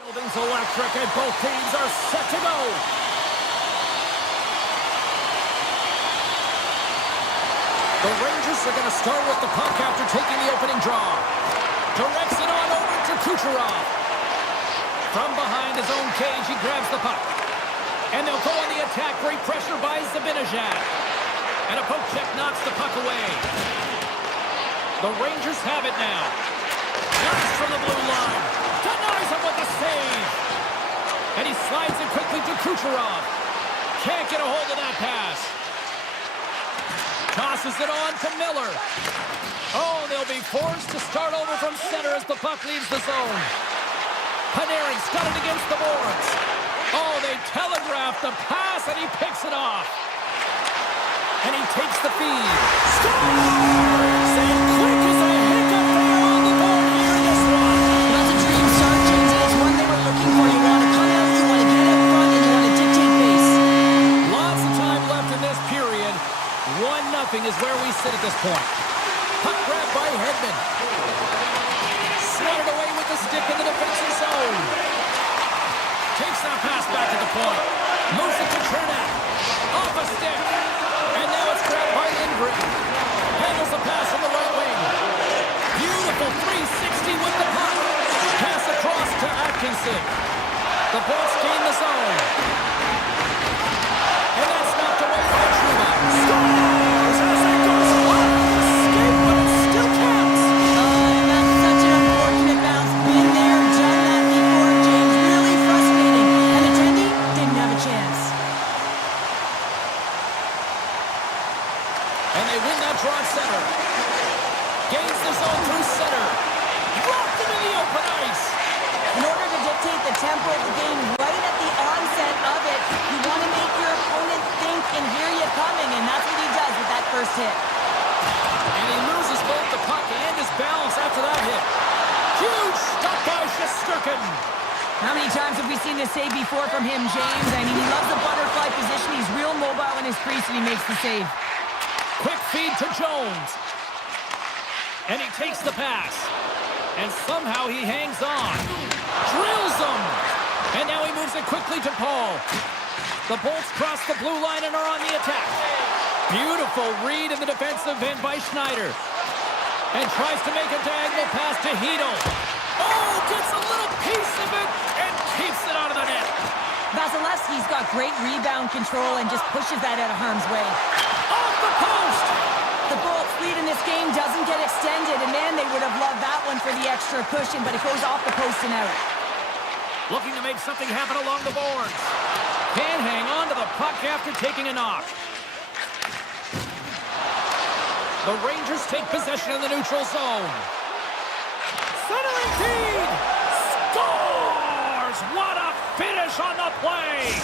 Building's electric and both teams are set to go. The Rangers are going to start with the puck after taking the opening draw. Directs it on over to Kucherov. From behind his own cage, he grabs the puck. And they'll go on the attack. Great pressure by Zibanejad. And a poke check knocks the puck away. The Rangers have it now. Shots from the blue line. Denies him with the save. And he slides it quickly to Kucherov. Can't get a hold of that pass. Tosses it on to Miller. Oh, they'll be forced to start over from center as the puck leaves the zone. Panarin's got it against the boards. Oh, they telegraph the pass, and he picks it off. And he takes the feed. Scores! And quick as a hiccup there on the board here in this one. That's a dream start, James. It's one they were looking for. You want to come out, you want to get up front, and you want to dictate pace. Lots of time left in this period. 1-0 is where we sit at this point. Puck grab by Hedman. Swatted away with the stick in the defensive zone. Takes that pass back to the point. Moves it to Chernak. Off a stick. And now it's grabbed by Lindgren. Handles the pass on the right wing. Beautiful 360 with the puck. Pass across to Atkinson. The Bolts gain the zone. And that's knocked away by Truba. Scores as it goes off. Escape, but it still counts. And that's such an unfortunate bounce. Been there, done that before, James. Really frustrating. And attendee didn't have a chance. And they win that draw at center. Gains the zone through center. Dropped him in the open ice. In order to dictate the tempo of the game right at the onset of it, you want to make your opponent think and hear you coming, and that's what he does with that first hit. And he loses both the puck and his balance after that hit. Huge stop by Shesterkin. How many times have we seen this save before from him, James? I mean, he loves the butterfly position. He's real mobile in his crease, and he makes the save. Quick feed to Jones. And he takes the pass. And somehow he hangs on. Drills him. And now he moves it quickly to Paul. The Bolts cross the blue line and are on the attack. Beautiful read in the defensive end by Schneider. And tries to make a diagonal pass to Hedel. Oh, gets a little piece of it and keeps it out of the net. Vasilevsky's got great rebound control and just pushes that out of harm's way. Off the post. The Bolts lead in this game doesn't get extended, and man, they would have loved that one for the extra cushion, but it goes off the post and out. Looking to make something happen along the boards. Can hang on to the puck after taking a knock. The Rangers take possession in the neutral zone. Centering feed! Scores! What a finish on the play!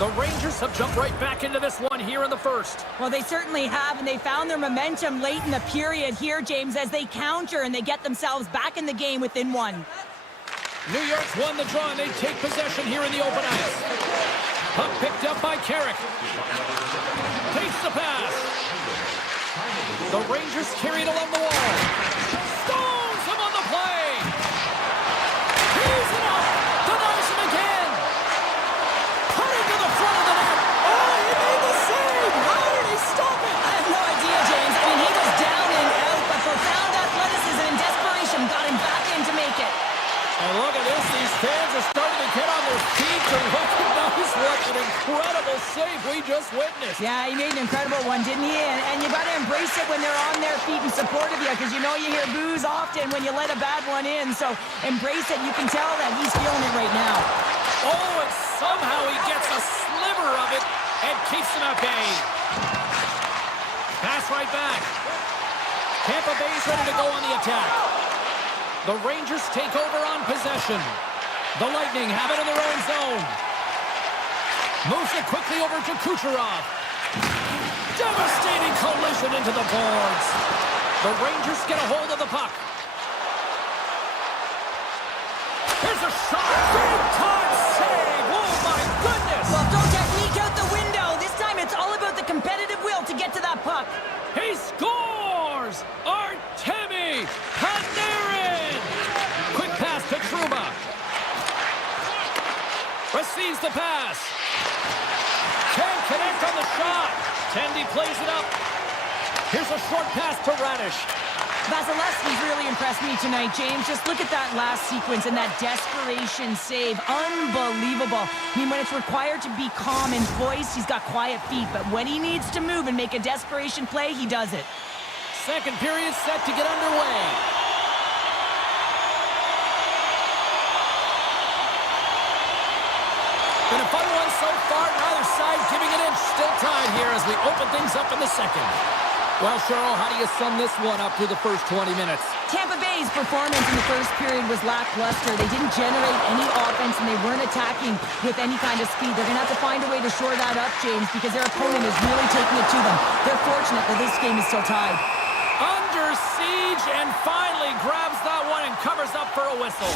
The Rangers have jumped right back into this one here in the first. Well, they certainly have, and they found their momentum late in the period here, James, as they counter and they get themselves back in the game within one. New York's won the draw, and they take possession here in the open ice. Puck picked up by Carrick. Takes the pass. The Rangers carry it along the wall. Stones him on the play. He's it up. Denies him again. Cutting to the front of the net. Oh, he made the save. How did he stop it? I have no idea, James. I mean, he was down and out, but profound athleticism and desperation got him back in to make it. And look at this. These fans are starting to get on their feet to recognize what an incredible save we just witnessed. Yeah, he made an incredible one, didn't he? And you got to embrace it when they're on their feet in support of you, because you know you hear boos often when you let a bad one in. So embrace it. You can tell that he's feeling it right now. Oh, and somehow he gets a sliver of it and keeps him at bay. Pass right back. Tampa Bay's ready to go on the attack. The Rangers take over on possession. The Lightning have it in their own zone. Moves it quickly over to Kucherov. Devastating collision into the boards. The Rangers get a hold of the puck. Here's a shot. Big time save. Oh, my goodness. Well, throw technique out the window. This time it's all about the competitive will to get to that puck. He scores! Artemi Panarin! Quick pass to Trouba. the pass. Can't connect on the shot. Tendy plays it up. Here's a short pass to Radish. Vasilevsky's really impressed me tonight, James. Just look at that last sequence and that desperation save. Unbelievable. I mean, when it's required to be calm and poised, he's got quiet feet. But when he needs to move and make a desperation play, he does it. Second period set to get underway. Been a fun one so far. Neither side giving an inch. Still tied here as we open things up in the second. Well, Cheryl, how do you sum this one up through the first 20 minutes? Tampa Bay's performance in the first period was lackluster. They didn't generate any offense, and they weren't attacking with any kind of speed. They're going to have to find a way to shore that up, James, because their opponent is really taking it to them. They're fortunate that this game is still tied. Under siege, and finally grabs that one and covers up for a whistle.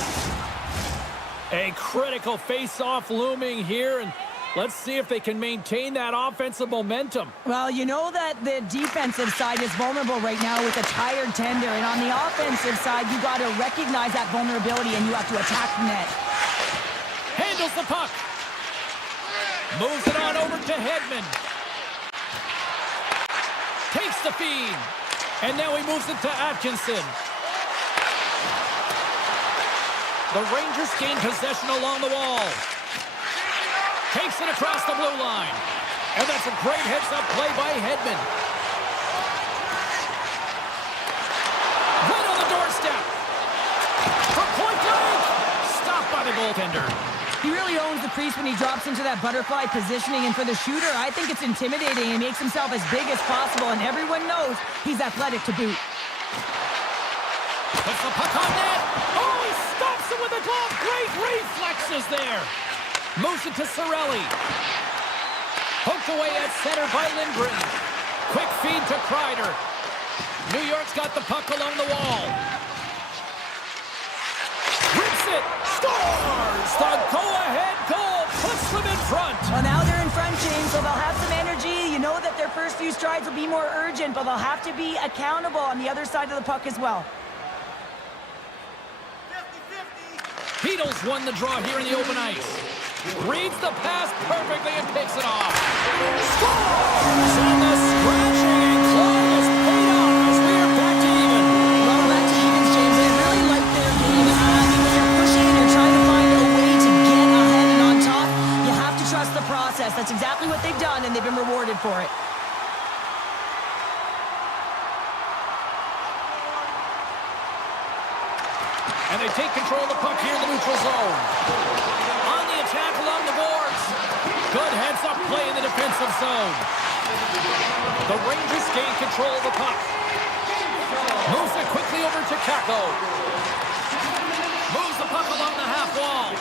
A critical face-off looming here, and let's see if they can maintain that offensive momentum. Well, you know that the defensive side is vulnerable right now with a tired tender. And on the offensive side, you got to recognize that vulnerability and you have to attack the net. Handles the puck. Moves it on over to Hedman. Takes the feed. And now he moves it to Atkinson. The Rangers gain possession along the wall. Takes it across the blue line. And that's a great heads-up play by Hedman. Right on the doorstep. From point blank. Stopped by the goaltender. He really owns the crease when he drops into that butterfly positioning. And for the shooter, I think it's intimidating. He makes himself as big as possible. And everyone knows he's athletic to boot. Puts the puck on net. Oh, he stops it with a glove. Great reflexes there. Moves it to Cirelli. Poked away at center by Lindgren. Quick feed to Kreider. New York's got the puck along the wall. Rips it. Scores! The go-ahead goal puts them in front. Well, now they're in front, James, so they'll have some energy. You know that their first few strides will be more urgent, but they'll have to be accountable on the other side of the puck as well. Beatles won the draw here in the open ice. Reads the pass perfectly and takes it off. Scores! And the scratching and clawing is paid off as we are back to even. Well, back to evens, James. They really like their game. When you're pushing and you're trying to find a way to get ahead and on top, you have to trust the process. That's exactly what they've done, and they've been rewarded for it. And they take control of the puck here in the neutral zone. On the attack along the boards. Good heads-up play in the defensive zone. The Rangers gain control of the puck. Moves it quickly over to Kako. Moves the puck along the half wall.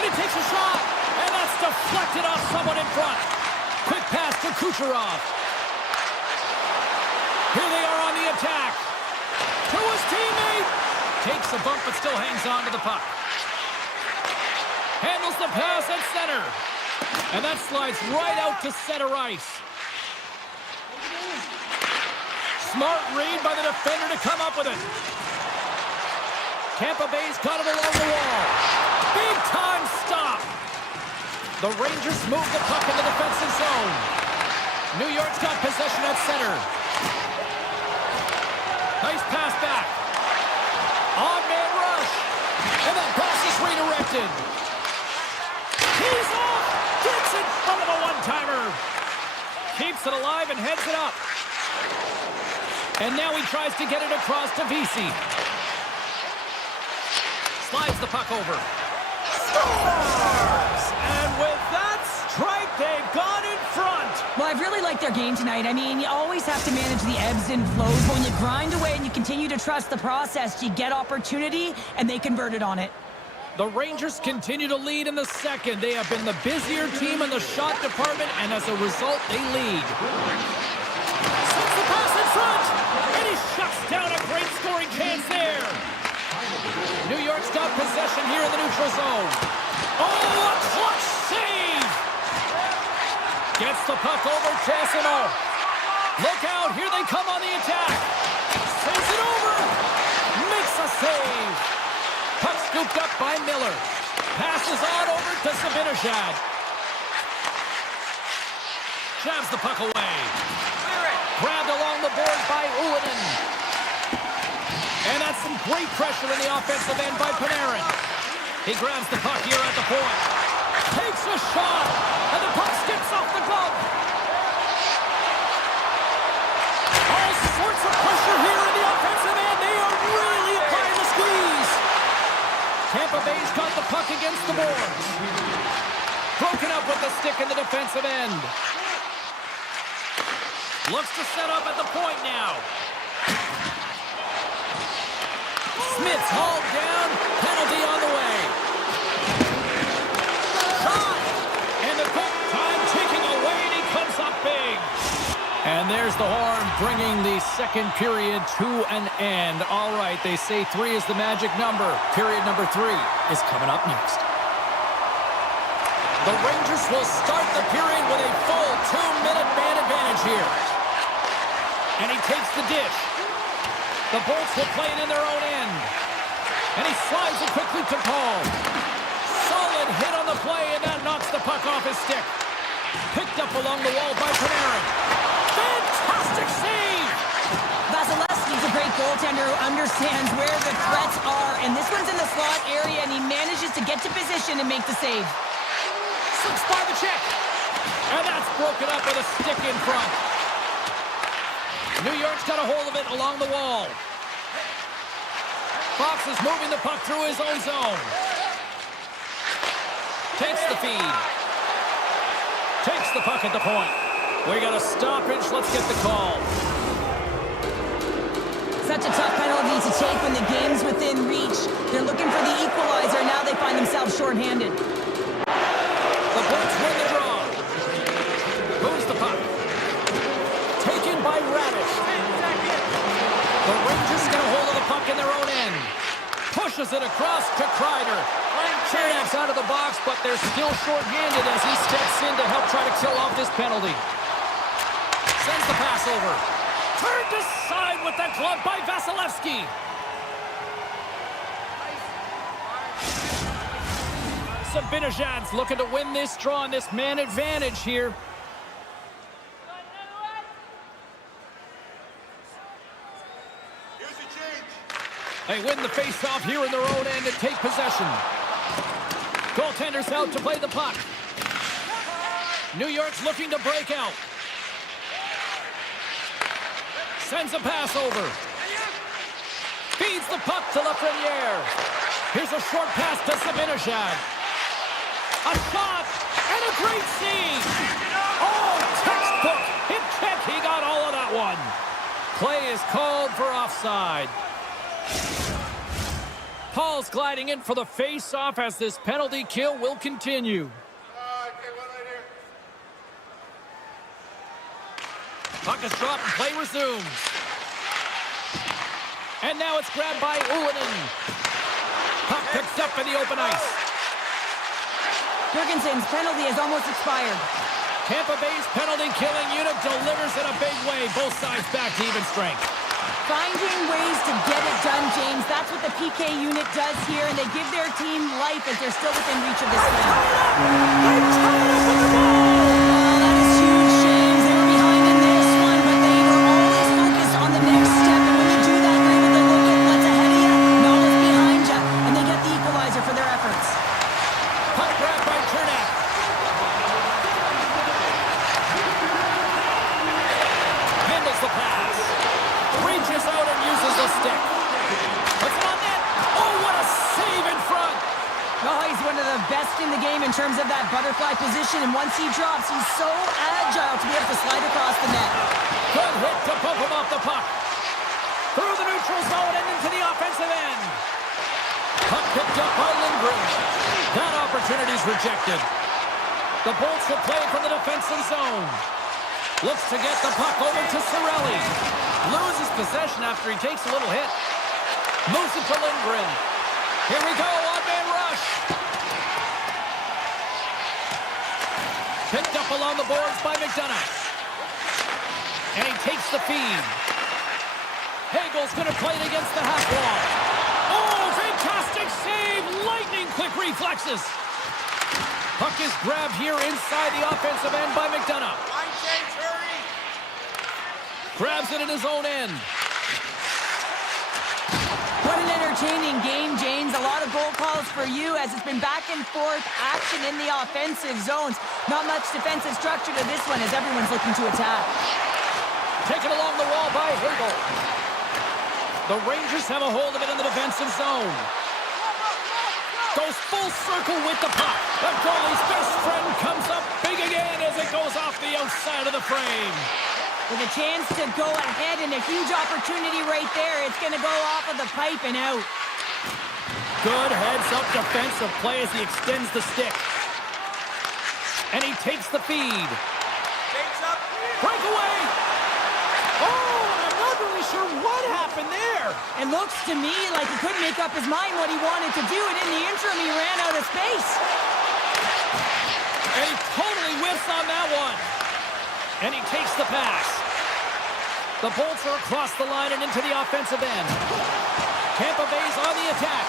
And he takes a shot. And that's deflected off someone in front. Quick pass to Kucherov. Here they are on the attack. To his teammate. Takes a bump but still hangs on to the puck. Handles the pass at center. And that slides right out to center ice. Smart read by the defender to come up with it. Tampa Bay's got it along the wall. Big time stop. The Rangers move the puck in the defensive zone. New York's got possession at center. Nice pass back. On-man rush. And that pass is redirected. He's off. Gets in front of a one-timer. Keeps it alive and heads it up. And now he tries to get it across to Vesey. Slides the puck over. Scores! And with that strike, they've gone in front. Well, I've really liked their game tonight. I mean, you always have to manage the ebbs and flows. But when you grind away and you continue to trust the process, you get opportunity, and they converted on it. The Rangers continue to lead in the second. They have been the busier team in the shot department, and as a result, they lead. Sends the pass in front, and he shuts down a great scoring chance there. New York's got possession here in the neutral zone. Oh, a clutch save! Gets the puck over to Essimo. Look out, here they come on the attack. Sends it over. Makes a save. Puck scooped up by Miller. Passes on over to Sabinishad. Jabs the puck away. Grabbed along the boards by Ullinen. And that's some great pressure in the offensive end by Panarin. He grabs the puck here at the point. Takes a shot. And the puck skips off the glove. All sorts of pressure here in the offensive end. They are really applying the squeeze. Tampa Bay's got the puck against the boards. Broken up with the stick in the defensive end. Looks to set up at the point now. Smith's hauled down. Penalty on the way. Shot! And the quick time ticking away, and he comes up big. And there's the horn, bringing the second period to an end. All right, they say 3 is the magic number. Period number 3 is coming up next. The Rangers will start the period with a full 2-minute man advantage here. And he takes the dish. The Bolts will play it in their own end. And he slides it quickly to Paul. Solid hit on the play, and that knocks the puck off his stick. Picked up along the wall by Panarin. Fantastic save! Vasilevsky's a great goaltender who understands where the threats are. And this one's in the slot area, and he manages to get to position and make the save. Slips by the check. And that's broken up with a stick in front. New York's got a hold of it along the wall. Fox is moving the puck through his own zone. Takes the feed. Takes the puck at the point. We got a stoppage. Let's get the call. Such a tough penalty to take when the game's within reach. They're looking for the equalizer. Now they find themselves shorthanded. The Bolts win the draw. Moves the puck. Taken by Radish. The Rangers get a hold of the puck in their own end. Pushes it across to Kreider. Chernak's out of the box, but they're still short-handed as he steps in to help try to kill off this penalty. Sends the pass over. Turned aside with that glove by Vasilevsky. Sabinajad's looking to win this draw on this man advantage here. They win the face-off here in their own end and take possession. Goaltender's out to play the puck. New York's looking to break out. Sends a pass over. Feeds the puck to Lafreniere. Here's a short pass to Sabinajad. A shot and a great save. Oh, textbook. Hip check. He got all of that one. Play is called for offside. Paul's gliding in for the face-off as this penalty kill will continue. Puck is dropped and play resumes. And now it's grabbed by Ullinen. Puck picked up in the open ice. Jurgensen's penalty has almost expired. Tampa Bay's penalty-killing unit delivers in a big way. Both sides back to even strength. Finding ways to get it done, James. That's what the PK unit does here, and they give their team life as they're still within reach of this game. That is huge, James. They were behind in this one, but they were always focused on the next step. And when you do that, you're able to look at what's ahead of you, not what's behind you, and they get the equalizer for their efforts. Puck grab by Chernak. Handles the pass. Reaches out and uses the stick. Puts it on net. Oh, what a save in front. Oh, he's one of the best in the game in terms of that butterfly position, and once he drops, he's so agile to be able to slide across the net. Good hit to bump him off the puck. Through the neutral zone and into the offensive end. Puck picked up by Lindgren. That opportunity's rejected. The Bolts will play from the defensive zone. Looks to get the puck over to Cirelli. Loses possession after he takes a little hit. Moves it to Lindgren. Here we go, one-man rush. Picked up along the boards by McDonough. And he takes the feed. Hagel's going to play it against the half wall. Oh, fantastic save! Lightning quick reflexes. Puck is grabbed here inside the offensive end by McDonough. Grabs it in his own end. What an entertaining game, James. A lot of goal calls for you as it's been back and forth action in the offensive zones. Not much defensive structure to this one as everyone's looking to attack. Taken along the wall by Hagel. The Rangers have a hold of it in the defensive zone. Goes full circle with the puck. The goalie's best friend comes up big again as it goes off the outside of the frame. With a chance to go ahead and a huge opportunity right there. It's going to go off of the pipe and out. Good heads-up defensive play as he extends the stick. And he takes the feed. Breakaway! Oh, I'm not really sure what happened there. It looks to me like he couldn't make up his mind what he wanted to do, and in the interim, he ran out of space. And he totally whiffs on that one. And he takes the pass. The Bolts are across the line and into the offensive end. Tampa Bay's on the attack.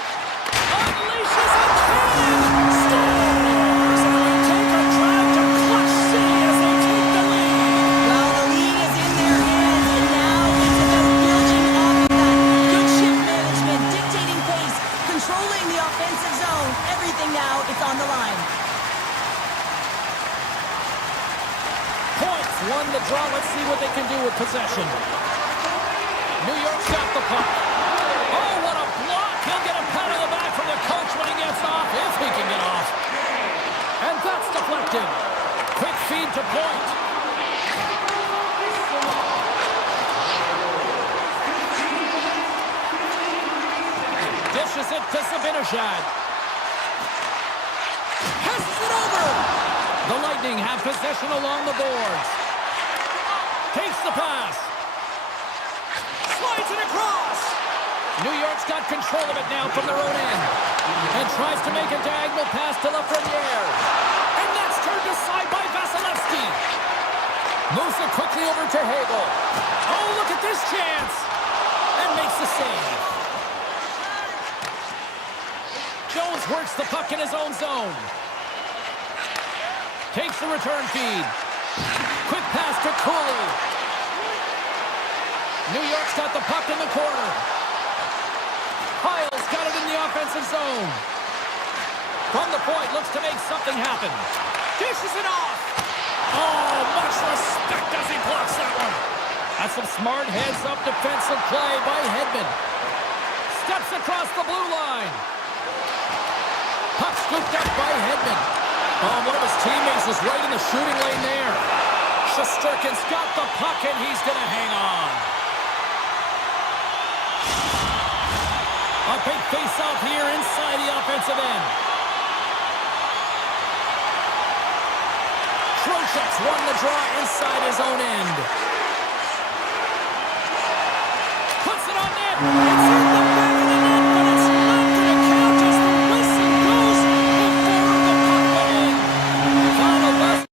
Unleashes a cannon! Scores! And we take a drive to Clutch City as they take the lead. Well, the lead is in their hands, and now it's about building off of that. Good shift management, dictating pace, controlling the offensive zone. Everything now, it's on the line. Points won the draw. Let's see what they can do with possession. New York's got the puck. Oh, what a block. He'll get a pat on the back from the coach when he gets off, if he can get off. And that's deflected. Quick feed to point. Dishes it to Sabinishad. Passes it over. The Lightning have possession along the boards. Takes the pass. Slides it across. New York's got control of it now from their own end. And tries to make a diagonal pass to Lafreniere. And that's turned aside by Vasilevsky. Moves it quickly over to Hagel. Oh, look at this chance. And makes the save. Jones works the puck in his own zone. Takes the return feed. Quick pass to Cooley. New York's got the puck in the corner. Hiles got it in the offensive zone. From the point, looks to make something happen. Dishes it off. Oh, much respect as he blocks that one. That's some smart heads-up defensive play by Hedman. Steps across the blue line. Puck scooped up by Hedman. Oh, one of his teammates is right in the shooting lane there. Shesterkin's got the puck, and he's going to hang on. A big face-off here inside the offensive end. Trocheck's won the draw inside his own end. Puts it on net. It's in the back of the net, but it's not going to count as the whistle goes before the puck went in. Final buzzer.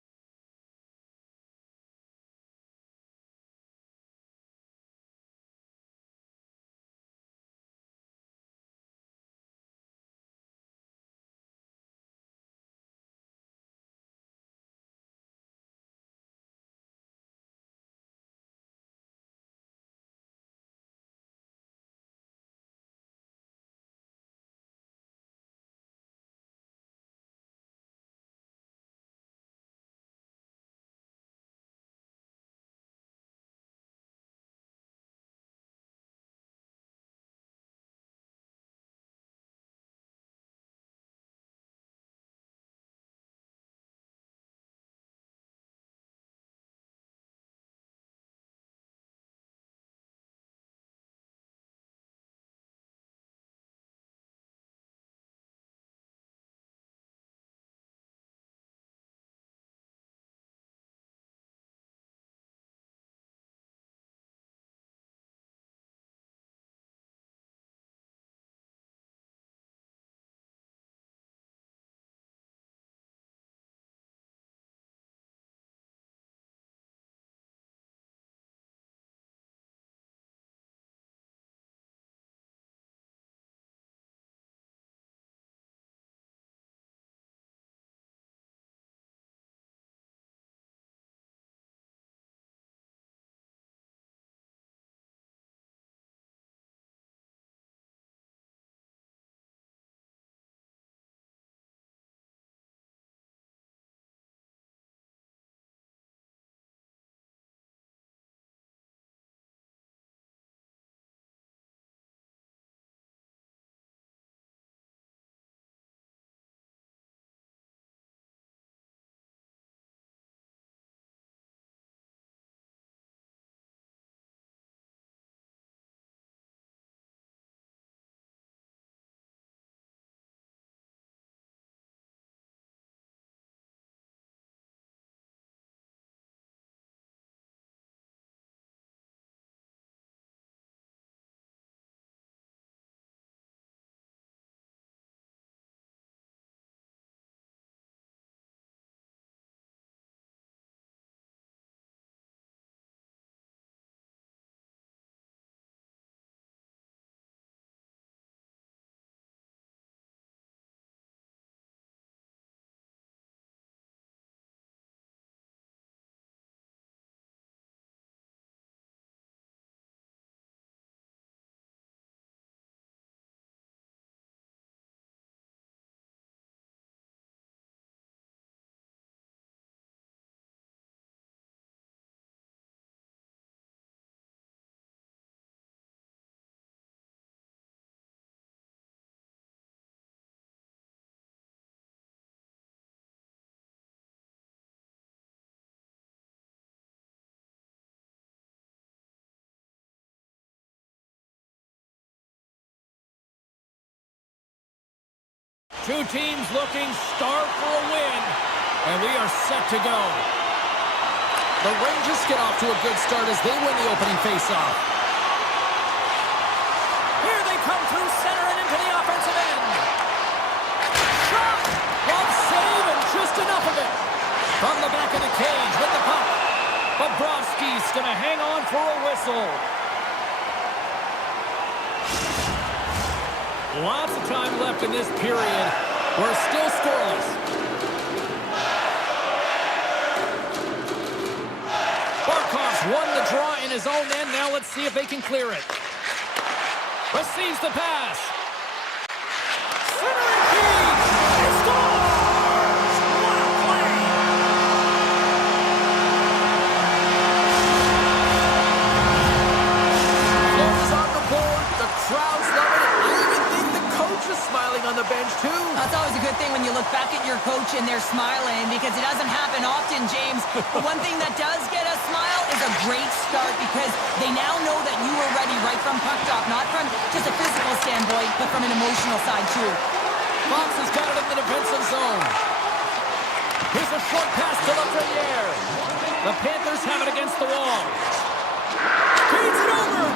Two teams looking starved for a win, and we are set to go. The Rangers get off to a good start as they win the opening faceoff. Here they come through center and into the offensive end. Shot! One save and just enough of it. From the back of the cage with the puck. Bobrovsky's going to hang on for a whistle. Lots of time left in this period. We're still scoreless. Barkov's won the draw in his own end. Now let's see if they can clear it. Receives the pass. Center and feed. He scores! What a play! Florida's on the board. The crowd's loving it. I even think the coach is smiling on the bench, too. That's always a good thing when you look back at your coach and they're smiling, because it doesn't happen often, James. But one thing that does get a smile is a great start, because they now know that you were ready right from puck drop, not from just a physical standpoint, but from an emotional side, too. Fox has got it in the defensive zone. Here's a short pass to Lafreniere. The Panthers have it against the wall. Feeds it over.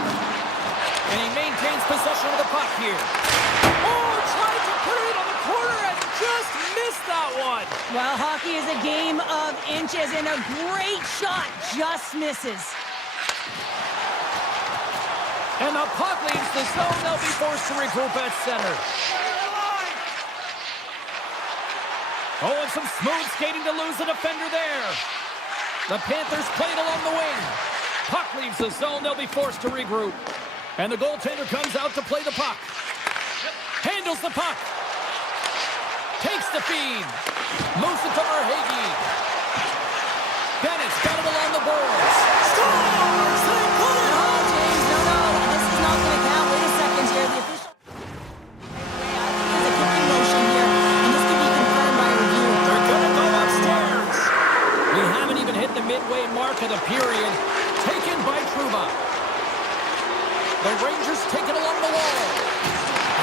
And he maintains possession of the puck here. Oh, tried to put it on the corner and just missed that one. Well, hockey is a game of inches, and a great shot just misses. And the puck leaves the zone. They'll be forced to regroup at center. Oh, and some smooth skating to lose the defender there. The Panthers played along the wing. Puck leaves the zone. They'll be forced to regroup. And the goaltender comes out to play the puck. Handles the puck. Takes the feed. Moves it to Verhaeghe. Bennett's got it along the boards. Scores! They put it Oh, James, no. This is not going to count. Wait a second here. The official... I think there's a kicking motion here, and this could be confirmed by a review. They're going to go upstairs. We haven't even hit the midway mark of the period. Taken by Trouba. The Rangers take it along the wall.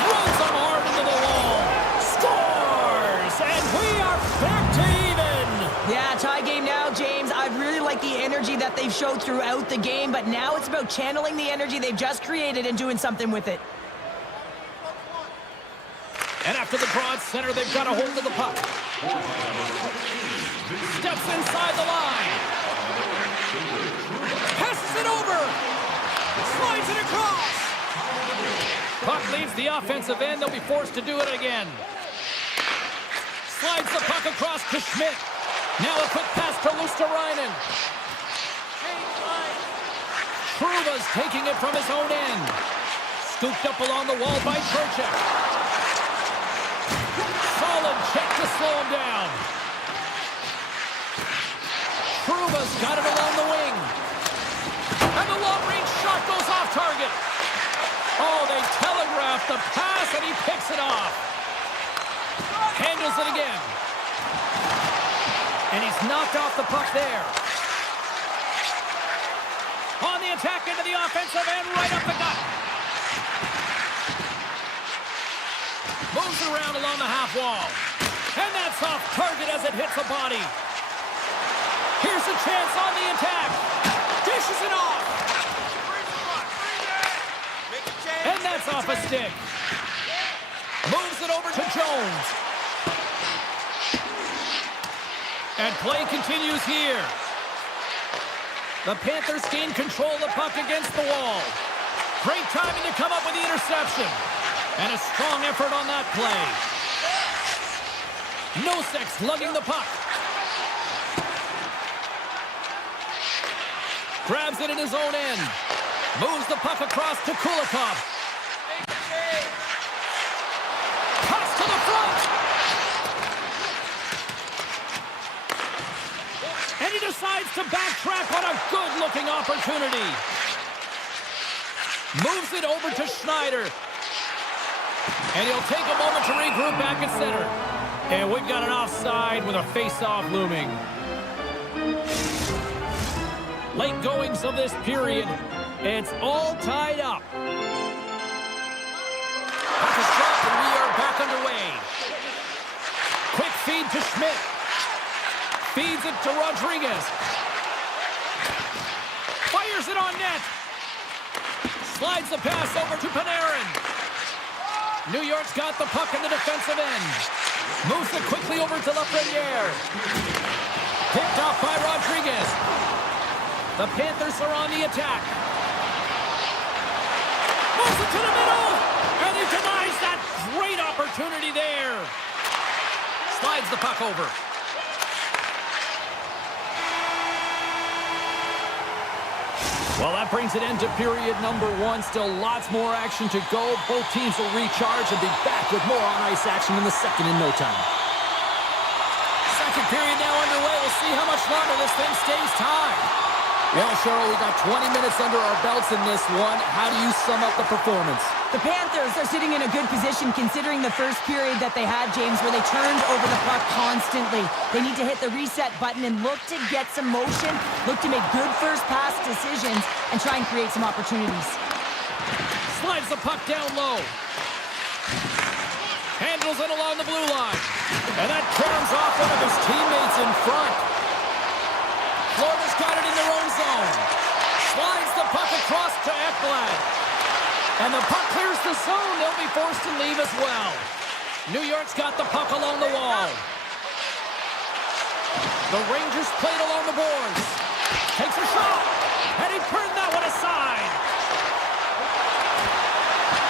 Runs them hard into the wall. Scores! And we are back to even. Yeah, tie game now, James. I really like the energy that they've showed throughout the game, but now it's about channeling the energy they've just created and doing something with it. And after the draw at center, they've got a hold of the puck. Steps inside the line. Passes it over. Slides it across. Puck leaves the offensive end. They'll be forced to do it again. Slides the puck across to Schmidt. Now a quick pass to Luosterainen. Trouba's taking it from his own end. Scooped up along the wall by Trocheck. Solid check to slow him down. Trouba's got it along the wing. And the long-range shot goes off target. Oh, they telegraphed the pass, and he picks it off. Handles it again. And he's knocked off the puck there. On the attack into the offensive end, right up the gut. Moves around along the half wall. And that's off target as it hits the body. Here's a chance on the attack. Dishes it off. And that's off a stick. Moves it over to Jones. And play continues here. The Panthers gain control of the puck against the wall. Great timing to come up with the interception. And a strong effort on that play. Nosek lugging the puck. Grabs it in his own end. Moves the puck across to Kulikov. Pass to the front. And he decides to backtrack on a good-looking opportunity. Moves it over to Schneider. And he'll take a moment to regroup back at center. And we've got an offside with a face-off looming. Late goings of this period. It's all tied up. Puck is dropped and we are back underway. it to Schmidt. Feeds it to Rodriguez. Fires it on net. Slides the pass over to Panarin. New York's got the puck in the defensive end. Moves it quickly over to Lafreniere. Picked off by Rodriguez. The Panthers are on the attack. Moves it to the middle. And he denies that great opportunity there. Slides the puck over. Well, that brings it into period number 1. Still lots more action to go. Both teams will recharge and be back with more on-ice action in the second in no time. Second period now underway. We'll see how much longer this thing stays tied. Well, Cheryl, we got 20 minutes under our belts in this one. How do you sum up the performance? The Panthers are sitting in a good position considering the first period that they had, James, where they turned over the puck constantly. They need to hit the reset button and look to get some motion, look to make good first pass decisions, and try and create some opportunities. Slides the puck down low. Handles it along the blue line. And that turns off one of his teammates in front. Florida's got it in their own zone. Slides the puck across to Ekblad. And the puck clears the zone. They'll be forced to leave as well. New York's got the puck along the wall. The Rangers played along the boards. Takes a shot. And he turned that one aside.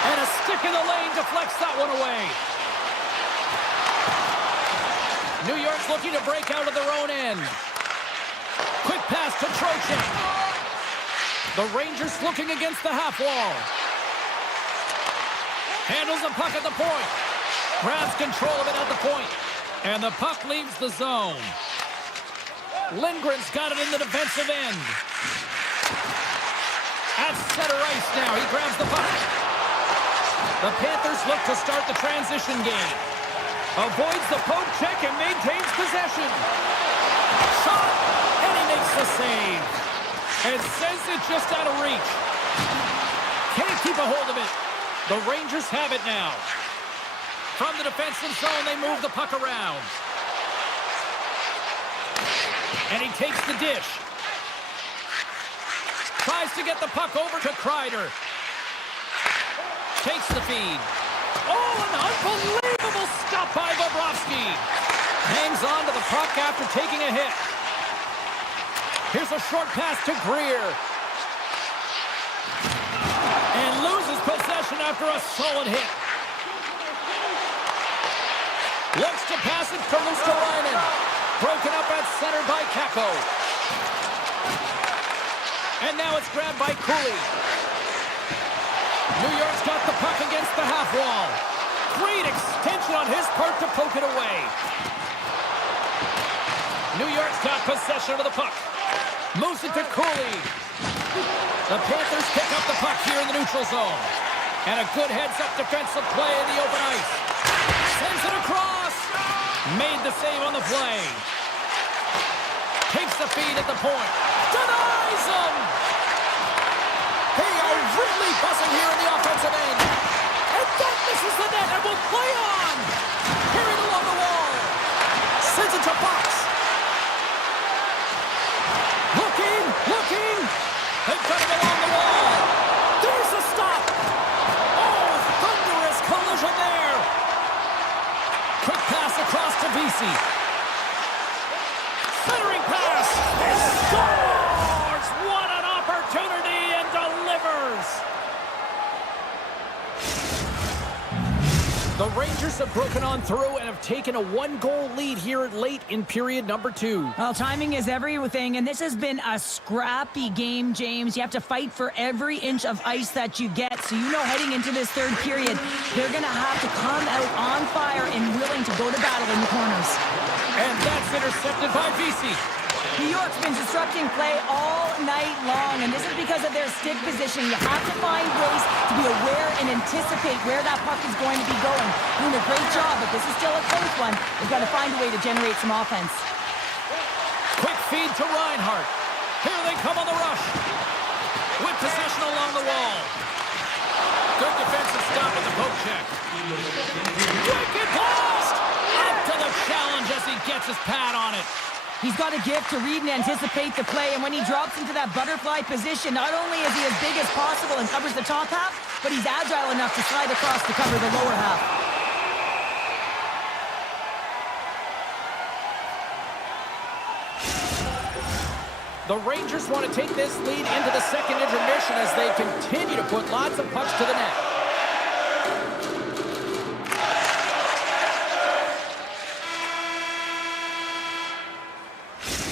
And a stick in the lane deflects that one away. New York's looking to break out of their own end. Quick pass to Trocheck. The Rangers looking against the half wall. Handles the puck at the point. Grabs control of it at the point. And the puck leaves the zone. Lindgren's got it in the defensive end. At center ice now. He grabs the puck. The Panthers look to start the transition game. Avoids the poke check and maintains possession. Shot. And he makes the save. And sends it just out of reach. Can't keep a hold of it. The Rangers have it now. From the defensive zone, they move the puck around. And he takes the dish. Tries to get the puck over to Kreider. Takes the feed. Oh, an unbelievable stop by Bobrovsky. Hangs on to the puck after taking a hit. Here's a short pass to Greer. And loses possession after a solid hit. Looks to pass it for Luosterainen. Broken up at center by Kakko. And now it's grabbed by Cooley. New York's got the puck against the half wall. Great extension on his part to poke it away. New York's got possession of the puck. Moves it to Cooley. The Panthers pick up the puck here in the neutral zone. And a good heads-up defensive play in the open ice. Sends it across. Made the save on the play. Takes the feed at the point. Denies him. They are really buzzing here in the offensive end. And that misses the net and will play on. Carried along the wall. Sends it to Fox. Looking. They've got him along the wall. There's a stop. Oh, thunderous collision there. Quick pass across to Vesey. Centering pass. He scores. What an opportunity and delivers. The Rangers have broken on through and have taken a one-goal lead here late in period number 2. Well, timing is everything, and this has been a scrappy game, James. You have to fight for every inch of ice that you get. So you know heading into this third period, they're going to have to come out on fire and willing to go to battle in the corners. And that's intercepted by Vesey. New York's been disrupting play all night long, and this is because of their stick position. You have to find ways to be aware and anticipate where that puck is going to be going. Doing a great job, but this is still a close one. They've got to find a way to generate some offense. Quick feed to Reinhart. Here they come on the rush. With possession along the wall. Good defensive stop with the poke check. Wicked blast! Up to the challenge as he gets his pad on it. He's got a gift to read and anticipate the play, and when he drops into that butterfly position, not only is he as big as possible and covers the top half, but he's agile enough to slide across to cover the lower half. The Rangers want to take this lead into the second intermission as they continue to put lots of pucks to the net.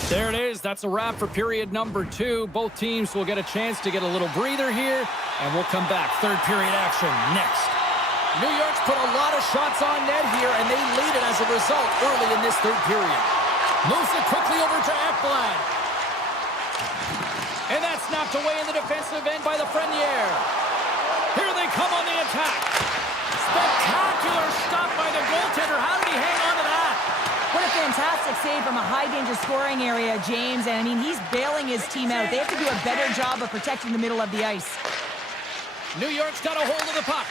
There it is. That's a wrap for period number 2. Both teams will get a chance to get a little breather here, and we'll come back. Third period action next. New York's put a lot of shots on net here, and they lead it as a result early in this third period. Moves it quickly over to Ekblad. And that's knocked away in the defensive end by the Frenier. Here they come on the attack. Spectacular stop by the goaltender. How did he hang on to that? What a fantastic save from a high-danger scoring area, James. And, I mean, he's bailing his team out. They have to do a better job of protecting the middle of the ice. New York's got a hold of the puck.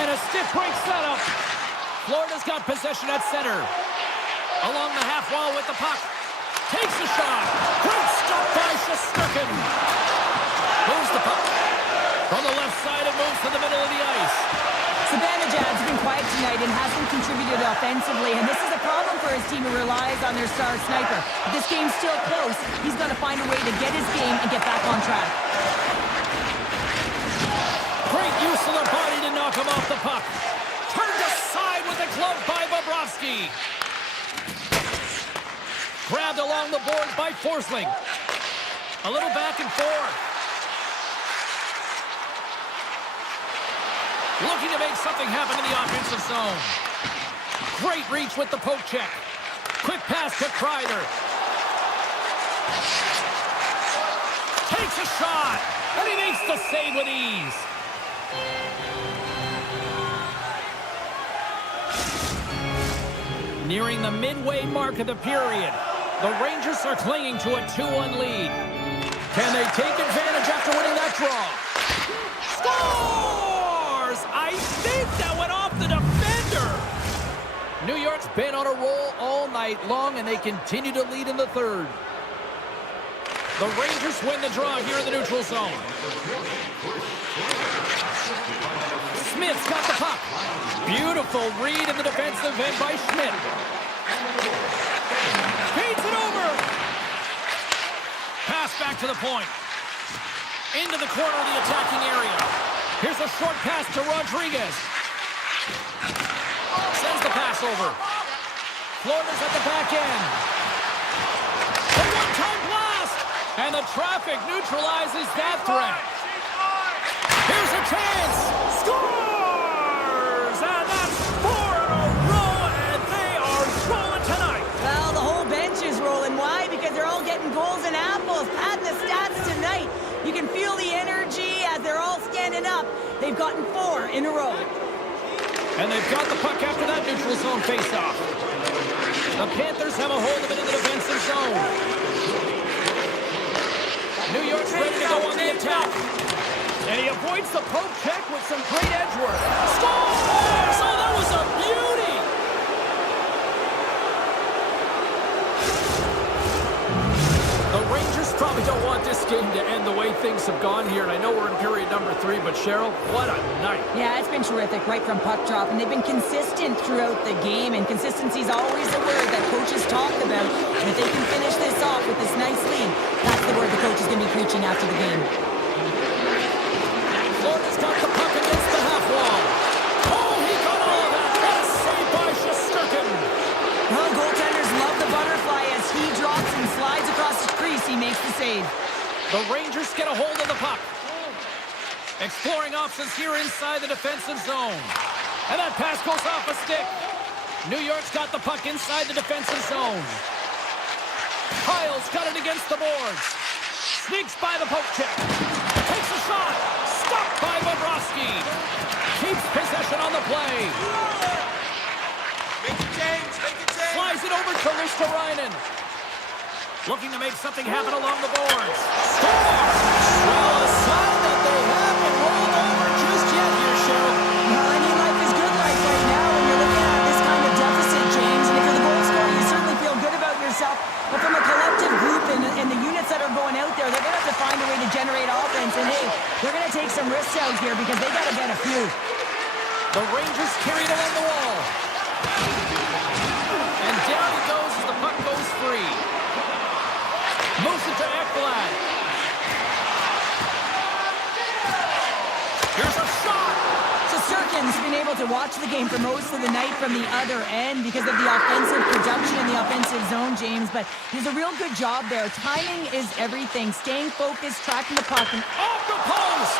And a stiff break setup. Florida's got possession at center. Along the half wall with the puck. Takes a shot. Great stop by Shesterkin. Moves the puck. From the left side, it moves to the middle of the ice. Zibanejad's been quiet tonight and hasn't contributed offensively, and this is a problem for his team who relies on their star sniper. If this game's still close, he's got to find a way to get his game and get back on track. Great use of the body to knock him off the puck. Turned aside with a glove by Bobrovsky. Grabbed along the boards by Forsling. A little back and forth. Looking to make something happen in the offensive zone. Great reach with the poke check. Quick pass to Kreider. Takes a shot. And he makes the save with ease. Nearing the midway mark of the period. The Rangers are clinging to a 2-1 lead. Can they take advantage after winning that draw? Scores! I think that went off the defender. New York's been on a roll all night long, and they continue to lead in the third. The Rangers win the draw here in the neutral zone. Smith's got the puck. Beautiful read in the defensive end by Schmidt. Feeds it over. Pass back to the point. Into the corner of the attacking area. Here's a short pass to Rodriguez. Sends the pass over. Florida's at the back end. A one-time blast. And the traffic neutralizes that threat. Here's a chance. Scores! And that's 4 in a row, and they are rolling tonight. Well, the whole bench is rolling. Why? Because they're all getting goals and apples. Padding the stats tonight. You can feel the energy as they're all standing up. They've gotten 4 in a row. And they've got the puck after that neutral zone faceoff. The Panthers have a hold of it in the defensive zone. New York's ready to go on the attack. And he avoids the poke check with some great edge work. Scores! Oh, that was a beauty! The Rangers probably don't want this game to end the way things have gone here. And I know we're in period number 3, but Cheryl, what a night. Yeah, it's been terrific right from puck drop, and they've been consistent throughout the game, and consistency is always the word that coaches talk about. And if they can finish this off with this nice lead, that's the word the coach is going to be preaching after the game. Florida's got the puck against the half wall. Oh, he got all of that. What a save by Shesterkin. Well, goaltenders love the butterfly as he drops and slides across the crease. He makes the save. The Rangers get a hold of the puck. Exploring options here inside the defensive zone. And that pass goes off a stick. New York's got the puck inside the defensive zone. Kyle's got it against the boards. Sneaks by the poke check. Takes a shot. Stopped by Bobrovsky. Keeps possession on the play. Flies it over to Ristolainen. Looking to make something happen along the boards. Score! Well, a sign that they haven't rolled over just yet here, Cheryl. Well, I mean, life is good life right now when you're looking at this generate offense. And hey, they're going to take some risks out here because they got to get a few. The Rangers carry it along the wall. And down he goes as the puck goes free. Moves it to Ekblad. Here's a shot! So Sirkin's been able to watch the game for most of the night from the other end because of the offensive production in the offensive zone, James. But he does a real good job there. Timing is everything. Staying focused, tracking the puck, and Off the post!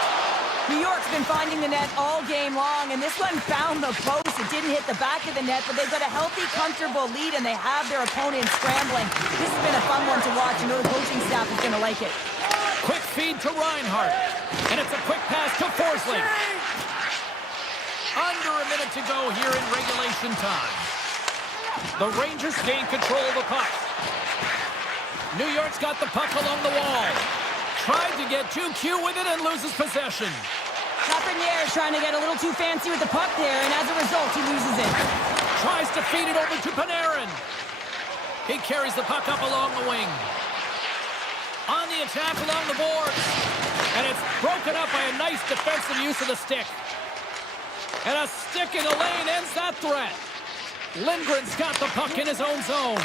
New York's been finding the net all game long, and this one found the post. It didn't hit the back of the net, but they've got a healthy, comfortable lead, and they have their opponent scrambling. This has been a fun one to watch. I know the coaching staff is going to like it. Quick feed to Reinhardt. And it's a quick pass to Forsling. Under a minute to go here in regulation time. The Rangers gain control of the puck. New York's got the puck along the wall. Tried to get too cute with it and loses possession. Lafreniere's trying to get a little too fancy with the puck there, and as a result, he loses it. Tries to feed it over to Panarin. He carries the puck up along the wing. On the attack along the boards. And it's broken up by a nice defensive use of the stick. And a stick in the lane ends that threat. Lindgren's got the puck in his own zone.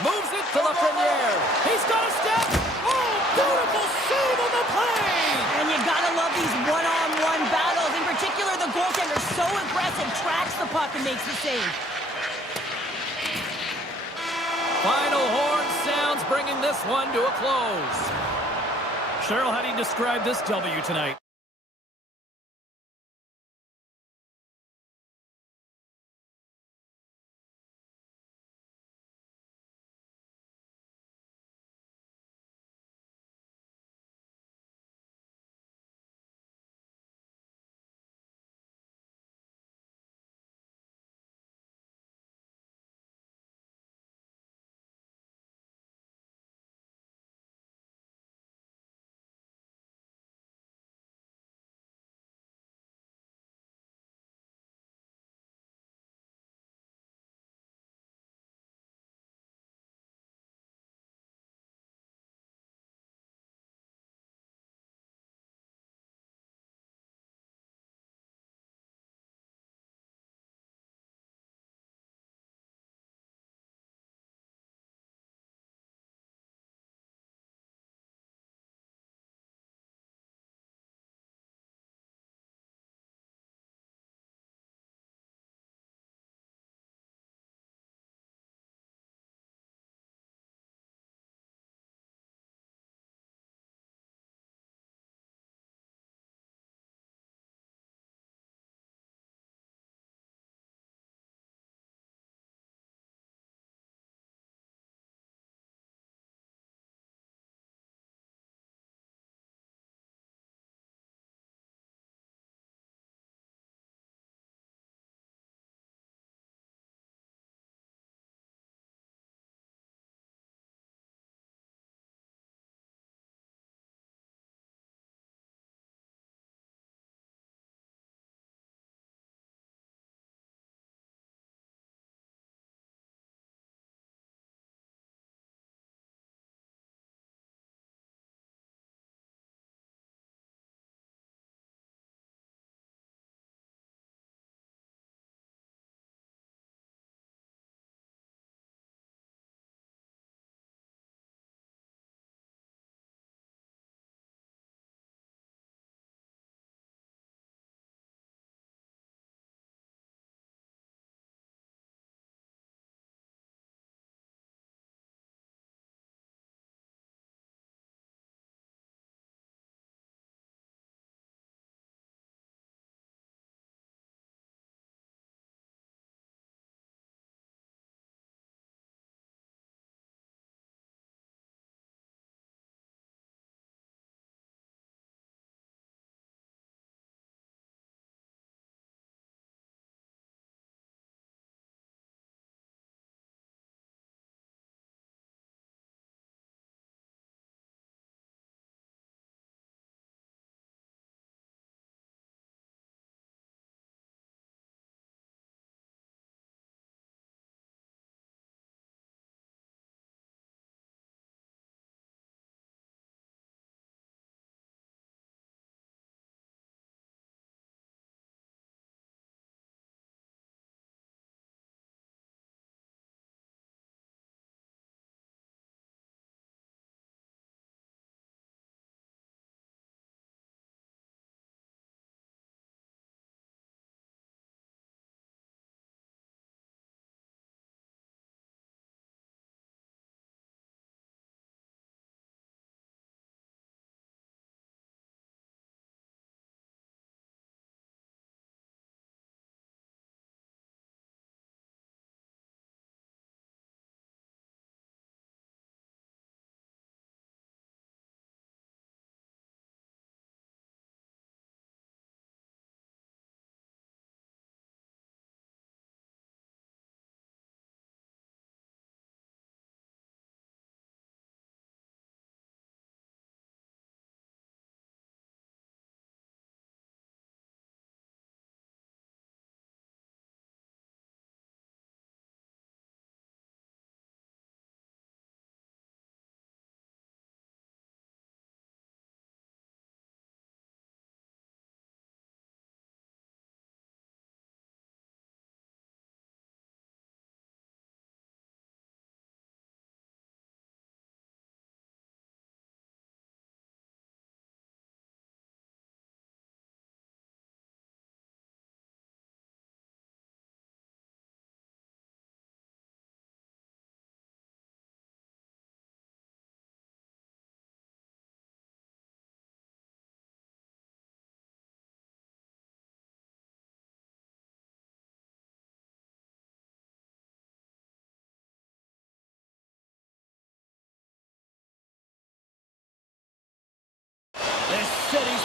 Moves it to Lafreniere. He's got a step. Oh, beautiful save on the play. And you gotta love these one-on-one battles. In particular, the goaltender so aggressive, tracks the puck and makes the save. Final horn sounds, bringing this one to a close. Cheryl, how do you describe this W tonight?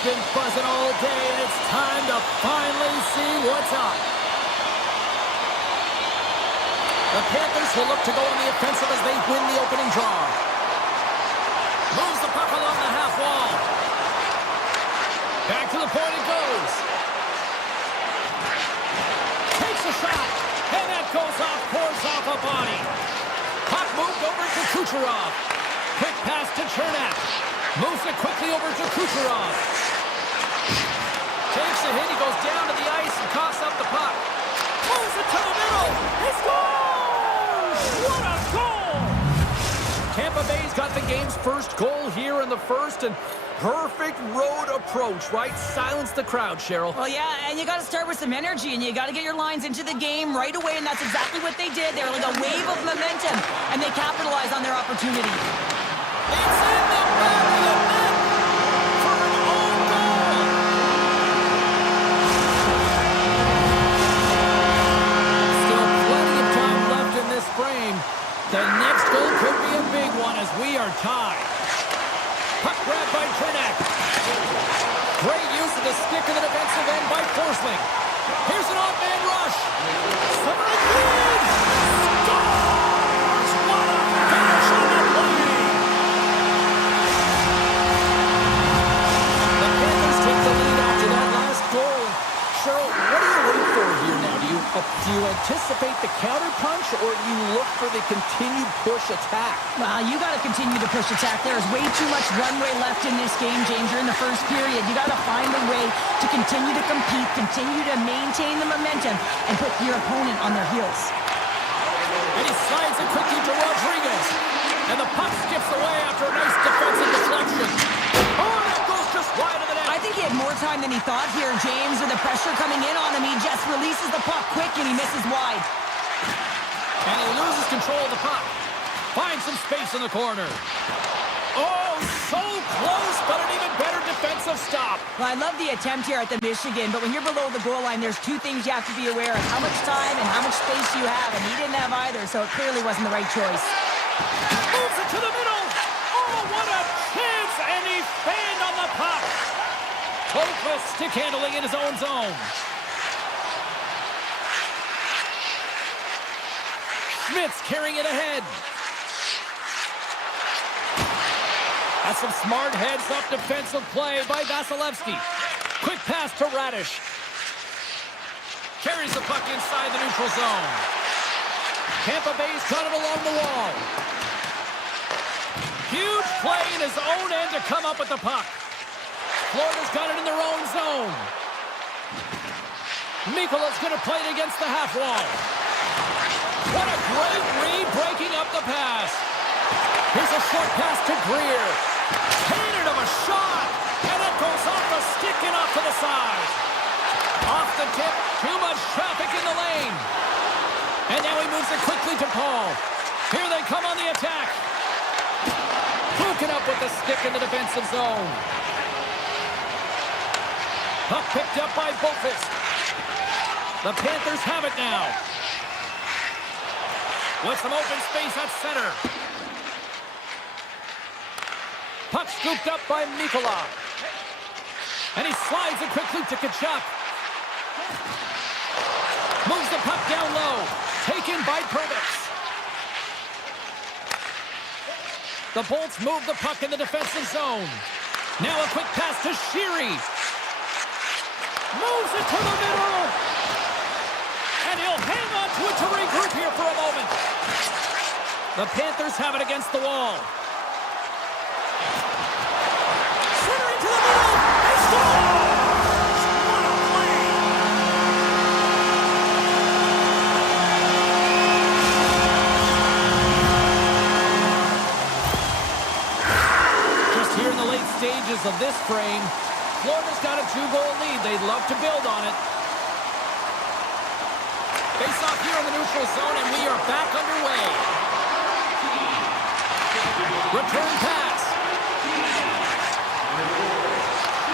been buzzing all day, and it's time to finally see what's up. The Panthers will look to go on the offensive as they win the opening draw. Moves the puck along the half wall. Back to the point it goes. Takes a shot, and that goes off, pours off a body. Puck moved over to Kucherov. Quick pass to Chernak. Moves it quickly over to Kucherov. Takes a hit, he goes down to the ice and coughs up the puck. Moves it to the middle. He scores! What a goal! Tampa Bay's got the game's first goal here in the first, and perfect road approach, right? Silence the crowd, Cheryl. Well, yeah, and you got to start with some energy, and you got to get your lines into the game right away, and that's exactly what they did. They were like a wave of momentum, and they capitalized on their opportunity. It's in the back of the net for an own goal. Still plenty of time left in this frame. The next goal could be a big one as we are tied. Puck grab by Chernak. Great use of the stick in the defensive end by Forsling. Here's an off-man rush. Summering lead. Scores! What a finish on the play! The Panthers take the lead after that last goal. Cheryl, what do you wait for here now? Do you anticipate the counter punch, or do you look for the continued push attack? Well, you got to continue to push attack. There is way too much runway left in this game, James. You're in the first period. You got to find a way to continue to compete, continue to maintain the momentum, and put your opponent on their heels. And he slides it quickly to Rodriguez. And the puck skips away after a nice defensive deflection. Oh, that goes just wide of the net. I think he had more time than he thought here, James. With the pressure coming in on him, he just releases the puck quick and he misses wide. And he loses control of the puck. Finds some space in the corner. Oh, so close, but an even better defensive stop. Well, I love the attempt here at the Michigan, but when you're below the goal line, there's two things you have to be aware of. How much time and how much space you have, and he didn't have either, so it clearly wasn't the right choice. Moves it to the middle. Oh, what a chance, and he fanned on the puck. Hopeless stick handling in his own zone. Schmitz carrying it ahead. That's some smart heads-up defensive play by Vasilevsky. Quick pass to Radish. Carries the puck inside the neutral zone. Tampa Bay's got it along the wall. Huge play in his own end to come up with the puck. Florida's got it in their own zone. Mikola's going to play it against the half wall. What a great read breaking up the pass. Here's a short pass to Greer. Cannon of a shot. And it goes off the stick and off to the side. Off the tip. Too much traffic in the lane. And now he moves it quickly to Paul. Here they come on the attack. Broken up with the stick in the defensive zone. Puck picked up by Bofis. The Panthers have it now. With some open space at center. Puck scooped up by Mikola. And he slides it quickly to Kachuk. Moves the puck down low. Taken by Perbix. The Bolts move the puck in the defensive zone. Now a quick pass to Sheary. Moves it to the middle. And he'll hang on to it to regroup here for a moment. The Panthers have it against the wall. Centering to the middle. He scores! What a play! Just here in the late stages of this frame, Florida's got a 2-goal lead. They'd love to build on it. Face off here in the neutral zone, and we are back underway. Return pass.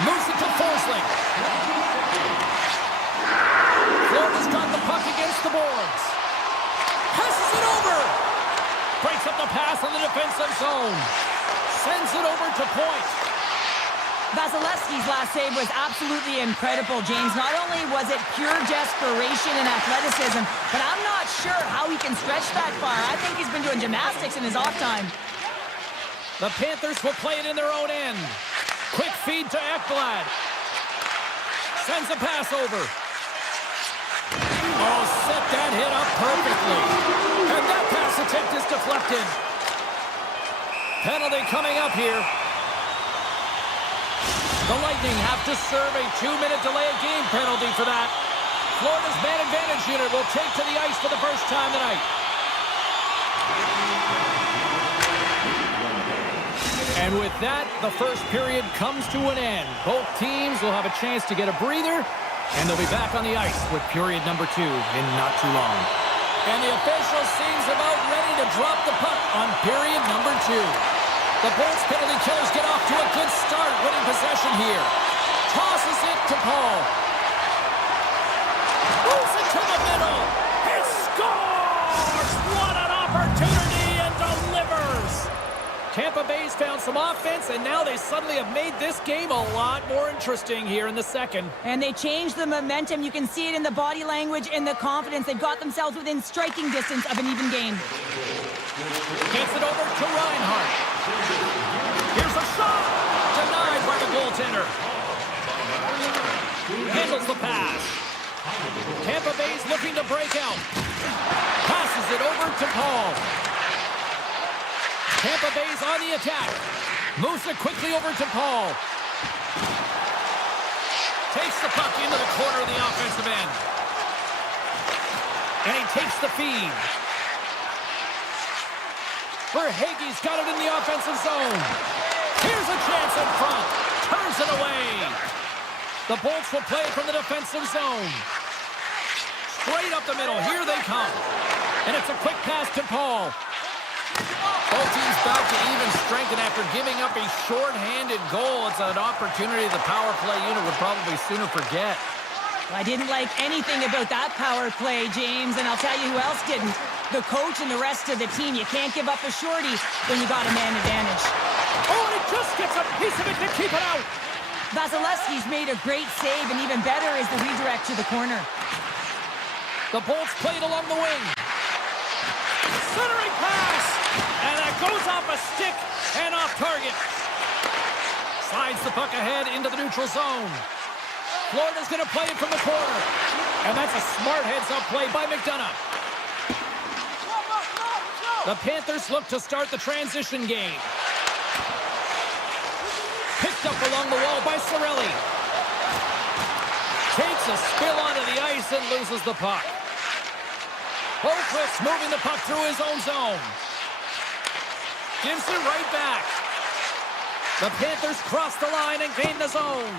Moves it to Forsling. Florida's got the puck against the boards. Passes it over. Breaks up the pass in the defensive zone. Sends it over to point. Vasilevsky's last save was absolutely incredible, James. Not only was it pure desperation and athleticism, but I'm not sure how he can stretch that far. I think he's been doing gymnastics in his off time. The Panthers will play it in their own end. Quick feed to Ekblad. Sends a pass over. Oh, set that hit up perfectly. And that pass attempt is deflected. Penalty coming up here. The Lightning have to serve a 2-minute delay of game penalty for that. Florida's man advantage unit will take to the ice for the first time tonight. And with that, the first period comes to an end. Both teams will have a chance to get a breather, and they'll be back on the ice with period number 2 in not too long. And the official seems about ready to drop the puck on period number 2. The Bolts penalty killers get off to a good start, winning possession here. Tosses it to Paul. Moves it to the middle. He scores! What an opportunity, and delivers! Tampa Bay's found some offense, and now they suddenly have made this game a lot more interesting here in the second. And they changed the momentum. You can see it in the body language and the confidence. They've got themselves within striking distance of an even game. Gets it over to Reinhart. Here's a shot! Denied by the goaltender. Handles the pass. Tampa Bay's looking to break out. Passes it over to Paul. Tampa Bay's on the attack. Moves it quickly over to Paul. Takes the puck into the corner of the offensive end. And he takes the feed. Verhaeghe's got it in the offensive zone. Here's a chance in front. Turns it away. The Bolts will play from the defensive zone. Straight up the middle. Here they come. And it's a quick pass to Paul. Both teams back to even strength, and after giving up a short-handed goal, it's an opportunity the power play unit would probably sooner forget. I didn't like anything about that power play, James, and I'll tell you who else didn't. The coach and the rest of the team. You can't give up a shorty when you got a man advantage. Oh, and it just gets a piece of it to keep it out. Vasilevsky's made a great save, and even better is the redirect to the corner. The Bolts played along the wing. Centering pass, and that goes off a stick and off target. Slides the puck ahead into the neutral zone. Florida's going to play it from the corner. And that's a smart heads-up play by McDonough. The Panthers look to start the transition game. Picked up along the wall by Cirelli. Takes a spill onto the ice and loses the puck. Boquist moving the puck through his own zone. Gives it right back. The Panthers cross the line and gain the zone.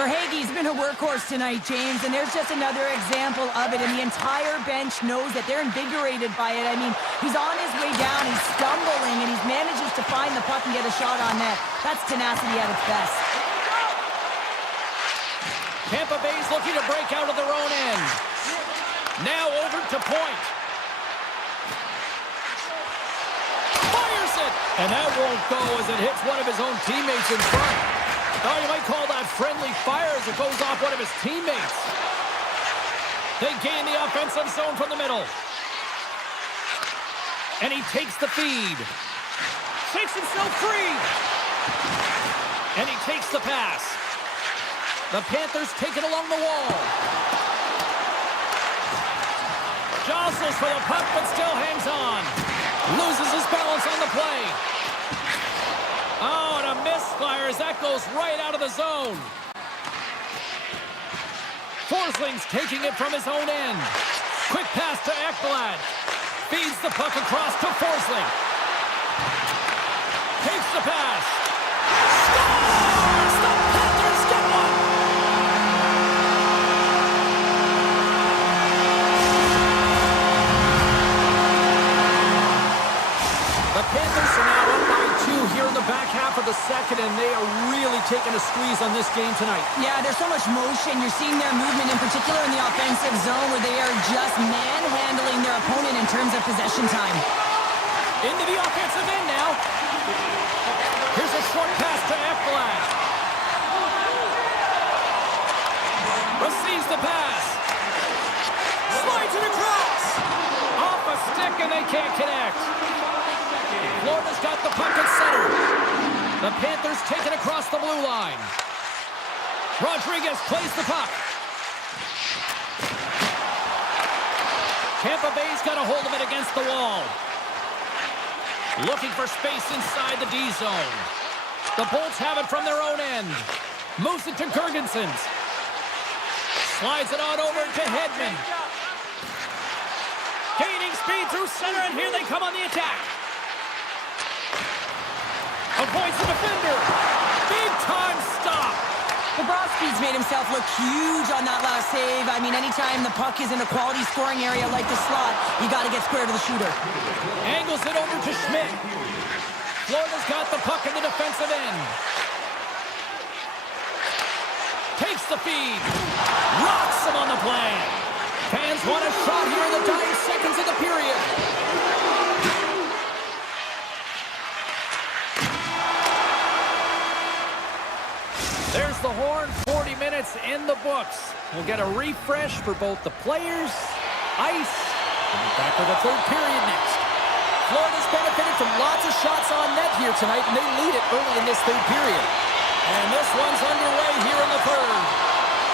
Verhaeghe's been a workhorse tonight, James, and there's just another example of it, and the entire bench knows that they're invigorated by it. I mean, he's on his way down, he's stumbling, and he manages to find the puck and get a shot on net. That's tenacity at its best. Tampa Bay's looking to break out of their own end. Now over to Point. Fires it! And that won't go as it hits one of his own teammates in front. Oh, you might call that friendly fire as it goes off one of his teammates. They gain the offensive zone from the middle. And he takes the feed. Shakes himself free. And he takes the pass. The Panthers take it along the wall. Jostles for the puck, but still hangs on. Loses his balance on the play. Oh, and a misfire as that goes right out of the zone. Forsling's taking it from his own end. Quick pass to Ekblad. Feeds the puck across to Forsling. Takes the pass. Scores! The Panthers get one! The Panthers are now up by 2 here in the back half of the second, and they are really taking a squeeze on this game tonight. Yeah, there's so much motion. You're seeing their movement, in particular in the offensive zone, where they are just manhandling their opponent in terms of possession time. Into the offensive end now. Here's a short pass to the pass. Slides it across. Off a stick and they can't connect. Florida's got the puck at center. The Panthers take it across the blue line. Rodriguez plays the puck. Tampa Bay's got a hold of it against the wall. Looking for space inside the D zone. The Bolts have it from their own end. Moves it to Gergensons. Slides it on over to Hedman. Gaining speed through center, and here they come on the attack. Avoids the defender. Big time stop. Bobrovsky's made himself look huge on that last save. I mean, anytime the puck is in a quality scoring area like the slot, you got to get square to the shooter. Angles it over to Schmidt. Florida's got the puck in the defensive end. Takes the feed. Rocks him on the play. Fans want a shot here in the dying seconds of the period. There's the horn. 40 minutes in the books. We'll get a refresh for both the players, ice, and we'll be back for the third period next. Florida's benefited from lots of shots on net here tonight, and they lead it early in this third period. And this one's underway here in the third.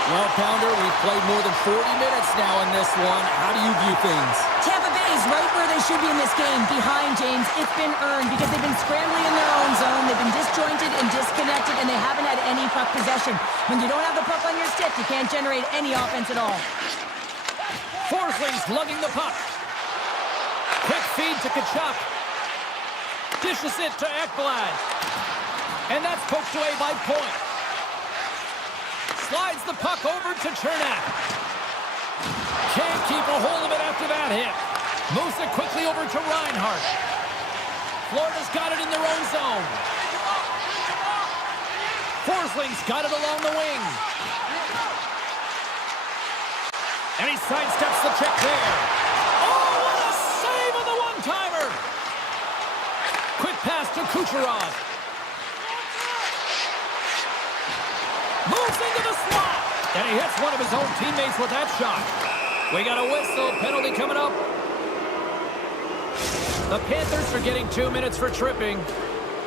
Well, Pounder, we've played more than 40 minutes now in this one. How do you view things? Tampa Bay's right where they should be in this game. Behind, James, it's been earned because they've been scrambling in their own zone. They've been disjointed and disconnected, and they haven't had any puck possession. When you don't have the puck on your stick, you can't generate any offense at all. Forsling's lugging the puck. Quick feed to Kachuk. Dishes it to Ekblad. And that's poked away by Point. Slides the puck over to Chernak. Can't keep a hold of it after that hit. Moves it quickly over to Reinhart. Florida's got it in their own zone. Forsling's got it along the wing. And he sidesteps the check there. Oh, what a save on the one-timer! Quick pass to Kucherov. Moves into the slot. And he hits one of his own teammates with that shot. We got a whistle. Penalty coming up. The Panthers are getting 2 minutes for tripping.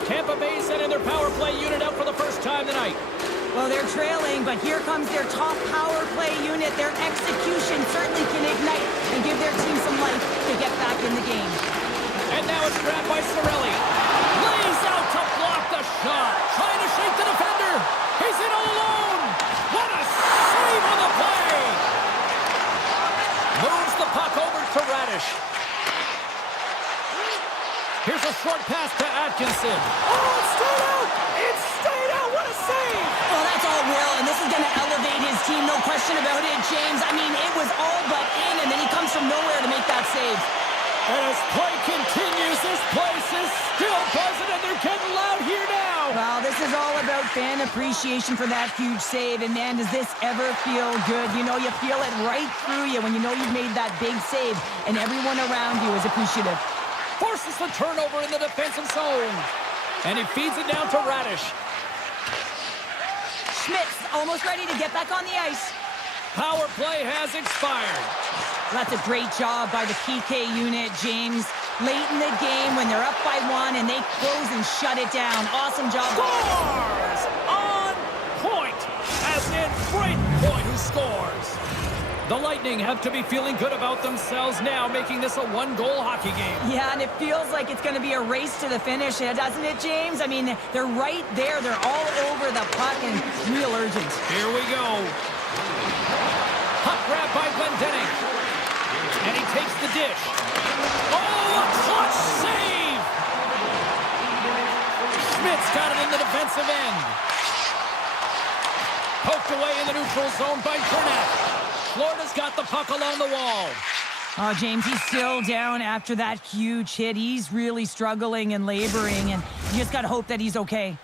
Tampa Bay sending their power play unit out for the first time tonight. Well, they're trailing, but here comes their top power play unit. Their execution certainly can ignite and give their team some life to get back in the game. And now it's grabbed by Cirelli. Lays out to block the shot. Trying to shake the defender. He's in all alone. What a save on the play. Moves the puck over to Radish. Here's a short pass to Atkinson. Oh, it's stayed out. It's stayed out. What a save. Well, that's all Will, and this is going to elevate his team, no question about it, James. I mean, it was all but in, and then he comes from nowhere to make that save. And as play continues, this place is still buzzing, and they're getting loud here now. Well, this is all about fan appreciation for that huge save, and man, does this ever feel good. You know, you feel it right through you when you know you've made that big save, and everyone around you is appreciative. Forces the turnover in the defensive zone. And he feeds it down to Radish. Schmidt's almost ready to get back on the ice. Power play has expired. That's a great job by the PK unit, James. Late in the game when they're up by 1 and they close and shut it down. Awesome job. Scores! On point! As in great point who scores. The Lightning have to be feeling good about themselves now, making this a one-goal hockey game. Yeah, and it feels like it's going to be a race to the finish, doesn't it, James? I mean, they're right there. They're all over the puck and real urgent. Here we go. Puck grab by Glendening. And he takes the dish. Oh, a clutch save! Schmidt's got it in the defensive end. Poked away in the neutral zone by Chernak. Florida's got the puck along the wall. Oh, James, he's still down after that huge hit. He's really struggling and laboring, and you just got to hope that he's okay.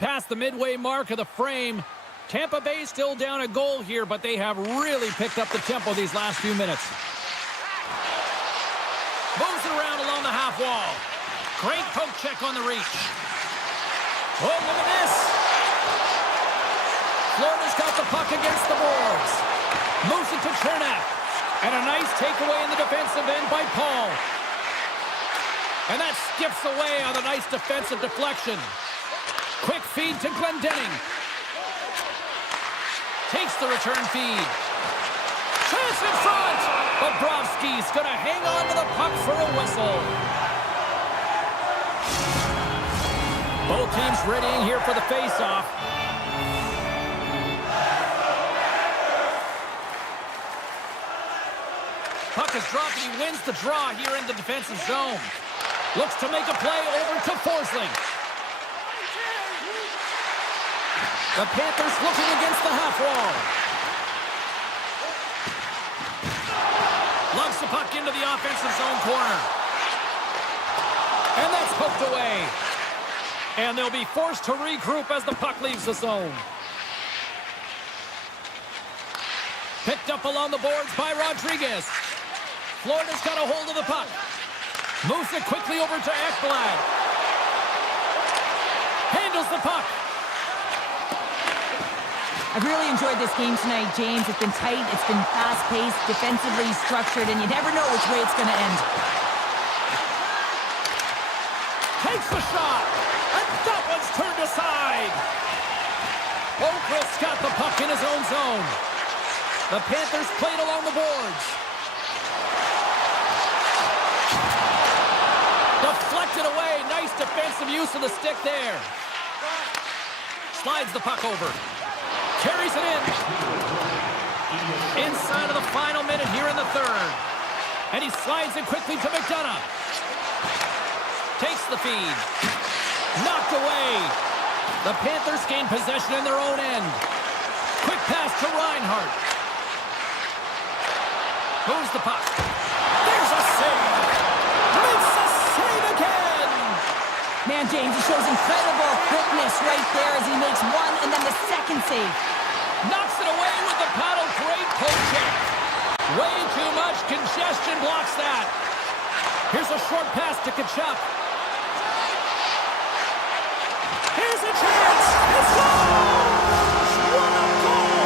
Past the midway mark of the frame. Tampa Bay still down a goal here, but they have really picked up the tempo these last few minutes. Moves it around along the half wall. Great poke check on the reach. Oh, look at this. Florida's got the puck against the boards. Moves it to Chernak. And a nice takeaway in the defensive end by Paul. And that skips away on a nice defensive deflection. Quick feed to Glendening. Takes the return feed. Chance in front! Bobrovsky's going to hang on to the puck for a whistle. Both teams readying here for the face-off. Puck is dropped and he wins the draw here in the defensive zone. Looks to make a play over to Forsling. The Panthers looking against the half wall. Lugs the puck into the offensive zone corner. And that's poked away. And they'll be forced to regroup as the puck leaves the zone. Picked up along the boards by Rodriguez. Florida's got a hold of the puck. Moves it quickly over to Ekblad. Handles the puck. I've really enjoyed this game tonight, James. It's been tight, it's been fast-paced, defensively structured, and you never know which way it's going to end. Takes the shot, and that one's turned aside. Oakrist's got the puck in his own zone. The Panthers played along the boards. Deflected away. Nice defensive use of the stick there. Slides the puck over. Carries it in. Inside of the final minute here in the third. And he slides it quickly to McDonough. Takes the feed. Knocked away. The Panthers gain possession in their own end. Quick pass to Reinhart. Moves the puck. There's a save. Makes a save again. Man, James, he shows incredible quickness right there as he makes one and then the second save. Knocks it away with the paddle. Great poke check. Way too much congestion blocks that. Here's a short pass to Kachuk. Here's a chance. It scores! What a goal!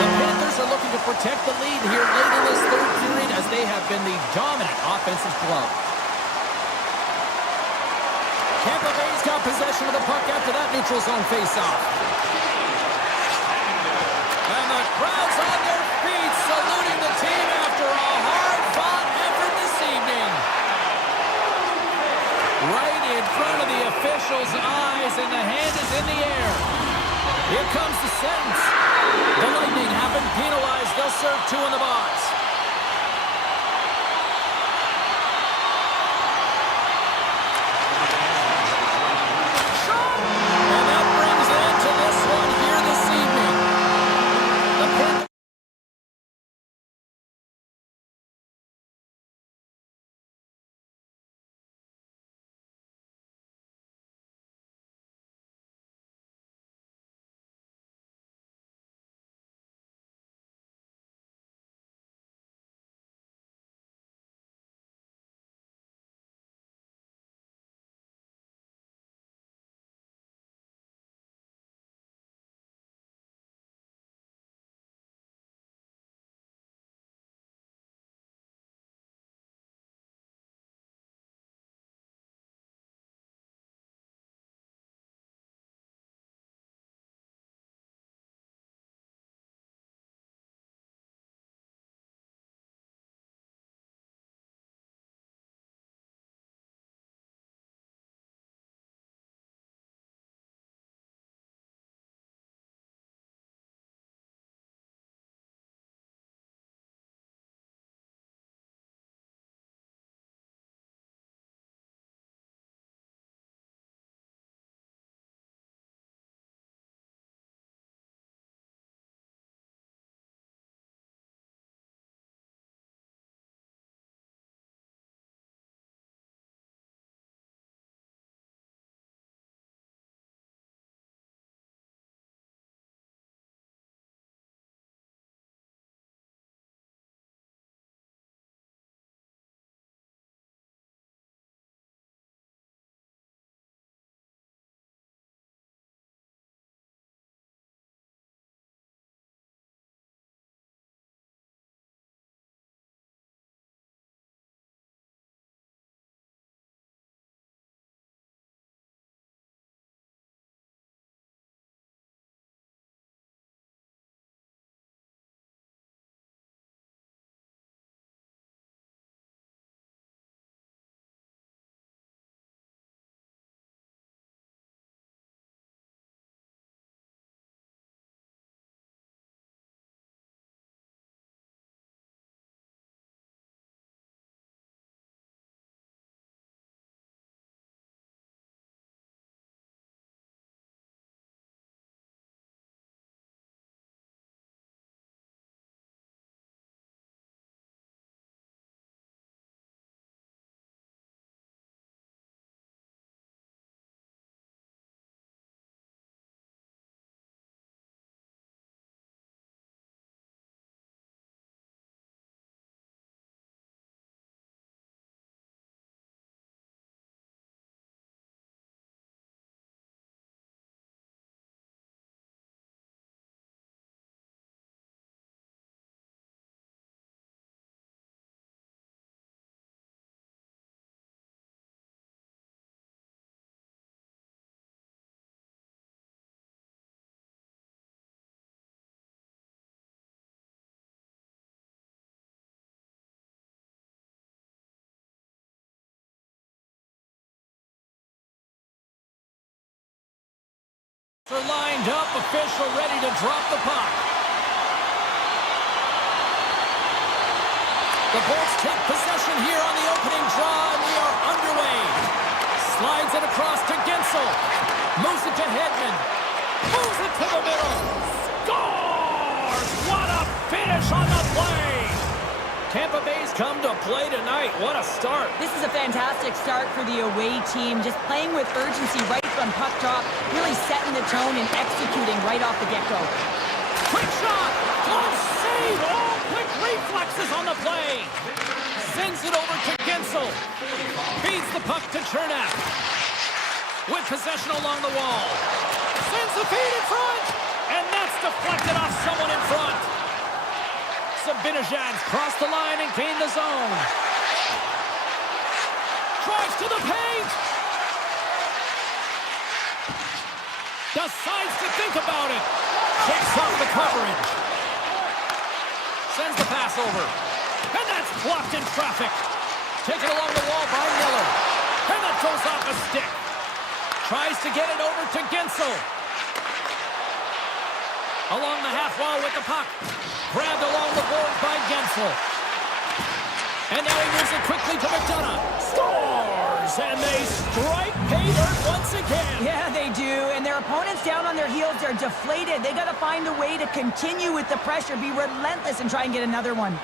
The Panthers are looking to protect the lead here late in this third period as they have been the dominant offensive club. Tampa Bay's got possession of the puck after that neutral zone faceoff. And the crowd's on their feet saluting the team after a hard-fought effort this evening. Right in front of the officials' eyes, and the hand is in the air. Here comes the sentence. The Lightning have been penalized. They'll serve 2 in the box. They're lined up, official ready to drop the puck. The Bolts take possession here on the opening draw, and we are underway. Slides it across to Gensel. Moves it to Hedman. Moves it to the middle. Scores! What a finish on the play! Tampa Bay's come to play tonight. What a start. This is a fantastic start for the away team. Just playing with urgency right from puck drop, really setting the tone and executing right off the get-go. Quick shot! Close save! Oh, quick reflexes on the play! Sends it over to Gensel. Feeds the puck to Chernak. With possession along the wall. Sends the feed in front! And that's deflected off someone in front. Sabinajad's crossed the line and gained the zone. Drives to the paint! Decides to think about it. Kicks off the coverage. Sends the pass over. And that's blocked in traffic. Taken along the wall by Miller. And that goes off a stick. Tries to get it over to Gensel. Along the half wall with the puck. Grabbed along the boards by Gensel. And now he moves it quickly to McDonough. Scores! And they strike pay dirt once again. Yeah, they do. And their opponents down on their heels, they're deflated. They got to find a way to continue with the pressure, be relentless, and try and get another one.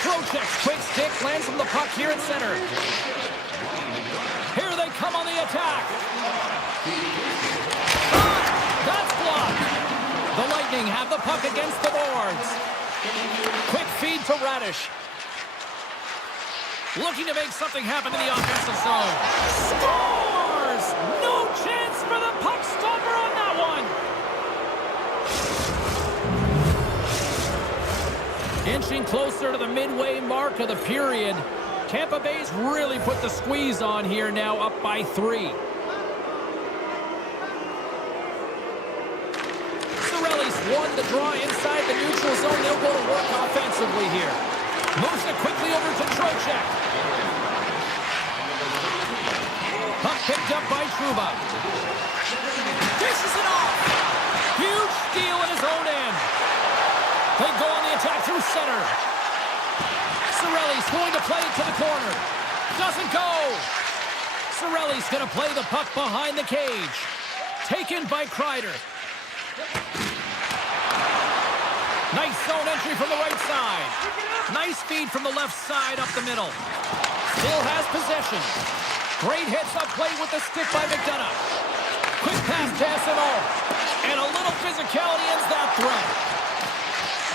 Trocheck's quick stick lands from the puck here at center. Here they come on the attack. That's blocked. The Lightning have the puck against the boards. Quick feed to Radish. Looking to make something happen in the offensive zone. Scores! No chance for the puck stopper on that one. Inching closer to the midway mark of the period. Tampa Bay's really put the squeeze on here now, up by 3. Won the draw inside the neutral zone. They'll go to work offensively here. Moves it quickly over to Trocheck. Puck picked up by Trouba. Dishes it off. Huge steal at his own end. They go on the attack through center. Cirelli's going to play it to the corner. Doesn't go. Cirelli's going to play the puck behind the cage. Taken by Kreider. Nice zone entry from the right side. Nice feed from the left side up the middle. Still has possession. Great hits up play with the stick by McDonough. Quick pass to SNO. And a little physicality ends that threat.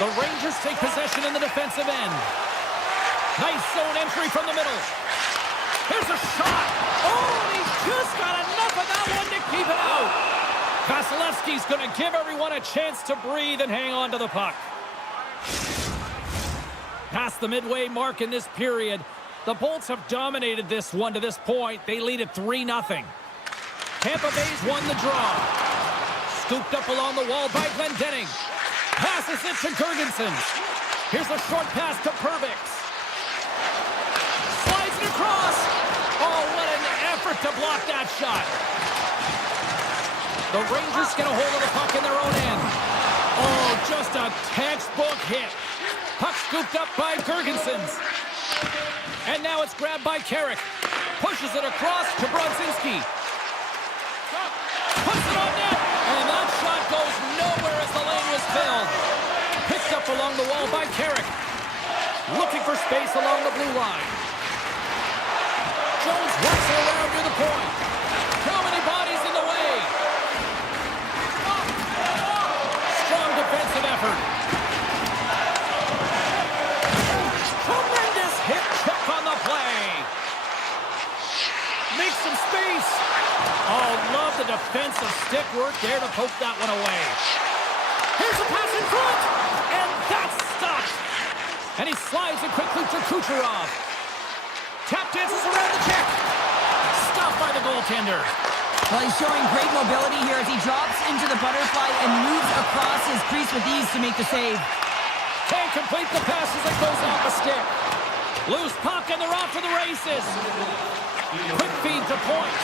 The Rangers take possession in the defensive end. Nice zone entry from the middle. Here's a shot. Oh, he just got enough of that one to keep it out. Vasilevsky's going to give everyone a chance to breathe and hang on to the puck. Past the midway mark in this period, the Bolts have dominated this one to this point. They lead at 3-0. Tampa Bay's won the draw. Scooped up along the wall by Glendening. Passes it to Girgensons. Here's a short pass to Pervix. Slides it across. Oh, what an effort to block that shot. The Rangers get a hold of the puck in their own end. Oh, just a textbook hit. Puck scooped up by Girgensons. And now it's grabbed by Carrick. Pushes it across to Brodzinski. Puts it on net. And that shot goes nowhere as the lane was filled. Picked up along the wall by Carrick. Looking for space along the blue line. Jones works it around near the point. How many bodies in the way? Strong defensive effort. Tremendous hip check on the play. Makes some space. Oh, love the defensive stick work there to poke that one away. Here's a pass in front. And that's stopped. And he slides it quickly to Kucherov. Tap dances around the check. Stopped by the goaltender. Well, he's showing great mobility here as he drops into the butterfly and moves across his crease with ease to make the save. Can't complete the pass as it goes off a stick. Loose puck and they're off to the races. Quick feed to point.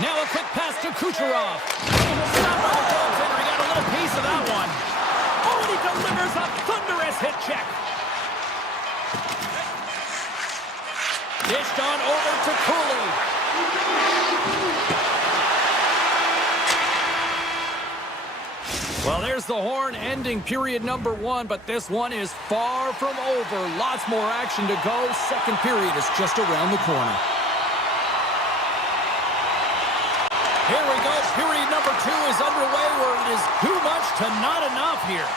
Now a quick pass to Kucherov. Stop by the goaltender. He got a little piece of that one. Oh, and he delivers a thunderous hit check. Dished on over to Cooley. Well, there's the horn ending period number 1, but this one is far from over. Lots more action to go. Second period is just around the corner. Here we go. Period number 2 is underway where it is too much to not enough here.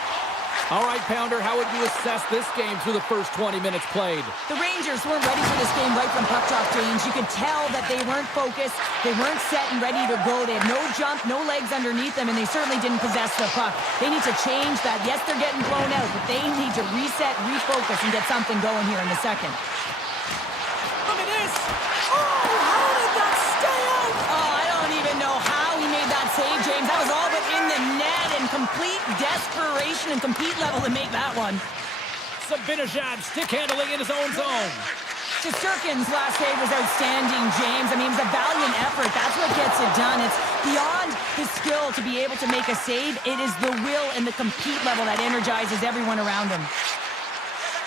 All right, Pounder, how would you assess this game through the first 20 minutes played? The Rangers weren't ready for this game right from puck drop, James. You could tell that they weren't focused, they weren't set and ready to go. They had no jump, no legs underneath them, and they certainly didn't possess the puck. They need to change that. Yes, they're getting blown out, but they need to reset, refocus, and get something going here in the second. Look at this! Oh, how did that stay out? Oh, I don't even know how he made that save, James. That was all but in the net, and complete desperation and compete level to make that one. Sabinajad stick handling in his own zone. Shesterkin's last save was outstanding, James. I mean, it was a valiant effort. That's what gets it done. It's beyond his skill to be able to make a save. It is the will and the compete level that energizes everyone around him.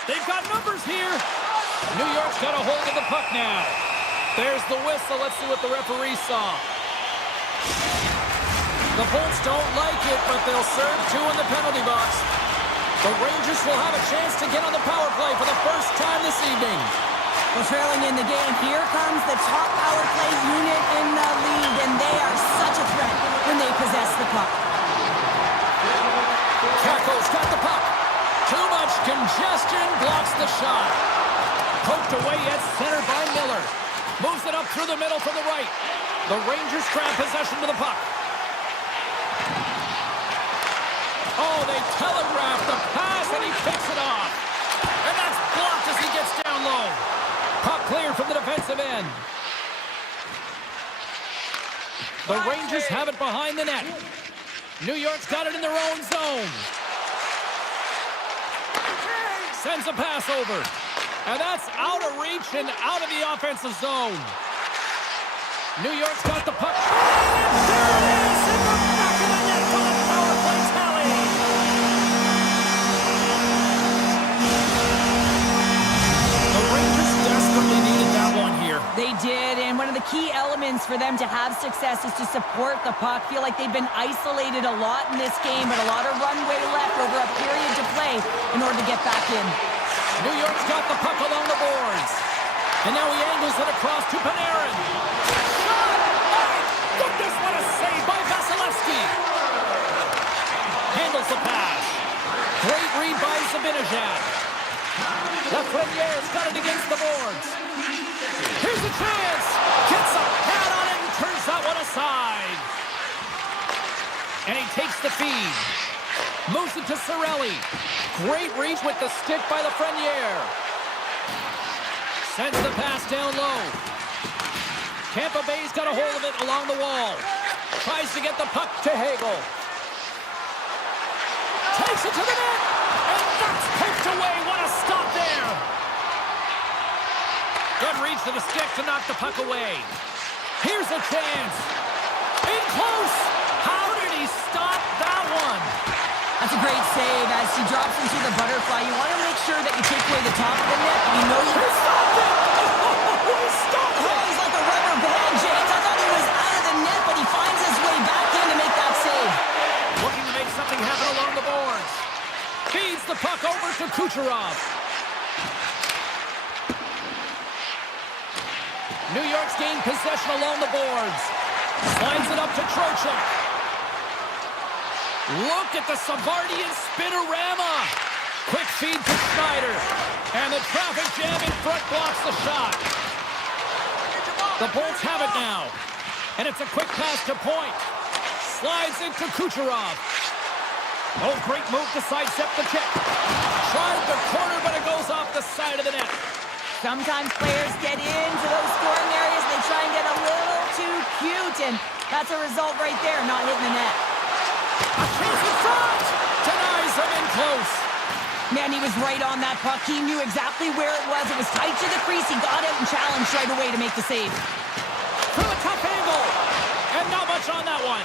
They've got numbers here. New York's got a hold of the puck now. There's the whistle. Let's see what the referee saw. The Bolts don't like it, but they'll serve 2 in the penalty box. The Rangers will have a chance to get on the power play for the first time this evening. Well, trailing in the game, here comes the top power play unit in the league, and they are such a threat when they possess the puck. Kako's got the puck. Too much congestion blocks the shot. Poked away at center by Miller. Moves it up through the middle for the right. The Rangers grab possession to the puck. Oh, they telegraph the pass, and he picks it off. And that's blocked as he gets down low. Puck cleared from the defensive end. The Rangers have it behind the net. New York's got it in their own zone. Sends a pass over. And that's out of reach and out of the offensive zone. New York's got the puck. And there it is in the back of the net for the power play tally. The Rangers desperately needed that one here. They did, and one of the key elements for them to have success is to support the puck. Feel like they've been isolated a lot in this game, but a lot of runway left over a period to play in order to get back in. New York's got the puck along the boards. And now he angles it across to Panarin. Shot! My goodness, what a save by Vasilevsky. Handles the pass. Great read by Sabinajad. Lafreniere's got it against the boards. Here's a chance. Gets a pad on it and turns that one aside. And he takes the feed. Moves it to Cirelli. Great reach with the stick by Lafreniere. Sends the pass down low. Tampa Bay's got a hold of it along the wall. Tries to get the puck to Hagel. Takes it to the net. And that's poked away. What a stop there. Good reach to the stick to knock the puck away. Here's a chance. In close. How did he stop that one? That's a great save as he drops into the butterfly. You want to make sure that you take away the top of the net, but you know you can stop it. He stopped it. Oh, he's like a rubber band, James. I thought he was out of the net, but he finds his way back in to make that save. Looking to make something happen along the boards. Feeds the puck over to Kucherov. New York's gained possession along the boards. Slides it up to Trocheck. Look at the Savardian spinorama. Quick feed to Schneider. And the traffic jam in front blocks the shot. The Bolts have it now. And it's a quick pass to Point. Slides into Kucherov. Oh, great move to sidestep the check. Tried the corner, but it goes off the side of the net. Sometimes players get into those scoring areas. They try and get a little too cute, and that's a result right there, not hitting the net. A chance in front! Denies him in close. Man, he was right on that puck. He knew exactly where it was. It was tight to the crease. He got out and challenged right away to make the save. From a tough angle. touch on that one.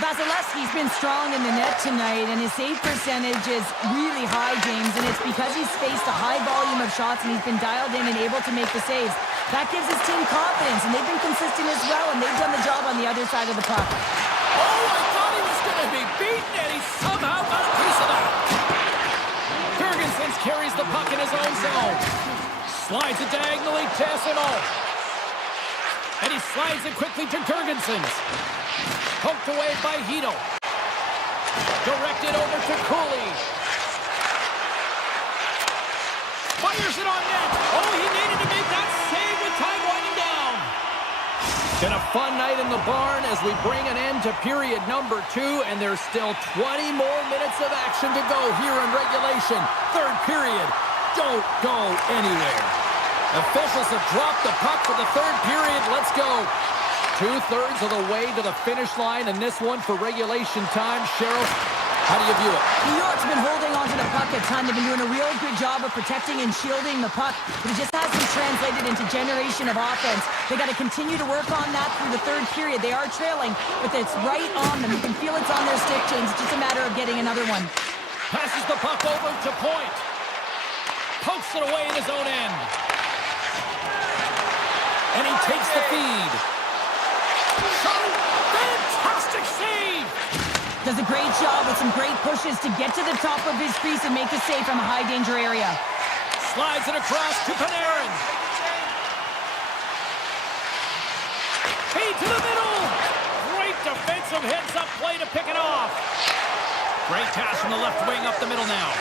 Vasilevsky's been strong in the net tonight, and his save percentage is really high, James, and it's because he's faced a high volume of shots and he's been dialed in and able to make the saves. That gives his team confidence, and they've been consistent as well, and they've done the job on the other side of the puck. Oh, I thought he was going to be beaten, and he somehow got a piece of that. Jurgensen carries the puck in his own zone. Slides it diagonally to Essimo. And he slides it quickly to Jurgensen. Poked away by Hito. Directed over to Cooley. Fires it on net. Oh, he needed to make that save with time winding down. Been a fun night in the barn as we bring an end to period number 2, and there's still 20 more minutes of action to go here in regulation. Third period. Don't go anywhere. Officials have dropped the puck for the third period. Let's go. 2/3 of the way to the finish line in this one for regulation time. Cheryl, how do you view it? New York's been holding onto the puck a ton. They've been doing a real good job of protecting and shielding the puck, but it just hasn't translated into generation of offense. They got to continue to work on that through the third period. They are trailing, but it's right on them. You can feel it's on their stick, James. It's just a matter of getting another one. Passes the puck over to Point. Pokes it away in his own end. And he takes the feed. Fantastic save! Does a great job with some great pushes to get to the top of his crease and make a save from a high-danger area. Slides it across to Panarin. Feed to the middle! Great defensive heads-up play to pick it off. Great pass from the left wing up the middle now.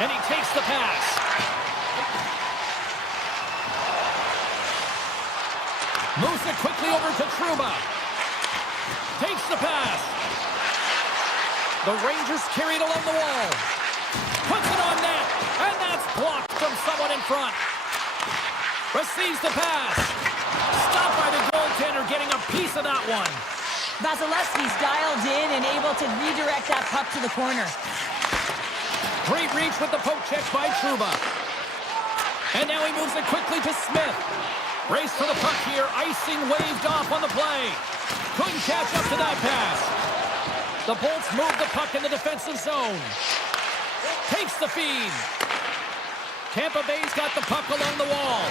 And he takes the pass. Moves it quickly over to Trouba. Takes the pass. The Rangers carry it along the wall. Puts it on net. And that's blocked from someone in front. Receives the pass. Stopped by the goaltender, getting a piece of that one. Vasilevsky's dialed in and able to redirect that puck to the corner. Great reach with the poke check by Trouba. And now he moves it quickly to Smith. Race for the puck here. Icing waved off on the play. Couldn't catch up to that pass. The Bolts move the puck in the defensive zone. Takes the feed. Tampa Bay's got the puck along the wall.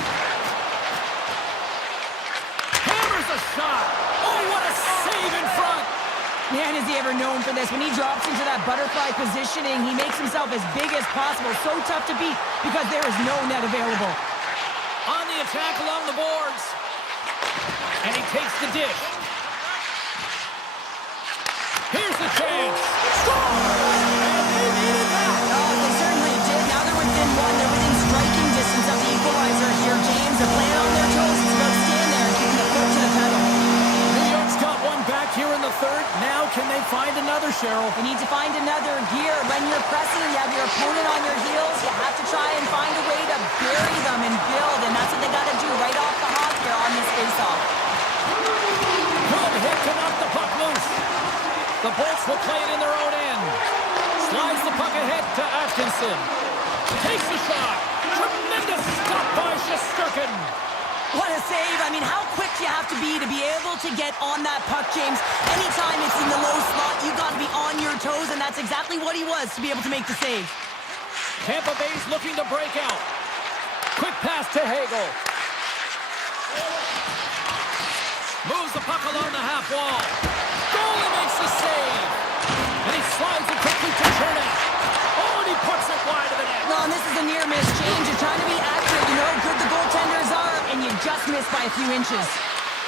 Hammers a shot. Oh, what a save in front. Man, is he ever known for this. When he drops into that butterfly positioning, he makes himself as big as possible. So tough to beat because there is no net available. On the attack along the boards. And he takes the dish. Here's the chance. Score! And they needed that. Oh, they certainly did. Now they're within one. They're within striking distance of the equalizer here, James. They're playing on their toes. It's about staying there and keeping the foot to the pedal. New York's got one back here in the third. Now can they find another, Cheryl? They need to find another gear. When you're pressing, you have your opponent on your heels. You have to try and find a way to bury them and build, and that's what they got to do right off the hop here on this face-off. Good hit to knock the puck loose. The Bolts will play it in their own end. Slides the puck ahead to Atkinson. Takes the shot. Tremendous stop by Shesterkin. What a save. I mean, how quick you have to be able to get on that puck, James. Anytime it's in the low slot, you got to be on your toes, and that's exactly what he was to be able to make the save. Tampa Bay's looking to break out. Quick pass to Hagel. Moves the puck along the half wall. Goalie makes the save. And he slides it quickly to Chernak. Oh, and he puts it wide of the net. Well, and this is a near miss, James. You're trying to be accurate. You know how good the goaltenders are, and you just missed by a few inches.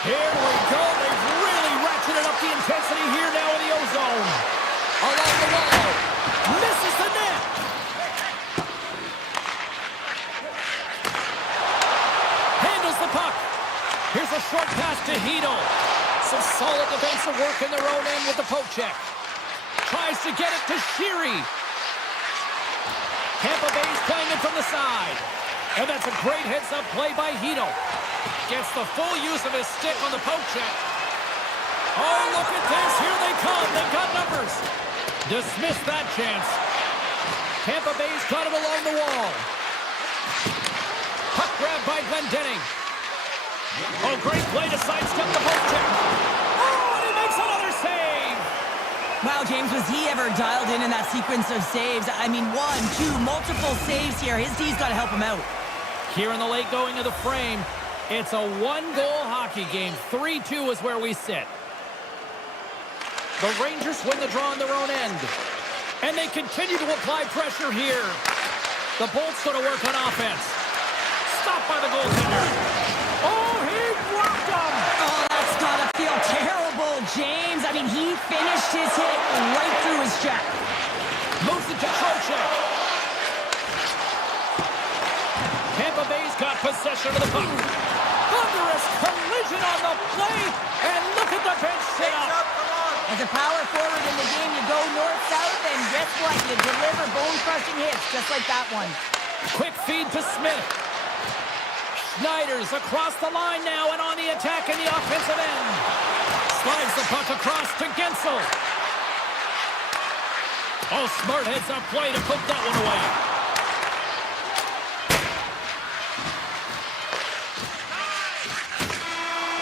Here we go. They've really ratcheted up the intensity here now in the O-zone. Along the wall. Misses the net. Handles the puck. Here's a short pass to Hito. Some solid defensive work in their own end with the poke check. Tries to get it to Sheary. Tampa Bay's playing it from the side. And that's a great heads-up play by Hito. Gets the full use of his stick on the poke check. Oh, look at this. Here they come. They've got numbers. Dismiss that chance. Tampa Bay's got it along the wall. Puck grab by Glendening. Oh, great play to sidestep the post check. Oh, and he makes another save. Wow, James, was he ever dialed in that sequence of saves? I mean, one, two, multiple saves here. His D's got to help him out. Here in the late going of the frame, it's a one-goal hockey game. 3-2 is where we sit. The Rangers win the draw on their own end. And they continue to apply pressure here. The Bolts go to work on offense. Stopped by the goaltender. Oh, he blocked him! Oh, that's got to feel terrible, James. I mean, he finished his hit right through his check. Moves it to Trocheck. Tampa Bay's got possession of the puck. Thunderous collision on the play. And look at the bench set up. As a power forward in the game, you go north-south, and guess what? You deliver bone-crushing hits, just like that one. Quick feed to Smith. Schneider's across the line now and on the attack in the offensive end. Slides the puck across to Gensel. Oh, smart heads up play to put that one away.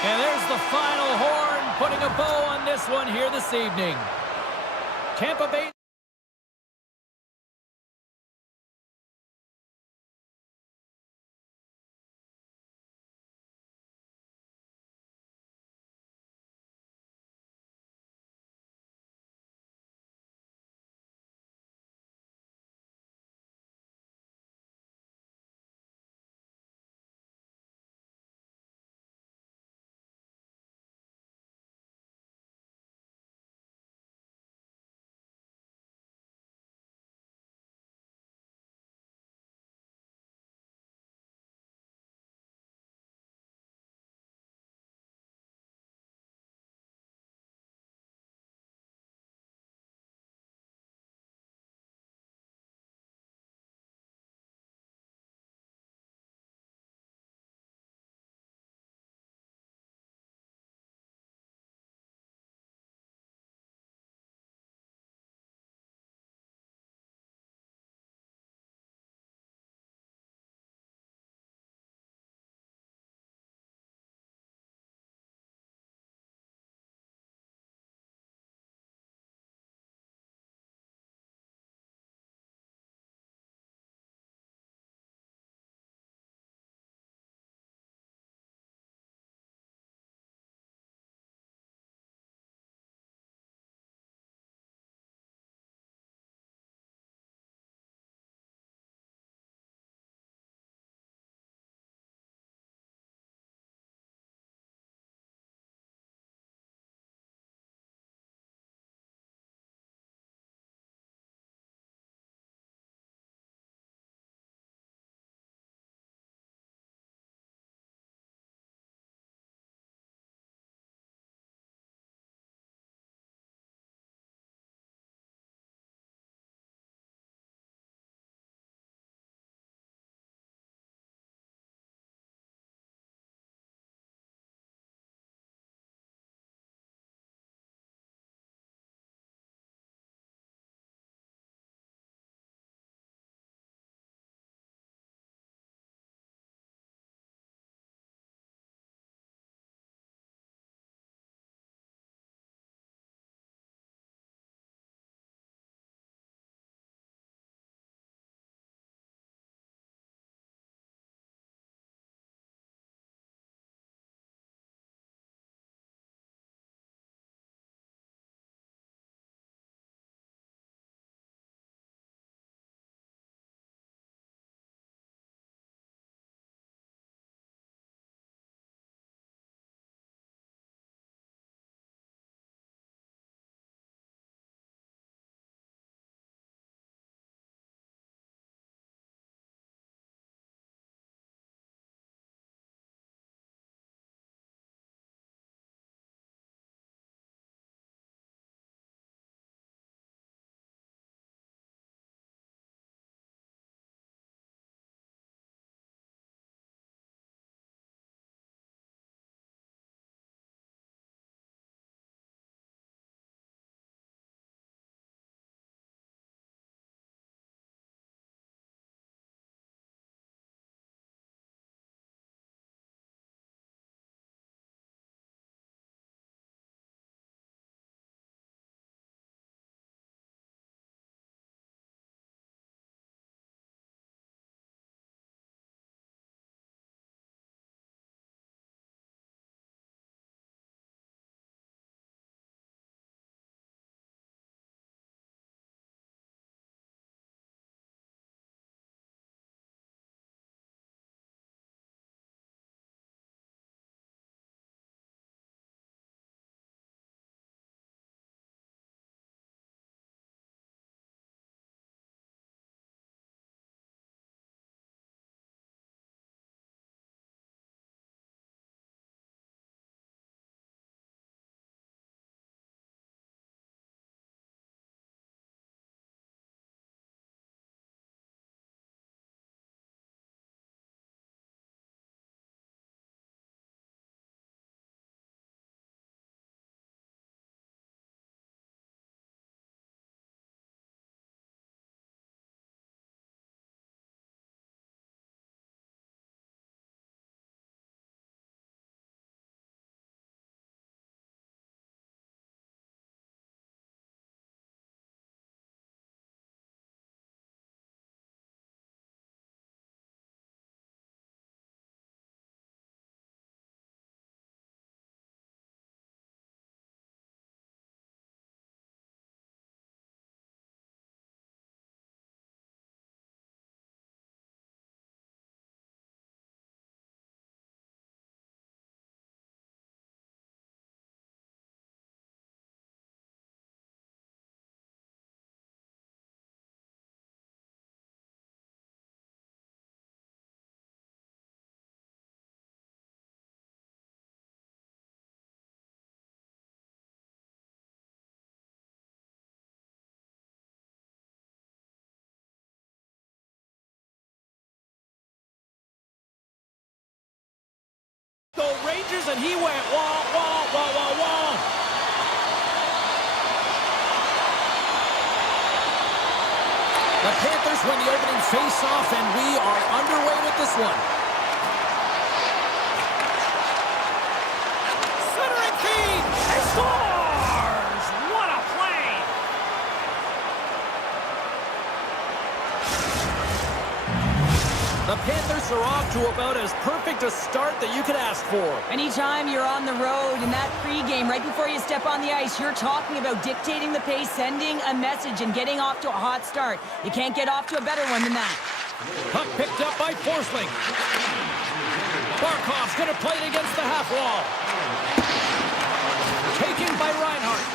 And there's the final horn, putting a bow on this one here this evening. Tampa Bay changes, and he went wall, wall, wall, wall, wall. The Panthers win the opening face-off, and we are underway with this one. Centering feed! He scores! What a play! The Panthers are off to about as perfect a start that you could ask for. Anytime you're on the road in that pregame, right before you step on the ice, you're talking about dictating the pace, sending a message, and getting off to a hot start. You can't get off to a better one than that. Puck picked up by Forsling. Barkov's going to play it against the half wall. Taken by Reinhart.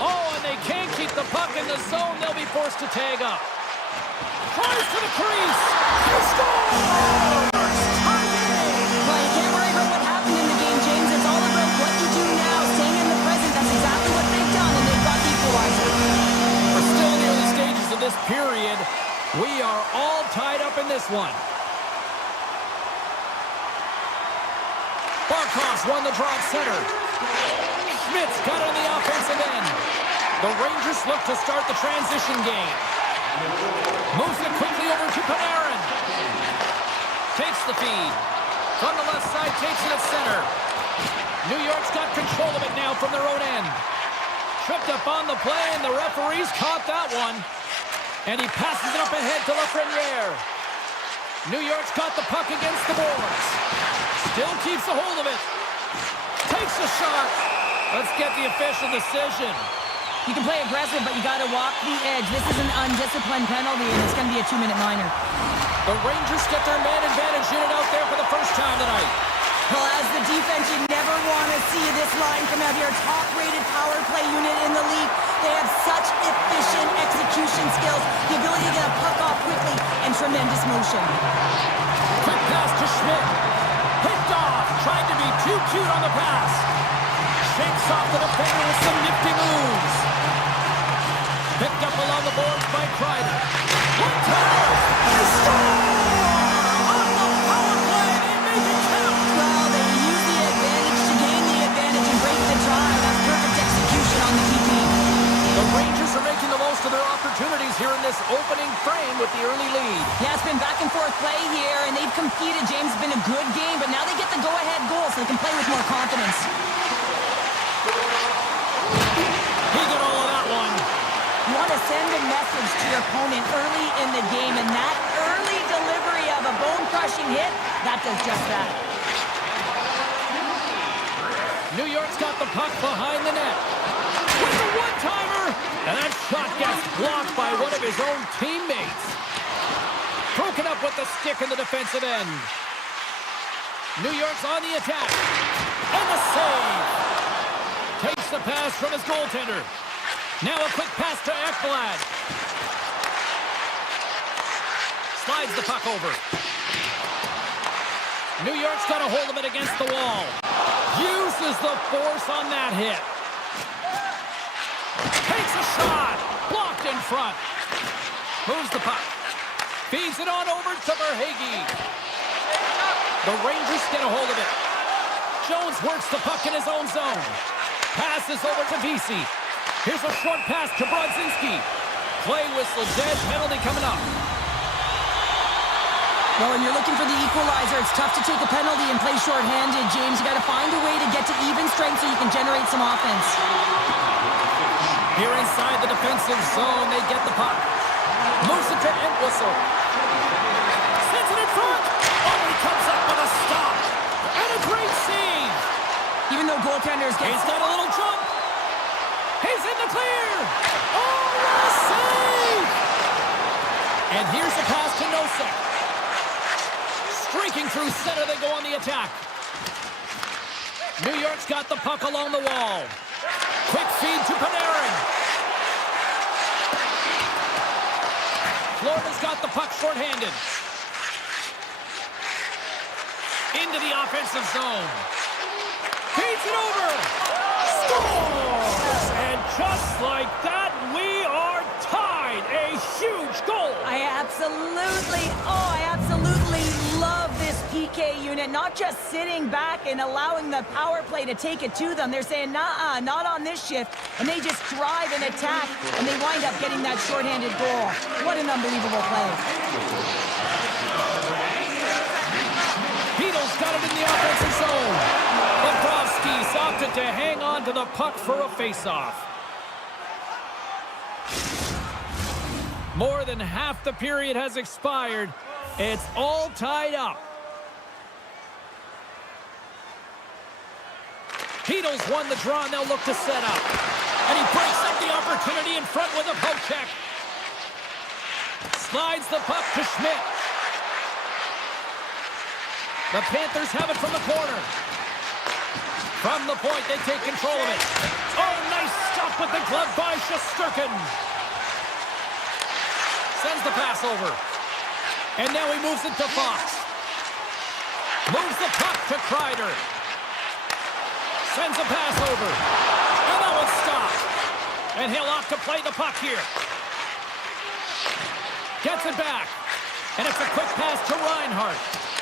Oh, and they can't keep the puck in the zone. They'll be forced to tag up. Tries to the crease. He scores! Well, you can't worry about what happened in the game, James. It's all about what you do now, staying in the present. That's exactly what they've done, and they've got the equalizer. We're still in the early stages of this period. We are all tied up in this one. Barkov's won the draw at center. Schmidt's got it on the offensive end. The Rangers look to start the transition game. Moves it quickly over to Panarin. Takes the feed. From the left side, takes it at center. New York's got control of it now from their own end. Tripped up on the play, and the referees caught that one. And he passes it up ahead to Lafreniere. New York's got the puck against the boards. Still keeps a hold of it. Takes a shot. Let's get the official decision. You can play aggressive, but you got to walk the edge. This is an undisciplined penalty, and it's going to be a 2-minute minor. The Rangers get their man advantage unit out there for the first time tonight. Well, as the defense, you never want to see this line come out here. Top-rated power play unit in the league. They have such efficient execution skills, the ability to get a puck off quickly, and tremendous motion. Quick pass to Schmidt. Picked off. Tried to be too cute on the pass. Shakes off the defender with some nifty moves. Picked up along the boards by Kreider. One time! They score! On the power play, they make it count! Well, they use the advantage to gain the advantage and break the tie. That's perfect execution on the TP. The Rangers are making the most of their opportunities here in this opening frame with the early lead. Yeah, it's been back and forth play here, and they've competed. James, it's been a good game, but now they get the go-ahead goal, so they can play with more confidence. He got all of that one. You want to send a message to your opponent early in the game, and that early delivery of a bone-crushing hit, that does just that. New York's got the puck behind the net. With the one-timer, and that shot gets blocked by one of his own teammates. Broken up with the stick in the defensive end. New York's on the attack. And the save. Takes the pass from his goaltender. Now a quick pass to Ekblad. Slides the puck over. New York's got a hold of it against the wall. Uses the force on that hit. Takes a shot. Blocked in front. Moves the puck. Feeds it on over to Verhaeghe. The Rangers get a hold of it. Jones works the puck in his own zone. Passes over to Vesey. Here's a short pass to Brodzinski. Play whistle dead. Penalty coming up. Well, when you're looking for the equalizer, it's tough to take a penalty and play shorthanded, James. You got to find a way to get to even strength so you can generate some offense. Here inside the defensive zone, they get the puck. Moves it to Entwistle. Sends it in front. Oh, he comes up with a stop. And a great save. Even though goaltenders get... He's got a little jump. He's in the clear. Oh, what a save. And here's the pass to Nosek. Streaking through center, they go on the attack. New York's got the puck along the wall. Quick feed to Panarin. Florida's got the puck shorthanded. Into the offensive zone. Feeds it over. Scores! And just like that, we are tied. A huge goal. I absolutely love this PK unit, not just sitting back and allowing the power play to take it to them. They're saying, nah, not on this shift. And they just drive and attack, and they wind up getting that shorthanded goal. What an unbelievable play. Beatles got it in the offensive zone. Bobrovsky's opted to hang on to the puck for a face-off. More than half the period has expired. It's all tied up. Beatles won the draw, and they'll look to set up. And he breaks up the opportunity in front with a poke check. Slides the puck to Schmidt. The Panthers have it from the corner. From the point, they take control of it. Oh, nice stop with the glove by Shesterkin. Sends the pass over. And now he moves it to Fox. Moves the puck to Kreider. Sends a pass over. And that one's stopped. And he'll opt to play the puck here. Gets it back. And it's a quick pass to Reinhart.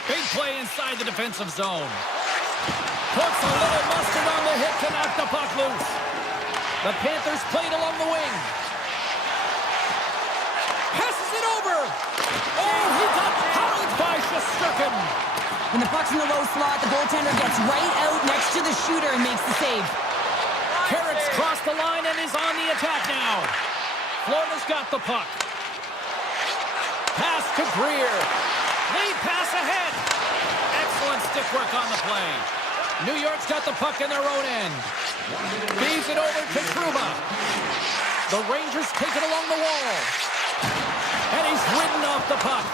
Big play inside the defensive zone. Puts a little mustard on the hip to knock the puck loose. The Panthers played along the wing. Passes it over. Oh, he got pounded by Shesterkin. When the puck's in the low slot, the goaltender gets right out next to the shooter and makes the save. Carrick's crossed the line and is on the attack now. Florida's got the puck. Pass to Greer. Lead pass ahead. Excellent stick work on the play. New York's got the puck in their own end. Feeds it over to Truba. The Rangers take it along the wall. And he's ridden off the puck.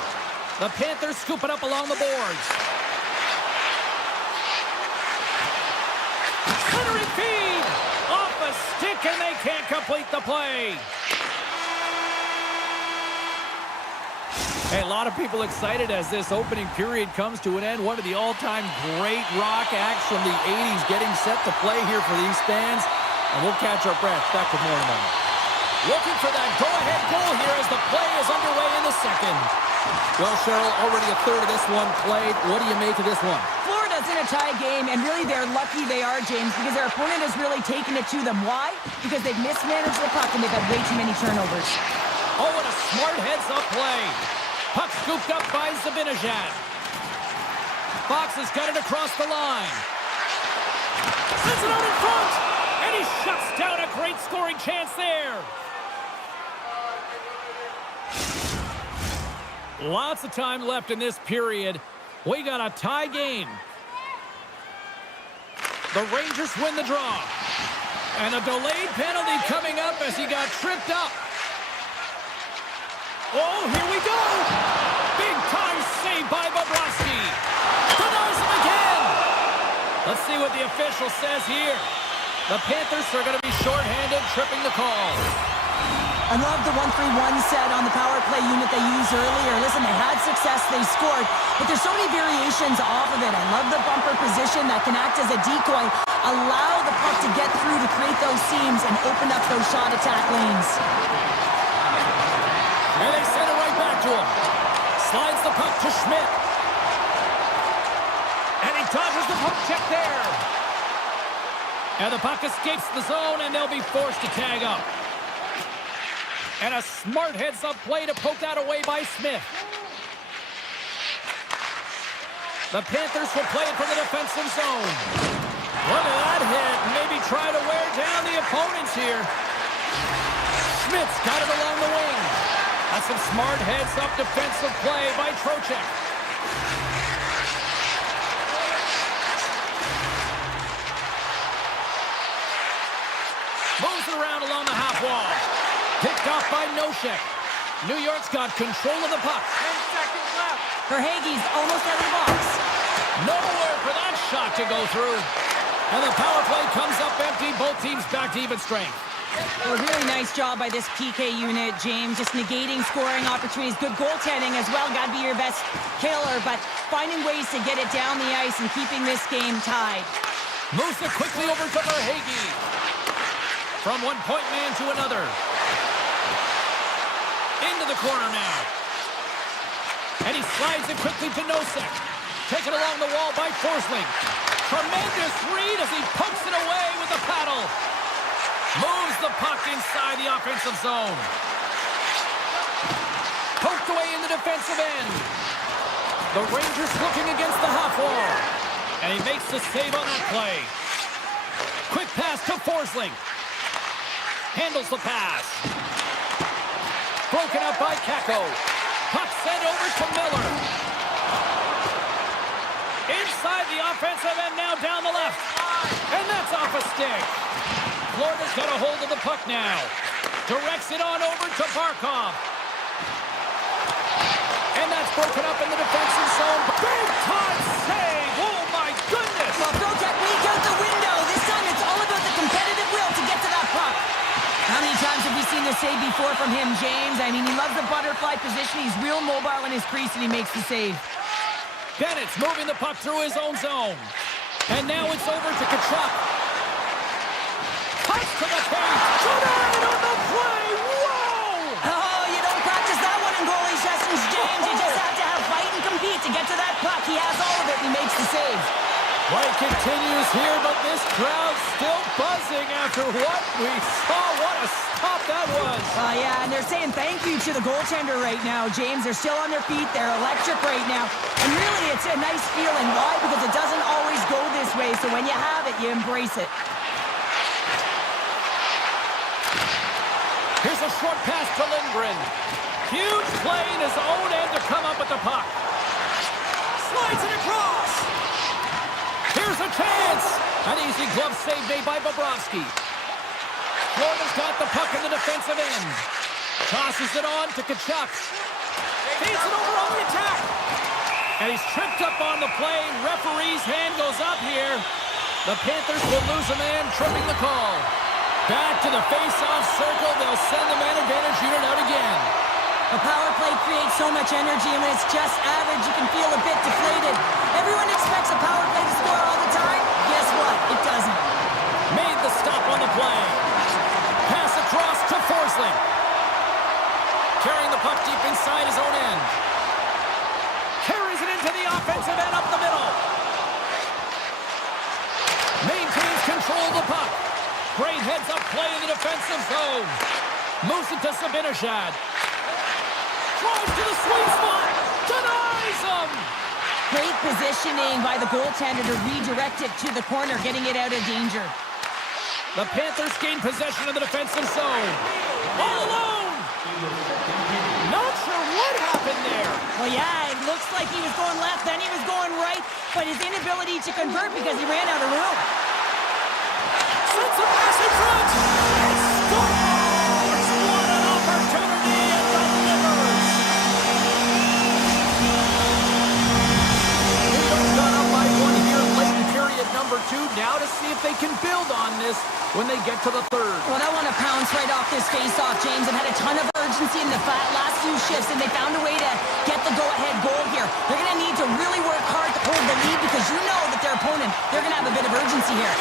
The Panthers scoop it up along the boards. Centering feed! Off a stick, and they can't complete the play. Hey, a lot of people excited as this opening period comes to an end. One of the all-time great rock acts from the 80s getting set to play here for these fans. And we'll catch our breath. Back with more in a moment. Looking for that go-ahead goal here as the play is underway in the second. Well, Cheryl, already a third of this one played. What do you make of this one? Florida's in a tie game, and really they're lucky they are, James, because their opponent has really taken it to them. Why? Because they've mismanaged the puck and they've had way too many turnovers. Oh, and a smart heads-up play. Puck scooped up by Zibanejad. Fox has got it across the line. Sends it out in front, and he shuts down a great scoring chance there. Lots of time left in this period. We got a tie game. The Rangers win the draw. And a delayed penalty coming up as he got tripped up. Oh, here we go. Big time save by Bobrovsky. Denies him again. Let's see what the official says here. The Panthers are going to be shorthanded, tripping the call. I love the 1-3-1 set on the power play unit they used earlier. Listen, they had success, they scored, but there's so many variations off of it. I love the bumper position that can act as a decoy, allow the puck to get through to create those seams and open up those shot attack lanes. And they send it right back to him. Slides the puck to Schmidt. And he dodges the puck check there. And the puck escapes the zone, and they'll be forced to tag up. And a smart heads-up play to poke that away by Smith. The Panthers will play it from the defensive zone. Look at that hit. Maybe try to wear down the opponents here. Schmidt's got it along the wing. That's some smart heads-up defensive play by Trocheck. Moves it around along the half wall. Picked off by Noshek. New York's got control of the puck. 10 seconds left. Verhaeghe's almost out of the box. Nowhere for that shot to go through. And the power play comes up empty. Both teams back to even strength. Well, a really nice job by this PK unit, James. Just negating scoring opportunities. Good goaltending as well. Got to be your best killer. But finding ways to get it down the ice and keeping this game tied. Moves it quickly over to Verhaeghe. From one point man to another. Into the corner now. And he slides it quickly to Nosek. Taken along the wall by Forsling. Tremendous read as he pokes it away with the paddle. Moves the puck inside the offensive zone. Poked away in the defensive end. The Rangers looking against the half wall. And he makes the save on that play. Quick pass to Forsling. Handles the pass. Broken up by Kako. Puck sent over to Miller. Inside the offensive end, now down the left. And that's off a stick. Florida's got a hold of the puck now. Directs it on over to Barkov. And that's broken up in the defensive zone. Big time save! Oh my goodness! Well, throw technique out the window. This time it's all about the competitive will to get to that puck. How many times have we seen this save before from him, James? I mean, he loves the butterfly position. He's real mobile in his crease, and he makes the save. Bennett's moving the puck through his own zone. And now it's over to Kachuk. Puck to the paint. Tonight on the play. Whoa! Oh, you don't practice that one in goalie sessions, James. You just have to have fight and compete to get to that puck. He has all of it, and he makes the save. Play continues here, but this crowd's still buzzing after what we saw. What a stop that was. Yeah, and they're saying thank you to the goaltender right now, James. They're still on their feet. They're electric right now. And really, it's a nice feeling. Why? Because it doesn't always go this way. So when you have it, you embrace it. Here's a short pass to Lindgren. Huge play in his own end to come up with the puck. Slides it across. Here's a chance. An easy glove save made by Bobrovsky. Florida's got the puck in the defensive end. Tosses it on to Kachuk. Feeds it over on the attack. And he's tripped up on the play. Referee's hand goes up here. The Panthers will lose a man, tripping the call. Back to the face-off circle. They'll send the man advantage unit out again. A power play creates so much energy, and when it's just average, you can feel a bit deflated. Everyone expects a power play to score all the time. Guess what? It doesn't. Made the stop on the play. Pass across to Forsling. Carrying the puck deep inside his own end. Carries it into the offensive end up the middle. Maintains control of the puck. Great heads-up play in the defensive zone. Moves it to Sabinishad. Drives to the sweet spot. Denies him. Great positioning by the goaltender to redirect it to the corner, getting it out of danger. The Panthers gain possession of the defensive zone. All alone. Not sure what happened there. Well, yeah, it looks like he was going left, then he was going right, but his inability to convert because he ran out of room. Sends a pass in front. And scores. What an opportunity and delivers. They've gone up by one here late in period number 2. Now to see if they can build on this when they get to the third. Well, I want to pounce right off this face-off, James, and had a ton of urgency in the last few shifts, and they found a way to get the go-ahead goal here. They're going to need to really work hard to hold the lead because you know that their opponent, they're going to have a bit of urgency here.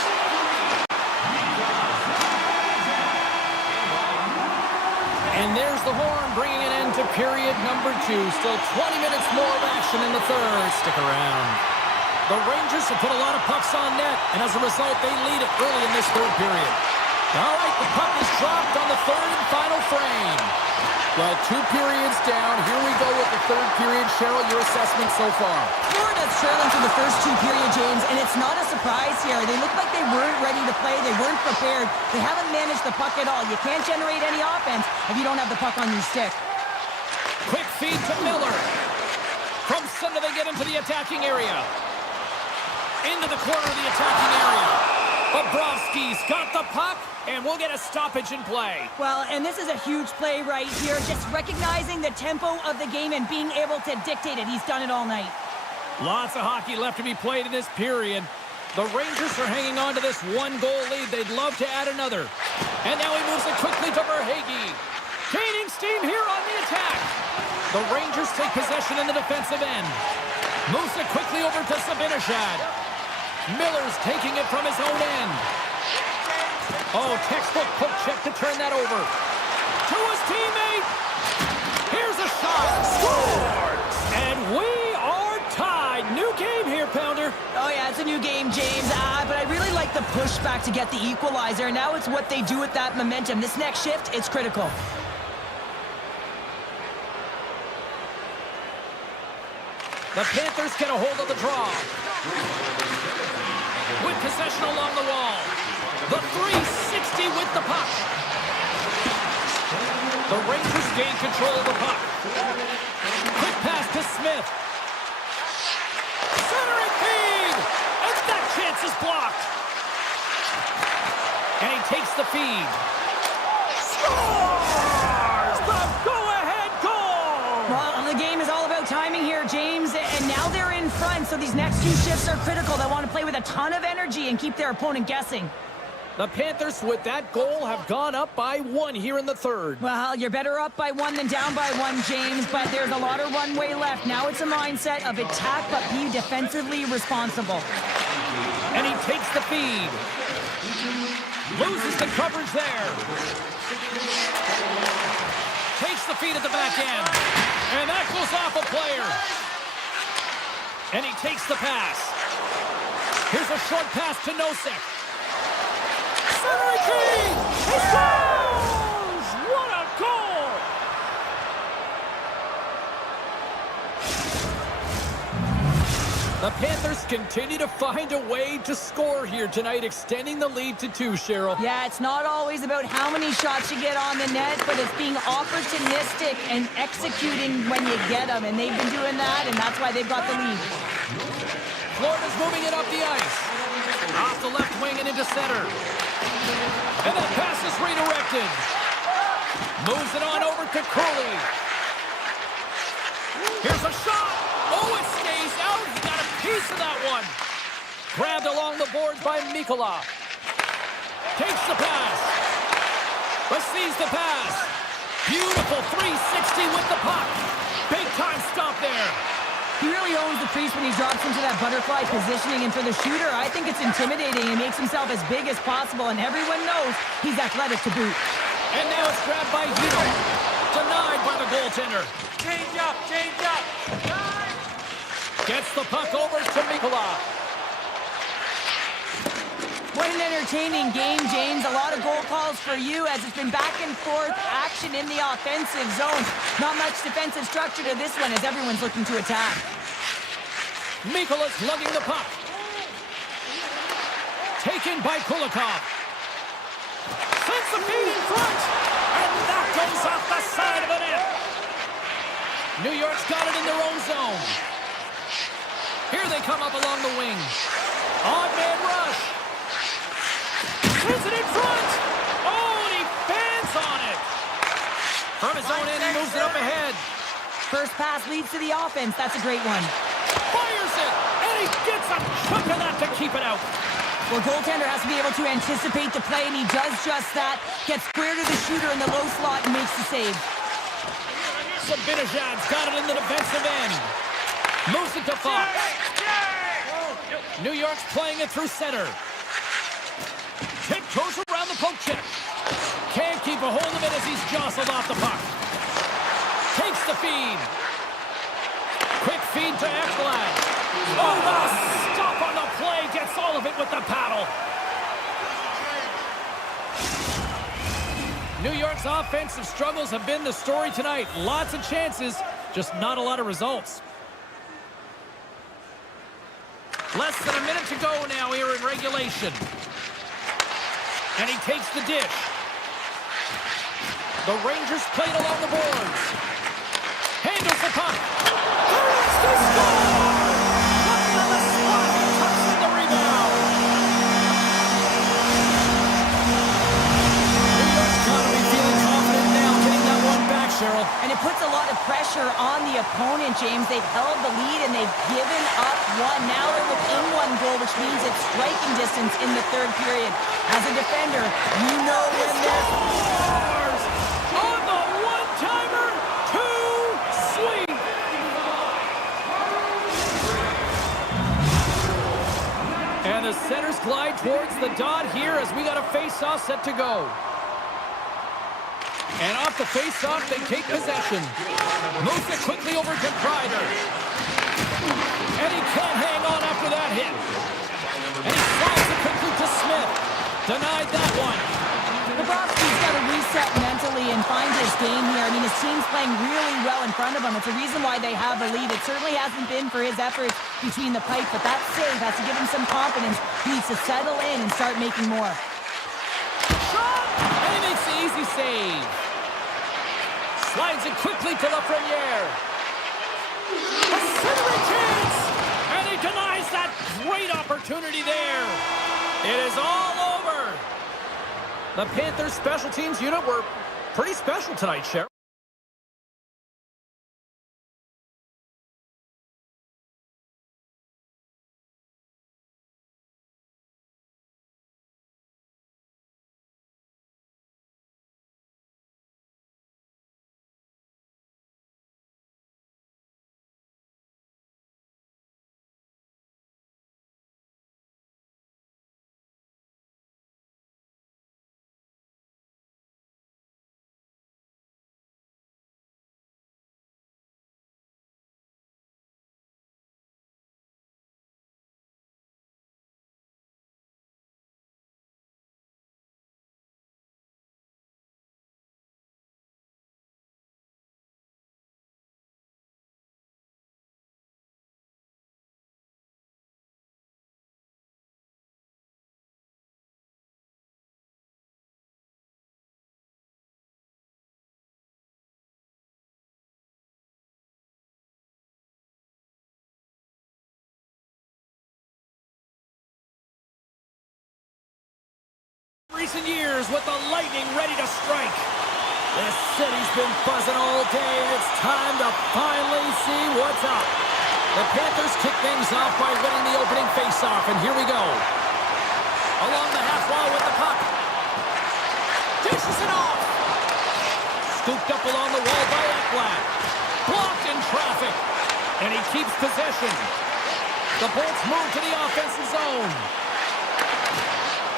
And there's the horn, bringing an end to period number 2. Still 20 minutes more of action in the third. Stick around. The Rangers have put a lot of pucks on net, and as a result, they lead it early in this third period. All right, the puck is dropped on the third and final frame. Well, 2 periods down. Here we go with the third period. Cheryl, your assessment so far? Florida's trailing through the first 2 periods, James, and it's not a surprise here. They look like they weren't ready to play. They weren't prepared. They haven't managed the puck at all. You can't generate any offense if you don't have the puck on your stick. Quick feed to Miller. From center, they get into the attacking area. Into the corner of the attacking area. Bobrovsky's got the puck, and we'll get a stoppage in play. Well, and this is a huge play right here. Just recognizing the tempo of the game and being able to dictate it. He's done it all night. Lots of hockey left to be played in this period. The Rangers are hanging on to this 1-goal lead. They'd love to add another. And now he moves it quickly to Verhaeghe. Gaining steam here on the attack. The Rangers take possession in the defensive end. Moves it quickly over to Sabinishad. Miller's taking it from his own end. Oh, textbook poke check to turn that over. To his teammate. Here's a shot. Scored! And we are tied. New game Oh, yeah, it's a new game, James. But I really like the pushback to get the equalizer. Now it's what they do with that momentum. This next shift, it's critical. The Panthers get a hold of the draw. With possession along the wall. The 360 with the puck. The Rangers gain control of the puck. Quick pass to Smith. Centering feed! And that chance is blocked. And he takes the feed. Scores! The go-ahead goal! Well, the game is all about timing here, James. And now they're in front, so these next two shifts are critical. They want to play with a ton of energy and keep their opponent guessing. The Panthers, with that goal, have gone up by 1 here in the third. Well, you're better up by 1 than down by 1, James, but there's a lot of runway left. Now it's a mindset of attack, but be defensively responsible. And he takes the feed. Loses the coverage there. Takes the feed at the back end. And that goes off a player. And he takes the pass. Here's a short pass to Nosek. Centering feed! He scores! What a goal! The Panthers continue to find a way to score here tonight, extending the lead to 2, Cheryl. Yeah, it's not always about how many shots you get on the net, but it's being opportunistic and executing when you get them. And they've been doing that, and that's why they've got the lead. Florida's moving it up the ice. Off the left wing and into center. And that pass is redirected. Moves it on over to Curley. Here's a shot. Oh, it stays out. He got a piece of that one. Grabbed along the boards by Mikkola. Takes the pass. Receives the pass. Beautiful 360 with the puck. Big time stop there. He really owns the crease when he drops into that butterfly positioning, and for the shooter, I think it's intimidating. He makes himself as big as possible, and everyone knows he's athletic to boot. And now it's grabbed by Hito. Denied by the goaltender. Change up, change up. Gets the puck over to Mikkola. What an entertaining game, James. A lot of goal calls for you as it's been back and forth action in the offensive zone. Not much defensive structure to this one as everyone's looking to attack. Mikkola's lugging the puck. Taken by Kulikov. Sends the feed in front. And that goes off the side of the net. New York's got it in their own zone. Here they come up along the wing. Odd man rush. Sends it in front. Oh, and he fans on it. From his own end, he moves it up ahead. First pass leads to the offense. That's a great one. Fires it, and he gets a chunk of that to keep it out. Well, goaltender has to be able to anticipate the play, and he does just that. Gets square to the shooter in the low slot and makes the save. Sabinajad's got it in the defensive end. Moves it to Fox. New York's playing it through center. Tiptoes around the poke check. Can't keep a hold of it as he's jostled off the puck. Takes the feed. Quick feed to Ekblad. Oh, the stop on the play. Gets all of it with the paddle. New York's offensive struggles have been the story tonight. Lots of chances, just not a lot of results. Less than a minute to go now here in regulation. And he takes the dish. The Rangers played along the boards. Handles the puck. Hurries to score! Looking on the spot. Tucks in the rebound. New York's got to be feeling confident now, getting that one back, Cheryl. And it puts a lot of pressure on the opponent, James. They've held the lead and they've given up one. Now they're within one goal, which means it's striking distance in the third period. As a defender, you know when they're... Scores! On the one-timer, too sweet! And the centers glide towards the dot here as we got a face-off set to go. And off the face-off, they take possession. Moves it quickly over to Kreider. And he can't hang on after that hit. again. And he slides it quickly to Smith. Denied that one. Bobrovsky's got to reset mentally and find his game here. I mean, his team's playing really well in front of him. It's a reason why they have a lead. It certainly hasn't been for his efforts between the pipe, but that save has to give him some confidence. He needs to settle in and start making more. Shot! And he makes the easy save. Slides it quickly to Lafreniere. A centering chance! And he denies that great opportunity there. It is all over. The Panthers special teams unit were pretty special tonight, Sheriff. Recent years with the Lightning ready to strike. This city's been buzzing all day, and it's time to finally see what's up. The Panthers kick things off by winning the opening faceoff, and here we go. Along the half wall with the puck. Dishes it off. Scooped up along the wall by Ekblad. Blocked in traffic, and he keeps possession. The Bolts move to the offensive zone.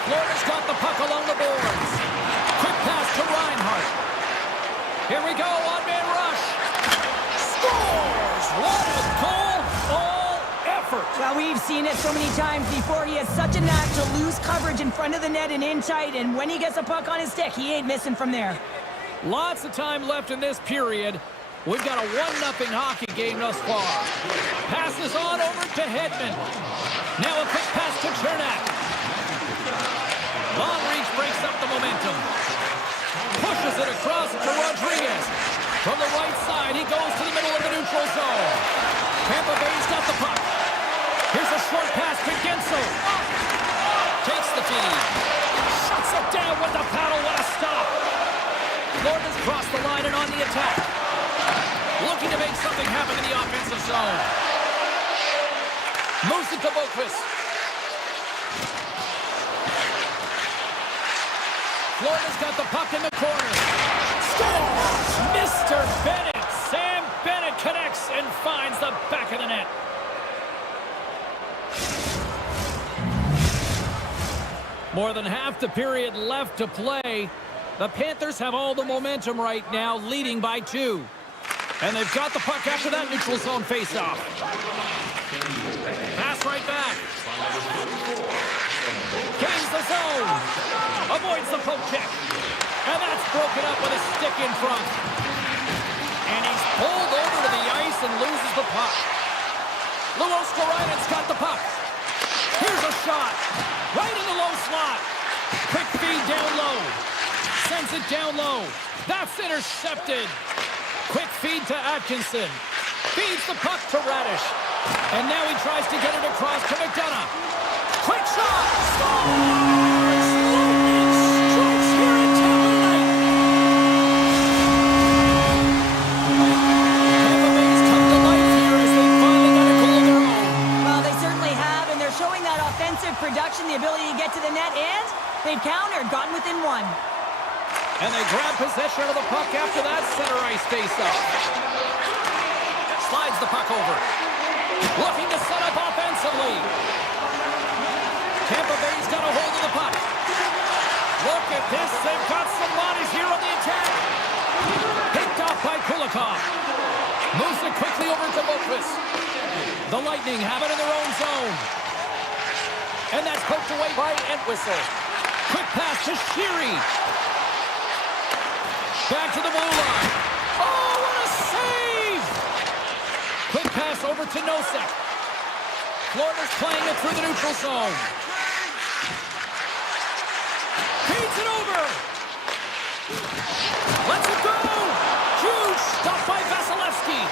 Florida's got the puck along the boards. Quick pass to Reinhart. Here we go, one-man rush. Scores! What a goal! All effort. Well, we've seen it so many times before. He has such a knack to lose coverage in front of the net and in tight, and when he gets a puck on his stick, he ain't missing from there. Lots of time left in this period. We've got a 1-0 hockey game thus far. Passes on over to Hedman. Now a quick pass to Chernak. Long reach breaks up the momentum. Pushes it across to Rodriguez. From the right side, he goes to the middle of the neutral zone. Tampa Bay's got the puck. Here's a short pass to Gensel. Takes the feed. Shuts it down with the paddle. What a stop. Florida's crossed the line and on the attack. Looking to make something happen in the offensive zone. Moves it to Boquist. Florida's got the puck in the corner. Scores! Mr. Bennett. Sam Bennett connects and finds the back of the net. More than half the period left to play. The Panthers have all the momentum right now, leading by 2. And they've got the puck after that neutral zone faceoff. Pass right back. Gains the zone. Avoids the poke check. And that's broken up with a stick in front. And he's pulled over to the ice and loses the puck. Luos Korainen's got the puck. Here's a shot. Right in the low slot. Quick feed down low. Sends it down low. That's intercepted. Quick feed to Atkinson. Feeds the puck to Radish. And now he tries to get it across to McDonough. Quick shot! Scores! Lightning strikes here in Tampa tonight. Tampa Bay's come to life here as they finally got a goal of their own. Well, they certainly have, and they're showing that offensive production, the ability to get to the net, and they've countered, gotten within 1. And they grab possession of the puck after that center ice face-off. Slides the puck over. Looking to set up offensively. Tampa Bay's got a hold of the puck. Look at this. They've got some bodies here on the attack. Picked off by Kulikov. Moves it quickly over to Boquist. The Lightning have it in their own zone. And that's poked away by Entwistle. Quick pass to Sheary. Back to the blue line. Oh, what a save! Quick pass over to Nosek. Florida's playing it through the neutral zone. Feeds it over. Lets it go. Huge stop by Vasilevsky.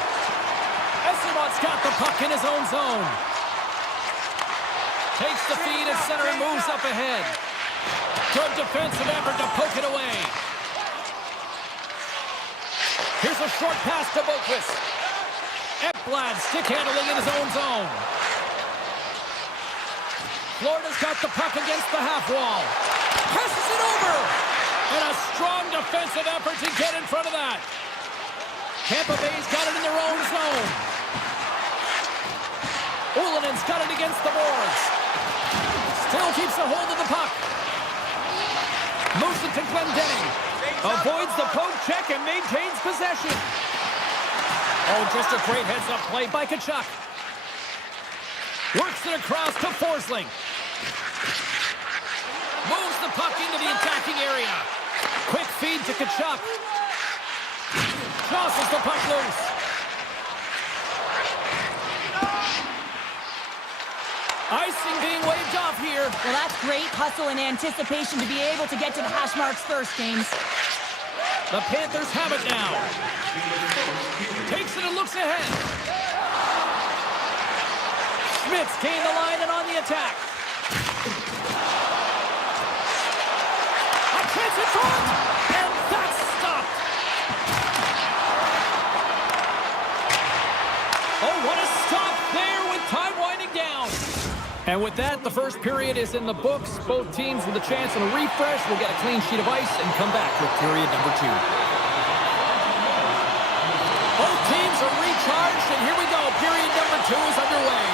Esimov's got the puck in his own zone. Takes the feed at center and moves up ahead. Good defensive effort to poke it away. Here's a short pass to Boquist. Ekblad stick handling in his own zone. Florida's got the puck against the half wall. Passes it over. And a strong defensive effort to get in front of that. Tampa Bay's got it in their own zone. Ulanen's got it against the boards. Still keeps a hold of the puck. Moves it to Glendening. Avoids the poke check and maintains possession. Oh, just a great heads-up play by Tkachuk. Works it across to Forsling. Moves the puck into the attacking area. Quick feed to Tkachuk. Tosses the puck loose. Icing being waved off here. Well, that's great hustle and anticipation to be able to get to the hash marks first, James. The Panthers have it now. Takes it and looks ahead. Schmitz gained the line and on the attack. A chance in front, and that's stopped. Oh, what a stop there with time winding down. And with that, the first period is in the books. Both teams with a chance and a refresh will get a clean sheet of ice and come back with period number 2. Both teams are recharged, and here we go. Period number 2 is underway.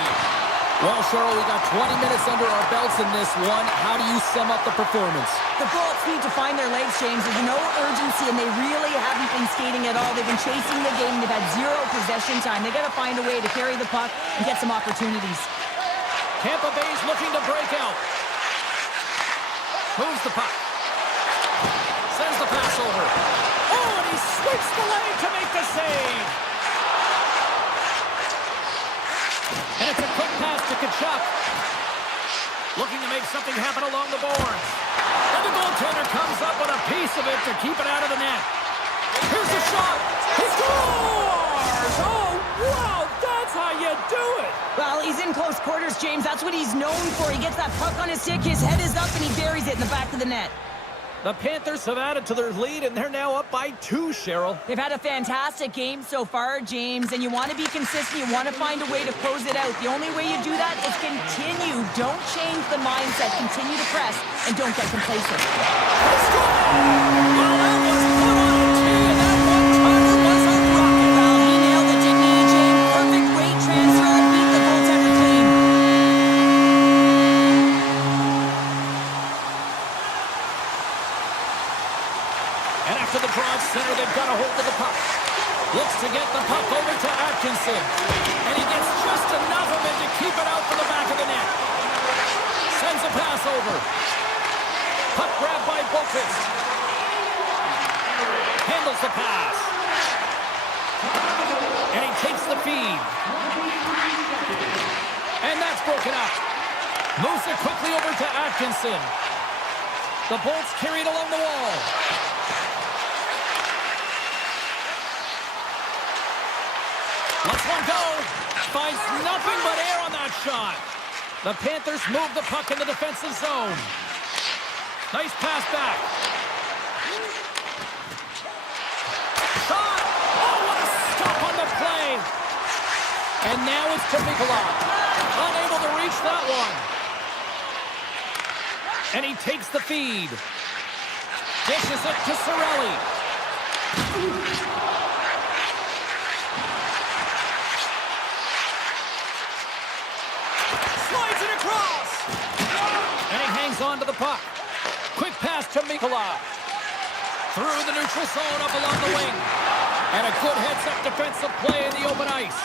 Well, Cheryl, we got 20 minutes under our belts in this one. How do you sum up the performance? The Bullets need to find their legs, James. There's no urgency, and they really haven't been skating at all. They've been chasing the game. They've had zero possession time. They've got to find a way to carry the puck and get some opportunities. Tampa Bay's looking to break out. Moves the puck. Sends the pass over. Oh, and he sweeps the leg to make the save. And it's a quick pass to Tkachuk. Looking to make something happen along the boards. And the goaltender comes up with a piece of it to keep it out of the net. Here's the shot. He scores! Oh, wow, that's how you do it. Well, he's in close quarters, James. That's what he's known for. He gets that puck on his stick, his head is up, and he buries it in the back of the net. The Panthers have added to their lead, and they're now up by 2, Cheryl. They've had a fantastic game so far, James, and you want to be consistent. You want to find a way to close it out. The only way you do that is continue. Don't change the mindset. Continue to press, and don't get complacent. Center, they've got a hold of the puck. Looks to get the puck over to Atkinson. And he gets just enough of it to keep it out from the back of the net. Sends a pass over. Puck grabbed by Boquist. Handles the pass. And he takes the feed. And that's broken up. Moves it quickly over to Atkinson. The Bolts carried along the wall. Lets one go. Finds nothing but air on that shot. The Panthers move the puck in the defensive zone. Nice pass back. Shot! Oh, what a stop on the play. And now it's to Mikolov. Unable to reach that one. And he takes the feed. Dishes it to Cirelli. Slides it across. And he hangs on to the puck. Quick pass to Mikolov. Through the neutral zone up along the wing. And a good heads-up defensive play in the open ice.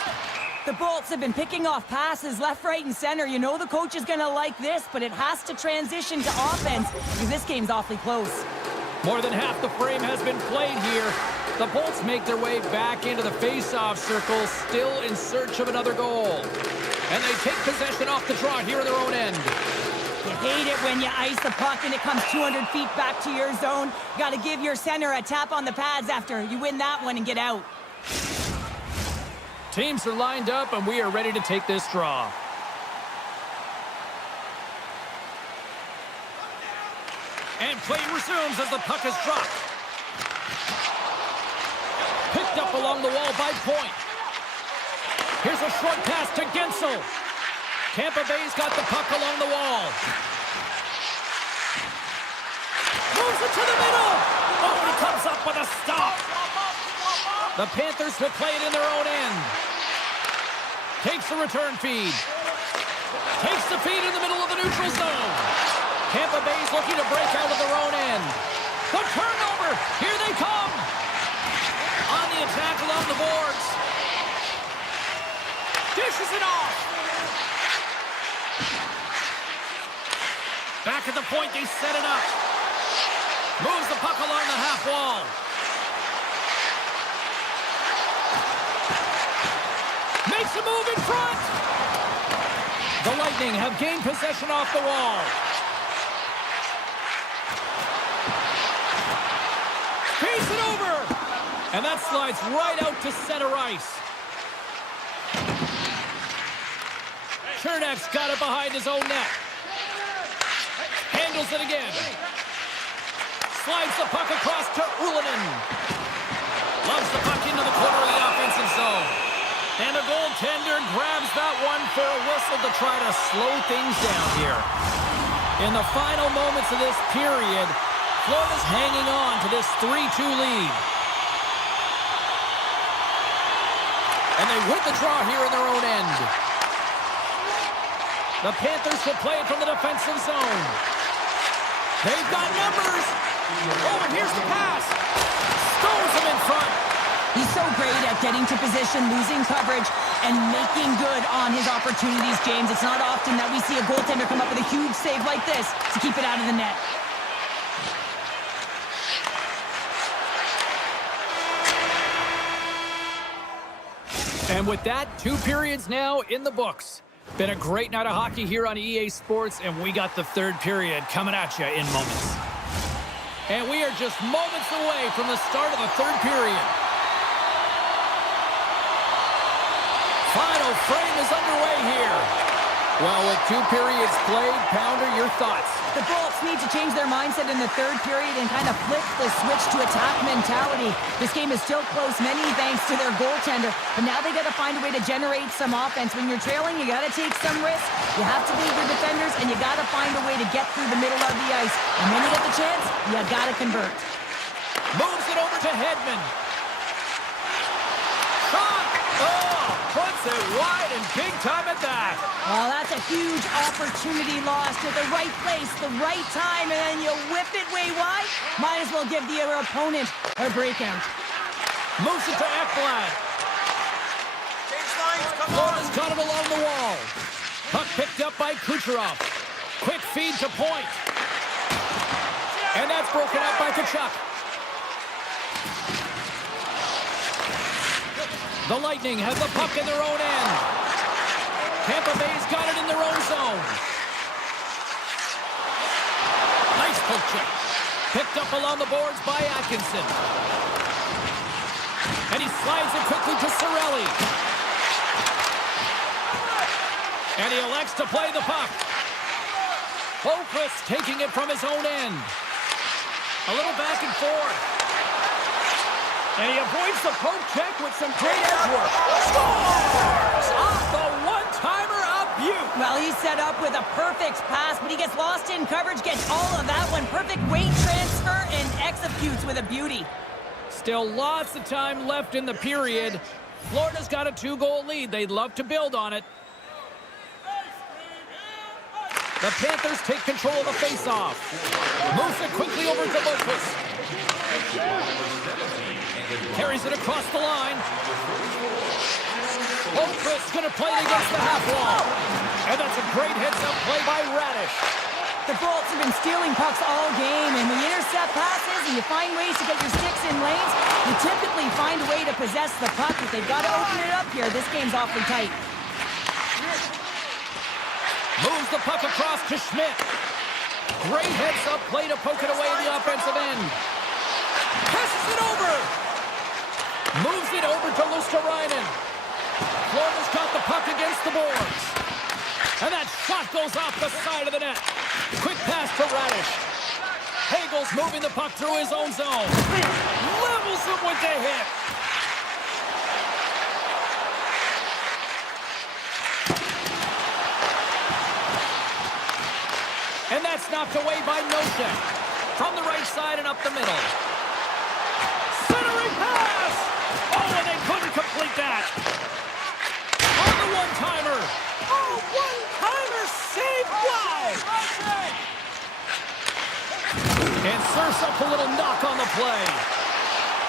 The Bolts have been picking off passes left, right, and center. You know the coach is going to like this, but it has to transition to offense because this game's awfully close. More than half the frame has been played here. The Bolts make their way back into the face-off circle, still in search of another goal. And they take possession off the draw here in their own end. You hate it when you ice the puck and it comes 200 feet back to your zone. You got to give your center a tap on the pads after you win that one and get out. Teams are lined up, and we are ready to take this draw. And play resumes as the puck is dropped. Picked up along the wall by Point. Here's a short pass to Gensel. Tampa Bay's got the puck along the wall. Moves it to the middle. Oh, he comes up with a stop. The Panthers will play it in their own end. Takes the return feed. Takes the feed in the middle of the neutral zone. Tampa Bay's looking to break out of their own end. The turnover. Here they come. On the attack along the boards. Dishes it off. Back at the point, they set it up. Moves the puck along the half wall. Makes a move in front. The Lightning have gained possession off the wall. Pace it over. And that slides right out to center ice. Chernak's got it behind his own net. Handles it again. Slides the puck across to Ullinen. Loves the puck into the corner of the offensive zone. And the goaltender grabs that one for a whistle to try to slow things down here. In the final moments of this period, Florida's hanging on to this 3-2 lead. And they win the draw here in their own end. The Panthers will play it from the defensive zone. They've got numbers. Oh, and here's the pass. Stones him in front. He's so great at getting to position, losing coverage, and making good on his opportunities, James. It's not often that we see a goaltender come up with a huge save like this to keep it out of the net. And with that, 2 periods now in the books. Been a great night of hockey here on EA Sports, and we got the 3rd period coming at you in moments. And we are just moments away from the start of the 3rd period. Final frame is underway here. Well, with 2 periods played, Pounder, your thoughts? The Bolts need to change their mindset in the 3rd period and kind of flip the switch to attack mentality. This game is still close, many thanks to their goaltender, but now they got to find a way to generate some offense. When you're trailing, you got to take some risks. You have to beat your defenders, and you got to find a way to get through the middle of the ice. And when you get the chance, you got to convert. Moves it over to Hedman. Shot! Oh, puts it wide and big time at that. Oh, that's a huge opportunity lost at the right place, the right time, and then you whip it way wide. Might as well give the other opponent a breakout. Moves it to Ekblad. Florida's got it along the wall. Puck picked up by Kucherov. Quick feed to Point. And that's broken up by Tkachuk. The Lightning have the puck in their own end. Tampa Bay's got it in their own zone. Nice poke check. Picked up along the boards by Atkinson. And he slides it quickly to Cirelli. And he elects to play the puck. Boquist taking it from his own end. A little back and forth. And he avoids the poke check with some great edge work. Scores! Off the one-timer of Butte. Well, he's set up with a perfect pass, but he gets lost in coverage, gets all of that one. Perfect weight transfer and executes with a beauty. Still lots of time left in the period. Florida's got a 2-goal lead. They'd love to build on it. The Panthers take control of the face-off. Moves it quickly over to Boquist. Carries it across the line. Holmquist's going to play it against the half wall. And that's a great heads-up play by Radish. The Bolts have been stealing pucks all game, and when you intercept passes and you find ways to get your sticks in lanes, you typically find a way to possess the puck, but they've got to open it up here. This game's awfully tight. Moves the puck across to Schmidt. Great heads-up play to poke it away at the offensive end. Passes it over. Moves it over to Luosterainen. Florida's got the puck against the boards. And that shot goes off the side of the net. Quick pass to Radish. Hagel's moving the puck through his own zone. Levels him with the hit. And that's knocked away by Nosek. From the right side and up the middle. Centering pass! Oh, and they couldn't complete that. On the one-timer. Oh, one-timer save! Wow! And serves up a little knock on the play.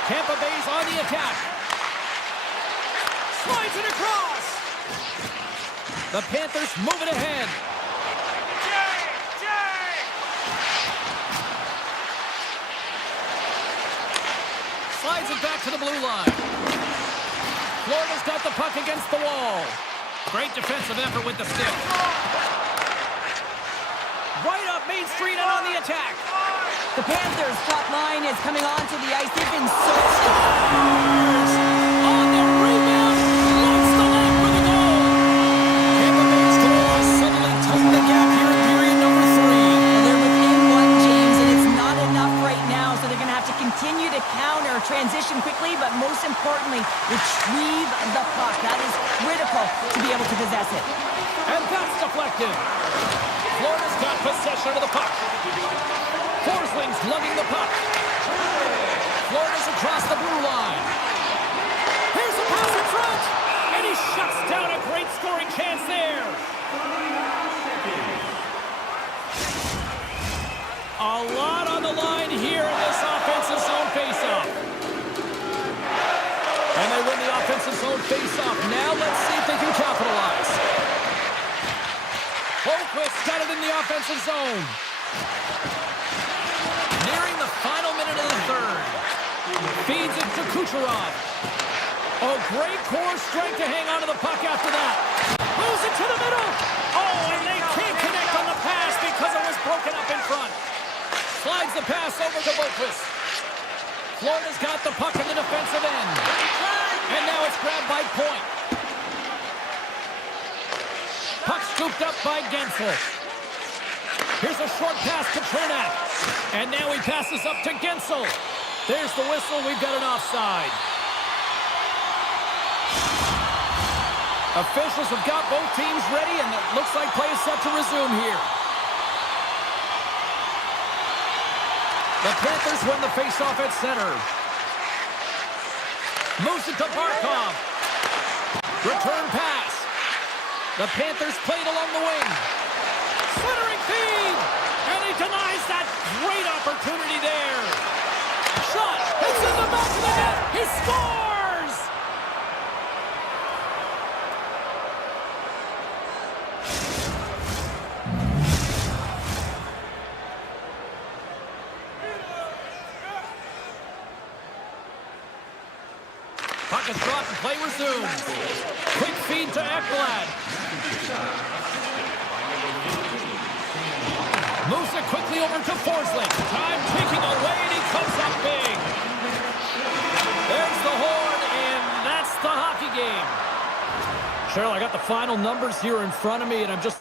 Tampa Bay's on the attack. Slides it across. The Panthers moving ahead. Slides it back to the blue line. Florida's got the puck against the wall. Great defensive effort with the stick. Right up Main Street and on the attack. The Panthers' top line is coming onto the ice. They've been so... On the rebound, launch the line for the goal. Tampa Bay's goal has suddenly tightened the gap here in period number 3. Well, they're within one, James, and it's not enough right now, so they're going to have to continue to counter, transition quickly, but most importantly, retrieve the puck. That is critical to be able to possess it. And that's deflected. Florida's got possession of the puck. Forsling's lugging the puck. Florida's across the blue line. Here's a pass in front. And he shuts down a great scoring chance there. A lot on the line here in this offensive zone faceoff. And they win the offensive zone faceoff. Now let's see if they can capitalize. Holmquist's got it in the offensive zone. Nearing the final minute of the third. Feeds it to Kucherov. Oh, great core strength to hang onto the puck after that. Moves it to the middle. Oh, and they can't connect on the pass because it was broken up in front. Slides the pass over to Holmquist. Florida's got the puck in the defensive end. And now it's grabbed by Point. Puck scooped up by Gensel. Here's a short pass to Chernak. And now he passes up to Gensel. There's the whistle. We've got an offside. Officials have got both teams ready, and it looks like play is set to resume here. The Panthers win the faceoff at center. Moves it to Barkov. Return pass. The Panthers played along the wing. Centering feed. And he denies that great opportunity there. Shot. It's in the back of the net. He scores! Puck is dropped and play resumes. Quick feed to Ekblad. Moves it quickly over to Forsling. Time taking away, and he comes up big. There's the horn, and that's the hockey game. Cheryl, I got the final numbers here in front of me, and I'm just...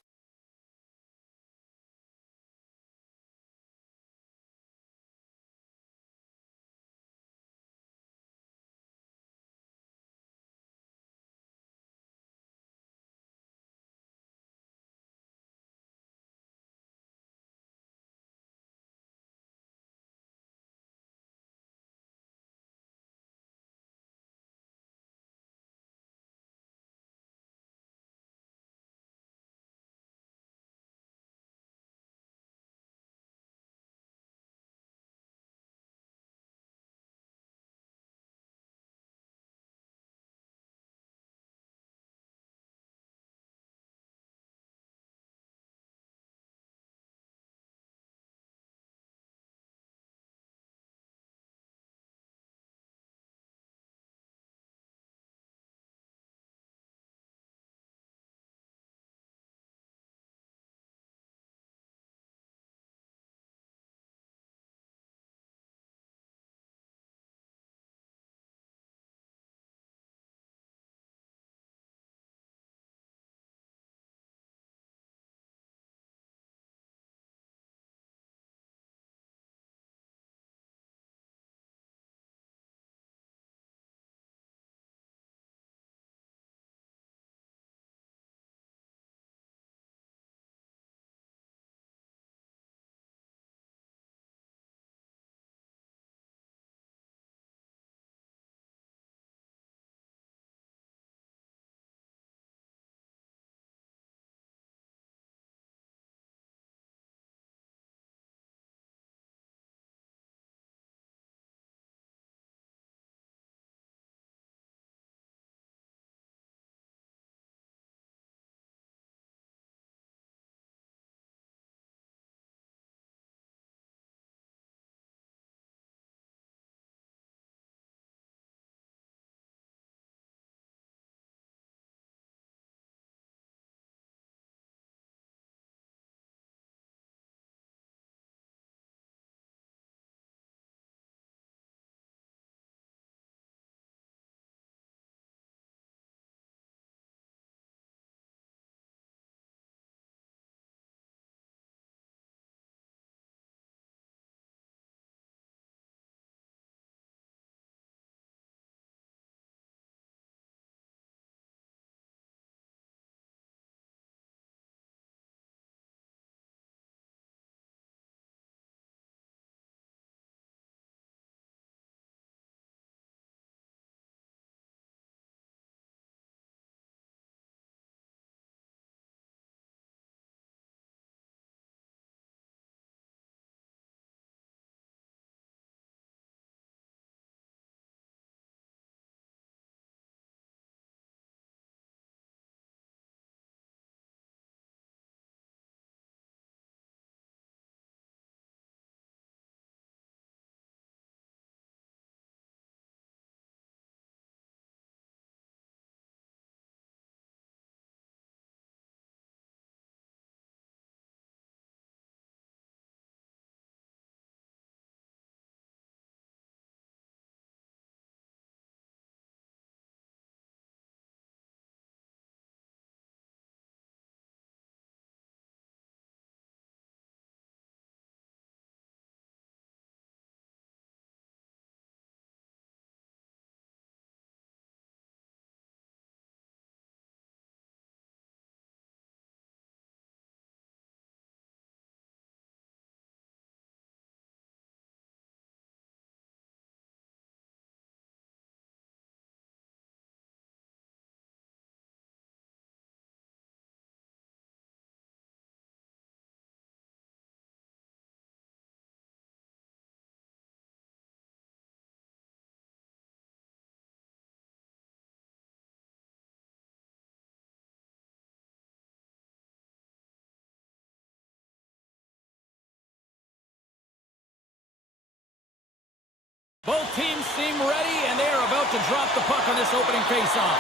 Both teams seem ready, and they are about to drop the puck on this opening faceoff.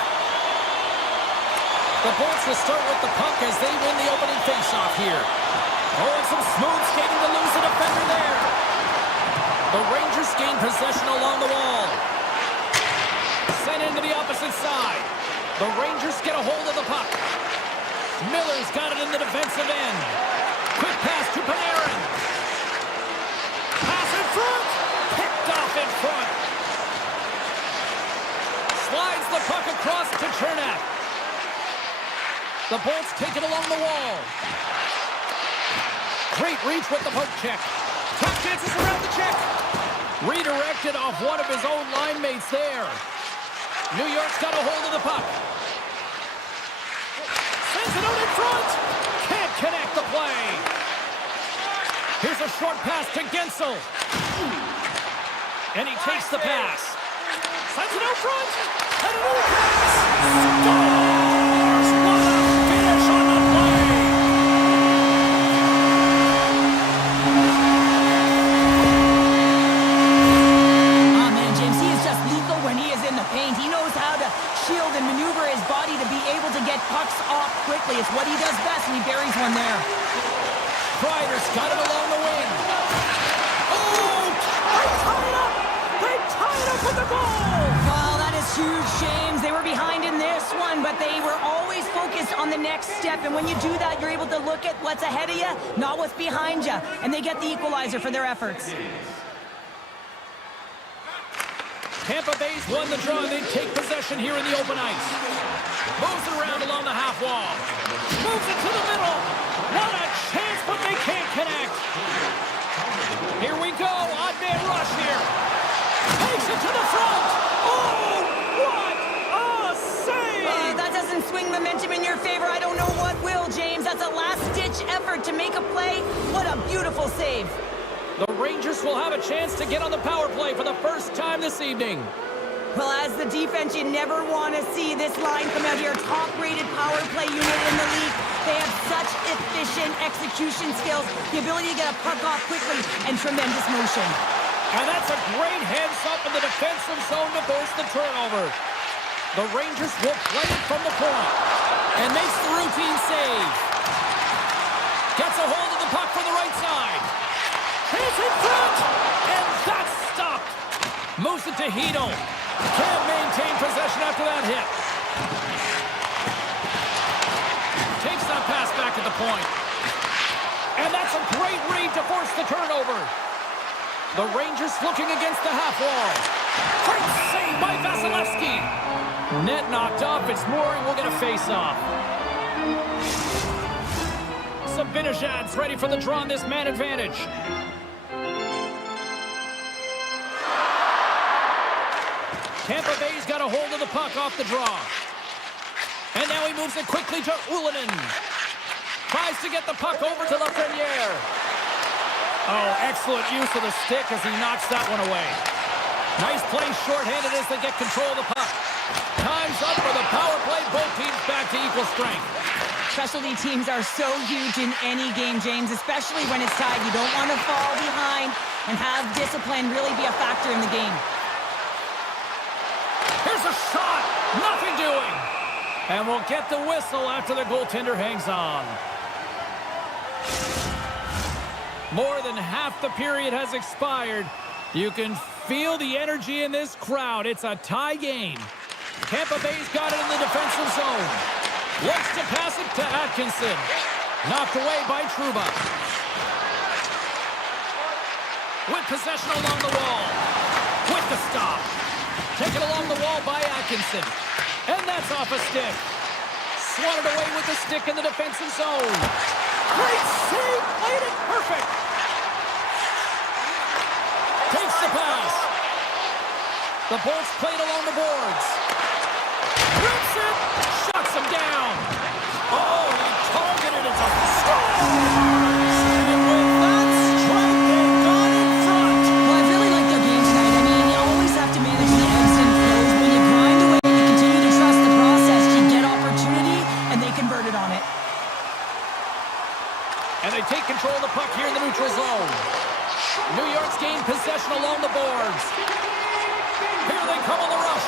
The Bolts will start with the puck as they win the opening faceoff here. Oh, and some smooth skating to lose a defender there. The Rangers gain possession along the wall. Sent into the opposite side. The Rangers get a hold of the puck. Miller's got it in the defensive end. Quick pass to Panarin. Pass in front. Picked off in front. Slides the puck across to Chernak. The Bolts take it along the wall. Great reach with the poke check. Top chances around the check. Redirected off one of his own line mates there. New York's got a hold of the puck. Sends it out in front. Can't connect the play. Here's a short pass to Gensel. And he takes the pass. Sends it out front. And another pass. Scores! What a finish on the play. Oh man, James, he is just lethal when he is in the paint. He knows how to shield and maneuver his body to be able to get pucks off quickly. It's what he does best, and he buries one there. Kreider's got it along the wing. Oh! They tie it up! They tie it up with the goal! Well, that is huge, James. They were behind in this one, but they were always focused on the next step. And when you do that, you're able to look at what's ahead of you, not what's behind you. And they get the equalizer for their efforts. Tampa Bay's won the draw, and they take possession here in the open ice. Moves it around along the half wall. Moves it to the middle. What a chance, but they can't connect. Here we go. Odd man rush here. Takes it to the front. Oh, what a save! That doesn't swing momentum in your favor. I don't know what will, James. That's a last-ditch effort to make a play. What a beautiful save. The Rangers will have a chance to get on the power play for the first time this evening. Well, as the defense, you never want to see this line come out here. Top-rated power play unit in the league. They have such efficient execution skills, the ability to get a puck off quickly, and tremendous motion. And that's a great heads-up in the defensive zone to force the turnover. The Rangers will play it from the point and makes the routine save. Gets a hold of the puck from the right side. Chase in front, and that's stopped. Moves it to Hedel. Can't maintain possession after that hit. Takes that pass back at the point. And that's a great read to force the turnover. The Rangers looking against the half wall. Great save by Vasilevsky. Net knocked off. It's Mooring. We'll get a face-off. Sabinajad's ready for the draw on this man advantage. Tampa Bay's got a hold of the puck off the draw. And now he moves it quickly to Ullinen. Tries to get the puck over to Lafreniere. Oh, excellent use of the stick as he knocks that one away. Nice play shorthanded as they get control of the puck. Time's up for the power play. Both teams back to equal strength. Specialty teams are so huge in any game, James, especially when it's tied. You don't want to fall behind and have discipline really be a factor in the game. Here's a shot. Nothing doing. And we'll get the whistle after the goaltender hangs on. More than half the period has expired. You can feel the energy in this crowd. It's a tie game. Tampa Bay's got it in the defensive zone. Looks to pass it to Atkinson. Knocked away by Trouba. With possession along the wall. With the stop. Taken along the wall by Atkinson. And that's off a stick. Swatted away with the stick in the defensive zone. Great save. Played it perfect. Takes the pass. The Bolts played along the boards. Rips it. Shuts him down. Oh, he targeted it to scores. And with that strike, they've gone in front. Well, I really like their game tonight. I mean, you always have to manage the ebbs and flows. When you grind away, you continue to trust the process. You get opportunity, and they converted on it. And they take control of the puck here in the neutral zone. New York's gained possession along the boards. Here they come on the rush.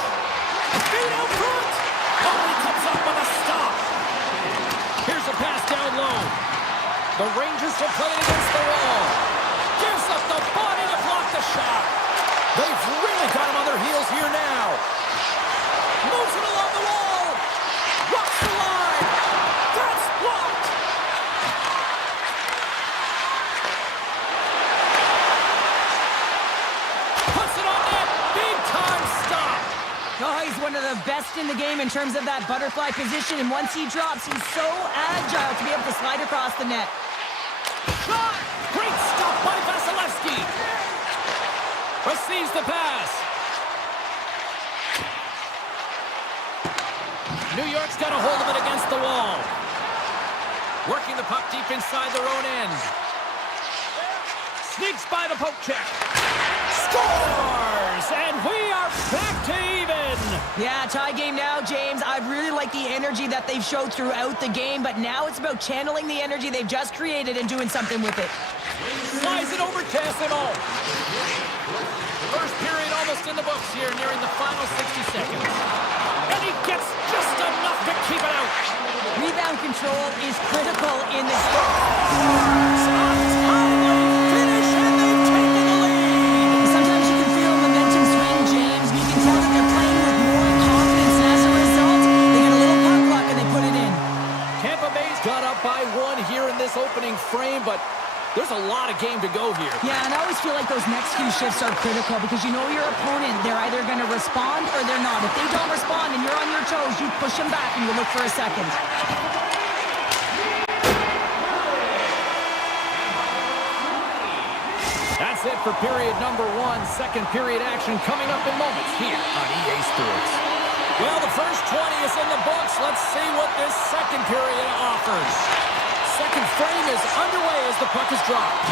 Feet out front. Oh, he comes up with a stop. Here's a pass down low. The Rangers are playing against the wall. Gives up the body to block the shot. They've really got him on their heels here now. Moves it along the wall. Rocks the line. That's blocked. Puts it on net. Big time stop. Oh, he's one of the best in the game in terms of that butterfly position, and once he drops, he's so agile to be able to slide across the net. Shot! Great stop by Vasilevsky. Receives the pass. New York's got a hold of it against the wall. Working the puck deep inside their own end. Sneaks by the poke check. Scores! And we are back to even. Yeah, tie game now, James. I really like the energy that they've showed throughout the game, but now it's about channeling the energy they've just created and doing something with it. Slides it over to SMO. First period almost in the books here, nearing the final 60 seconds. And he gets just enough to keep it out. Rebound control is critical in this Finish, and they've taken the lead. Sometimes you can feel momentum swing, James, and you can tell that they're playing with more confidence, and as a result, they get a little puck luck and they put it in. Tampa Bay's got up by one here in this opening frame, but there's a lot of game to go here. Yeah, and I always feel like those next few shifts are critical because you know your opponent, they're either going to respond or they're not. If they don't respond and you're on your toes, you push them back and you look for a second. That's it for period number one. Second period action coming up in moments here on EA Sports. Well, the first 20 is in the books. Let's see what this second period offers. Second frame is underway as the puck is dropped.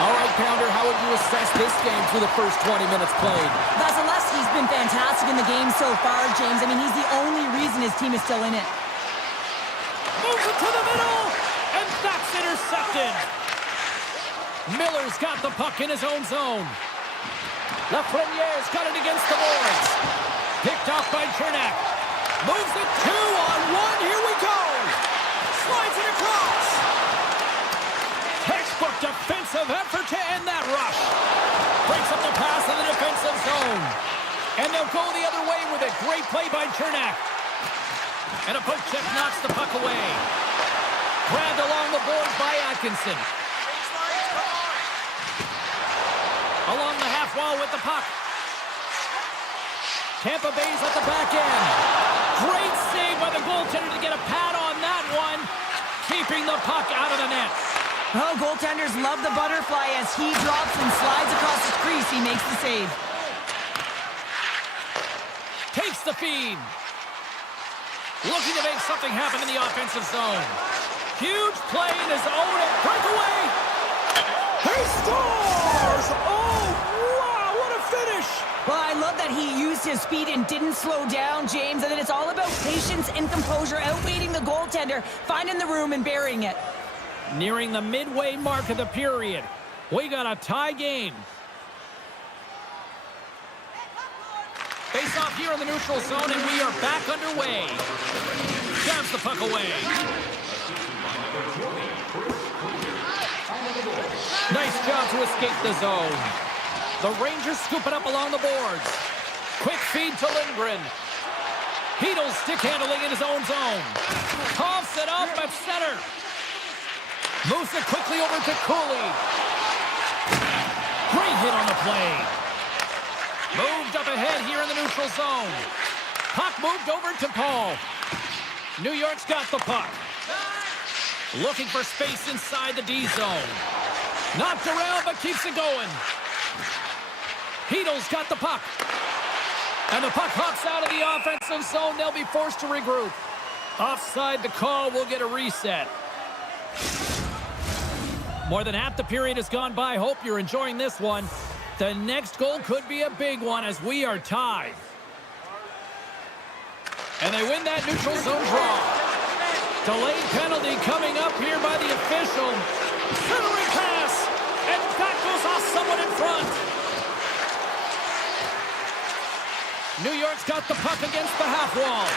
All right, Pounder, how would you assess this game through the first 20 minutes played? Vasilevsky's been fantastic in the game so far, James. I mean, he's the only reason his team is still in it. Moves it to the middle, and that's intercepted. Miller's got the puck in his own zone. Lafreniere's got it against the boards. Picked off by Chernak. Moves it 2-on-1. Here we go. Slides it across. Textbook defensive effort to end that rush. Breaks up the pass in the defensive zone. And they'll go the other way with it. Great play by Chernak. And a poke check knocks the puck away. Grabbed along the boards by Atkinson. Along the half wall with the puck. Tampa Bay's at the back end. Great save by the goaltender to get a pad on that one. Keeping the puck out of the net. Oh, goaltenders love the butterfly as he drops and slides across his crease. He makes the save. Takes the feed. Looking to make something happen in the offensive zone. Huge play in his own and breakaway. He scores! Oh, wow, what a finish! Well, I love that he used his speed and didn't slow down, James, and then it's all about patience and composure, outweighting the goaltender, finding the room and burying it. Nearing the midway mark of the period. We got a tie game. Face off here in the neutral zone, and we are back underway. Jabs the puck away. Nice job to escape the zone. The Rangers scoop it up along the boards. Quick feed to Lindgren. Heedle's stick handling in his own zone. Coughs it up at center. Moves it quickly over to Cooley. Great hit on the play. Moved up ahead here in the neutral zone. Puck moved over to Paul. New York's got the puck. Looking for space inside the D zone. Knocked around, but keeps it going. Heedle's got the puck. And the puck hops out of the offensive zone. They'll be forced to regroup. Offside the call. We'll get a reset. More than half the period has gone by. Hope you're enjoying this one. The next goal could be a big one as we are tied. And they win that neutral zone draw. Delayed penalty coming up here by the official. Centering pass. And that goes off some New York's got the puck against the half wall.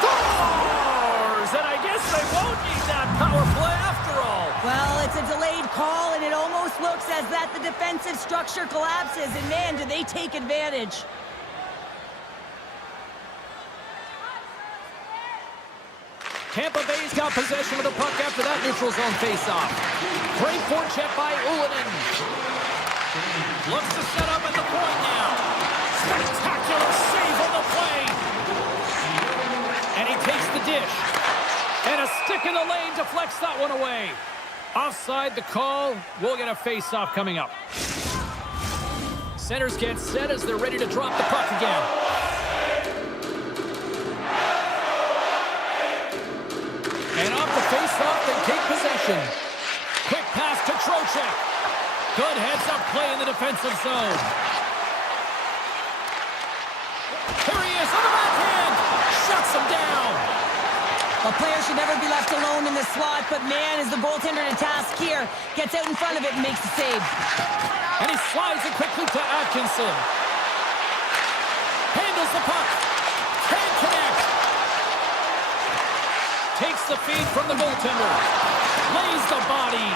Scores! And I guess they won't need that power play after all. Well, it's a delayed call, and it almost looks as that the defensive structure collapses. And man, do they take advantage. Tampa Bay's got possession of the puck after that neutral zone faceoff. Great forecheck by Ullinen. Looks to set up at the point now. Spectacular save on the play. And he takes the dish. And a stick in the lane deflects that one away. Offside the call. We'll get a faceoff coming up. Centers get set as they're ready to drop the puck again. And off the face-off, they take possession. Quick pass to Trocheck. Good heads-up play in the defensive zone. Here he is on the backhand. Shuts him down. A player should never be left alone in the slot, but man, is the goaltender to task here. Gets out in front of it and makes the save. And he slides it quickly to Atkinson. Handles the puck. Can't connect. Takes the feed from the goaltender. Lays the body.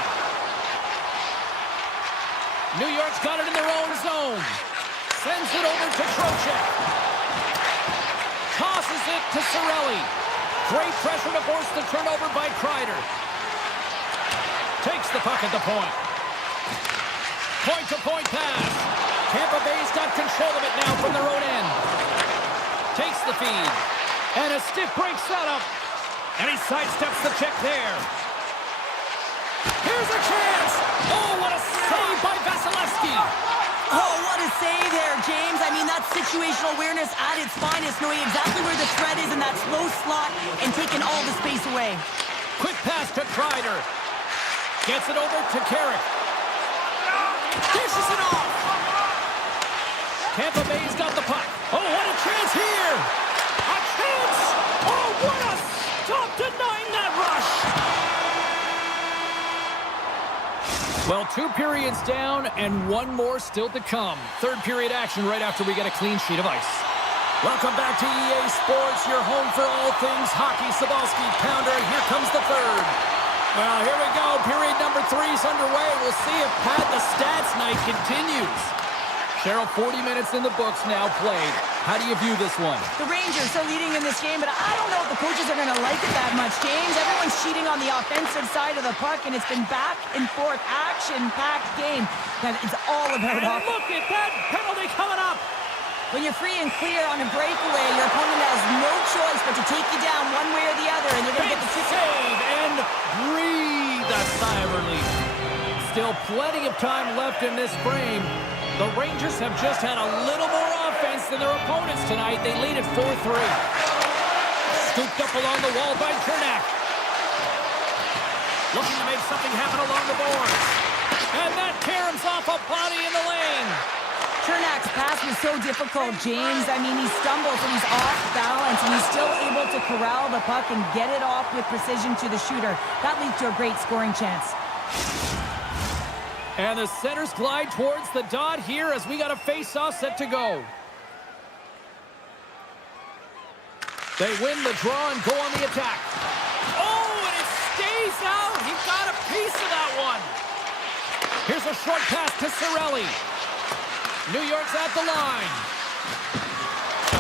New York's got it in their own zone. Sends it over to Trocheck. Tosses it to Cirelli. Great pressure to force the turnover by Kreider. Takes the puck at the point. Point-to-point pass. Tampa Bay's got control of it now from their own end. Takes the feed. And a stiff break setup. And he sidesteps the check there. Here's a chance. Oh, what a save by Vasilevsky. Oh, what a save there, James. I mean, that's situational awareness at its finest, knowing exactly where the threat is in that slow slot and taking all the space away. Quick pass to Kreider. Gets it over to Carrick. Dishes it off. Tampa Bay's got the puck. Oh, what a chance here. A chance. Oh, what a stop denying that rush. Well, 2 periods down and 1 more still to come. Third period action right after we get a clean sheet of ice. Welcome back to EA Sports, your home for all things hockey. Sabalski, Pounder, here comes the third. Well, here we go. Period number 3 is underway. We'll see if Pat the Stats night continues. Cheryl, 40 minutes in the books now played. How do you view this one? The Rangers are leading in this game, but I don't know if the coaches are going to like it that much, James. Everyone's cheating on the offensive side of the puck, and it's been back and forth, action-packed game. And it's all about And look at that penalty coming up. When you're free and clear on a breakaway, your opponent has no choice but to take you down one way or the other, and you're going to get the save and breathe a sigh of relief. Still plenty of time left in this frame. The Rangers have just had a little more offense than their opponents tonight. They lead at 4-3. Scooped up along the wall by Chernak. Looking to make something happen along the boards. And that caroms off a body in the lane. Chernak's pass was so difficult, James. I mean, he stumbles and he's off balance, and he's still able to corral the puck and get it off with precision to the shooter. That leads to a great scoring chance. And the centers glide towards the dot here as we got a face-off set to go. They win the draw and go on the attack. Oh, and it stays out. He got a piece of that one. Here's a short pass to Cirelli. New York's at the line.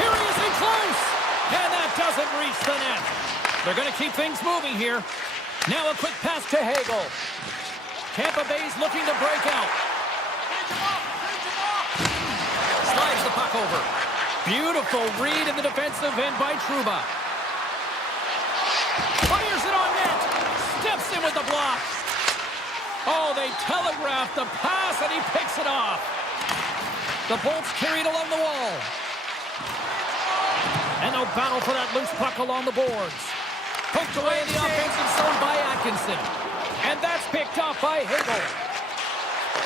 Here he is in close. And that doesn't reach the net. They're going to keep things moving here. Now a quick pass to Hagel. Tampa Bay's looking to break out. Slides the puck over. Beautiful read in the defensive end by Trouba. Fires it on net. Steps in with the block. Oh, they telegraphed the pass and he picks it off. The Bolts carried along the wall. And they'll battle for that loose puck along the boards. Poked away in the offensive zone by Atkinson. And that's picked off by Hagel.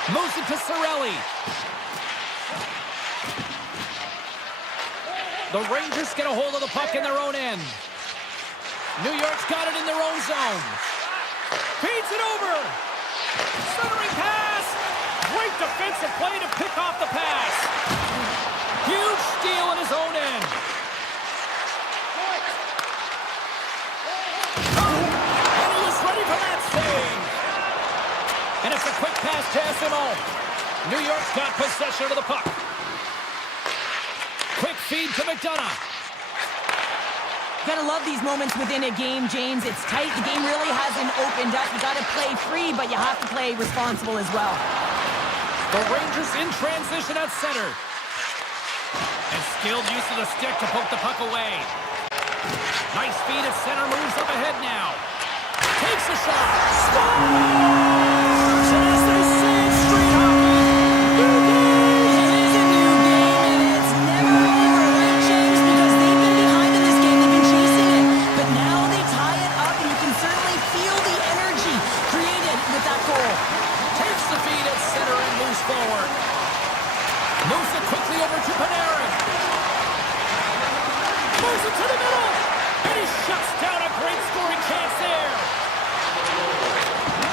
Moves it to Cirelli. The Rangers get a hold of the puck in their own end. New York's got it in their own zone. Feeds it over. Centering pass. Great defensive play to pick off the pass. Huge steal in his own end. And it's a quick pass to SMO. New York's got possession of the puck. Quick feed to McDonough. Gotta love these moments within a game, James. It's tight. The game really hasn't opened up. You gotta play free, but you have to play responsible as well. The Rangers in transition at center. And skilled use of the stick to poke the puck away. Nice feed at center, moves up ahead now. Takes a shot. Scores! And as they say in street hockey, new game! It is a new game, and it's never over, right, James? Because they've been behind in this game. They've been chasing it. But now they tie it up, and you can certainly feel the energy created with that goal. Takes the feed at center and moves forward. Moves it quickly over to Panarin. Moves it to the middle. And he shuts down a great scoring chance there.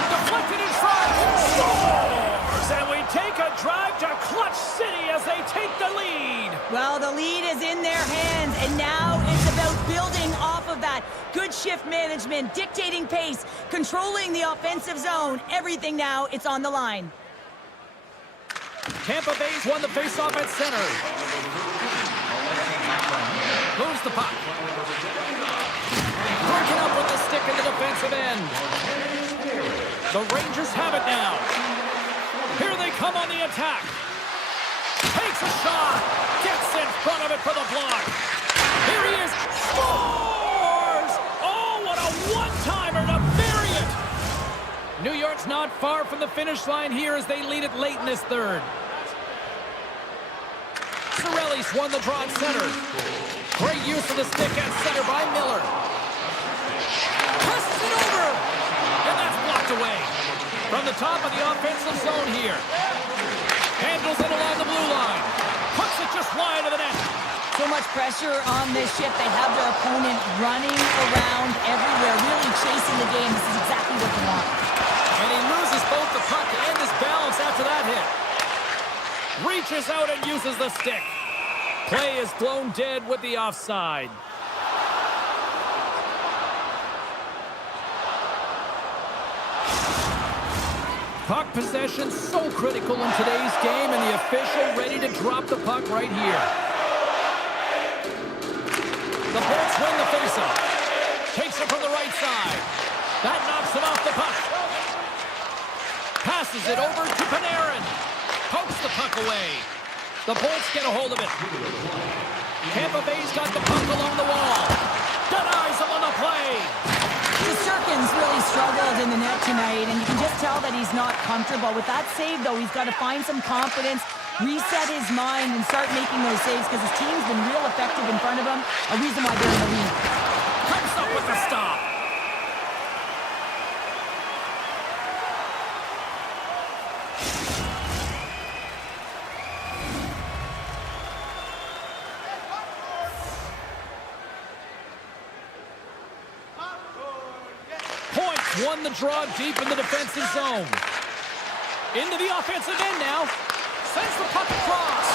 Deflected in front. Scores! And we take a drive to Clutch City as they take the lead. Well, the lead is in their hands, and now it's about building off of that. Good shift management, dictating pace, controlling the offensive zone. Everything now, it's on the line. Tampa Bay's won the faceoff at center. Moves the puck. Breaking up with the stick in the defensive end. The Rangers have it now. Here they come on the attack. Takes a shot. Gets in front of it for the block. Here he is. Scores! Oh, what a one-timer to bury it! New York's not far from the finish line here as they lead it late in this third. Cirelli's won the draw at center. Great use of the stick at center by Miller. Passes it over! And that's blocked away. From the top of the offensive zone here. Handles it along the blue line. Puts it just wide of the net. So much pressure on this shift. They have their opponent running around everywhere, really chasing the game. This is exactly what they want. And he loses both the puck and his balance after that hit. Reaches out and uses the stick. Play is blown dead with the offside. Puck possession so critical in today's game, and the official ready to drop the puck right here. The Bolts win the faceoff. Takes it from the right side. That knocks him off the puck. Passes it over to Panarin. Pokes the puck away. The Bolts get a hold of it. Tampa Bay's got the puck along the wall. Denies him on the play. Sturkin's really struggled in the net tonight, and you can just tell that he's not comfortable. With that save, though, he's got to find some confidence, reset his mind, and start making those saves because his team's been real effective in front of him. A reason why they're in the lead. Comes up with the stop. Won the draw deep in the defensive zone. Into the offensive end now. Sends the puck across.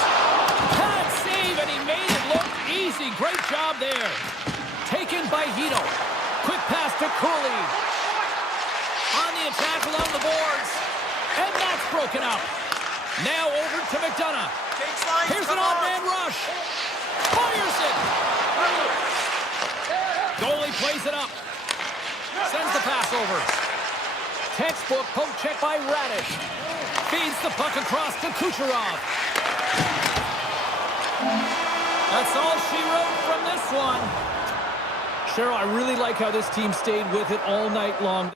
Pad save, and he made it look easy. Great job there. Taken by Hito. Quick pass to Cooley. On the attack along the boards. And that's broken up. Now over to McDonough. Here's an odd-man rush. Fires it. Goalie plays it up. Sends the pass over. Textbook poke check by Radish. Feeds the puck across to Kucherov. That's all she wrote from this one. Cheryl, I really like how this team stayed with it all night long.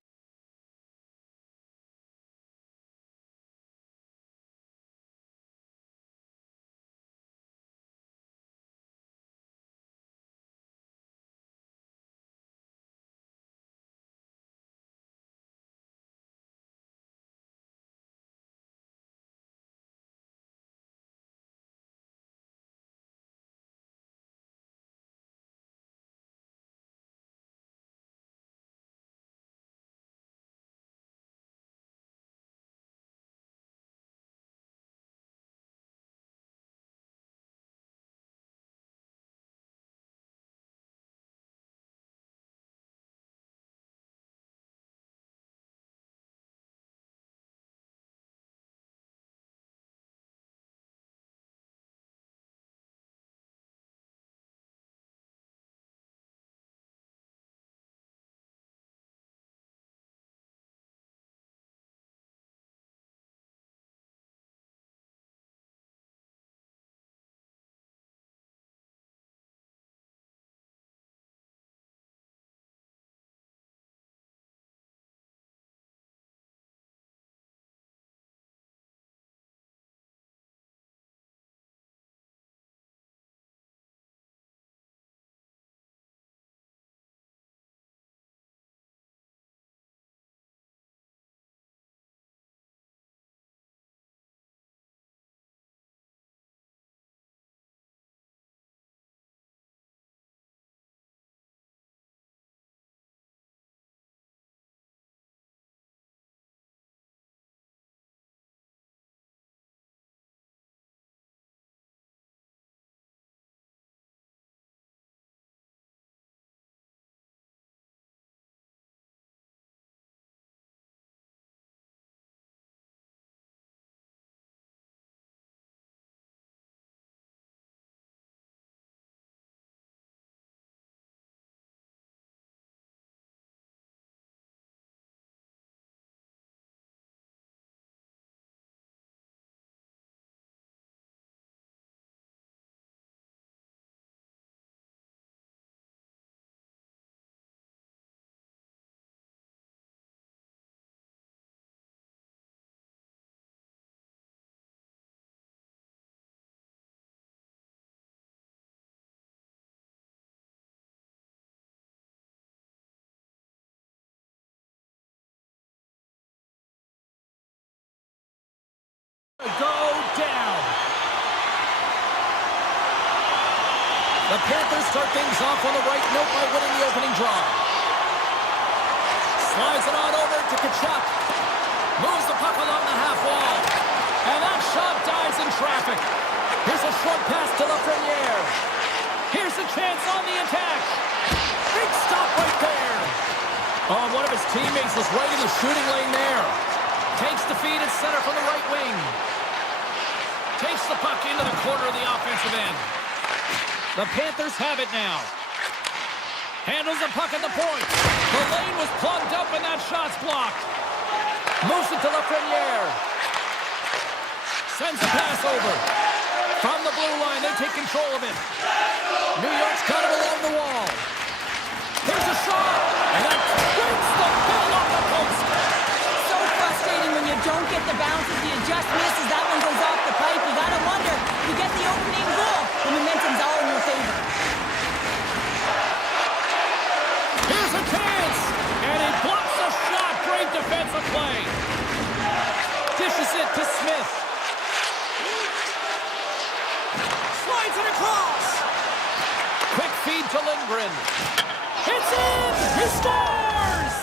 The Panthers start things off on the right note by winning the opening draw. Slides it on over to Kachuk. Moves the puck along the half wall. And that shot dies in traffic. Here's a short pass to Lafreniere. Here's a chance on the attack. Big stop right there. Oh, one of his teammates was right in the shooting lane there. Takes the feed at center from the right wing. Takes the puck into the corner of the offensive end. The Panthers have it now. Handles the puck at the point. The lane was plugged up and that shot's blocked. Moves it to Lafreniere. Sends a pass over. From the blue line, they take control of it. New York's got it along the wall. There's a shot. And that breaks the bill off the post. So frustrating when you don't get the bounces. You just misses. That one goes off the pipe. You gotta wonder, you get the opening goal. The momentum's all in your favor. Here's a chance. And he blocks a shot. Great defensive play. Dishes it to Smith. Slides it across. Quick feed to Lindgren. It's in! He scores!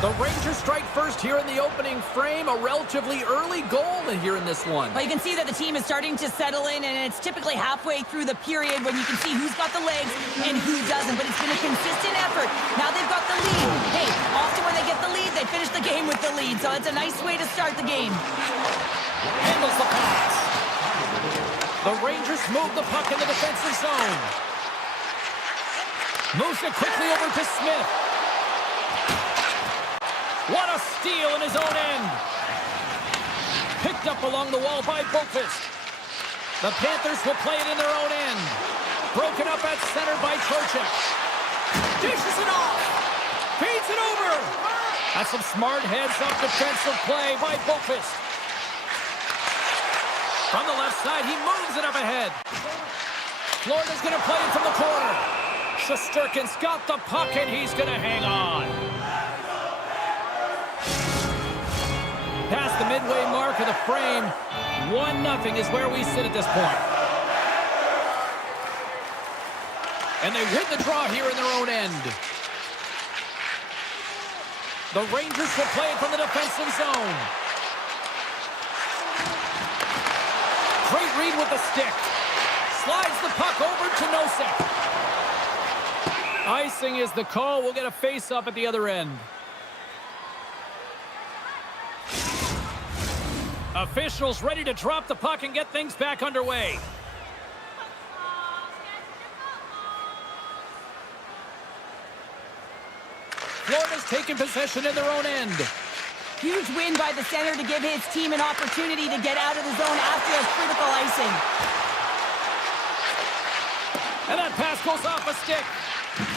The Rangers strike first here in the opening frame. A relatively early goal here in this one. Well, you can see that the team is starting to settle in, and it's typically halfway through the period when you can see who's got the legs and who doesn't. But it's been a consistent effort. Now they've got the lead. Hey, often when they get the lead, they finish the game with the lead. So it's a nice way to start the game. Handles the pass. The Rangers move the puck in the defensive zone. Moves it quickly over to Smith. What a steal in his own end. Picked up along the wall by Boqvist. The Panthers will play it in their own end. Broken up at center by Trocheck. Dishes it off. Feeds it over. That's some smart heads-up defensive play by Boqvist. From the left side, he moves it up ahead. Florida's going to play it from the corner. Shesterkin's got the puck, and he's going to hang on. Past the midway mark of the frame, 1-0 is where we sit at this point. And they win the draw here in their own end. The Rangers will play it from the defensive zone. Great read with the stick. Slides the puck over to Nosek. Icing is the call. We'll get a face-up at the other end. Officials ready to drop the puck and get things back underway. Florida's taking possession in their own end. Huge win by the center to give his team an opportunity to get out of the zone after a critical icing. And that pass goes off a stick.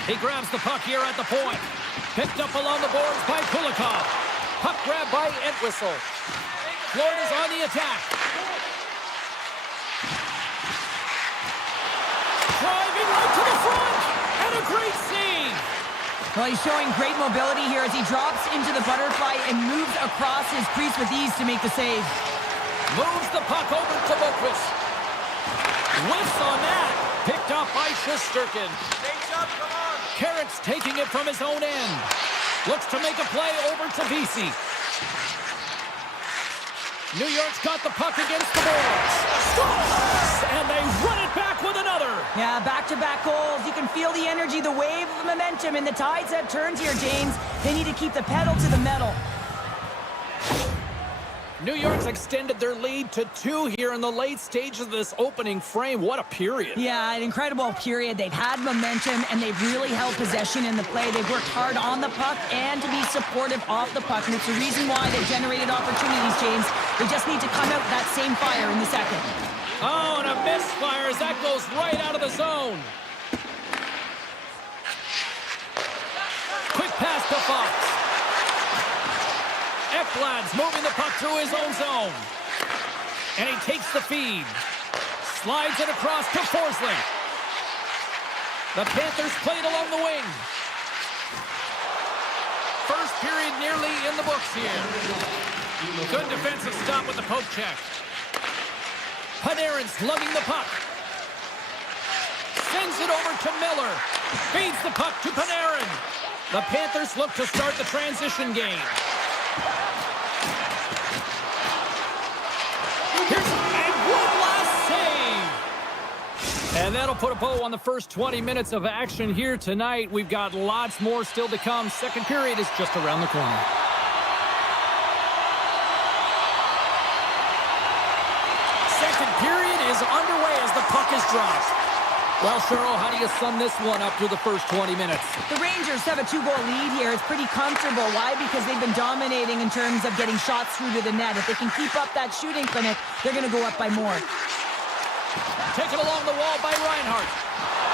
He grabs the puck here at the point. Picked up along the boards by Kulikov. Puck grab by Entwistle. Florida's on the attack. Driving right to the front. And a great save. Well, he's showing great mobility here as he drops into the butterfly and moves across his crease with ease to make the save. Moves the puck over to Boqvist. Whiffs on that. Picked off by Shesterkin. Carrick's taking it from his own end. Looks to make a play over to Vesey. New York's got the puck against the boards. Scores! And they run it back with another. Yeah, back-to-back goals. You can feel the energy, the wave of momentum, and the tides have turned here, James. They need to keep the pedal to the metal. New York's extended their lead to 2 here in the late stages of this opening frame. What a period. Yeah, an incredible period. They've had momentum, and they've really held possession in the play. They've worked hard on the puck and to be supportive off the puck, and it's the reason why they've generated opportunities, James. They just need to come out that same fire in the second. Oh, and a misfire as that goes right out of the zone. Quick pass to Fox. Ekblad's moving the puck through his own zone. And he takes the feed. Slides it across to Forsling. The Panthers played along the wing. First period nearly in the books here. Good defensive stop with the poke check. Panarin's lugging the puck. Sends it over to Miller. Feeds the puck to Panarin. The Panthers look to start the transition game. And one last save. And that'll put a bow on the first 20 minutes of action here tonight. We've got lots more still to come. Second period is just around the corner. Second period is underway as the puck is dropped. Well, Cheryl, how do you sum this one up through the first 20 minutes? The Rangers have a 2-goal lead here. It's pretty comfortable. Why? Because they've been dominating in terms of getting shots through to the net. If they can keep up that shooting clinic, they're going to go up by more. Taken along the wall by Reinhart.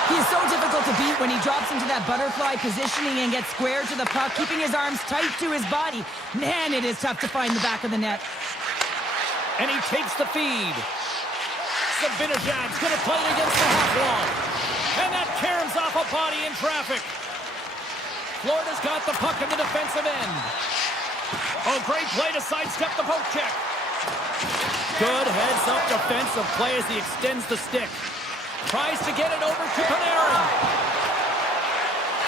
He is so difficult to beat when he drops into that butterfly positioning and gets square to the puck, keeping his arms tight to his body. Man, it is tough to find the back of the net. And he takes the feed. Sabinajad's going to play it against the half wall. And that caroms off a body in traffic. Florida's got the puck in the defensive end. Oh, great play to sidestep the poke check. Good heads-up defensive play as he extends the stick. Tries to get it over to Panarin.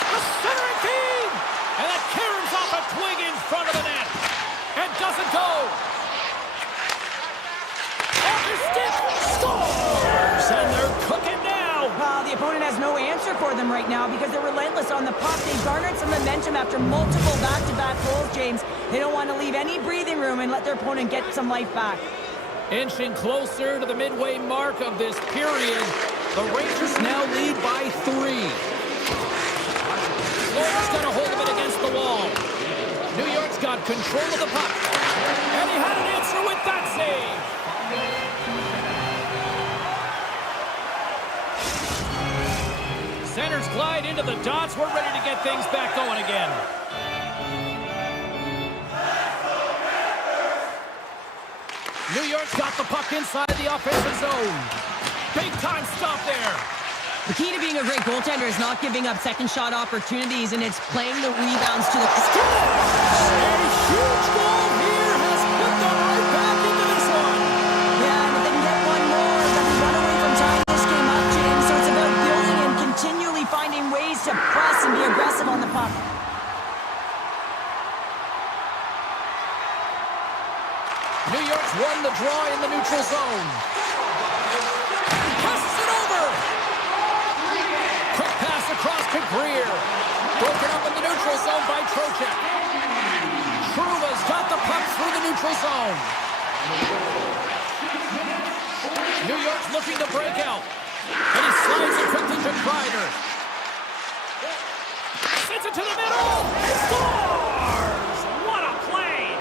The centering feed! And that caroms off a twig in front of the net. And doesn't go. Stick scores, and they're cooking now. The opponent has no answer for them right now because they're relentless on the puck. They've garnered some momentum after multiple back-to-back goals, James. They don't want to leave any breathing room and let their opponent get some life back. Inching closer to the midway mark of this period, the Rangers now lead by 3. Florida's going to hold it against the wall. New York's got control of the puck, and he had an answer with that save. Centers glide into the dots. We're ready to get things back going again. New York's got the puck inside the offensive zone. Big time stop there. The key to being a great goaltender is not giving up second shot opportunities, and it's playing the rebounds to the... A huge goal here has put them right back into this one. Yeah, and if they can get one more, they'll be one away from tying this game up, James. So it's about building and continually finding ways to press and be aggressive on the puck. New York's won the draw in the neutral zone. Passes it over. Quick pass across to Greer. Broken up in the neutral zone by Trocheck. Truba's got the puck through the neutral zone. New York's looking to break out. And he slides it quickly to Kreider. Sends it to the middle. Scores! What a play!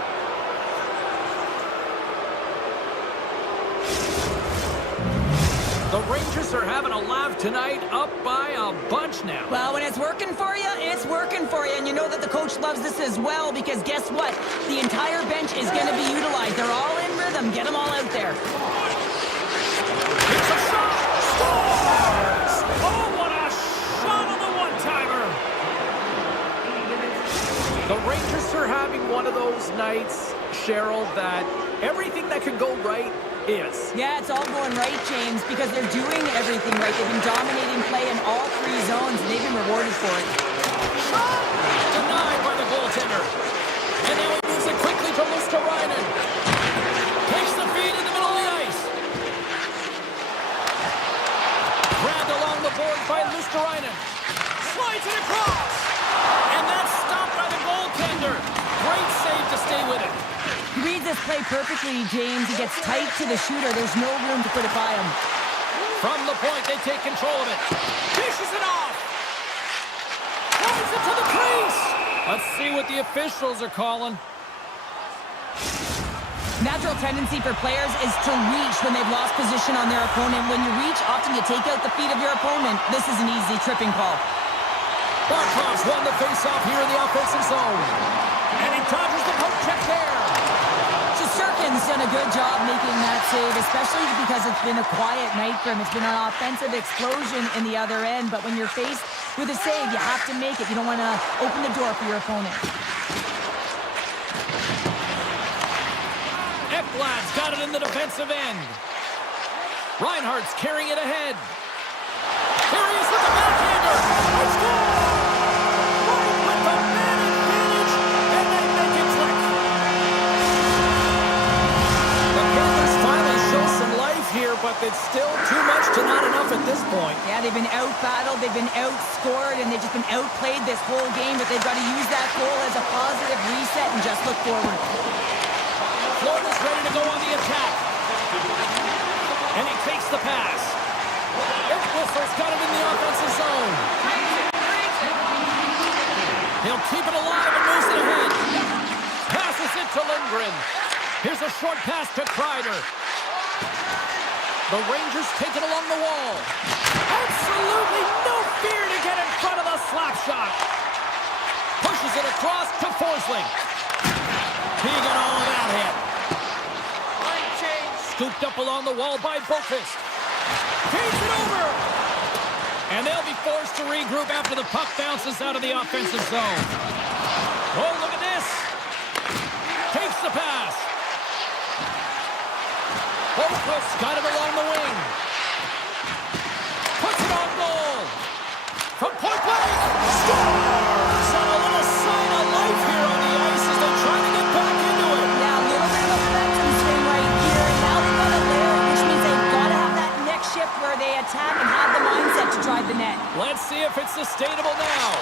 The Rangers are having a laugh tonight, up by a bunch now. Well, when it's working for you, it's working for you. And you know that the coach loves this as well because guess what? The entire bench is going to be utilized. They're all in rhythm. Get them all out there. It's a shot! Scores! Oh, what a shot on the one-timer! The Rangers are having one of those nights, Cheryl, that everything that can go right is. Yeah, it's all going right, James, because they're doing everything right. They've been dominating play in all 3 zones, and they've been rewarded for it. Denied by the goaltender. And now he moves it quickly to Luosterainen. Takes the feed in the middle of the ice. Grabbed along the board by Luosterainen. Slides it across. And that's stopped by the goaltender. Great save to stay with it. He reads this play perfectly, James. He gets tight to the shooter. There's no room to put it by him. From the point, they take control of it. Dishes it off. Drives it to the crease. Let's see what the officials are calling. Natural tendency for players is to reach when they've lost position on their opponent. When you reach, often you take out the feet of your opponent. This is an easy tripping call. Barkov's won the face-off here in the offensive zone. And he dodges the poke check there. Shesterkin's done a good job making that save, especially because it's been a quiet night for him. It's been an offensive explosion in the other end, but when you're faced with a save, you have to make it. You don't want to open the door for your opponent. Ekblad's got it in the defensive end. Reinhardt's carrying it ahead. Here he is with the backhander. He scores! Right with the man advantage, and they make it click. The Panthers finally show some life here, but it's still too much to not enough at this point. Yeah, they've been out-battled, they've been outscored, and they've just been outplayed this whole game, but they've got to use that goal as a positive reset and just look forward. Florida's ready to go on the attack. And he takes the pass. Whistle's got it in the offensive zone. He'll keep it alive and moves it ahead. Passes it to Lindgren. Here's a short pass to Kreider. The Rangers take it along the wall. Absolutely no fear to get in front of the slap shot. Pushes it across to Forsling. He got all of that hit. Scooped up along the wall by Boqvist. Feeds it over. And they'll be forced to regroup after the puck bounces out of the offensive zone. Oh, look at this. Takes the pass. Boqvist got it along the wing. Puts it on goal. From point blank. Scores! And a little sign of life here on the ice as they try to get back into it. Yeah, a little bit of a momentum swing right here, and now they've got a layer, which means they've got to have that next shift where they attack and have the mindset to drive the net. Let's see if it's sustainable now.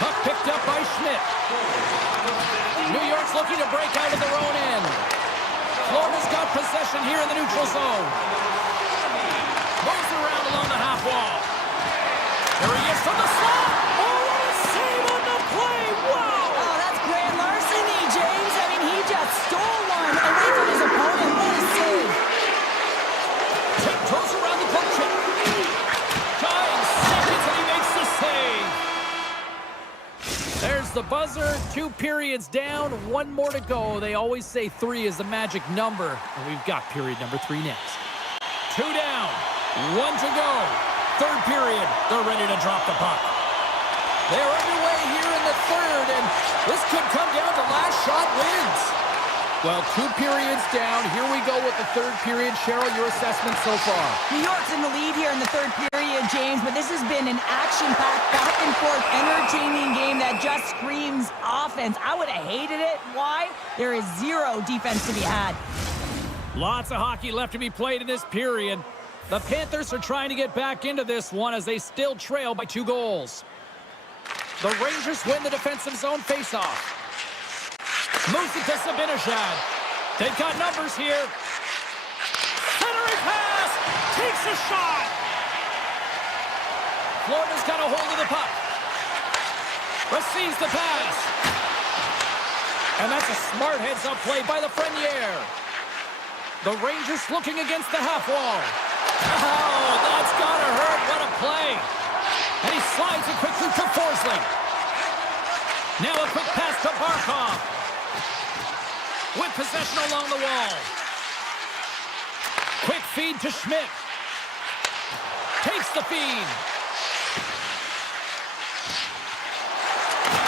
Puck picked up by Schmidt. New York's looking to break out of their own end. Florida's got possession here in the neutral zone. Moves around along the half wall. There he is from the slot. Oh, what a save on the play. Wow. Oh, that's grand larceny, James. I mean, he just stole one away from his opponent. What a save. Tiptoes around the puck chip. Tying seconds, and he makes the save. There's the buzzer. 2 periods down, 1 more to go. They always say 3 is the magic number, and we've got period number 3 next. 2 down, 1 to go. 3rd period, they're ready to drop the puck. They're underway here in the 3rd, and this could come down to last shot wins. Well, 2 periods down. Here we go with the 3rd period. Cheryl, your assessment so far? New York's in the lead here in the 3rd period, James, but this has been an action-packed, back-and-forth, entertaining game that just screams offense. I would have hated it. Why? There is 0 defense to be had. Lots of hockey left to be played in this period. The Panthers are trying to get back into this one as they still trail by 2 goals. The Rangers win the defensive zone faceoff. Moves it to Sabinishad. They've got numbers here. Centering pass. Takes a shot. Florida's got a hold of the puck. Receives the pass. And that's a smart heads-up play by Lafreniere. The Rangers looking against the half wall. Oh, that's gotta hurt. What a play. And he slides it quickly to Forsling. Now a quick pass to Barkov. With possession along the wall. Quick feed to Schmidt. Takes the feed.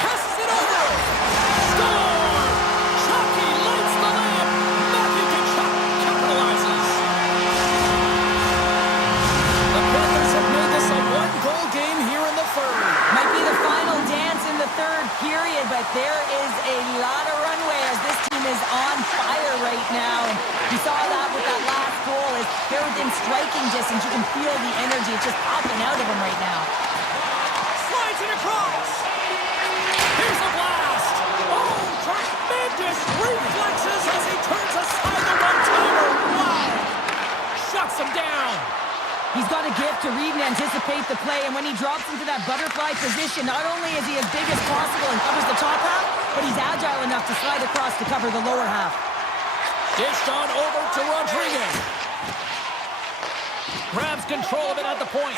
Passes it over. Score! Chucky lights the lamp. Matthew Tkachuk capitalizes. The Panthers have made this a 1-goal game here in the 3rd. Might be the final dance in the 3rd period, but there is a lot of runway as this team is on fire right now. And you saw that with that last goal. They're within striking distance. You can feel the energy. It's just popping out of them right now. Slides it across. Here's a blast. Oh, tremendous reflexes as he turns aside the one-timer. Wow. Shuts him down. He's got a gift to read and anticipate the play, and when he drops into that butterfly position, not only is he as big as possible and covers the top half, but he's agile enough to slide across to cover the lower half. Dished on over to Rodriguez. Grabs control of it at the point.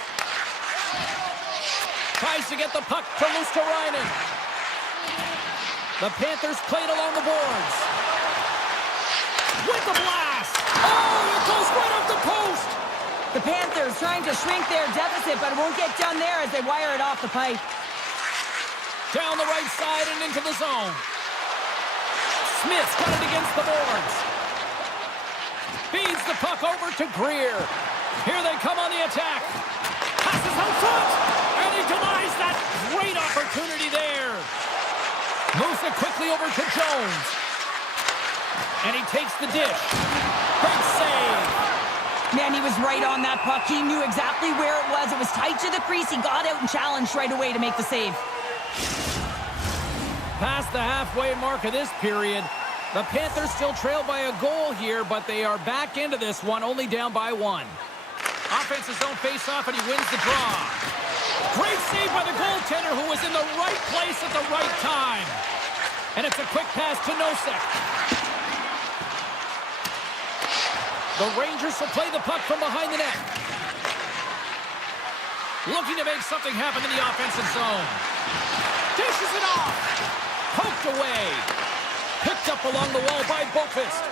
Tries to get the puck to Luosterainen. The Panthers played along the boards. With the blast. Oh, it goes right off the post. The Panthers trying to shrink their deficit, but it won't get done there as they wire it off the pipe. Down the right side and into the zone. Smith's got it against the boards. Feeds the puck over to Greer. Here they come on the attack. Passes out front. And he denies that great opportunity there. Moves it quickly over to Jones. And he takes the dish. Big save. Man, he was right on that puck. He knew exactly where it was. It was tight to the crease. He got out and challenged right away to make the save. Past the halfway mark of this period, the Panthers still trail by a goal here, but they are back into this one, only down by 1. Offensive zone face-off, and he wins the draw. Great save by the goaltender, who was in the right place at the right time. And it's a quick pass to Nosek. The Rangers will play the puck from behind the net. Looking to make something happen in the offensive zone. Dishes it off. Poked away. Picked up along the wall by Boqvist.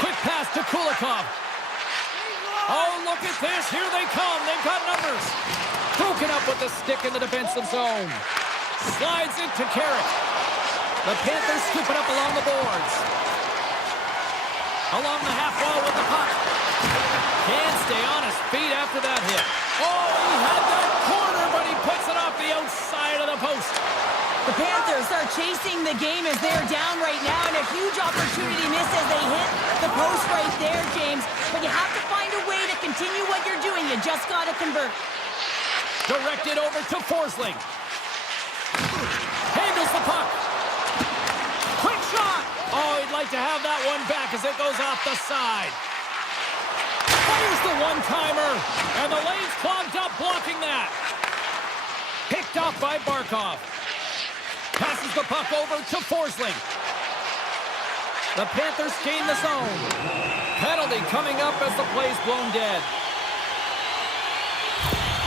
Quick pass to Kulikov. Oh, look at this. Here they come. They've got numbers. Broken up with the stick in the defensive zone. Slides it to Carrick. The Panthers scoop it up along the boards. Along the half wall with the puck. Can't stay on his feet after that hit. Oh, he had that corner, but he puts it off the outside of the post. The Panthers are chasing the game as they're down right now, and a huge opportunity missed as they hit the post right there, James. But you have to find a way to continue what you're doing. You just got to convert. Directed over to Forsling. Handles the puck. Quick shot. Oh, he'd like to have that one back as it goes off the side. Fires the one-timer. And the lane's clogged up blocking that. Picked off by Barkov. Passes the puck over to Forsling. The Panthers gain the zone. Penalty coming up as the play's blown dead.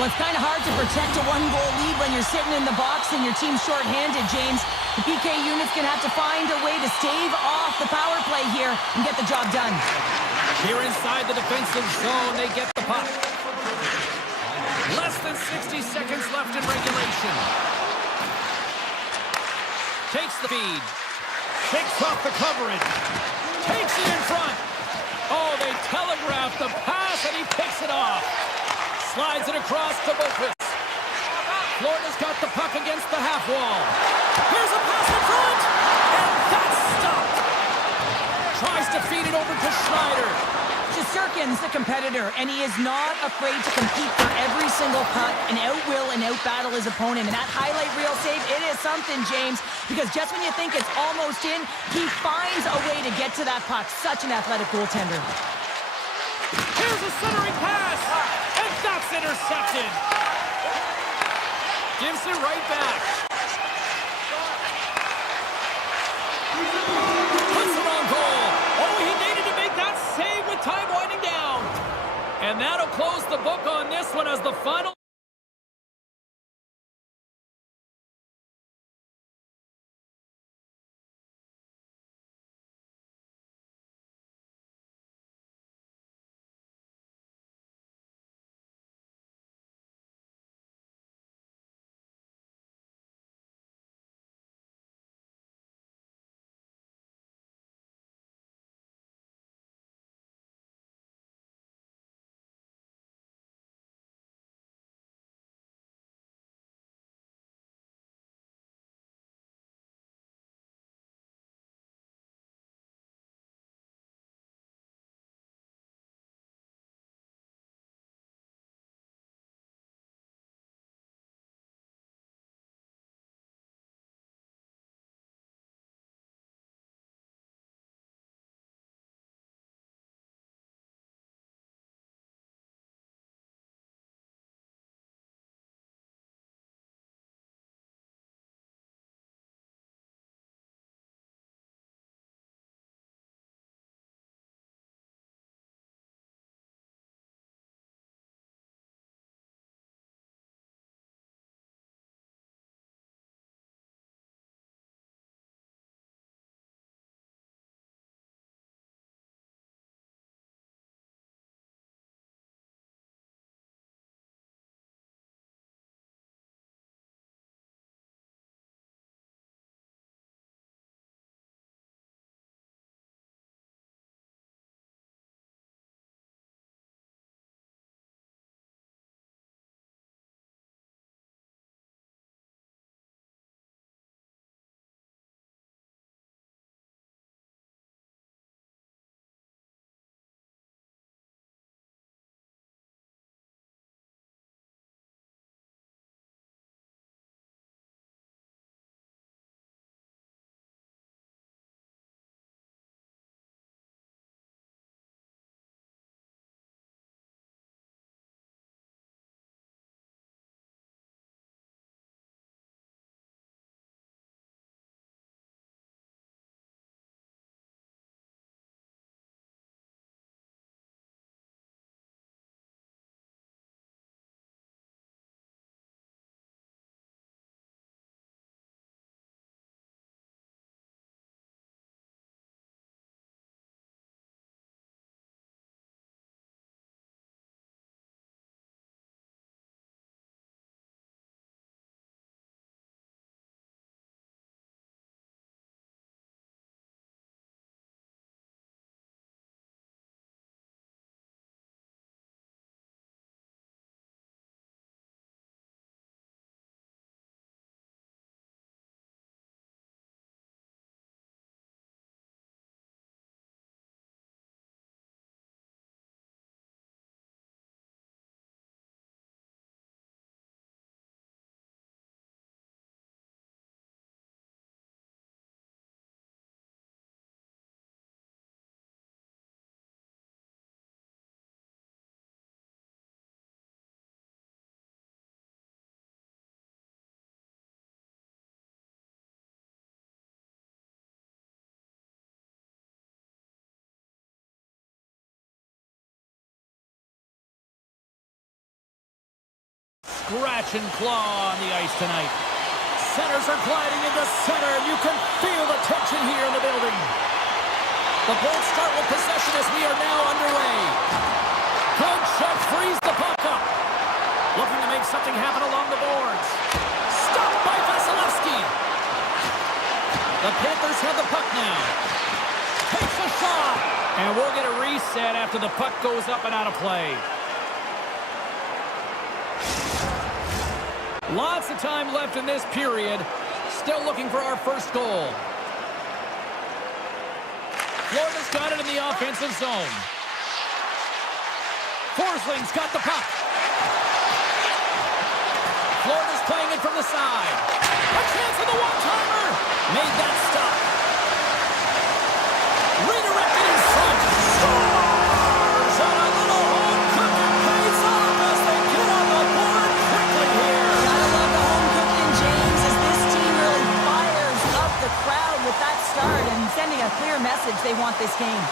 Well, it's kind of hard to protect a one-goal lead when you're sitting in the box and your team's short-handed, James. The PK unit's going to have to find a way to stave off the power play here and get the job done. Here inside the defensive zone, they get the puck. Less than 60 seconds left in regulation. Takes the feed. Shakes off the coverage. Takes it in front. Oh, they telegraphed the pass, and he picks it off. Slides it across to Boqvist. Florida's got the puck against the half wall. Here's a pass in front, and that's stopped. Tries to feed it over to Schneider. Shesterkin's the competitor, and he is not afraid to compete for every single puck and out-will and out-battle his opponent. And that highlight reel save, it is something, James, because just when you think it's almost in, he finds a way to get to that puck. Such an athletic goaltender. Here's a centering pass, and that's intercepted. Gives it right back. Puts it on goal. Oh, he needed to make that save with time winding down. And that'll close the book on this one as the final. scratch and claw on the ice tonight. Centers are gliding into center, and you can feel the tension here in the building. The Bolts start with possession as we are now underway. Good shot, frees the puck up. Looking to make something happen along the boards. Stopped by Vasilevsky. The Panthers have the puck now. Takes a shot. And we'll get a reset after the puck goes up and out of play. Lots of time left in this period. Still looking for our first goal. Florida's got it in the offensive zone. Forsling's got the puck. Florida's playing it from the side. A chance on the one-timer. Made that stop. Redirected in front. Scores! And a little home cooking pays off as they get on the board quickly here. Gotta love the home cooking, James, as this team really fires up the crowd with that start and sending a clear message they want this game.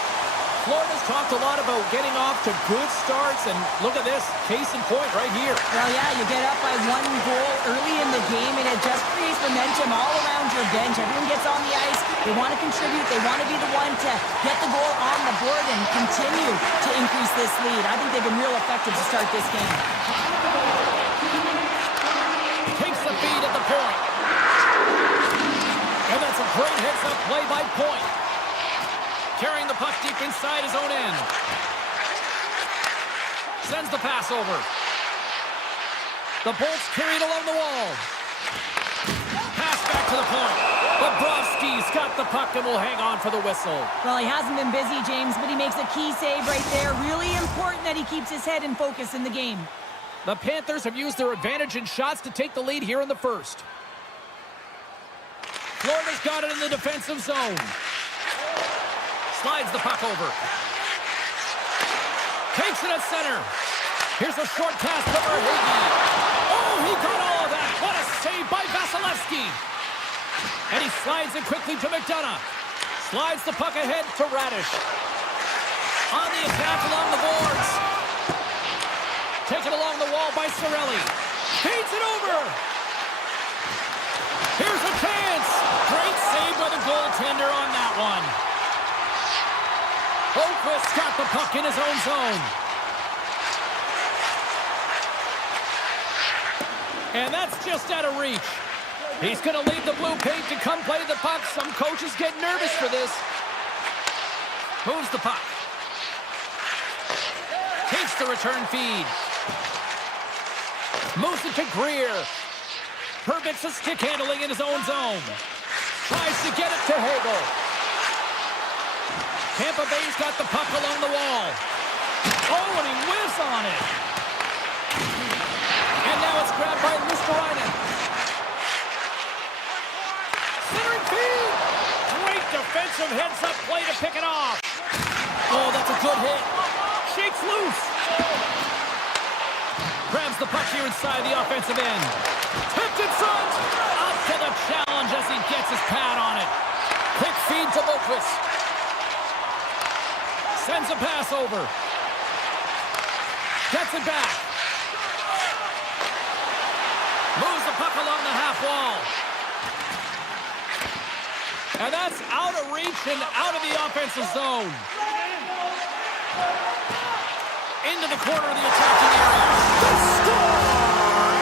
Florida's talked a lot about getting off to good starts, and look at this, case in point right here. Well, yeah, you get up by 1 goal early in the game, and it just creates momentum all around your bench. Everyone gets on the ice. They want to contribute. They want to be the one to get the goal on the board and continue to increase this lead. I think they've been real effective to start this game. Takes the feed at the point. And that's a great heads-up play by Point. Carrying the puck deep inside his own end. Sends the pass over. The Bolts carry it along the wall. Pass back to the point. Bobrovsky's got the puck and will hang on for the whistle. Well, he hasn't been busy, James, but he makes a key save right there. Really important that he keeps his head in focus in the game. The Panthers have used their advantage in shots to take the lead here in the first. Florida's got it in the defensive zone. Slides the puck over. Takes it at center. Here's a short pass to Verhaeghe. Oh, he got all of that. What a save by Vasilevsky. And he slides it quickly to McDonough. Slides the puck ahead to Radish. On the attack along the boards. Taken along the wall by Cirelli. Feeds it over. Here's a chance. Great save by the goaltender on that one. Holmquist's got the puck in his own zone. And that's just out of reach. He's going to leave the blue paint to come play the puck. Some coaches get nervous for this. Moves the puck. Takes the return feed. Moves it to Greer. Herbig's a stick handling in his own zone. Tries to get it to Hagel. Tampa Bay's got the puck along the wall. Oh, and he whiffs on it. And now it's grabbed by Luskarainen. Centering feed. Great defensive heads-up play to pick it off. Oh, that's a good hit. Shakes loose. Grabs the puck here inside the offensive end. Tipped in front. Up to the challenge as he gets his pad on it. Quick feed to Boquist. Sends a pass over. Gets it back. Moves the puck along the half wall. And that's out of reach and out of the offensive zone. Into the corner of the attacking area. The score!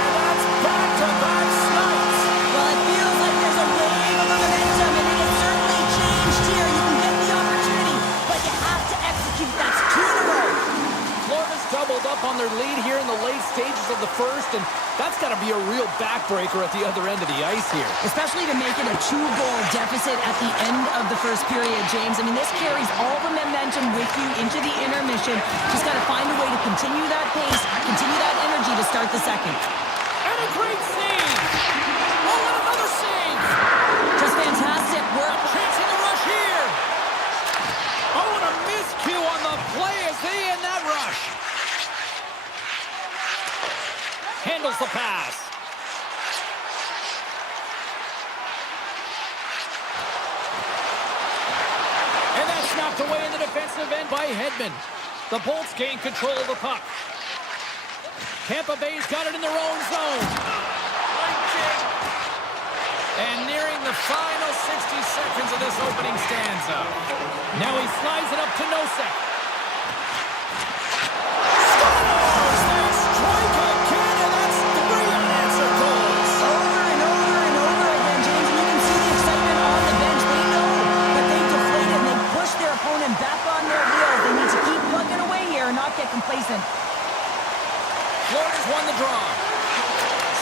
And that's back-to-back snipes. Well, it feels like there's a wave of momentum, and it has certainly changed here. You can get the opportunity, but you have to execute. That's 2 in a row. Florida's doubled up on their lead here in the late stages of the first, and that's got to be a real backbreaker at the other end of the ice here. Especially to make it a 2-goal deficit at the end of the first period, James. I mean, this carries all the momentum with you into the intermission. Just got to find a way to continue that pace, continue that energy to start the second. And a great save! Oh, and another save! Just fantastic work. Chance in the rush here! Oh, and a miscue on the play as they end that rush. Handles the pass. And that's knocked away in the defensive end by Hedman. The Bolts gain control of the puck. Tampa Bay's got it in their own zone. And nearing the final 60 seconds of this opening stanza. Now he slides it up to Nosek. Scores! They strike again, and that's 3 unanswered goals. Over and over and over again, James, and you can see the excitement on the bench. They know that they've deflated and they've pushed their opponent back on their heels. They need to keep plugging away here and not get complacent. Florida's won the draw.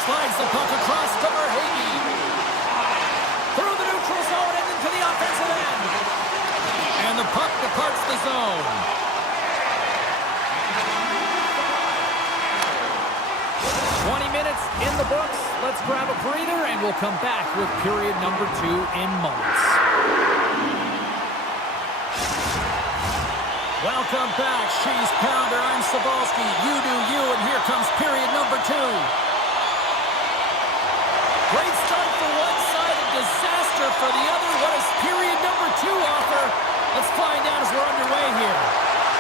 Slides the puck across to Verhaeghe. Through the neutral zone and into the offensive end. And the puck departs the zone. Minutes in the books. Let's grab a breather and we'll come back with period number 2 in moments. Welcome back, She's Pounder. I'm Sabalski. You do you, and here comes period number 2. Great start for one side and disaster for the other. What does period number 2 offer? Let's find out as we're underway here.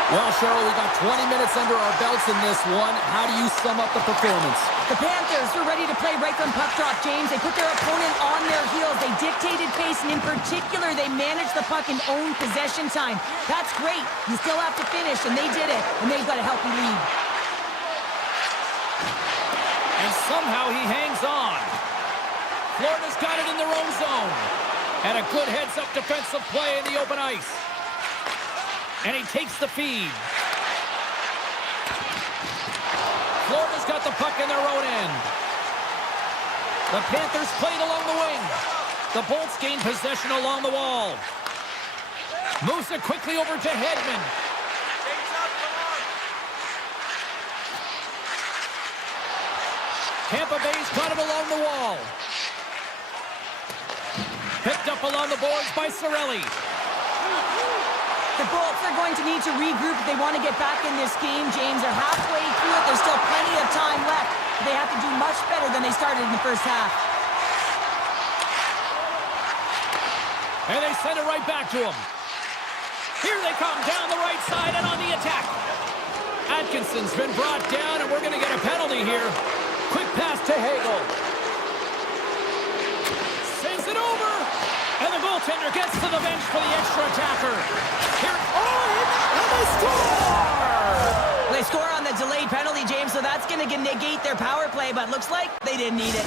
Well, Cheryl, we got 20 minutes under our belts in this one. How do you sum up the performance? The Panthers were ready to play right from puck drop, James. They put their opponent on their heels. They dictated pace, and in particular, they managed the puck and owned possession time. That's great. You still have to finish, and they did it, and they've got a healthy lead. And somehow he hangs on. Florida's got it in their own zone. And a good heads-up defensive play in the open ice. And he takes the feed. Florida's got the puck in their own end. The Panthers played along the wing. The Bolts gain possession along the wall. Moves it quickly over to Hedman. Tampa Bay's got it along the wall. Picked up along the boards by Cirelli. The Bolts are going to need to regroup if they want to get back in this game, James. They're halfway through it. There's still plenty of time left. They have to do much better than they started in the first half. And they send it right back to him. Here they come down the right side and on the attack. Atkinson's been brought down, and we're going to get a penalty here. Quick pass to Hagel. Sends it over. And the goaltender gets to the bench for the extra attacker. Here, and they score! They score on the delayed penalty, James, so that's going to negate their power play, but looks like they didn't need it.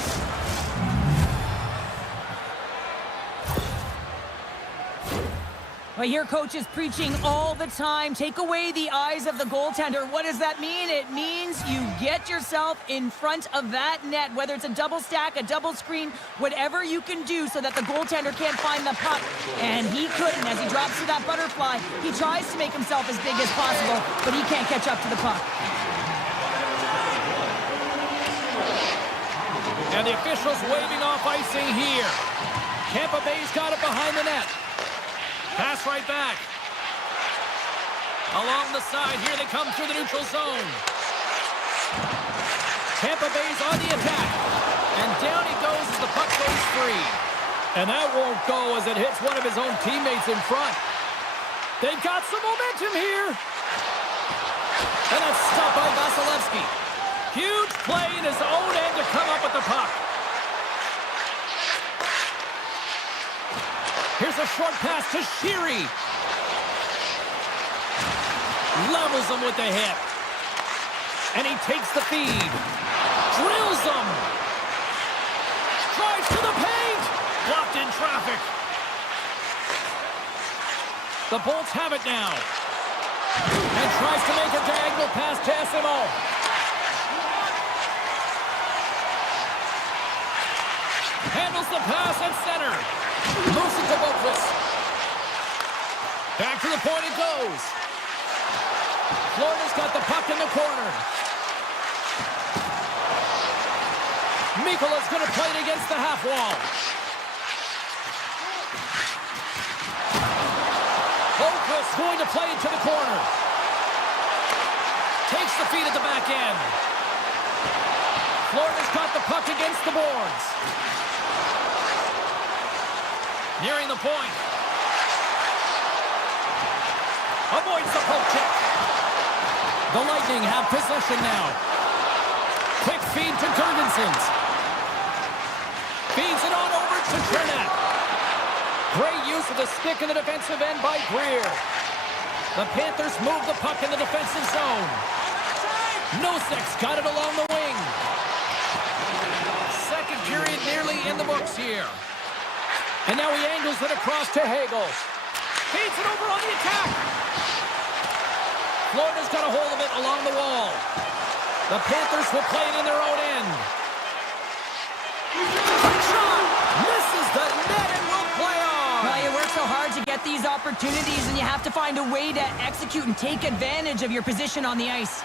Well, your coach is preaching all the time. Take away the eyes of the goaltender. What does that mean? It means you get yourself in front of that net, whether it's a double stack, a double screen, whatever you can do so that the goaltender can't find the puck. And he couldn't. As he drops to that butterfly, he tries to make himself as big as possible, but he can't catch up to the puck. And the officials waving off icing here. Tampa Bay's got it behind the net. Pass right back. Along the side, here they come through the neutral zone. Tampa Bay's on the attack. And down he goes as the puck goes free. And that won't go as it hits one of his own teammates in front. They've got some momentum here. And that's stopped by Vasilevsky. Huge play in his own end to come up with the puck. Here's a short pass to Sheary. Levels him with the hip. And he takes the feed. Drills him. Drives to the paint. Blocked in traffic. The Bolts have it now. And tries to make a diagonal pass to SMO. Handles the pass at center. Moves it to Boquist. Back to the point it goes. Florida's got the puck in the corner. Mikola's going to play it against the half wall. Boquist going to play it to the corner. Takes the feed at the back end. Florida's got the puck against the boards. Nearing the point. Avoids the poke check. The Lightning have possession now. Quick feed to Gergensons. Feeds it on over to Chernak. Great use of the stick in the defensive end by Greer. The Panthers move the puck in the defensive zone. Nosek's got it along the wing. Second period nearly in the books here. And now he angles it across to Hagel. Feeds it over on the attack. Florida's got a hold of it along the wall. The Panthers will play it in their own end. Shot! Misses the net and will play on. Well, you work so hard to get these opportunities, and you have to find a way to execute and take advantage of your position on the ice.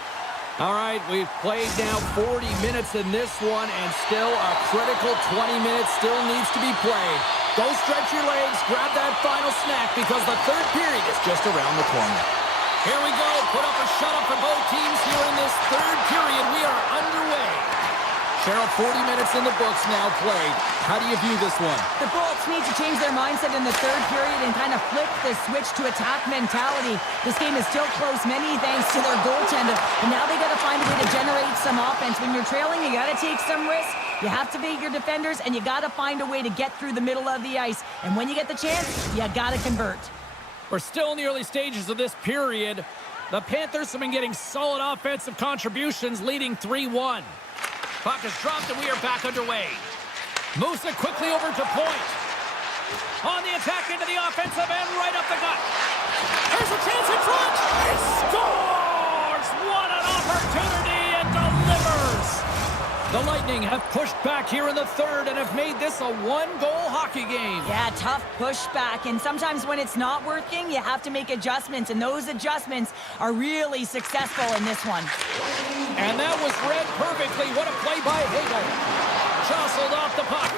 All right, we've played now 40 minutes in this one, and still a critical 20 minutes still needs to be played. Go stretch your legs, grab that final snack, because the third period is just around the corner. Here we go. Put up a shutout for both teams here in this third period. We are underway. Cheryl, 40 minutes in the books now played. How do you view this one? The Bolts need to change their mindset in the third period and kind of flip the switch to attack mentality. This game is still close, many thanks to their goaltender. And now they got to find a way to generate some offense. When you're trailing, you got to take some risks. You have to beat your defenders, and you got to find a way to get through the middle of the ice. And when you get the chance, you got to convert. We're still in the early stages of this period. The Panthers have been getting solid offensive contributions, leading 3-1. Puck is dropped, and we are back underway. Moves it quickly over to point. On the attack into the offensive end, right up the gut. There's a chance in front. He scores! What an opportunity, and delivers! The Lightning have pushed back here in the third and have made this a one-goal hockey game. Yeah, tough pushback, and sometimes when it's not working, you have to make adjustments, and those adjustments are really successful in this one. And that was read perfectly. What a play by Hagel. Jostled off the puck.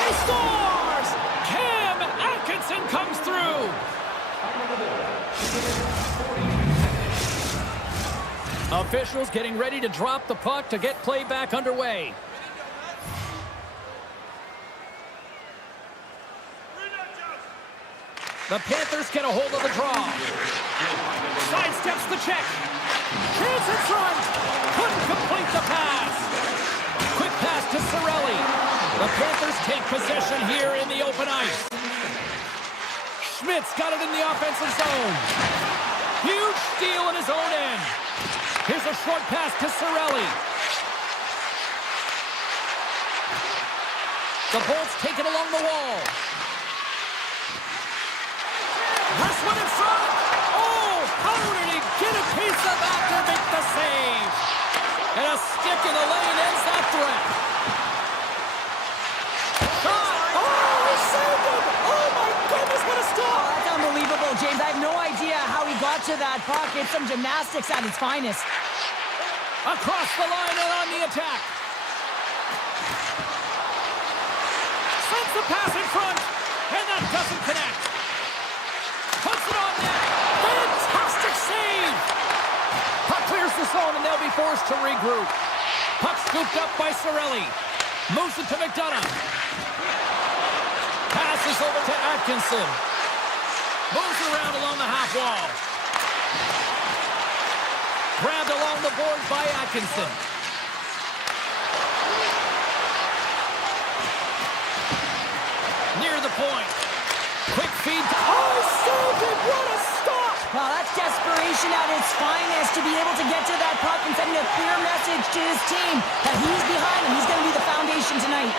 He scores! Cam Atkinson comes through. Officials getting ready to drop the puck to get play back underway. The Panthers get a hold of the draw. Sidesteps the check. Chance in front. Couldn't complete the pass. Quick pass to Cirelli. The Panthers take possession here in the open ice. Schmidt's got it in the offensive zone. Huge steal in his own end. Here's a short pass to Cirelli. The Bolts take it along the wall. This one in front. Oh, how did he get a piece of that to make the save? And a stick in the lane ends that threat. Shot. Oh, he saved it. Oh, my goodness, what a stop. That's unbelievable, James. I have no idea how he got to that puck. It's some gymnastics at its finest. Across the line and on the attack. Sends the pass in front, and that doesn't connect. Puts it on net. Fantastic save. Puck clears the zone, and they'll be forced to regroup. Puck scooped up by Cirelli. Moves it to McDonough. Passes over to Atkinson. Moves around along the half wall. Grabbed along the boards by Atkinson. Near the point. Quick feed. Oh, saved it! What a stop! Well, that's desperation at its finest to be able to get to that puck and sending a clear message to his team that he's behind and he's going to be the foundation tonight.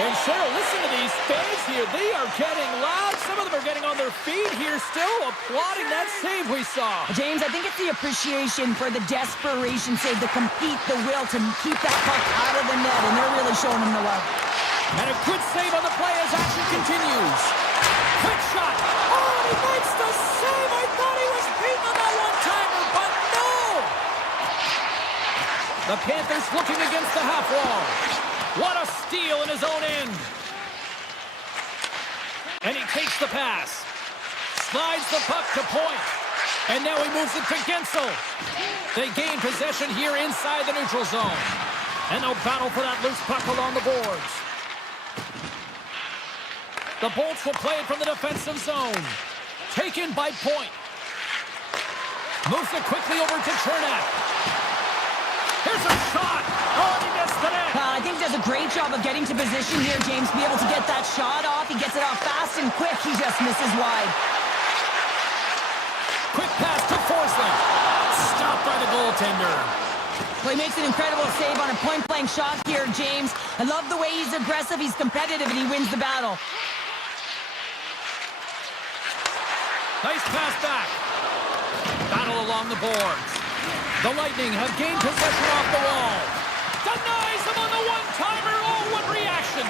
And Cheryl, listen to these fans here. They are getting loud. Some of them are getting on their feet here, still applauding that save we saw. James, I think it's the appreciation for the desperation save, the compete, the will to keep that puck out of the net, and they're really showing him the love. And a good save on the play as action continues. Quick shot. Oh, he makes the save. I thought he was beaten on that one-timer, but no. The Panthers looking against the half wall. What a steal in his own end. And he takes the pass. Slides the puck to point. And now he moves it to Gensel. They gain possession here inside the neutral zone. And they'll battle for that loose puck along the boards. The Bolts will play it from the defensive zone. Taken by point. Moves it quickly over to Chernak. Here's a shot. Oh, and he think he does a great job of getting to position here, James, to be able to get that shot off. He gets it off fast and quick. He just misses wide. Quick pass to Forsling. Stopped by the goaltender. Well, he makes an incredible save on a point-blank shot here, James. I love the way he's aggressive, he's competitive, and he wins the battle. Nice pass back. Battle along the boards. The Lightning have gained possession off the wall. Denies him on the one-timer. Oh, what reaction.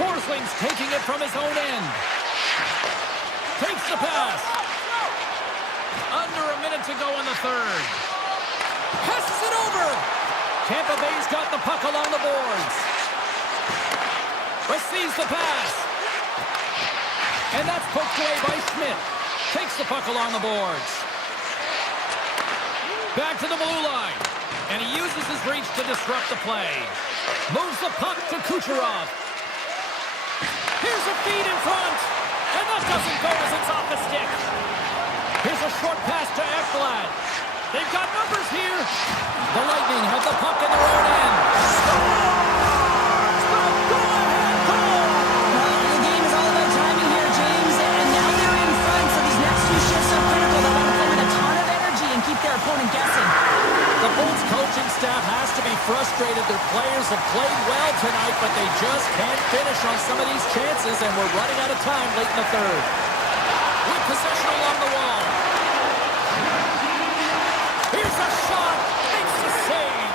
Forsling's taking it from his own end. Takes the pass. Under a minute to go in the third. Passes it over. Tampa Bay's got the puck along the boards. Receives the pass. And that's poked away by Schmidt. Takes the puck along the boards. Back to the blue line. And he uses his reach to disrupt the play. Moves the puck to Kucherov. Here's a feed in front. And that doesn't go as it's off the stick. Here's a short pass to Ekblad. They've got numbers here. The Lightning have the puck in their own end. Scores! The go-ahead goal! Well, the game is all about timing here, James, and now they're in front, so these next few shifts are critical. They want to play with a ton of energy and keep their opponent guessing. The Bulls coaching staff has to be frustrated. Their players have played well tonight, but they just can't finish on some of these chances, and we're running out of time late in the third. With possession along the wall. Here's a shot. Makes the save.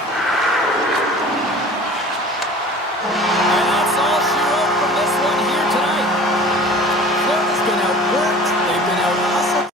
And that's all she wrote from this one here tonight. Florida's been outworked. They've been out-hustled.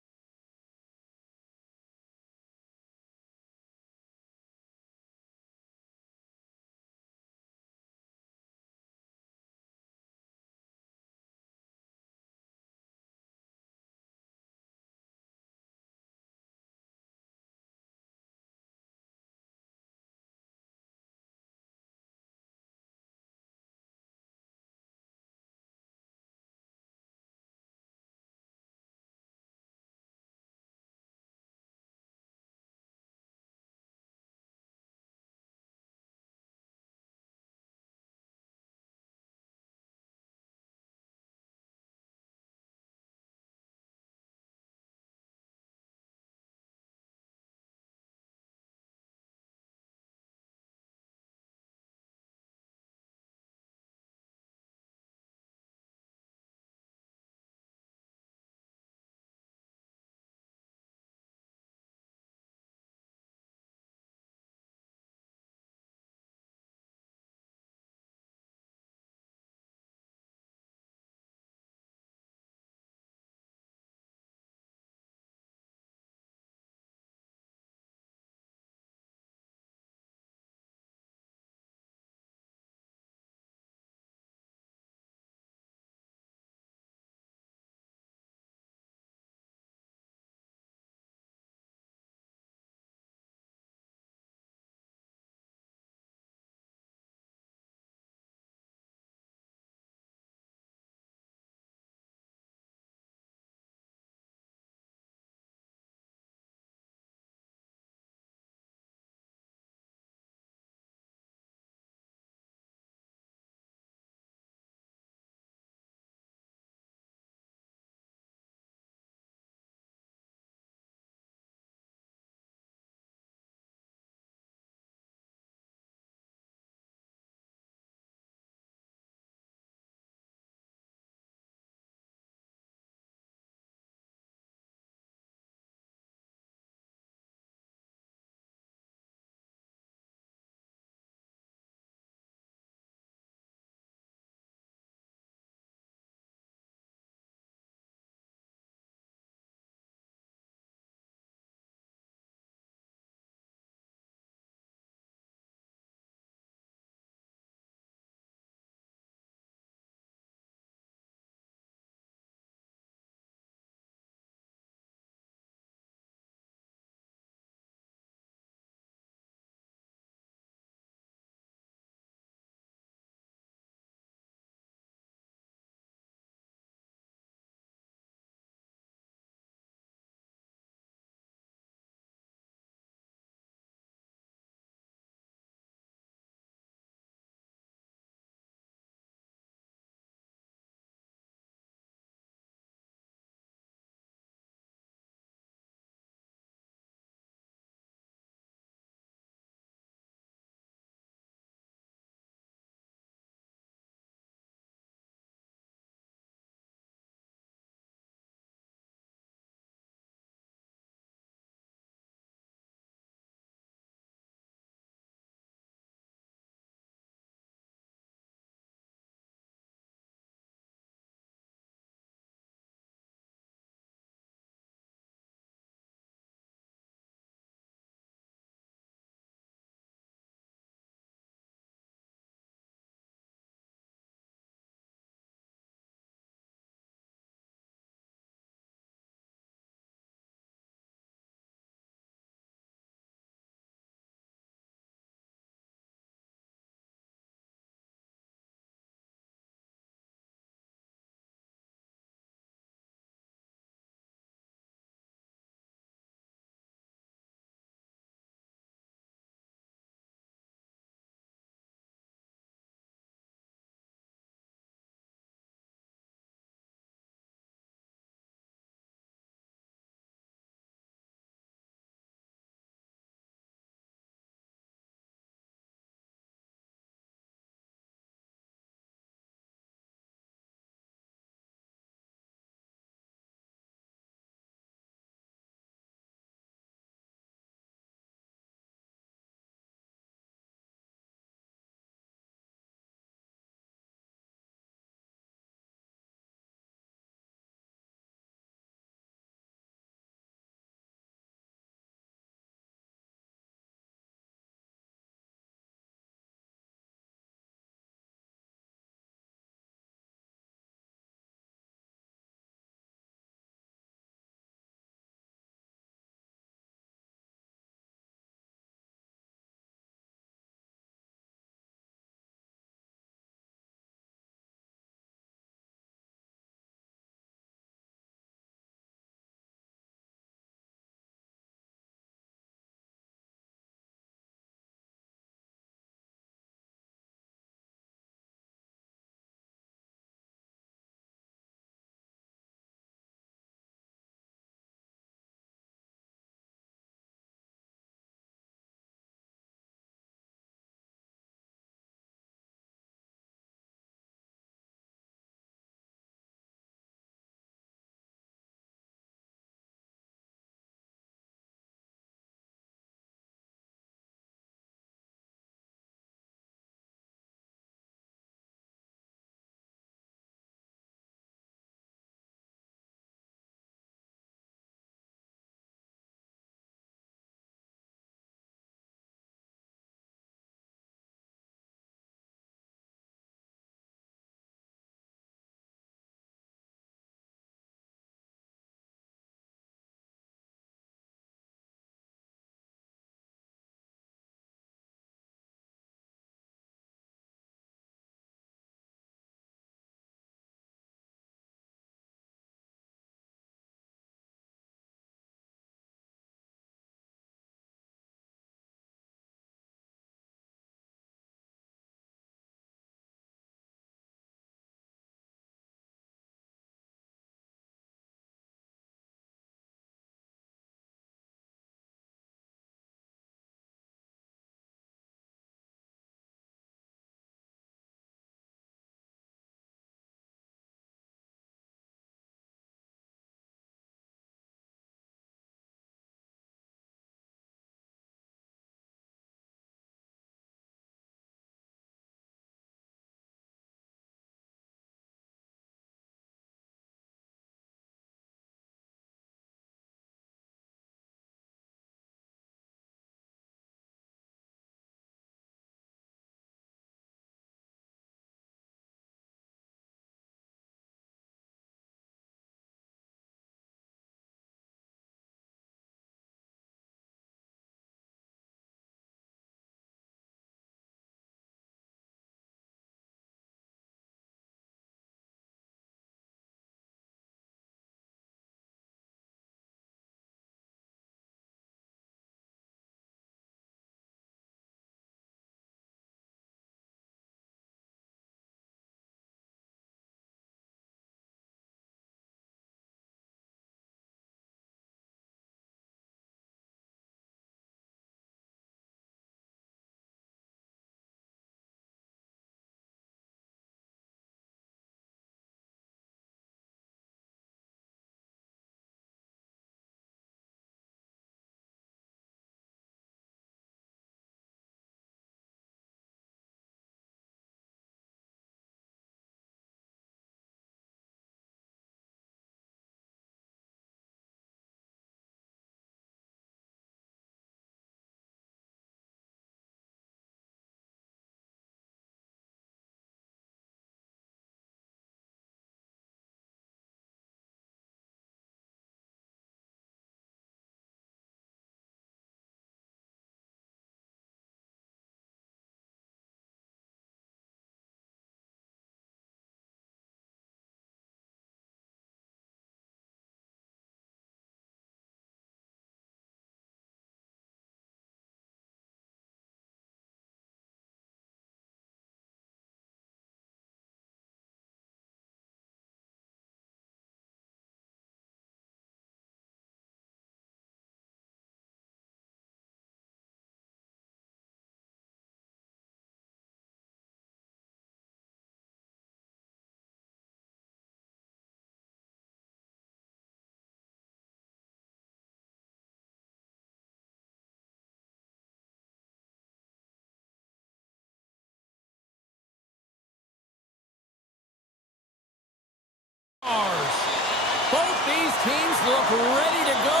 Both these teams look ready to go,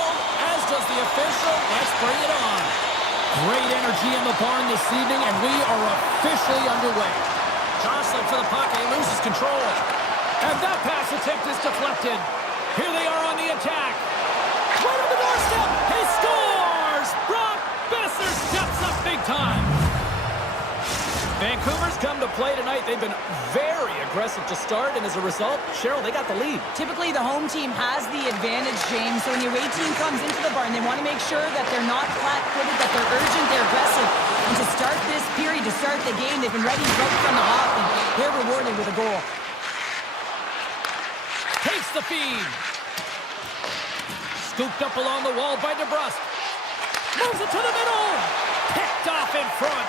as does the official. Let's bring it on. Great energy in the barn this evening, and we are officially underway. Jostling for the puck, and he loses control. And that pass attempt is deflected. Here they are on the attack. Right on the doorstep. He scores! Brock Besser steps up big time. Vancouver's come to play tonight. They've been very aggressive to start, and as a result, Cheryl, they got the lead. Typically, the home team has the advantage, James. So when your away team comes into the barn, they want to make sure that they're not flat-footed, that they're urgent, they're aggressive. And to start this period, to start the game, they've been ready right from the hop, and they're rewarded with a goal. Takes the feed. Scooped up along the wall by DeBrusque. Moves it to the middle. Picked off in front.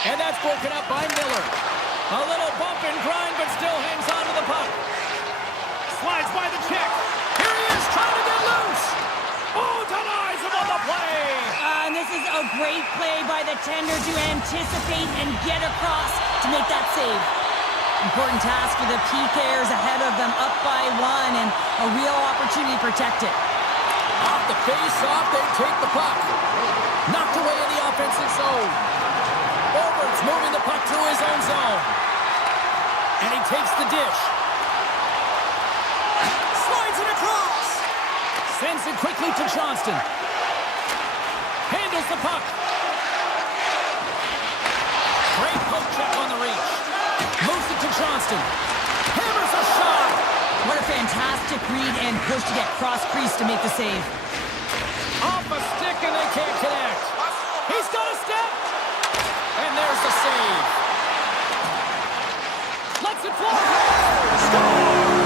And that's broken up by Miller. A little bump and grind, but still hangs on to the puck. Slides by the check. Here he is, trying to get loose. Oh, denies him on the play. And this is a great play by the tender to anticipate and get across to make that save. Important task for the PKers ahead of them, up by one, and a real opportunity to protect it. Off the face-off, they take the puck. Knocked away in the offensive zone. Overt's moving the puck through his own zone. And he takes the dish. Slides it across. Sends it quickly to Johnston. Handles the puck. Great poke check on the reach. Moves it to Johnston. Hammers a shot. What a fantastic read and push to get cross-crease to make the save. Off a stick and they can't connect. He's got a step. And there's the save. Lets it fly. Scores!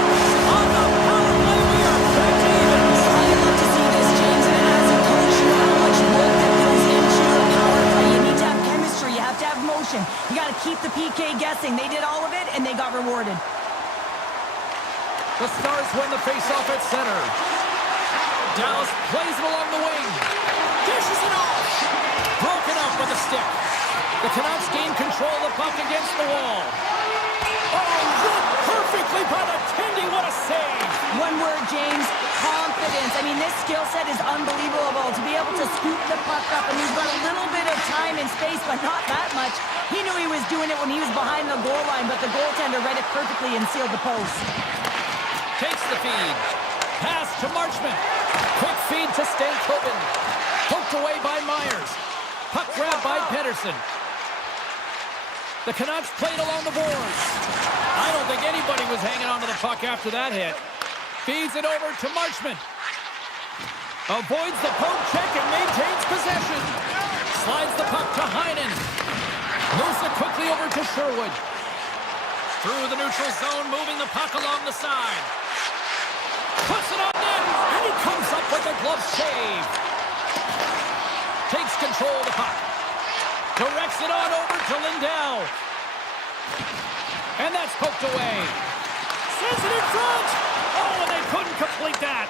On the power play, we are back to even. I love to see this, James, and as a coach, you know how much work that goes into a power play. You need to have chemistry. You have to have motion. You got to keep the PK guessing. They did all of it, and they got rewarded. The Stars win the faceoff at center. Dallas plays it along the wing. Dishes it off. Broken up with a stick. The Canucks gain control of the puck against the wall. Oh, ripped perfectly by the Tendy. What a save. One word, James, confidence. I mean, this skill set is unbelievable. To be able to scoop the puck up, and he's got a little bit of time and space, but not that much. He knew he was doing it when he was behind the goal line, but the goaltender read it perfectly and sealed the post. Takes the feed. Pass to Marchment. Quick feed to Stankoven. Poked away by Myers. Puck grab by Pedersen. The Canucks played along the boards. I don't think anybody was hanging onto the puck after that hit. Feeds it over to Marchment. Avoids the poke check and maintains possession. Slides the puck to Heinen. Moves it quickly over to Sherwood. Through the neutral zone, moving the puck along the side. Puts it on net, and he comes up with a glove save. Takes control of the puck. Directs it on over to Lindell. And that's poked away. Sends it in front. Oh, and they couldn't complete that.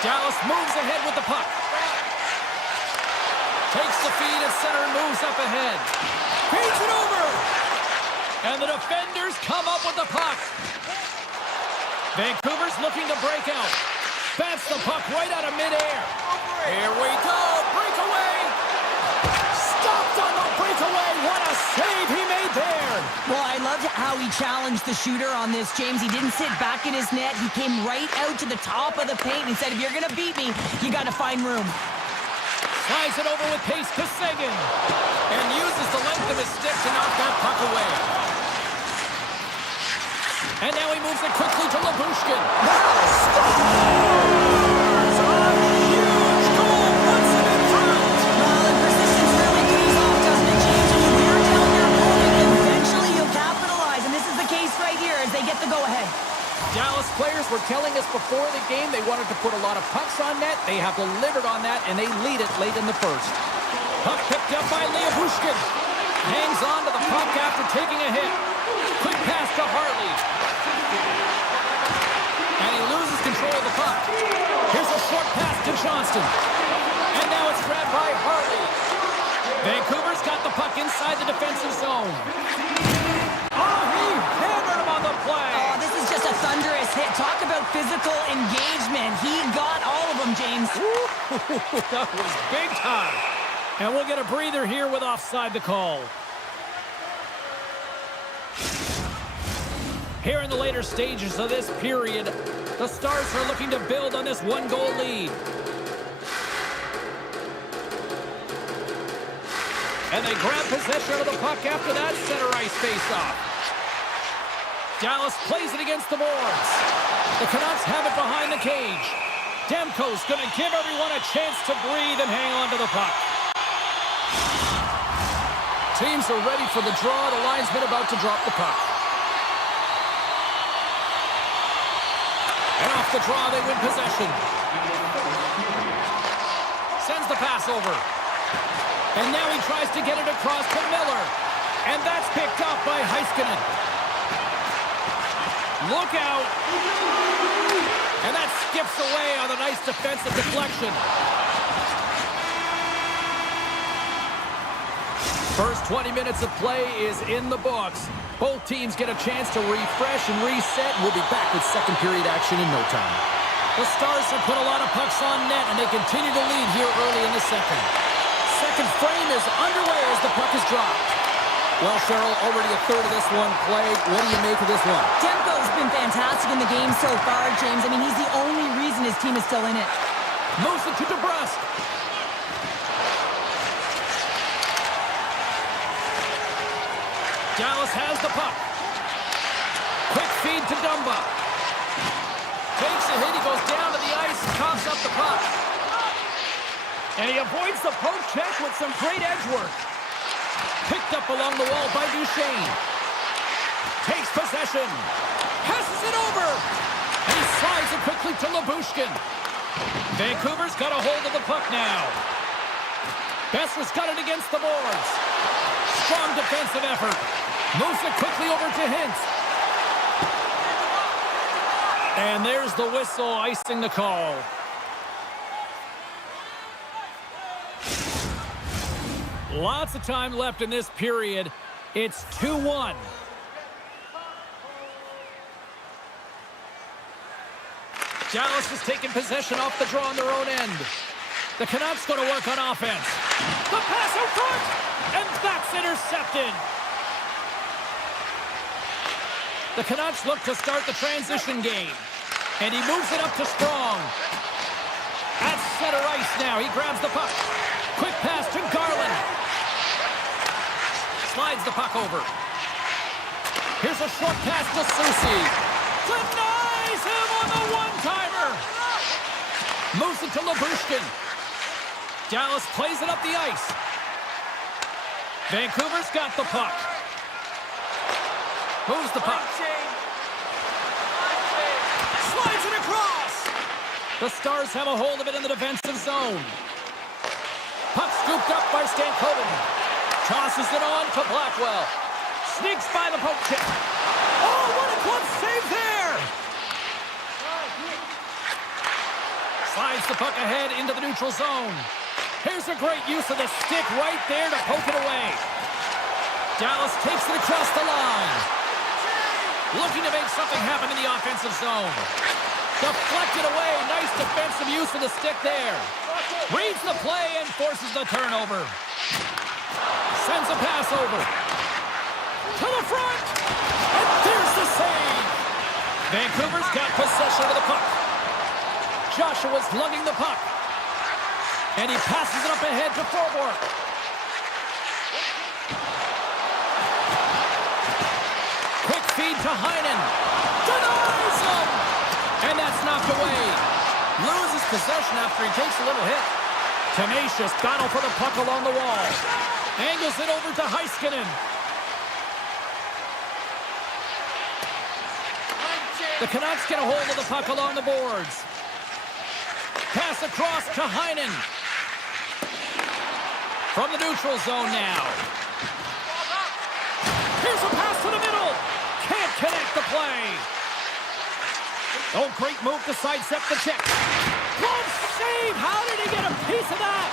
Dallas moves ahead with the puck. Takes the feed at center and moves up ahead. Feeds it over. And the defenders come up with the puck. Vancouver's looking to break out. Bats the puck right out of midair. Here we go. Breakaway. Stopped on the breakaway. What a save he made there. Well, I loved how he challenged the shooter on this, James. He didn't sit back in his net. He came right out to the top of the paint and said, if you're going to beat me, you got to find room. Slides it over with pace to Seguin. And uses the length of his stick to knock that puck away. And now he moves it quickly to Labushkin. Scores! A huge goal puts him in front. Well, and persistence really pays off, doesn't it, James? When you wear down your opponent, eventually you'll capitalize. And this is the case right here as they get the go-ahead. Dallas players were telling us before the game they wanted to put a lot of pucks on net. They have delivered on that, and they lead it late in the first. Puck picked up by Labushkin. Hangs on to the puck after taking a hit. Quick pass to Hartley. And he loses control of the puck. Here's a short pass to Johnston. And now it's grabbed by Hartley. Vancouver's got the puck inside the defensive zone. Oh, he hammered him on the play. Oh, this is just a thunderous hit. Talk about physical engagement. He got all of them, James. That was big time. And we'll get a breather here with offside the call. Here in the later stages of this period, the Stars are looking to build on this one-goal lead. And they grab possession of the puck after that center ice face-off. Dallas plays it against the boards. The Canucks have it behind the cage. Demko's going to give everyone a chance to breathe and hang on to the puck. Teams are ready for the draw. The linesman about to drop the puck. And off the draw, they win possession. Sends the pass over. And now he tries to get it across to Miller. And that's picked up by Heiskanen. Look out. And that skips away on a nice defensive deflection. First 20 minutes of play is in the books. Both teams get a chance to refresh and reset. We'll be back with second period action in no time. The Stars have put a lot of pucks on net, and they continue to lead here early in the second. Second frame is underway as the puck is dropped. Well, Cheryl, already a third of this one played. What do you make of this one? Demko's been fantastic in the game so far, James. I mean, he's the only reason his team is still in it. Moves it to DeBrusque. Dallas has the puck. Quick feed to Dumba. Takes a hit. He goes down to the ice, coughs up the puck. And he avoids the poke check with some great edge work. Picked up along the wall by Duchesne. Takes possession. Passes it over. And he slides it quickly to Lyubushkin. Vancouver's got a hold of the puck now. Besser's got it against the boards. Strong defensive effort. Moves it quickly over to Hintz. And there's the whistle icing the call. Lots of time left in this period. It's 2-1. Dallas is taking possession off the draw on their own end. The Canucks going to work on offense. The pass out front, and that's intercepted. The Canucks look to start the transition game, and he moves it up to Strong. At center ice now, he grabs the puck. Quick pass to Garland. Slides the puck over. Here's a short pass to Soucy. Denies him on the one-timer. Moves it to Lyubushkin. Dallas plays it up the ice. Vancouver's got the puck. Moves the puck. Slides it across. The Stars have a hold of it in the defensive zone. Puck scooped up by Stankoven. Tosses it on to Blackwell. Sneaks by the poke check. Oh, what a glove save there! Slides the puck ahead into the neutral zone. Here's a great use of the stick right there to poke it away. Dallas takes it across the line. Looking to make something happen in the offensive zone. Deflected away. Nice defensive use of the stick there. Reads the play and forces the turnover. Sends a pass over. To the front. And there's the save. Vancouver's got possession of the puck. Joshua's lugging the puck. And he passes it up ahead to Forborg. Quick feed to Heinen. Denies him! And that's knocked away. Loses possession after he takes a little hit. Tenacious battle for the puck along the wall. Angles it over to Heiskanen. The Canucks get a hold of the puck along the boards. Pass across to Heinen. From the neutral zone now. Here's a pass to the middle. Can't connect the play. Oh, great move to sidestep the check. Glove save. How did he get a piece of that?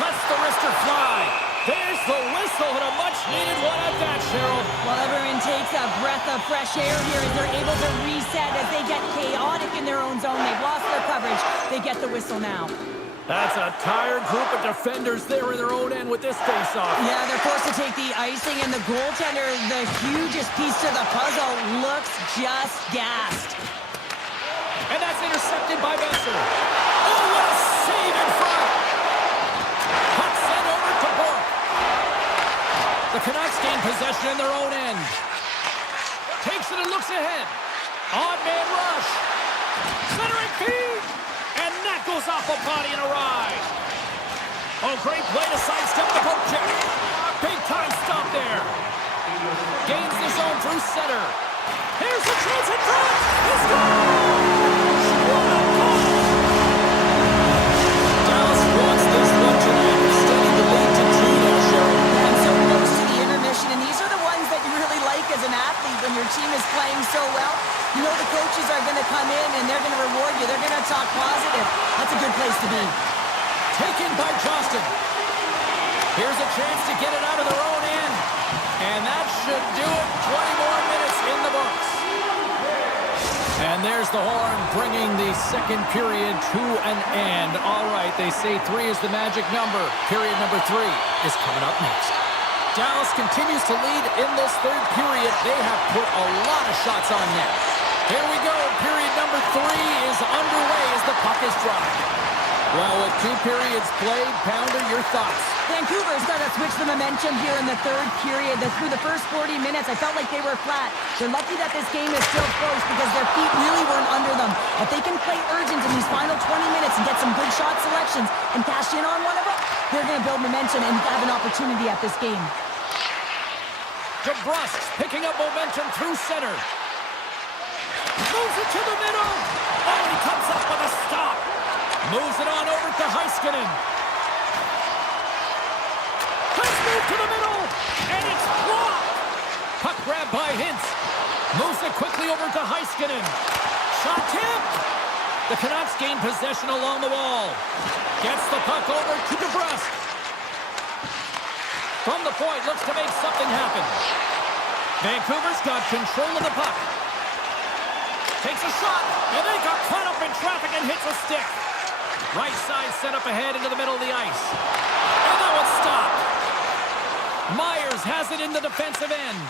Lets the wrister fly. There's the whistle and a much-needed one at that, Cheryl. Well, everyone take It's a breath of fresh air here as they're able to reset as they get chaotic in their own zone. They've lost their coverage. They get the whistle now. That's a tired group of defenders there in their own end with this face-off. Yeah, they're forced to take the icing, and the goaltender, the hugest piece to the puzzle, looks just gassed. And that's intercepted by Besser. Oh, what a save in front! Puck sent over to Bork. The Canucks gain possession in their own end. Takes it and looks ahead. Odd man rush. Centering feed. And that goes off a body and a ride. Oh, great play to sidestep the poke check. Big time stop there. Gains the zone through center. Here's the chance in front. He scores! What a goal! Dallas wants this one tonight, extending the lead to 2 now, Cheryl. And so close to the intermission, and these are the ones that you really like as an athlete when your team is playing so well. You know the coaches are going to come in and they're going to reward you. They're going to talk positive. That's a good place to be. Taken by Johnston. Here's a chance to get it out of their own end. And that should do it. 20 more minutes in the books. And there's the horn bringing the second period to an end. All right, they say 3 is the magic number. Period number 3 is coming up next. Dallas continues to lead in this third period. They have put a lot of shots on net. Here we go. Period number 3 is underway as the puck is dropped. Well, with 2 periods played, Pounder, your thoughts? Vancouver's got to switch the momentum here in the third period. Through the first 40 minutes, I felt like they were flat. They're lucky that this game is still close because their feet really weren't under them. If they can play urgent in these final 20 minutes and get some good shot selections and cash in on one of them, they're going to build momentum and have an opportunity at this game. DeBrusque picking up momentum through center. Moves it to the middle. Oh, he comes up with a stop. Moves it on over to Heiskanen. Let's move to the middle. And it's blocked. Puck grab by Hintz. Moves it quickly over to Heiskanen. Shot tipped. The Canucks gain possession along the wall. Gets the puck over to DeBrusque. From the point, looks to make something happen. Vancouver's got control of the puck. Takes a shot, and then got caught up in traffic and hits a stick. Right side set up ahead into the middle of the ice. And that one's stopped. Myers has it in the defensive end.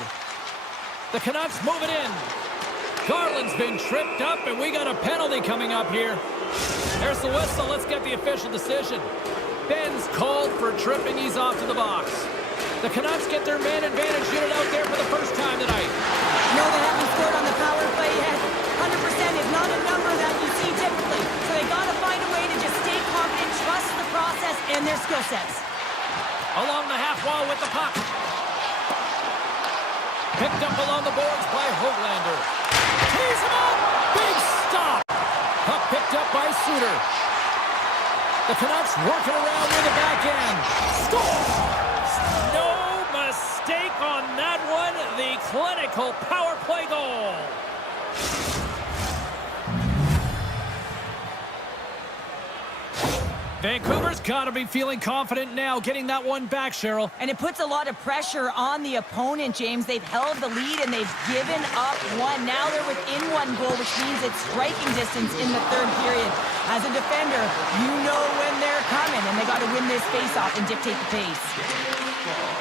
The Canucks move it in. Garland's been tripped up, and we got a penalty coming up here. There's the whistle. Let's get the official decision. Ben's called for tripping. He's off to the box. The Canucks get their man advantage unit out there for the first time tonight. No, they haven't scored on the power play yet. 100% is not a number that you see typically. So they got to find a way to just stay confident, trust the process and their skill sets. Along the half wall with the puck. Picked up along the boards by Höglander. Tees him up. Big stop. Puck picked up by Suter. The Canucks working around near the back end. Scores! No mistake on that one. The clinical power play goal. Vancouver's got to be feeling confident now, getting that one back, Cheryl. And it puts a lot of pressure on the opponent, James. They've held the lead and they've given up one. Now they're within 1 goal, which means it's striking distance in the third period. As a defender, you know when they're coming, and they got to win this face-off and dictate the pace.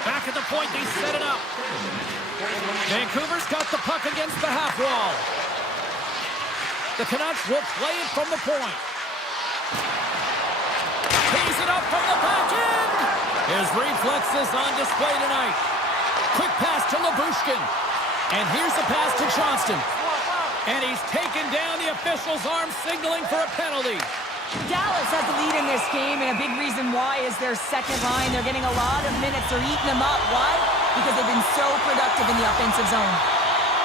Back at the point, they set it up. Vancouver's got the puck against the half wall. The Canucks will play it from the point. Tees it up from the back end. His reflexes on display tonight. Quick pass to Labushkin. And here's the pass to Johnston. And he's taken down. The official's arm signaling for a penalty. Dallas has the lead in this game, and a big reason why is their second line. They're getting a lot of minutes. They're eating them up. Why? Because they've been so productive in the offensive zone.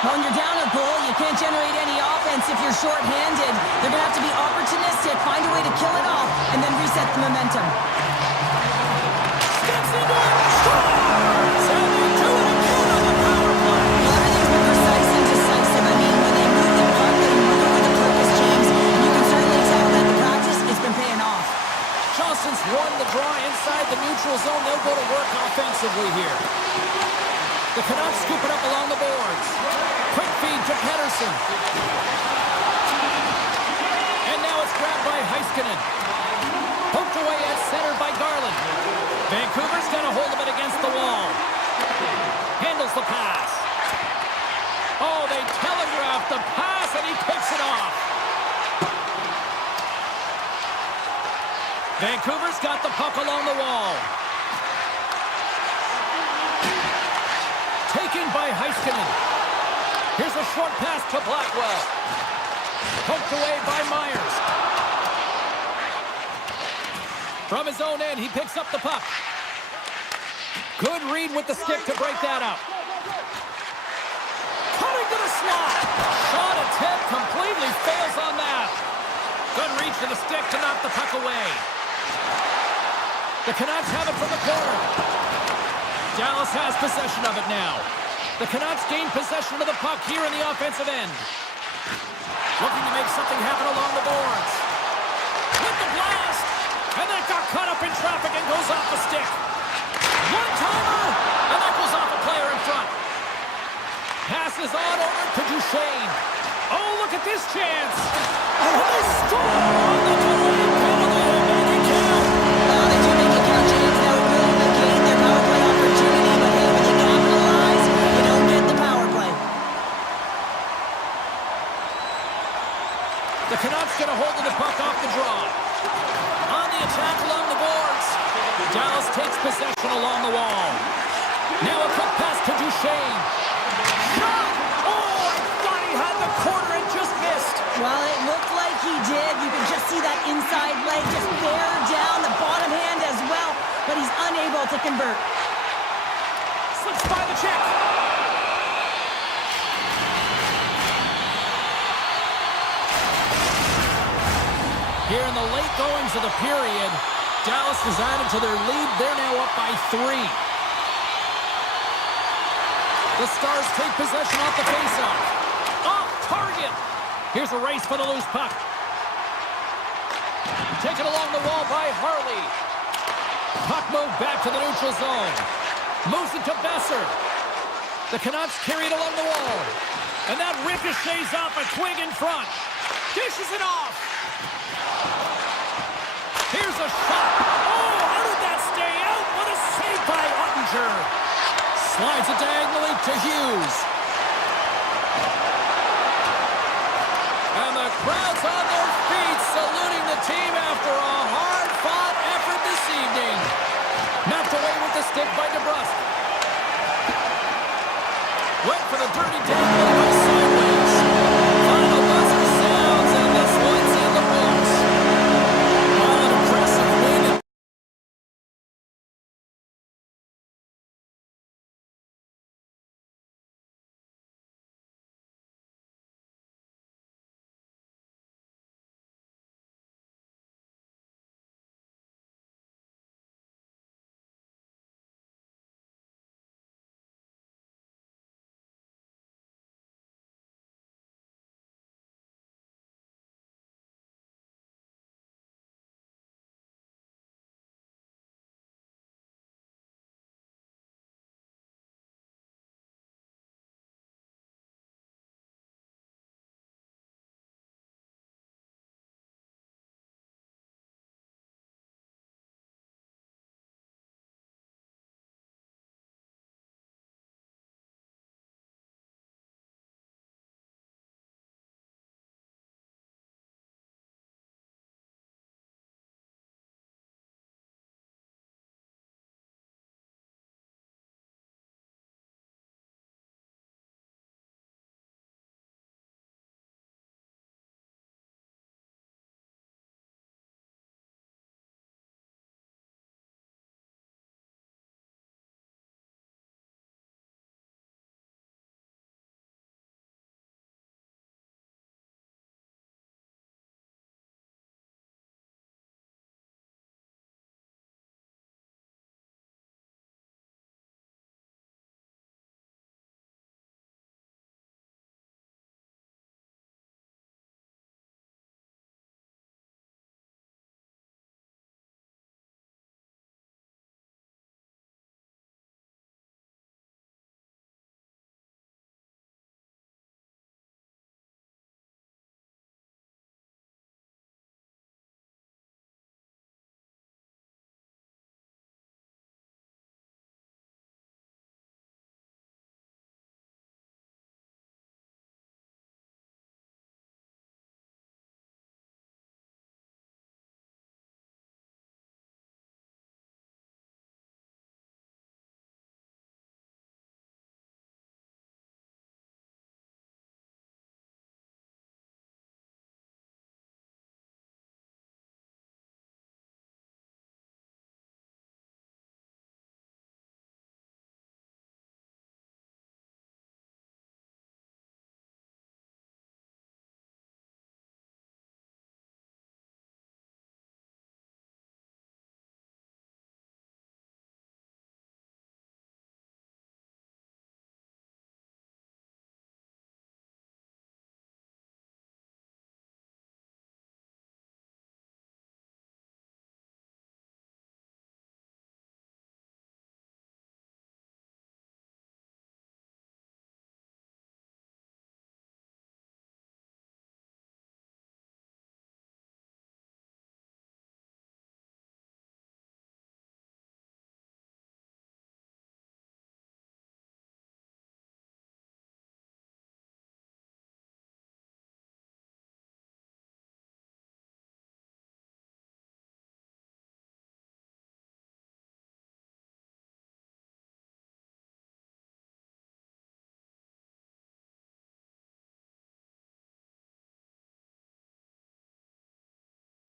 When you're down a goal, you can't generate any offense if you're shorthanded. They're going to have to be opportunistic, find a way to kill it off, and then reset the momentum. Steps into it, scores! And they do it again on the power play. Well, everything's been precise and decisive. I mean, when they move the puck, they move it with a purpose, James. And you can certainly tell that the practice has been paying off. Johnston's won the draw inside the neutral zone. They'll go to work offensively here. The Canucks scoop it up along the boards. Quick feed to Pettersson. And now it's grabbed by Heiskanen. Poked away at center by Garland. Vancouver's got a hold of it against the wall. Handles the pass. Oh, they telegraphed the pass, and he picks it off. Vancouver's got the puck along the wall. Taken by Heiskanen. Here's a short pass to Blackwell. Poked away by Myers. From his own end, he picks up the puck. Good read with the stick to break that up. Cutting to the slot. Shot attempt completely fails on that. Good reach to the stick to knock the puck away. The Canucks have it from the corner. Dallas has possession of it now. The Canucks gain possession of the puck here in the offensive end. Looking to make something happen along the boards. With the blast! And that got caught up in traffic and goes off the stick. One-timer! And that goes off a player in front. Passes on over to Duchesne. Oh, look at this chance! Oh, they score on the delayed penalty to make it count! Well, they do make it count, James. That would really negate their power play opportunity, but hey, when you capitalize, you don't get the power play. The Canucks get a hold of the puck off the draw. On the attack along the boards. Dallas takes possession along the wall. Now a quick pass to Duchesne. Shot! Oh, I thought he had the corner and just missed. Well, it looked like he did. You can just see that inside leg just bear down the bottom hand as well, but he's unable to convert. Slips by the check. Here in the late goings of the period, Dallas has added to their lead. They're now up by 3. The Stars take possession off the faceoff. Off target. Here's a race for the loose puck. Taken along the wall by Harley. Puck moved back to the neutral zone. Moves it to Besser. The Canucks carry it along the wall. And that ricochets off a twig in front. Dishes it off. Here's a shot. Oh, how did that stay out? What a save by Ottinger. Slides it diagonally to Hughes. And the crowd's on their feet saluting the team after a hard-fought effort this evening. Knocked away with the stick by DeBrusque. Went for the dirty dangle.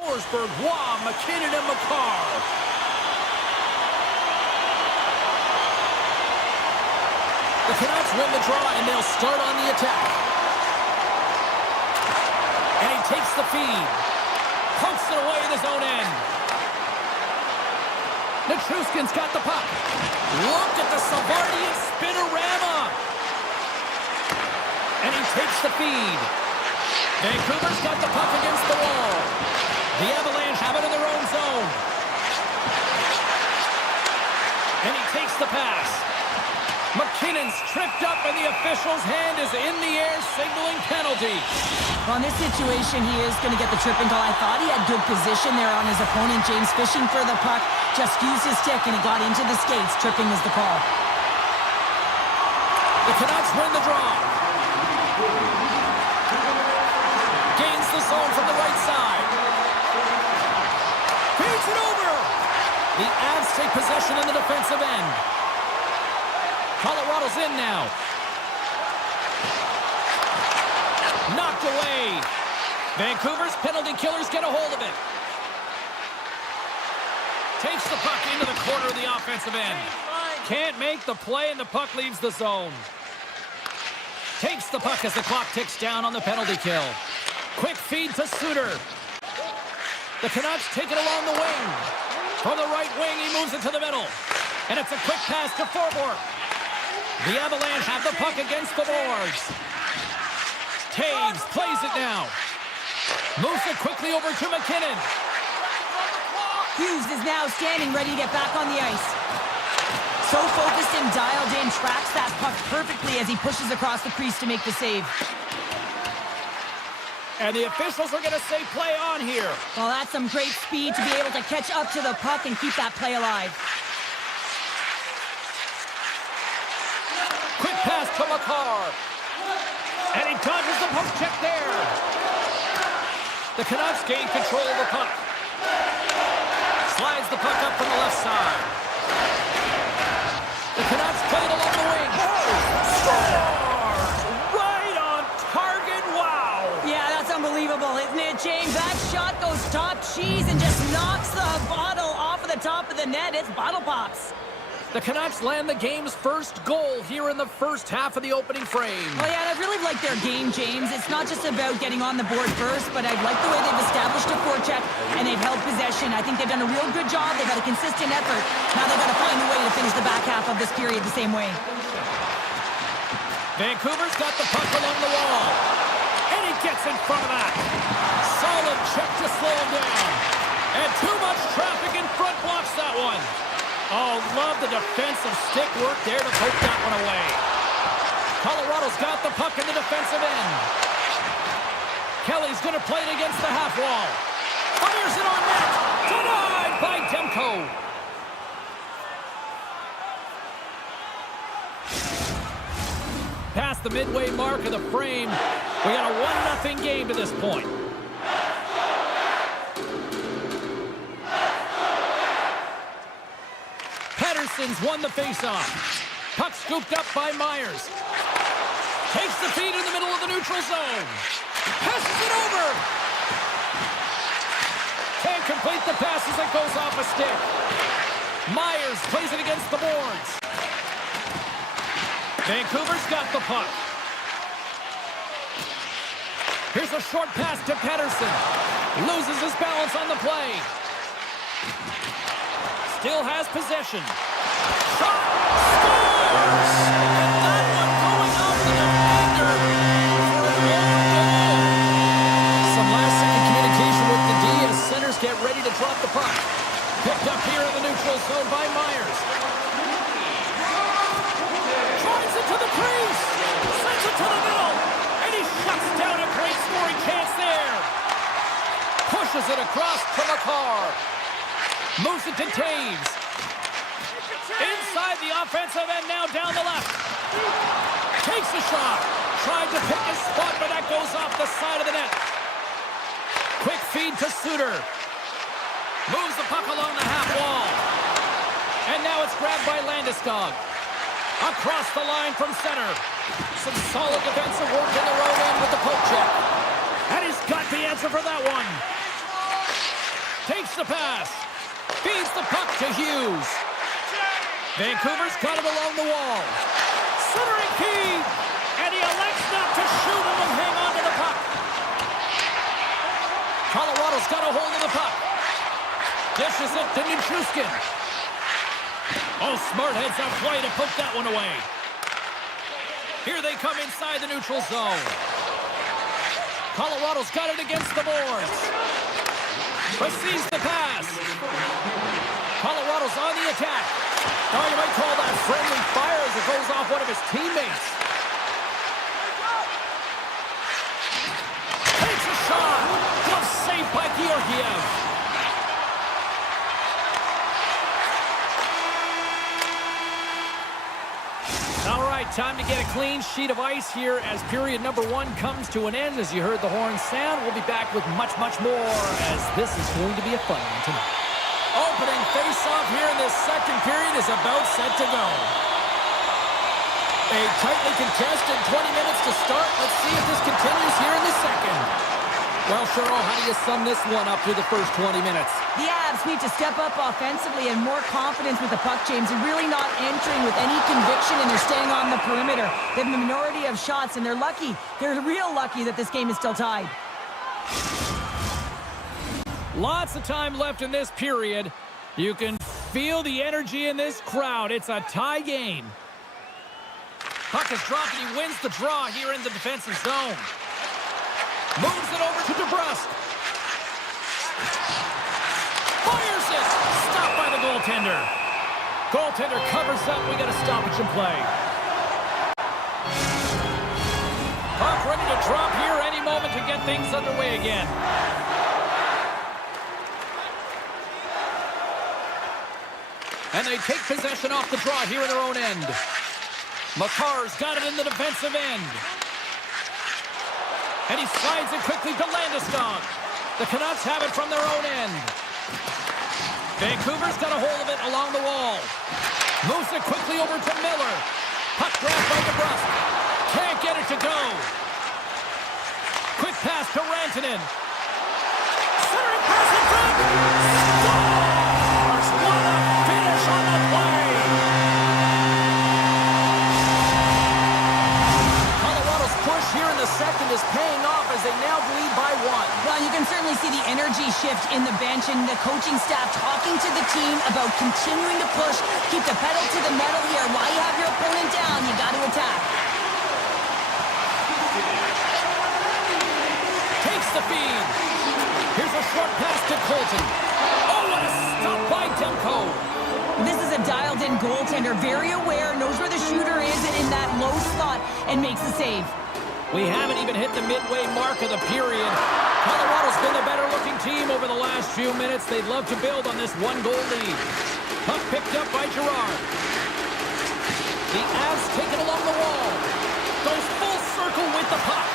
Forsberg, Waugh, McKinnon, and McCarr. The Canucks win the draw, and they'll start on the attack. And he takes the feed. Pokes it away in his own end. Nichushkin's got the puck. Look at the Savardian spinorama. And he takes the feed. Vancouver's got the puck against the wall. The Avalanche have it in their own zone. And he takes the pass. McKinnon's tripped up, and the official's hand is in the air, signaling penalty. Well, in this situation, he is going to get the tripping call. I thought he had good position there on his opponent. James fishing for the puck, just used his stick, and he got into the skates. Tripping is the call. The Canucks win the draw. Gains the zone from the right side. Feeds it over. The Avs take possession in the defensive end. Colorado's in now. Knocked away. Vancouver's penalty killers get a hold of it. Takes the puck into the corner of the offensive end. Can't make the play, and the puck leaves the zone. Takes the puck as the clock ticks down on the penalty kill. Quick feed to Suter. The Canucks take it along the wing. From the right wing, he moves it to the middle. And it's a quick pass to Forbort. The Avalanche have the puck against the boards. Taves plays it now. Moves it quickly over to McKinnon. Hughes is now standing ready to get back on the ice. So focused and dialed in, tracks that puck perfectly as he pushes across the crease to make the save. And the officials are going to say play on here. Well, that's some great speed to be able to catch up to the puck and keep that play alive. Quick pass to McCarr. And he dodges the poke check there. The Canucks gain control of the puck. Slides the puck up from the left side. The Canucks play it along the wing. Scores! Right on target, wow! Yeah, that's unbelievable, isn't it, James? That shot goes top cheese and just knocks the bottle off of the top of the net. It's bottle pops. The Canucks land the game's first goal here in the first half of the opening frame. Well, yeah, I really like their game, James. It's not just about getting on the board first, but I like the way they've established a forecheck and they've held possession. I think they've done a real good job. They've had a consistent effort. Now they've got to find a way to finish the back half of this period the same way. Vancouver's got the puck along the wall. And he gets in front of that. Solid check to slow him down. And too much traffic in front blocks that one. Oh, love the defensive stick work there to poke that one away. Colorado's got the puck in the defensive end. Kelly's going to play it against the half wall. Fires it on net. Denied by Demko. Past the midway mark of the frame, we got a 1-0 game to this point. Patterson's won the faceoff. Puck scooped up by Myers. Takes the feed in the middle of the neutral zone. Passes it over. Can't complete the pass as it goes off a stick. Myers plays it against the boards. Vancouver's got the puck. Here's a short pass to Patterson. Loses his balance on the play. Still has possession. Shot! Scores! And that one going off the defender for a long goal. Some last-second communication with the D as centers get ready to drop the puck. Picked up here in the neutral zone by Myers. Drives it to the crease. Sends it to the middle. And he shuts down a great scoring chance there. Pushes it across to McCarr. Moves it to Taves. Inside the offensive end now down the left. Takes a shot. Tried to pick his spot, but that goes off the side of the net. Quick feed to Suter. Moves the puck along the half wall. And now it's grabbed by Landeskog. Across the line from center. Some solid defensive work in the road end with the poke check. And he's got the answer for that one. Takes the pass. Feeds the puck to Hughes. Vancouver's got him along the wall. Centering feed. And he elects not to shoot him and hang on to the puck. Colorado's got a hold of the puck. Dishes it to Nichushkin. Oh, smart heads up play to poke that one away. Here they come inside the neutral zone. Colorado's got it against the boards. Receives the pass. Colorado's on the attack. Oh, you might call that friendly fire as it goes off one of his teammates. Takes a shot. Glove saved by Georgiev. All right, time to get a clean sheet of ice here as period number 1 comes to an end. As you heard the horn sound, we'll be back with much, much more as this is going to be a fun one tonight. Opening face-off here in this second period is about set to go. A tightly contested 20 minutes to start. Let's see if this continues here in the second. Well, Cheryl, how do you sum this one up through the first 20 minutes? The Avs need to step up offensively and more confidence with the puck, James, and really not entering with any conviction, and they're staying on the perimeter. They have a minority of shots, and they're lucky. They're real lucky that this game is still tied. Lots of time left in this period. You can feel the energy in this crowd. It's a tie game. Puck is dropped, and he wins the draw here in the defensive zone. Moves it over to DeBrusque. Fires it! Stopped by the goaltender. Goaltender covers up. We got a stoppage in play. Puck ready to drop here any moment to get things underway again. And they take possession off the draw here in their own end. Makar's got it in the defensive end. And he slides it quickly to Landeskog. The Canucks have it from their own end. Vancouver's got a hold of it along the wall. Moves it quickly over to Miller. Puck grabbed by DeBrusque. Can't get it to go. Quick pass to Rantanen. Centering pass in front. Scores! What a finish on the play! Colorado's push here in the second is paying off as they now lead by 1. Well, you can certainly see the energy shift in the bench and the coaching staff talking to the team about continuing to push, keep the pedal to the metal here. While you have your opponent down, you got to attack. Takes the feed. Here's a short pass to Colton. Oh, what a stop by Demko. This is a dialed-in goaltender, very aware, knows where the shooter is in that low slot, and makes the save. We haven't even hit the midway mark of the period. Colorado's been the better-looking team over the last few minutes. They'd love to build on this one-goal lead. Puck picked up by Girard. The Avs take it along the wall. Goes full circle with the puck.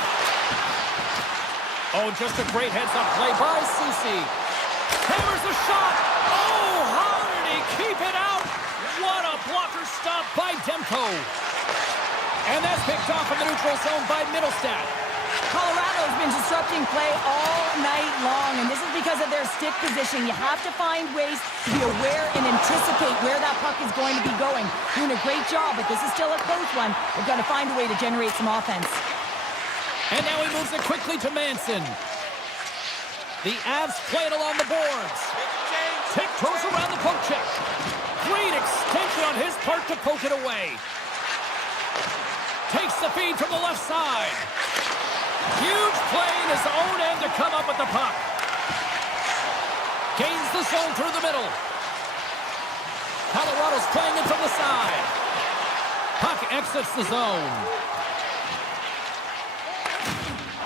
Oh, just a great heads-up play by Soucy. Hammers a shot. Oh, how did he keep it out? What a blocker stop by Demko. And that's picked off from the neutral zone by Middlestat. Colorado's been disrupting play all night long, and this is because of their stick position. You have to find ways to be aware and anticipate where that puck is going to be going. Doing a great job, but this is still a close one. They've got to find a way to generate some offense. And now he moves it quickly to Manson. The Avs play it along the boards. Tiptoes around the poke check. Great extension on his part to poke it away. Takes the feed from the left side. Huge play in his own end to come up with the puck. Gains the zone through the middle. Colorado's playing it from the side. Puck exits the zone.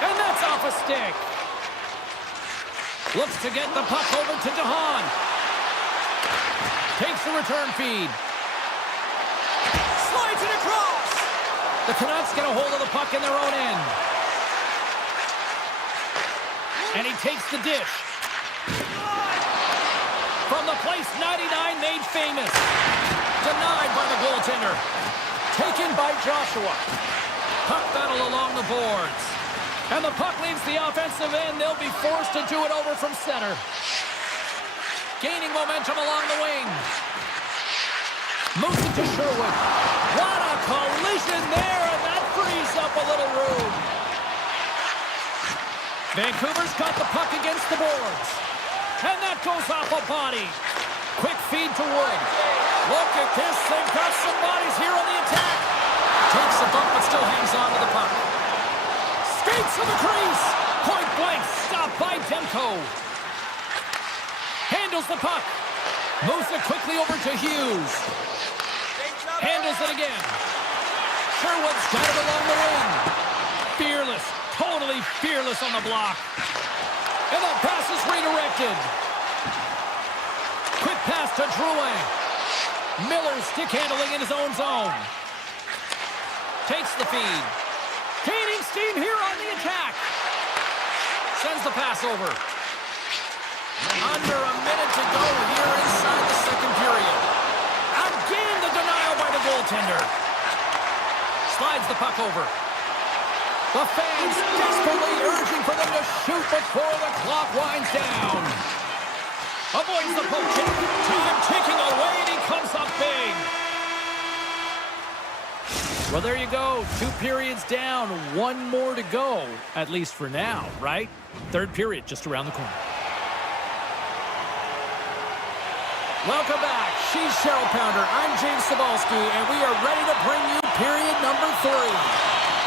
And that's off a stick. Looks to get the puck over to DeHaan. Takes the return feed. Slides it across. The Canucks get a hold of the puck in their own end. And he takes the dish. From the place 99 made famous. Denied by the goaltender. Taken by Joshua. Puck battle along the boards. And the puck leaves the offensive end. They'll be forced to do it over from center. Building momentum along the wing. Moves it to Sherwood. What a collision there, and that frees up a little room. Vancouver's got the puck against the boards. And that goes off a body. Quick feed to Wood. Look at this. They've got some bodies here on the attack. Takes a bump but still hangs on to the puck. Skates to the crease. Point blank. Stopped by Demko. Handles the puck. Moves it quickly over to Hughes. Handles it again. Sherwood's got it along the wing. Fearless. Totally fearless on the block. And the pass is redirected. Quick pass to Drouin. Miller stick handling in his own zone. Takes the feed. Gaining steam here on the attack. Sends the pass over. Under a minute to go here inside the second period. Again, the denial by the goaltender. Slides the puck over. The fans desperately urging for them to shoot before the clock winds down. Avoids the poke check. Time ticking away, and he comes up big. Well, there you go. 2 periods down, 1 more to go, at least for now, right? Third period just around the corner. Welcome back. She's Cheryl Pounder. I'm James Cebulski, and we are ready to bring you period number 3.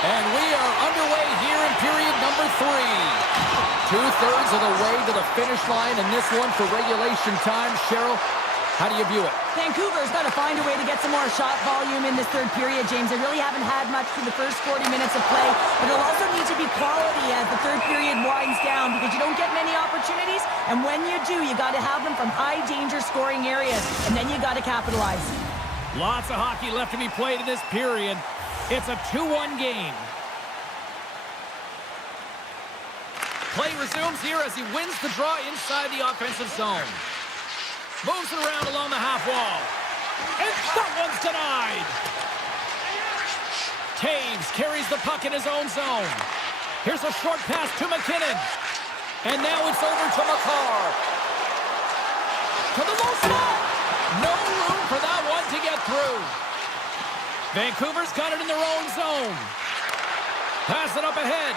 And we are underway here in period number 3. 2/3 of the way to the finish line in this one for regulation time. Cheryl, how do you view it? Vancouver's got to find a way to get some more shot volume in this third period, James. They really haven't had much through the first 40 minutes of play, but it'll also need to be quality as the third period winds down because you don't get many opportunities, and when you do, you got to have them from high-danger scoring areas, and then you got to capitalize. Lots of hockey left to be played in this period. It's a 2-1 game. Play resumes here as he wins the draw inside the offensive zone. Moves it around along the half wall. And that one's denied. Taves carries the puck in his own zone. Here's a short pass to McKinnon. And now it's over to McCarr. To the low slot. No room for that one to get through. Vancouver's got it in their own zone. Pass it up ahead.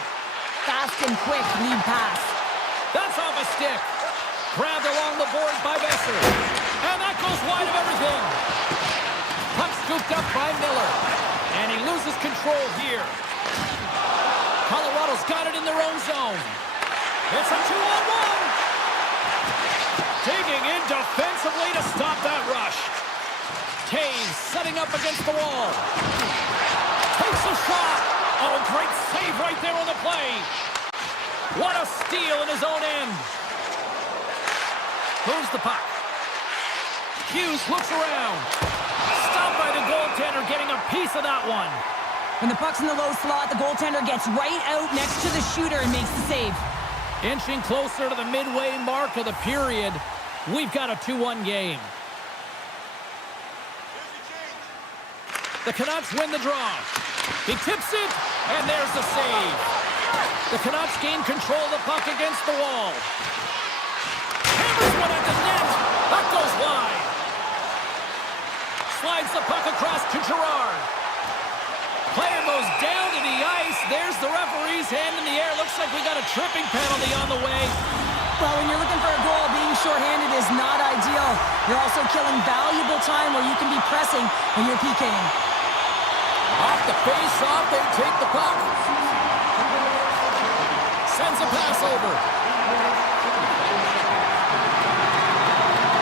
Fast and quick lead pass. That's off a stick. Grabbed along the boards by Besser. And that goes wide of everything. Puck scooped up by Miller. And he loses control here. Colorado's got it in their own zone. It's a 2-on-1. Digging in defensively to stop that rush. Taves setting up against the wall. Takes a shot. Oh, great save right there on the play. What a steal in his own end. Moves the puck. Hughes looks around. Stopped by the goaltender, getting a piece of that one. When the puck's in the low slot, the goaltender gets right out next to the shooter and makes the save. Inching closer to the midway mark of the period, we've got a 2-1 game. The Canucks win the draw. He tips it, and there's the save. The Canucks gain control of the puck against the wall. Hammers one at the net. That goes wide. Slides the puck across to Girard. Player goes down to the ice. There's the referee's hand in the air. Looks like we got a tripping penalty on the way. Well, when you're looking for a goal, being shorthanded is not ideal. You're also killing valuable time where you can be pressing when you're PKing. Off the face-off, they take the puck. Sends a pass over.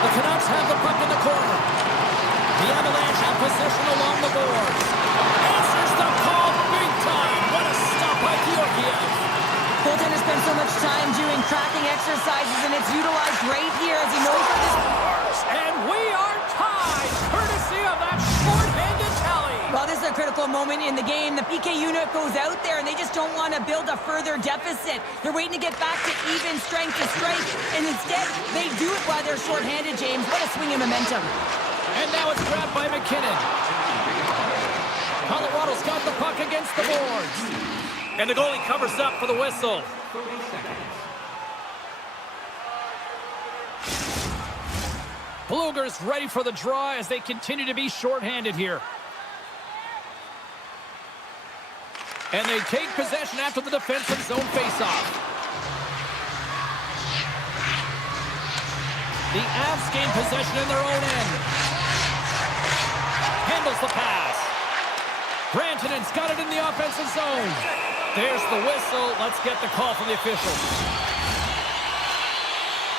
The Canucks have the puck in the corner. The Avalanche have possession along the boards. Answers the call big time. What a stop by Georgiev. Goaltender spends so much time doing cracking exercises, and it's utilized right here as he knows where this... And we are tied, courtesy of that short-handed tally. Well, this is a critical moment in the game. The PK unit goes out there, and they just don't want to build a further deficit. They're waiting to get back to even strength to strike, and instead, they do it while they're short-handed, James. What a swing in momentum. And now it's grabbed by McKinnon. Colorado's got the puck against the boards. And the goalie covers up for the whistle. Blueger's ready for the draw as they continue to be shorthanded here. And they take possession after the defensive zone faceoff. The Avs gain possession in their own end. Handles the pass. Brantonen's got it in the offensive zone. There's the whistle. Let's get the call from the officials.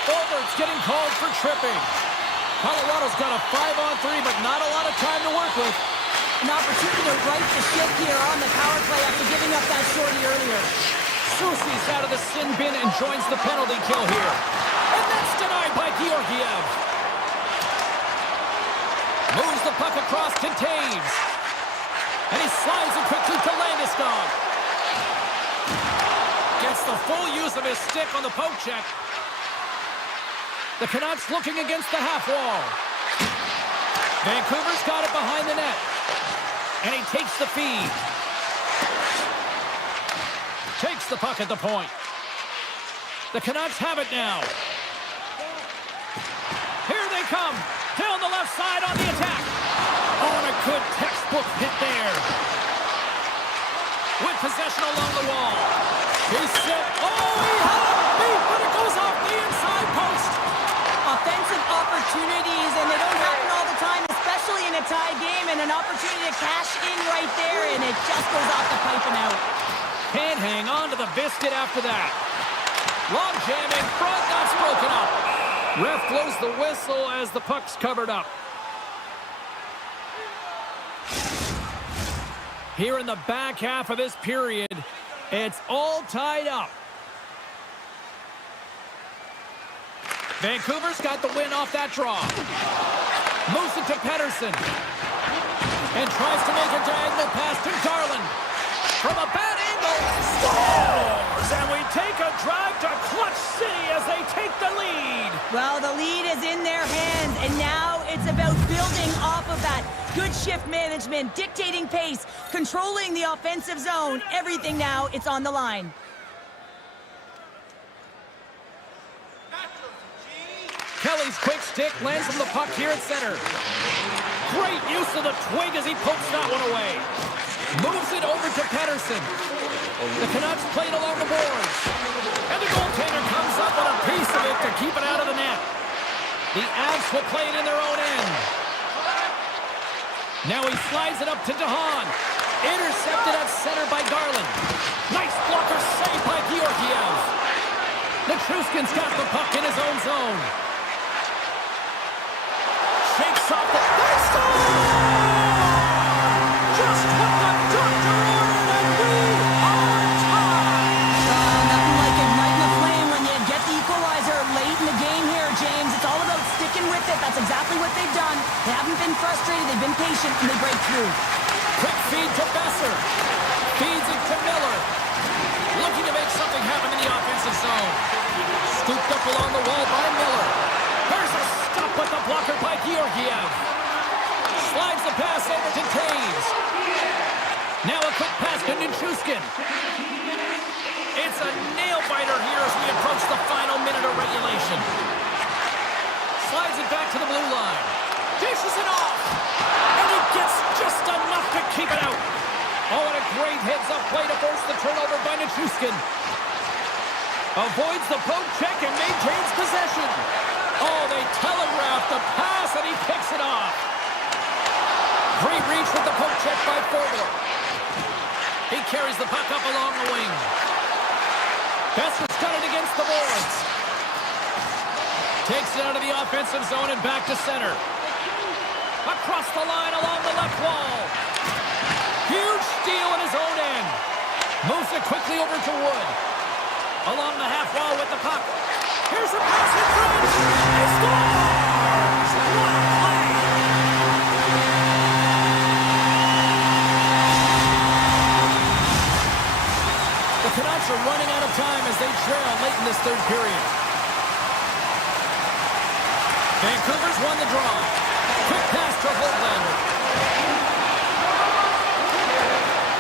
Overt's getting called for tripping. Colorado's got a 5-on-3, but not a lot of time to work with. An opportunity to right the ship here on the power play after giving up that shorty earlier. Soucy's out of the sin bin and joins the penalty kill here. And that's denied by Georgiev. Moves the puck across to Taves. And he slides it quickly to Landeskog. Gets the full use of his stick on the poke check. The Canucks looking against the half wall. Vancouver's got it behind the net. And he takes the feed. Takes the puck at the point. The Canucks have it now. Here they come. Down the left side on the attack. Oh, and a good textbook hit there. With possession along the wall. He's set. Oh, he had a beat, but it goes off the inside post. Offensive opportunities, and they don't happen all the time, especially in a tie game, and an opportunity to cash in right there, and it just goes off the pipe and out. Can't hang on to the biscuit after that. Long jam in front, that's broken up. Ref blows the whistle as the puck's covered up. Here in the back half of this period, it's all tied up. Vancouver's got the win off that draw. Moves it to Pettersson. And tries to make a diagonal pass to Garland. From a bad angle, scores! And we take a drive to Clutch City as they take the lead. Well, the lead is in their hands, and now it's about building off of that. Good shift management, dictating pace, controlling the offensive zone. Everything now, it's on the line. Kelly's quick stick lands from the puck here at center. Great use of the twig as he pokes that one away. Moves it over to Pettersson. The Canucks played along the boards. And the goaltender comes up with a piece of it to keep it out of the net. The Avs will play it in their own end. Now he slides it up to DeHaan. Intercepted at center by Garland. Nice blocker save by Georgiev. Nichushkin's got the puck in his own zone. Shakes off the score! Just what the doctor ordered, and we are tied! Nothing like igniting a flame when you get the equalizer late in the game here, James. It's all about sticking with it. That's exactly what they've done. They haven't been frustrated. They've been patient, and they break through. Quick feed to Besser. Feeds it to Miller. Looking to make something happen in the offensive zone. Scooped up along the wall by Miller. There's a stop with the blocker by Georgiev. Slides the pass over to Taves. Now a quick pass to Nichushkin. It's a nail-biter here as we approach the final minute of regulation. Slides it back to the blue line. Dishes it off. And he gets just enough to keep it out. Oh, and a great heads-up play to force the turnover by Nichushkin. Avoids the poke check and maintains possession. Oh, they telegraph the pass, and he picks it off. Great reach with the poke check by Forbort. He carries the puck up along the wing. Besser's got it against the boards. Takes it out of the offensive zone and back to center. Across the line along the left wall. Huge steal in his own end. Moves it quickly over to Wood. Along the half wall with the puck. Here's a pass in front. He scores! What a play! The Canucks are running out of time as they trail late in this third period. Vancouver's won the draw. Quick pass to Holtlander.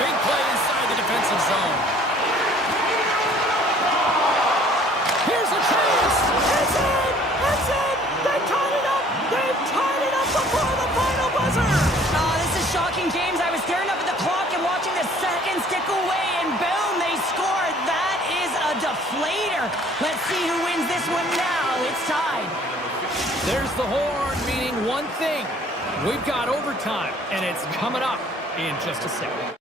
Big play inside the defensive zone. Here's a chance. It's in! It's in! They tied it up! They There's the horn, meaning one thing. We've got overtime, and it's coming up in just a second.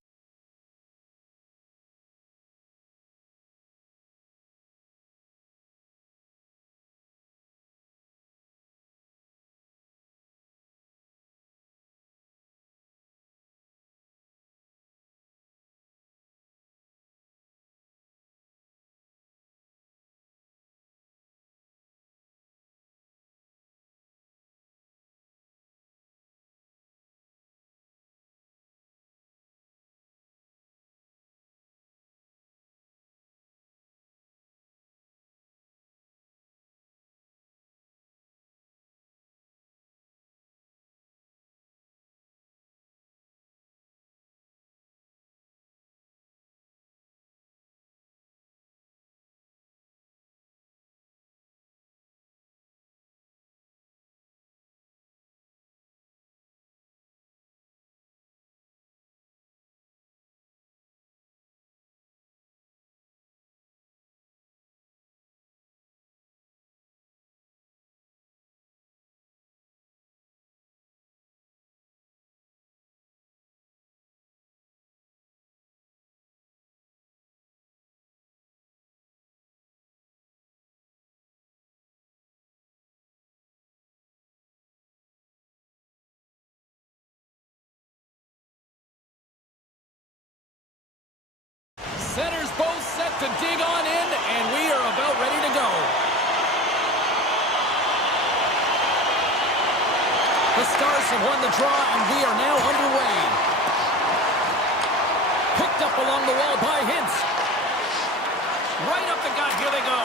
Centers both set to dig on in, and we are about ready to go. The Stars have won the draw, and we are now underway. Picked up along the wall by Hintz. Right up the gut, here they go.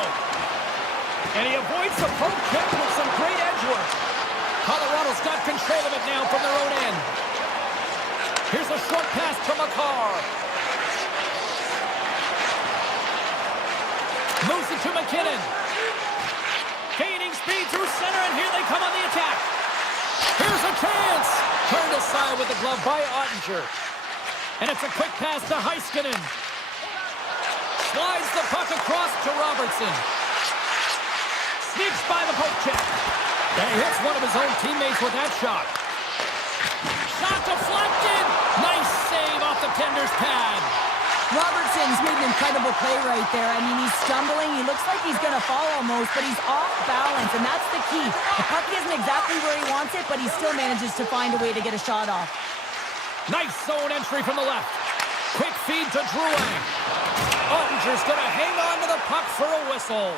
And he avoids the poke check with some great edge work. Colorado's got control of it now from their own end. Here's a short pass to McCarr. Moves it to McKinnon. Gaining speed through center, and here they come on the attack. Here's a chance. Turned aside with the glove by Ottinger. And it's a quick pass to Heiskanen. Slides the puck across to Robertson. Sneaks by the poke check. And he hits one of his own teammates with that shot. Shot deflected. Nice save off the tender's pad. Robertson's made an incredible play right there. I mean, he's stumbling. He looks like he's going to fall almost, but he's off balance, and that's the key. The puck isn't exactly where he wants it, but he still manages to find a way to get a shot off. Nice zone entry from the left. Quick feed to Drouin. Ottinger's going to hang on to the puck for a whistle.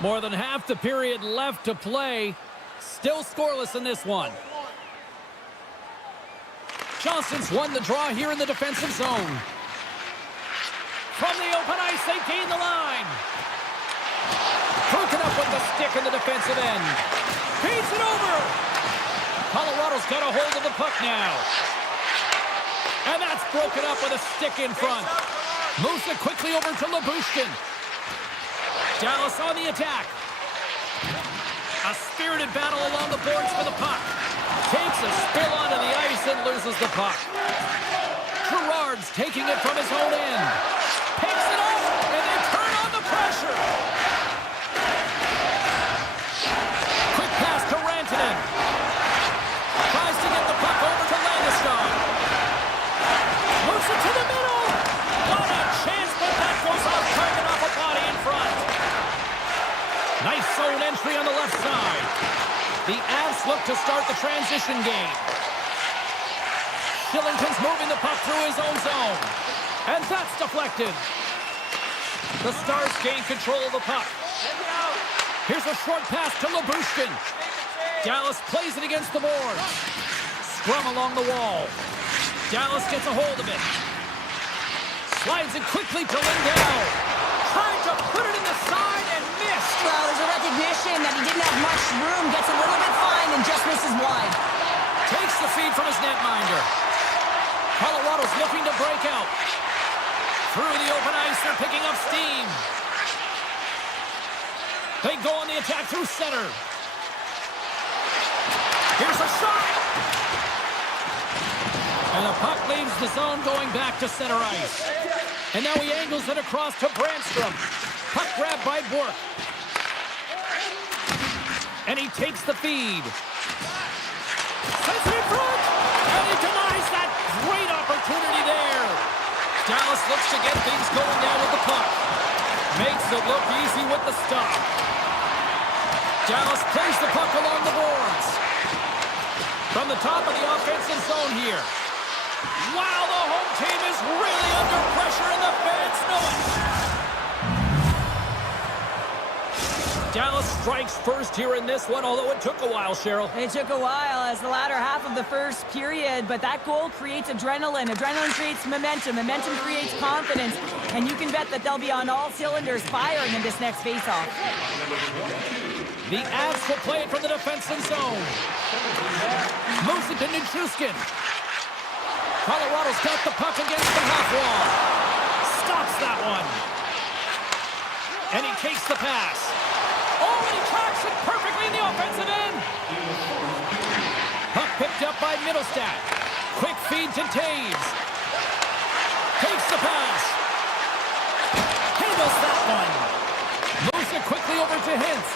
More than half the period left to play. Still scoreless in this one. Johnson's won the draw here in the defensive zone. From the open ice, they gain the line. Broken up with the stick in the defensive end. Feeds it over. Colorado's got a hold of the puck now. And that's broken up with a stick in front. Moves it quickly over to Lyubushkin. Dallas on the attack. A spirited battle along the boards for the puck. Takes a spill onto the ice and loses the puck. Gerard's taking it from his own end. Picks it up, and they turn on the pressure. Quick pass to Rantanen. Tries to get the puck over to Landeskog. Moves it to the middle. What a chance, but that goes off target off a body in front. Nice zone entry on the left side. The Avs look to start the transition game. Shillington's moving the puck through his own zone. And that's deflected. The Stars gain control of the puck. Here's a short pass to Lyubushkin. Dallas plays it against the boards. Scrum along the wall. Dallas gets a hold of it. Slides it quickly to Lindell. Trying to put it in the side and missed. Well, there's a recognition that he didn't have much room, gets a little bit fine, and just misses wide. Takes the feed from his netminder. Colorado's looking to break out. Through the open ice, they're picking up steam. They go on the attack through center. Here's a shot. And the puck leaves the zone going back to center ice. And now he angles it across to Brandstrom. Puck grab by Bork. And he takes the feed. Sends it in front. And he denies that great opportunity there. Dallas looks to get things going now with the puck. Makes it look easy with the stop. Dallas plays the puck along the boards. From the top of the offensive zone here. Wow, the home team is really under pressure and the fans know it. Dallas strikes first here in this one, although it took a while, Cheryl. It took a while as the latter half of the first period, but that goal creates adrenaline. Adrenaline creates momentum. Momentum creates confidence. And you can bet that they'll be on all cylinders firing in this next faceoff. The Avs will play it from the defensive zone. Moves it to Nichushkin. Colorado's got the puck against the half wall. Stops that one. And he takes the pass. Oh, and he tracks it perfectly in the offensive end. Puck picked up by Middlestat. Quick feed to Taves. Takes the pass. Handles that one. Moves it quickly over to Hintz.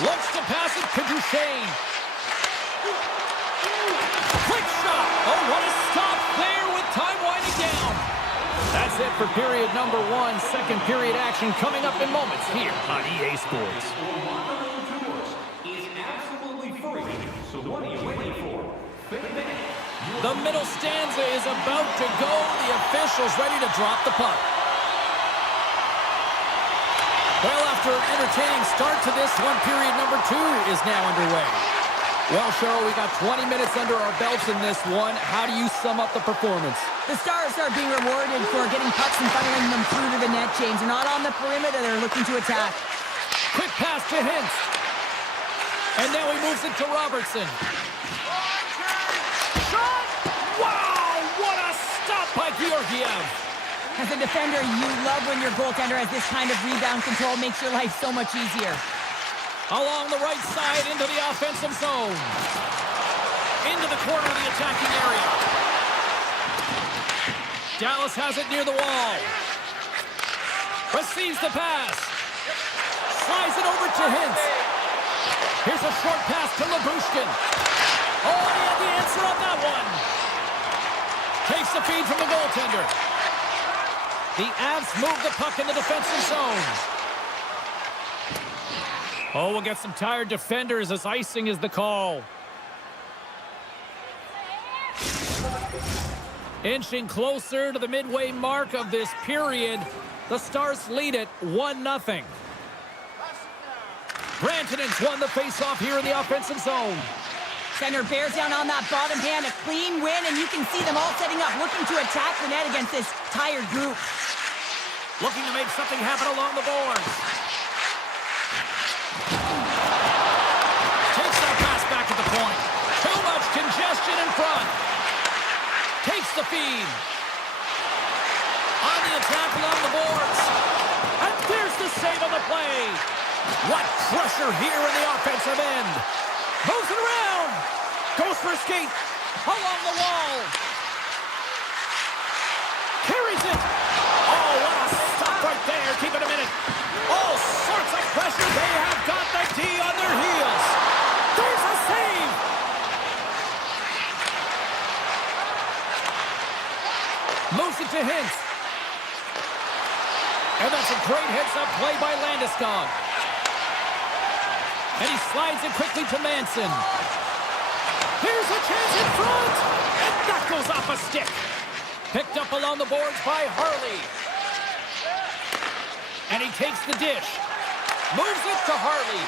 Looks to pass it to Duchesne. Quick shot. Oh, what a stop there with time winding down. That's it for period number one. Second period action coming up in moments here on EA Sports. The middle stanza is about to go. The officials ready to drop the puck. Well, after an entertaining start to this one, period number two is now underway. Well, Cheryl, we got 20 minutes under our belts in this one. How do you sum up the performance? The Stars are being rewarded for getting pucks and funneling them through to the net, James. They're not on the perimeter. They're looking to attack. Quick pass to Hintz. And now he moves it to Robertson. Shot! Wow! What a stop by Georgiev. As a defender, you love when your goaltender has this kind of rebound control. Makes your life so much easier. Along the right side into the offensive zone. Into the corner of the attacking area. Dallas has it near the wall. Receives the pass. Slides it over to Hintz. Here's a short pass to Labushkin. Oh, he had the answer on that one. Takes the feed from the goaltender. The Avs move the puck in the defensive zone. Oh, we'll get some tired defenders as icing is the call. Inching closer to the midway mark of this period. The Stars lead it 1-0. Brantonen's won the faceoff here in the offensive zone. Center bears down on that bottom hand. A clean win, and you can see them all setting up, looking to attack the net against this tired group. Looking to make something happen along the boards. Takes that pass back at the point. Too much congestion in front. Takes the feed. On the attack along the boards. And there's the save on the play. What pressure here in the offensive end. Moves it around. Goes for a skate. Along the wall. Carries it. Oh, what a stop right there. Keep it a minute. All sorts of pressure. They have got the D on their heels. There's a save. Moves it to Hintz. And that's a great heads-up play by Landeskog. And he slides it quickly to Manson. Here's a chance in front. And that goes off a stick. Picked up along the boards by Harley. And he takes the dish. Moves it to Harley.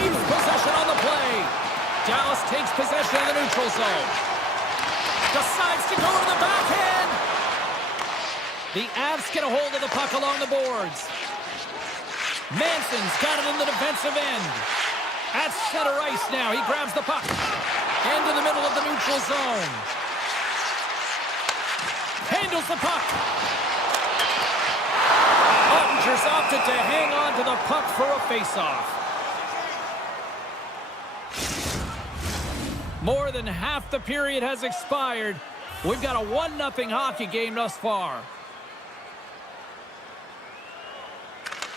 Keeps possession on the play. Dallas takes possession of the neutral zone. Decides to go to the backhand. The Avs get a hold of the puck along the boards. Manson's got it in the defensive end. At center ice now. He grabs the puck. Into the middle of the neutral zone. Handles the puck. Ottinger's opted to hang on to the puck for a face-off. More than half the period has expired. We've got a 1-0 hockey game thus far.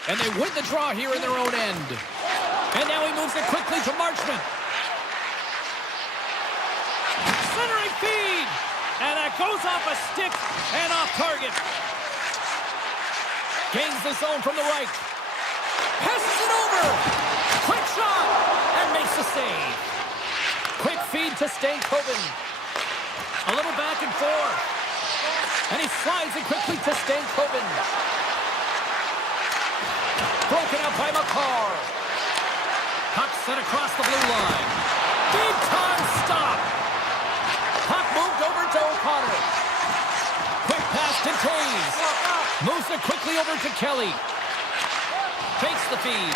And they win the draw here in their own end. And now he moves it quickly to Marchment. Centering feed. And that goes off a stick and off target. Gains the zone from the right. Passes it over. Quick shot. And makes the save. Quick feed to Stankoven. A little back and forth. And he slides it quickly to Stankoven. Broken up by McCarr. Puck set across the blue line. Big time stop. Puck moved over to O'Connor. Quick pass to Taves. Moves it quickly over to Kelly. Takes the feed.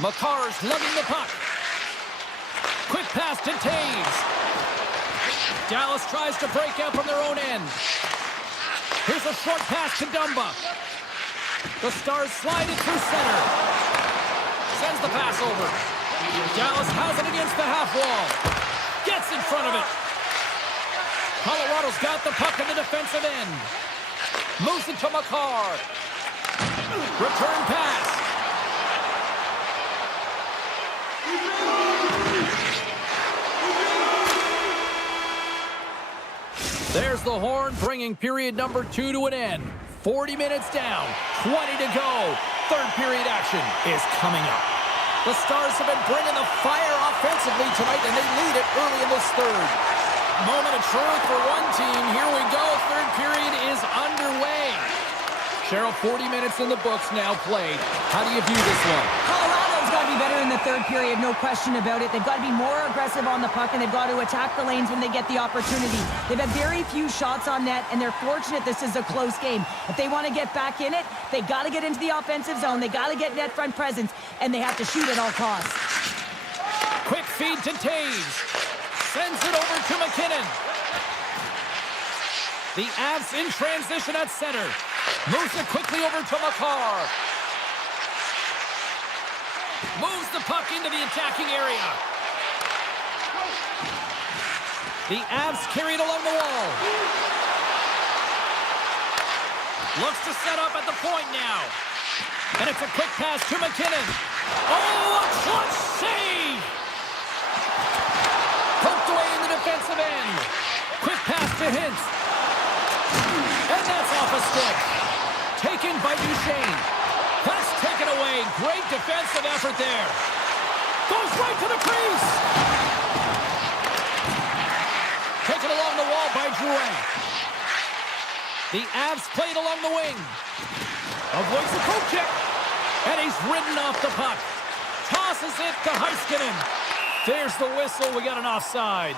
McCarr's lugging the puck. Quick pass to Taves. Dallas tries to break out from their own end. Here's a short pass to Dumba. The Stars slide it through center. Sends the pass over. Dallas has it against the half wall. Gets in front of it. Colorado's got the puck in the defensive end. Moves it to McCarr. Return pass. There's the horn, bringing period number 2 to an end. 40 minutes down, 20 to go. Third period action is coming up. The Stars have been bringing the fire offensively tonight, and they lead it early in this third. Moment of truth for one team. Here we go. Third period is underway. Cheryl, 40 minutes in the books now played. How do you view this one? Colorado's got to be better in the third period, no question about it. They've got to be more aggressive on the puck, and they've got to attack the lanes when they get the opportunity. They've had very few shots on net, and they're fortunate this is a close game. If they want to get back in it, they got to get into the offensive zone. They got to get net front presence, and they have to shoot at all costs. Quick feed to Taves. Sends it over to McKinnon. The Avs in transition at center. Moves it quickly over to McCarr. Moves the puck into the attacking area. The Avs carry it along the wall. Looks to set up at the point now. And it's a quick pass to McKinnon. Oh, a clutch save! Poked away in the defensive end. Quick pass to Hintz. And that's off a stick. Taken by Duchesne. That's taken away. Great defensive effort there. Goes right to the crease. Taken along the wall by Drouin. The Avs played along the wing. Avoids the poke check. And he's ridden off the puck. Tosses it to Heiskanen. There's the whistle. We got an offside.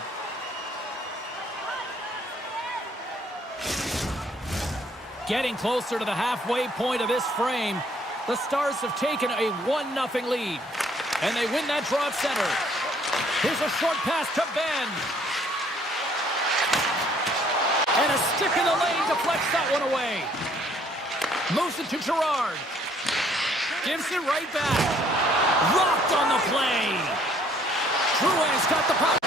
Getting closer to the halfway point of this frame, the Stars have taken a 1-0 lead. And they win that draw at center. Here's a short pass to Ben. And a stick in the lane deflects that one away. Moves it to Gerard. Gives it right back. Rocked on the play. Drouin's got the puck.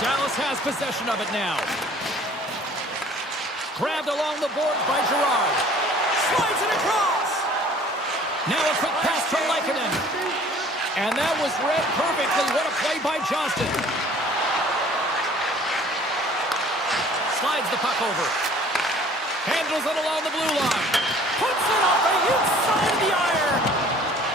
Dallas has possession of it now. Grabbed along the boards by Gerard. Slides it across. Now a quick pass to Leikonen. And that was read perfectly. What a play by Johnston. Slides the puck over. Handles it along the blue line. Puts it off the inside of the iron.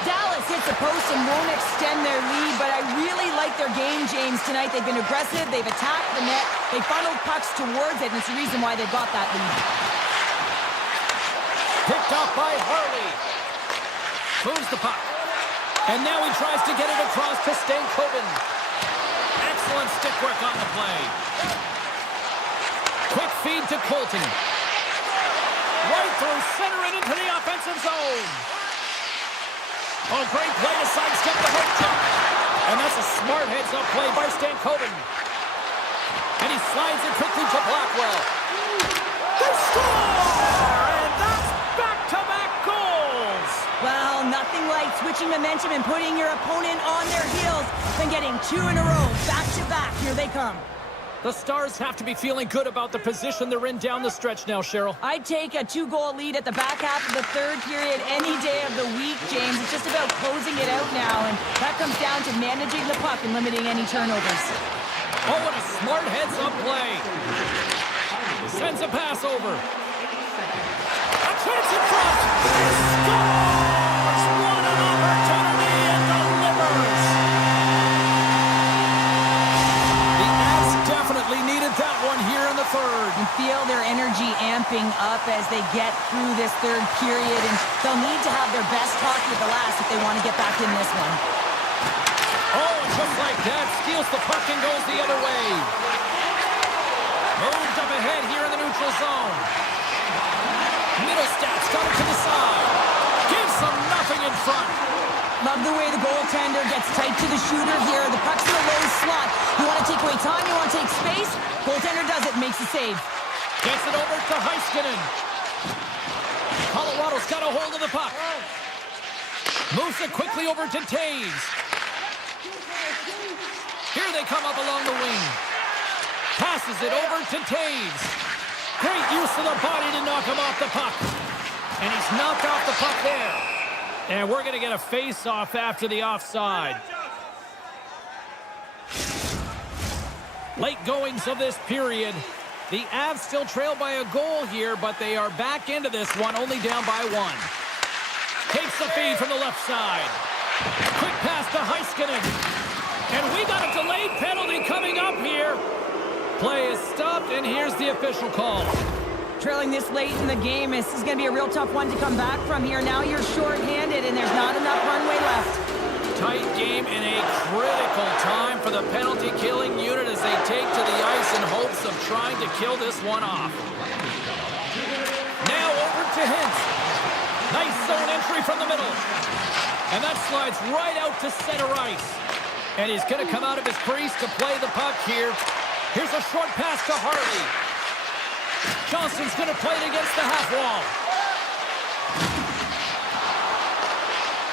Dallas hits the post and won't extend their lead, but I really like their game, James, tonight. They've been aggressive. They've attacked the net. They funneled pucks towards it, and it's the reason why they've got that lead. Picked up by Harley. Moves the puck. And now he tries to get it across to Stankoven. Excellent stick work on the play. Quick feed to Colton. Right through center and into the offensive zone. Oh, great play to sidestep the hook check. And that's a smart heads-up play by Stankoven. And he slides it quickly to Blackwell. They score! And that's back-to-back goals! Well, nothing like switching momentum and putting your opponent on their heels than getting 2 in a row, back-to-back. Here they come. The Stars have to be feeling good about the position they're in down the stretch now, Cheryl. I'd take a 2-goal lead at the back half of the third period any day of the week, James. It's just about closing it out now, and that comes down to managing the puck and limiting any turnovers. Oh, what a smart heads-up play. Sends a pass over. A chance in front. Scores! What an opportunity and delivers. The Avs definitely needed that one here in the third. You feel their energy amping up as they get through this third period, and they'll need to have their best hockey at the last if they want to get back in this one. Oh, and just like that, steals the puck and goes the other way. Moved up ahead here in the neutral zone. Middlestats got it to the side. Gives them nothing in front. Love the way the goaltender gets tight to the shooter here. The puck's in a low slot. You want to take away time, you want to take space. Goaltender does it, makes the save. Gets it over to Heiskanen. Colorado's got a hold of the puck. Moves it quickly over to Taves. Here they come up along the wing. Passes it over to Taves. Great use of the body to knock him off the puck. And he's knocked off the puck there. And we're going to get a face-off after the offside. Late goings of this period. The Avs still trail by a goal here, but they are back into this one, only down by one. Takes the feed from the left side. Quick pass to Heiskanen. And we got a delayed penalty coming up here. Play is stopped, and here's the official call. Trailing this late in the game, this is going to be a real tough one to come back from here. Now you're short-handed, and there's not enough runway left. Tight game in a critical time for the penalty-killing unit as they take to the ice in hopes of trying to kill this one off. Now over to Hintz. Nice zone entry from the middle. And that slides right out to center ice. And he's going to come out of his crease to play the puck here. Here's a short pass to Harley. Johnson's going to play it against the half wall.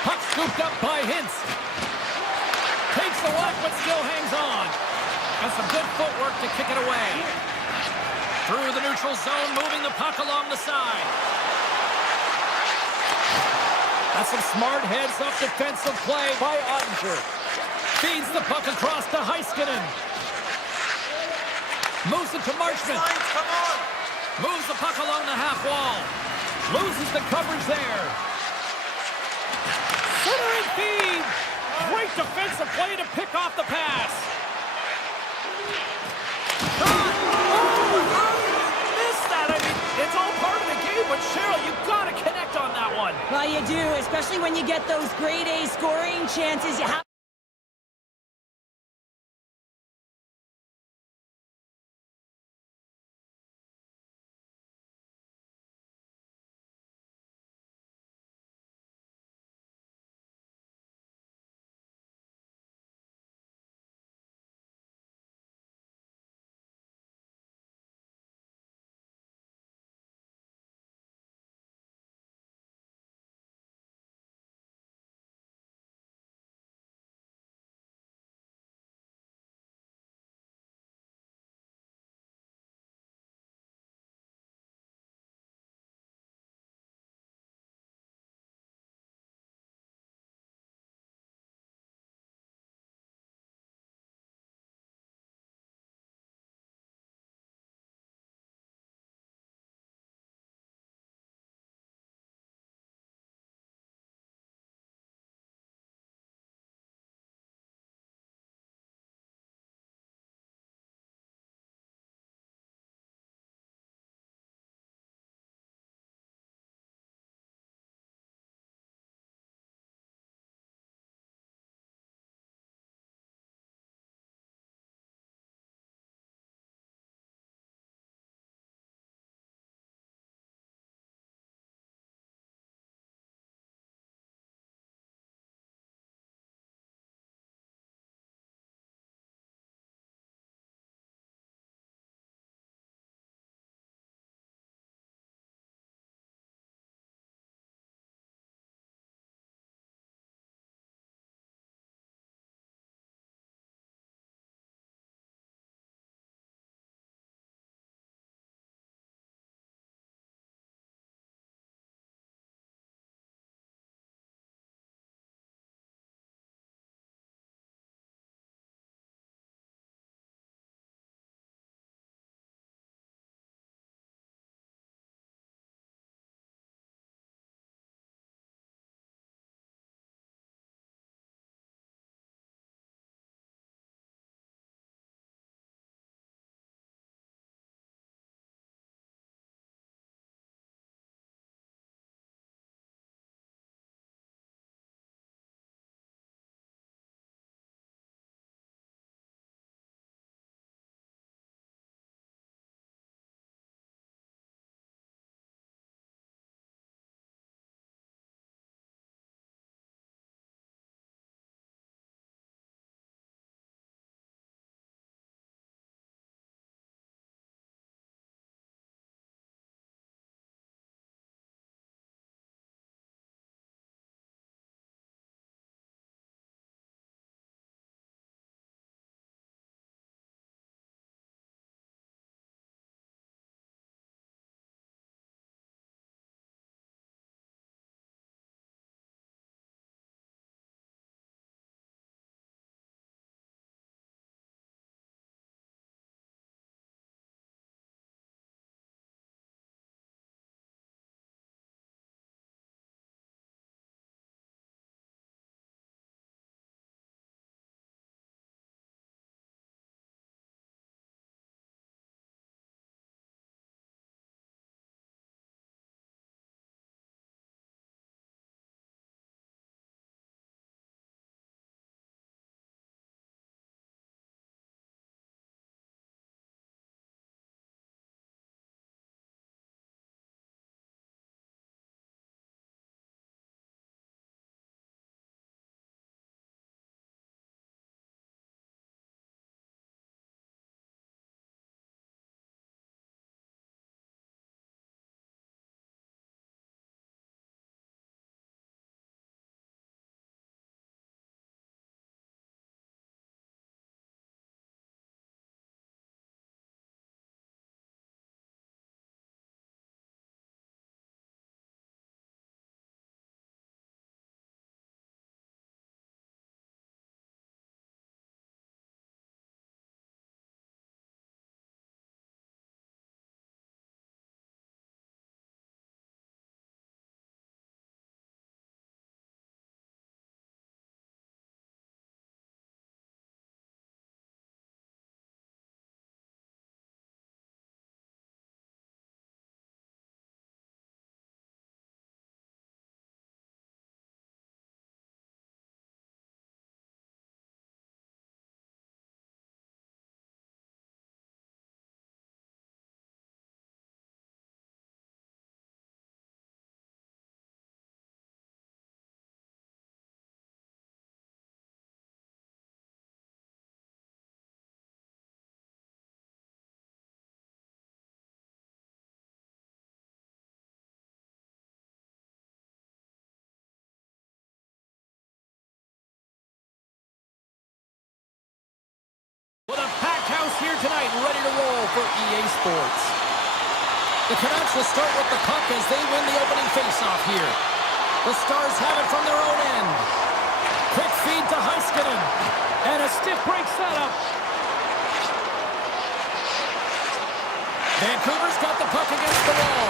Puck scooped up by Hintz. Takes the walk, but still hangs on. And some good footwork to kick it away. Through the neutral zone, moving the puck along the side. That's some smart heads-up defensive play by Ottinger. Feeds the puck across to Heiskanen. Moves it to Marchment. Moves the puck along the half wall. Loses the coverage there. Centering feed. Great defensive play to pick off the pass. Shot. Oh, how did he miss that? I mean, it's all part of the game, but Cheryl, you got to connect on that one. Well, you do, especially when you get those grade A scoring chances. You have With a packed house here tonight, ready to roll for EA Sports. The Canucks will start with the puck as they win the opening faceoff here. The Stars have it from their own end. Quick feed to Heiskanen. And a stiff break setup. Vancouver's got the puck against the wall.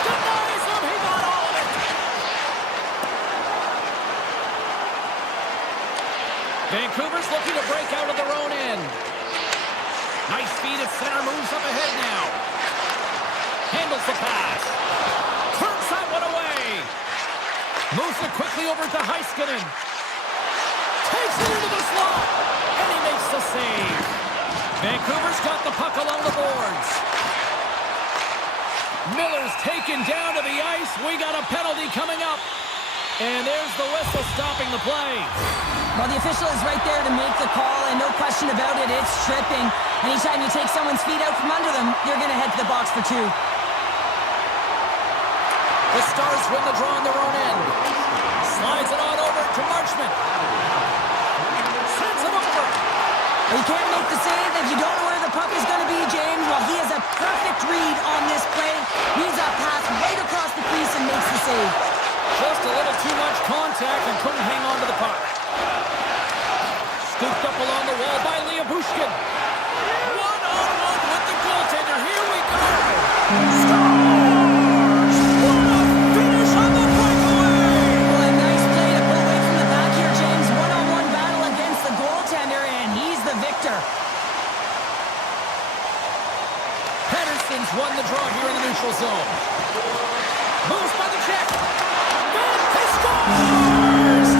Denies him. He got all of it. Vancouver's looking to break out of their own end. Nice feed at center, moves up ahead now. Handles the pass. Turns that one away. Moves it quickly over to Heiskanen. Takes it into the slot. And he makes the save. Vancouver's got the puck along the boards. Miller's taken down to the ice. We got a penalty coming up. And there's the whistle stopping the play. Well, the official is right there to make the call, and no question about it, it's tripping. Anytime you take someone's feet out from under them, you're going to head to the box for two. The Stars win the draw on their own end. Slides it on over to Marchment. Sends it over. Well, you can't make the save if you don't know where the puck is going to be, James. Well, he has a perfect read on this play. Needs a pass right across the crease and makes the save. Just a little too much contact and couldn't hang on to the puck. Scooped up along the wall by Bushkin. One-on-one with the goaltender. Here we go. Stars! What a finish on the breakaway! Well, a nice play to pull away from the back here, James. One-on-one battle against the goaltender, and he's the victor. Pettersson's won the draw here in the neutral zone. Moves by the check. And he scores!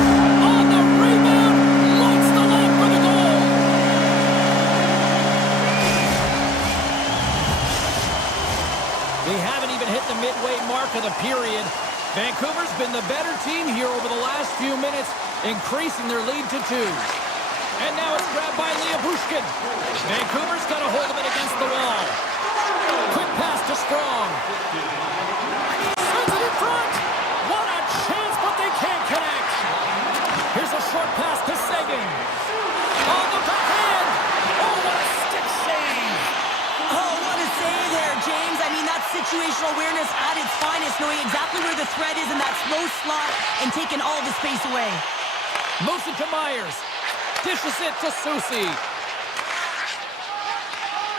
On the rebound, lights the lamp for the goal. We haven't even hit the midway mark of the period. Vancouver's been the better team here over the last few minutes, increasing their lead to 2. And now it's grabbed by Bushkin. Vancouver's got a hold of it against the wall. Quick pass to Strong. Sends it in front. What a chance, but they can't connect. Here's a short pass to Seguin. On the backhand. Oh, what a stick save. Oh, what a save there, James. I mean, that's situational awareness at its finest, knowing exactly where the threat is in that slow slot and taking all the space away. Moves it to Myers. Dishes it to Susie.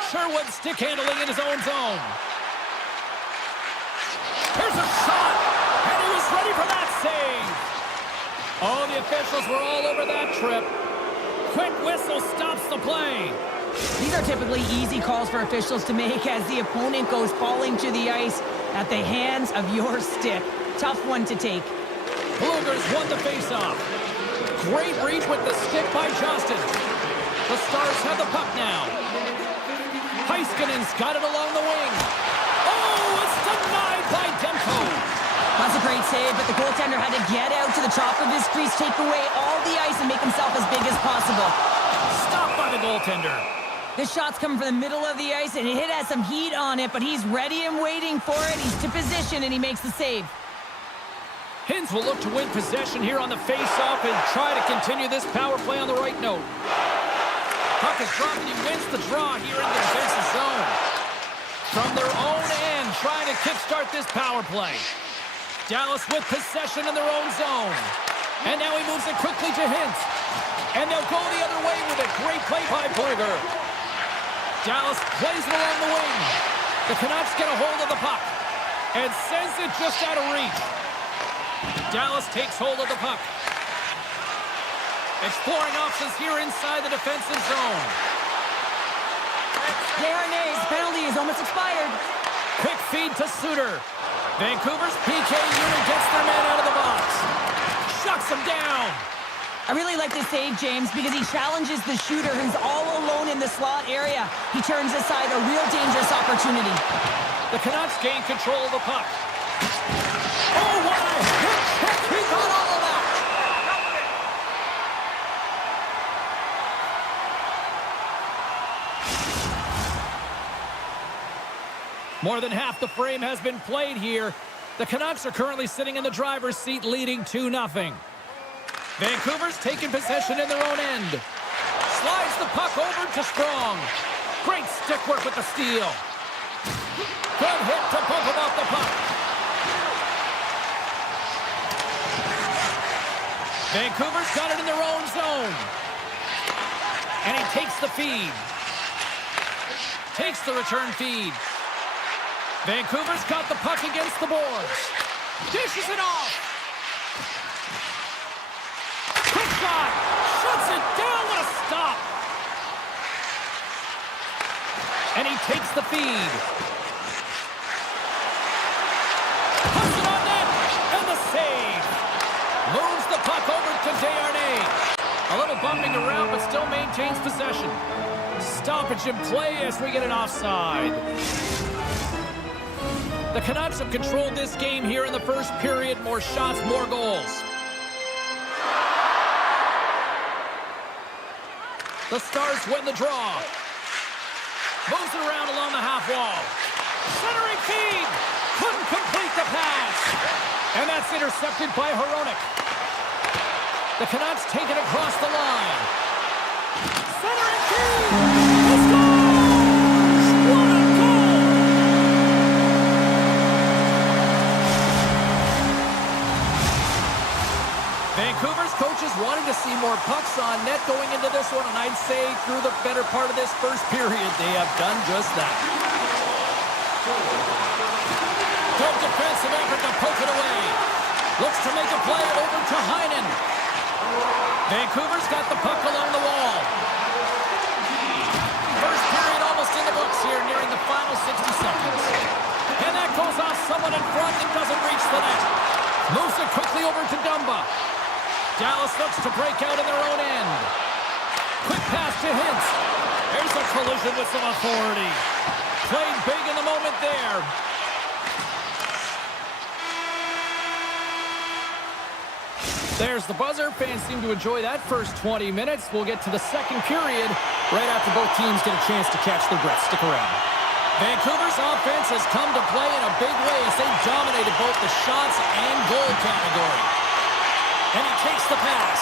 Sherwood stick handling in his own zone. Here's a shot, and he was ready for that save. Oh, the officials were all over that trip. Quick whistle stops the play. These are typically easy calls for officials to make as the opponent goes falling to the ice at the hands of your stick. Tough one to take. Bluger's won the faceoff. Great reach with the stick by Johnston. The Stars have the puck now. Heiskanen's got it along the wing. Oh, it's denied by Demko. That's a great save, but the goaltender had to get out to the top of his crease, take away all the ice, and make himself as big as possible. Stopped by the goaltender. This shot's coming from the middle of the ice, and it has some heat on it, but he's ready and waiting for it. He's to position, and he makes the save. Hins will look to win possession here on the face-off and try to continue this power play on the right note. Puck is dropped, and he wins the draw here in the defensive zone. From their own end, trying to kickstart this power play. Dallas with possession in their own zone. And now he moves it quickly to Hintz. And they'll go the other way with a great play by Bluger. Dallas plays it along the wing. The Canucks get a hold of the puck and sends it just out of reach. Dallas takes hold of the puck. Exploring options here inside the defensive zone. Darnay's penalty is almost expired. Quick feed to Suter. Vancouver's PK unit gets their man out of the box. Shuts him down. I really like this save, James, because he challenges the shooter who's all alone in the slot area. He turns aside a real dangerous opportunity. The Canucks gain control of the puck. Oh, what a hit check! He got all of that! More than half the frame has been played here. The Canucks are currently sitting in the driver's seat, leading 2-0. Vancouver's taking possession in their own end. Slides the puck over to Strong. Great stick work with the steal. Good hit to bump him off the puck. Vancouver's got it in their own zone. And he takes the feed. Takes the return feed. Vancouver's got the puck against the boards. Dishes it off. Quick shot. Shuts it down. What a stop. And he takes the feed. Puts it on net. And the save. Moves the puck over to Desharnais. A little bumping around, but still maintains possession. Stoppage in play as we get an offside. The Canucks have controlled this game here in the first period. More shots, more goals. The Stars win the draw. Moves it around along the half wall. Centering feed. Couldn't complete the pass. And that's intercepted by Hronek. The Canucks take it across the line. Centering feed. He scores! What a goal! Vancouver's coaches wanted to see more pucks on net going into this one, and I'd say through the better part of this first period, they have done just that. Good defensive effort to poke it away. Looks to make a play over to Heinen. Vancouver's got the puck along the wall. First period almost in the books here, nearing the final 60 seconds. And that goes off someone in front and doesn't reach the net. Moves it quickly over to Dumba. Dallas looks to break out in their own end. Quick pass to Hintz. There's a collision with some authority. Played big in the moment there. There's the buzzer. Fans seem to enjoy that first 20 minutes. We'll get to the second period right after both teams get a chance to catch their breath. Stick around. Vancouver's offense has come to play in a big way as they dominated both the shots and goal category. And he takes the pass.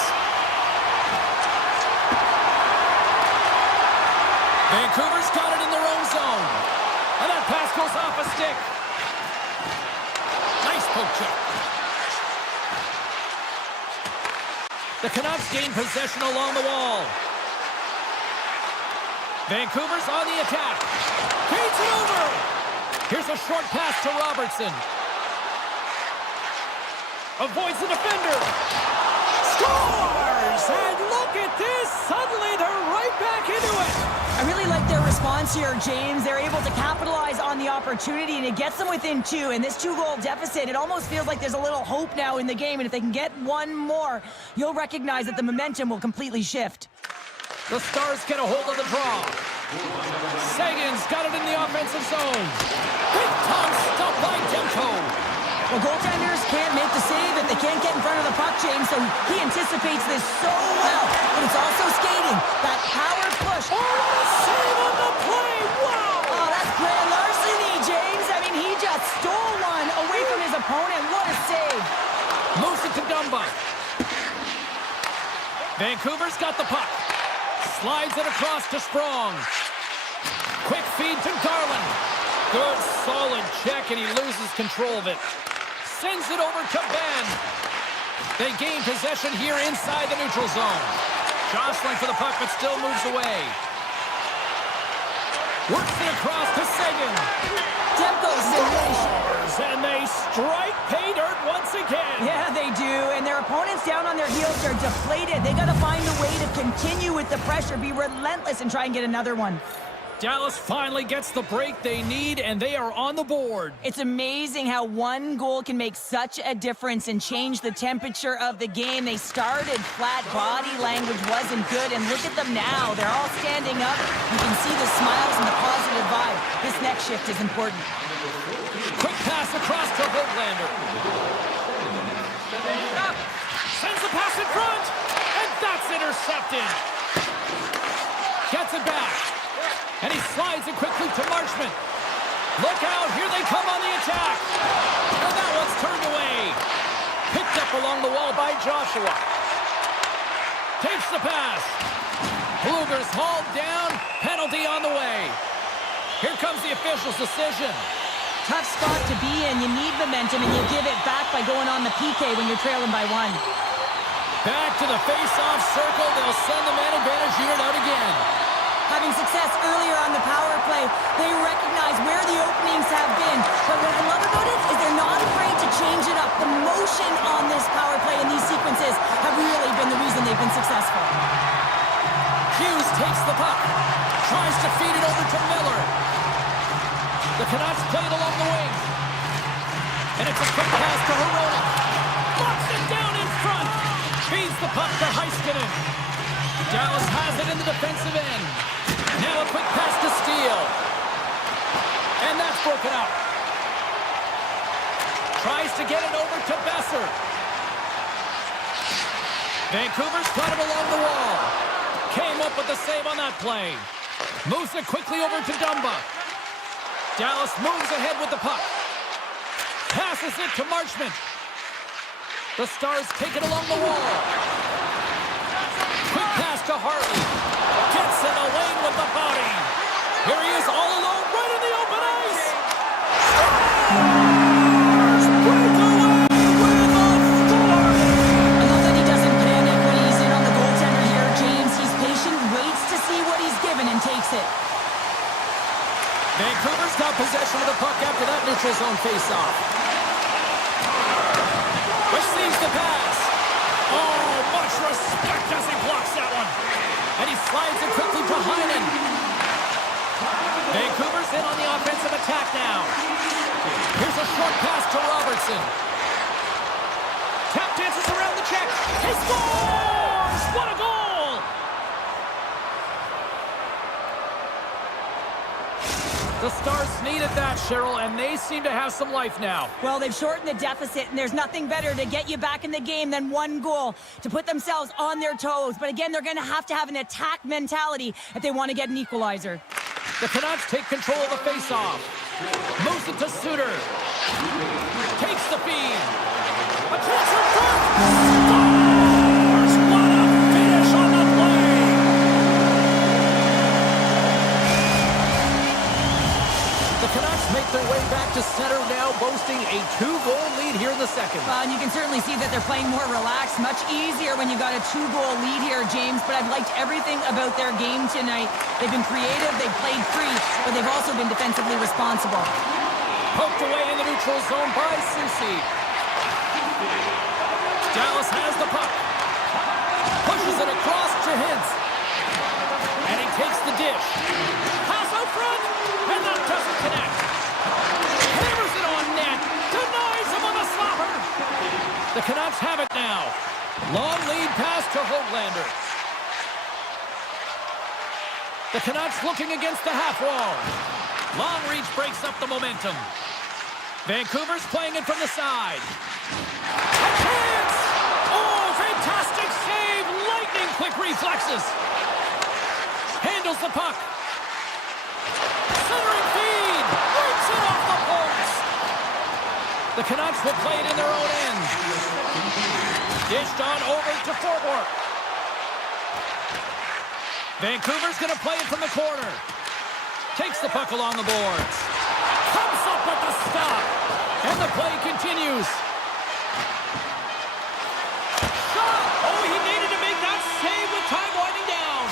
Vancouver's got it in their own zone. And that pass goes off a stick. Nice poke check. The Canucks gain possession along the wall. Vancouver's on the attack. Feeds it over. Here's a short pass to Robertson. Avoids the defender. Scores! And look at this. Suddenly they're right back into it. I really like their response here, James. They're able to capitalize on the opportunity, and it gets them within two. And this two-goal deficit, it almost feels like there's a little hope now in the game. And if they can get one more, you'll recognize that the momentum will completely shift. The Stars get a hold of the draw. Sagan's got it in the offensive zone. Big time stop by Demko. Well, goaltenders can't make the save if they can't get in front of the puck, James, so he anticipates this so well. But it's also skating. That power push. Oh, what a save on the play! Wow! Oh, that's grand larceny, James. I mean, he just stole one away from his opponent. What a save. Moves it to Dumba. Vancouver's got the puck. Slides it across to Strong. Quick feed to Garland. Good, solid check, and he loses control of it. Sends it over to Ben. They gain possession here inside the neutral zone. Jostling for the puck, but still moves away. Works it across to Sagan. Demko's Scores, and they strike pay dirt once again. Yeah, they do, and their opponents down on their heels are deflated. They got to find a way to continue with the pressure, be relentless, and try and get another one. Dallas finally gets the break they need, and they are on the board. It's amazing how one goal can make such a difference and change the temperature of the game. They started flat, body language wasn't good, and look at them now. They're all standing up. You can see the smiles and the positive vibe. This next shift is important. Quick pass across to Hoaglander. Sends the pass in front, and that's intercepted. Gets it back. And he slides it quickly to Marchment. Look out, here they come on the attack. And that one's turned away. Picked up along the wall by Joshua. Takes the pass. Bluger's hauled down. Penalty on the way. Here comes the official's decision. Tough spot to be in. You need momentum, and you give it back by going on the PK when you're trailing by 1. Back to the face-off circle. They'll send the man advantage unit out again. Having success earlier on the power play, they recognize where the openings have been. But what I love about it is they're not afraid to change it up. The motion on this power play and these sequences have really been the reason they've been successful. Hughes takes the puck. Tries to feed it over to Miller. The Canucks play it along the wing. And it's a quick pass to Hirona. Knocks it down in front. Feeds the puck to Heiskanen. Dallas has it in the defensive end. Now a quick pass to Steele. And that's broken up. Tries to get it over to Besser. Vancouver's got him along the wall. Came up with the save on that play. Moves it quickly over to Dumba. Dallas moves ahead with the puck. Passes it to Marchment. The Stars take it along the wall. Quick pass to Hartley. Gets in the lane with the body. Here he is all alone right in the open ice. Stars break away with a score. I love that he doesn't panic when he's in on the goaltender here, James. He's patient, waits to see what he's given, and takes it. Vancouver's got possession of the puck after that neutral zone face-off. Receives the pass. Oh, much respect as he blocks that one. And he slides it quickly to Heinen. Vancouver's in on the offensive attack now. Here's a short pass to Robertson. Tap dances around the check. He scores! What a goal! The Stars needed that, Cheryl, and they seem to have some life now. Well, they've shortened the deficit, and there's nothing better to get you back in the game than one goal to put themselves on their toes. But again, they're going to have an attack mentality if they want to get an equalizer. The Canucks take control of the faceoff. Moves it to Suter. Takes the feed. A chance for Burke. Scores! What a finish on the play! The Canucks make their way back to center now, boasting a 2-goal lead here in the second. And you can certainly see that they're playing more relaxed, much easier when you got a 2-goal lead here, James. But I've liked everything about their game tonight. They've been creative, they've played free, but they've also been defensively responsible. Poked away in the neutral zone by Soucy. Dallas has the puck. Pushes it across to Hintz. And he takes the dish. Pass out front. And that doesn't connect. Hammers it on net. Denies him on the slapper. The Canucks have it now. Long lead pass to Höglander. The Canucks looking against the half wall. Long reach breaks up the momentum. Vancouver's playing it from the side. A chance! Oh, fantastic save! Lightning quick reflexes. Handles the puck. Centering feed! Breaks it off the post! The Canucks will play it in their own end. Dished on over to Forbort. Vancouver's going to play it from the corner. Takes the puck along the boards. Comes up with the stop. And the play continues. Shot! Oh, he needed to make that save with time winding down.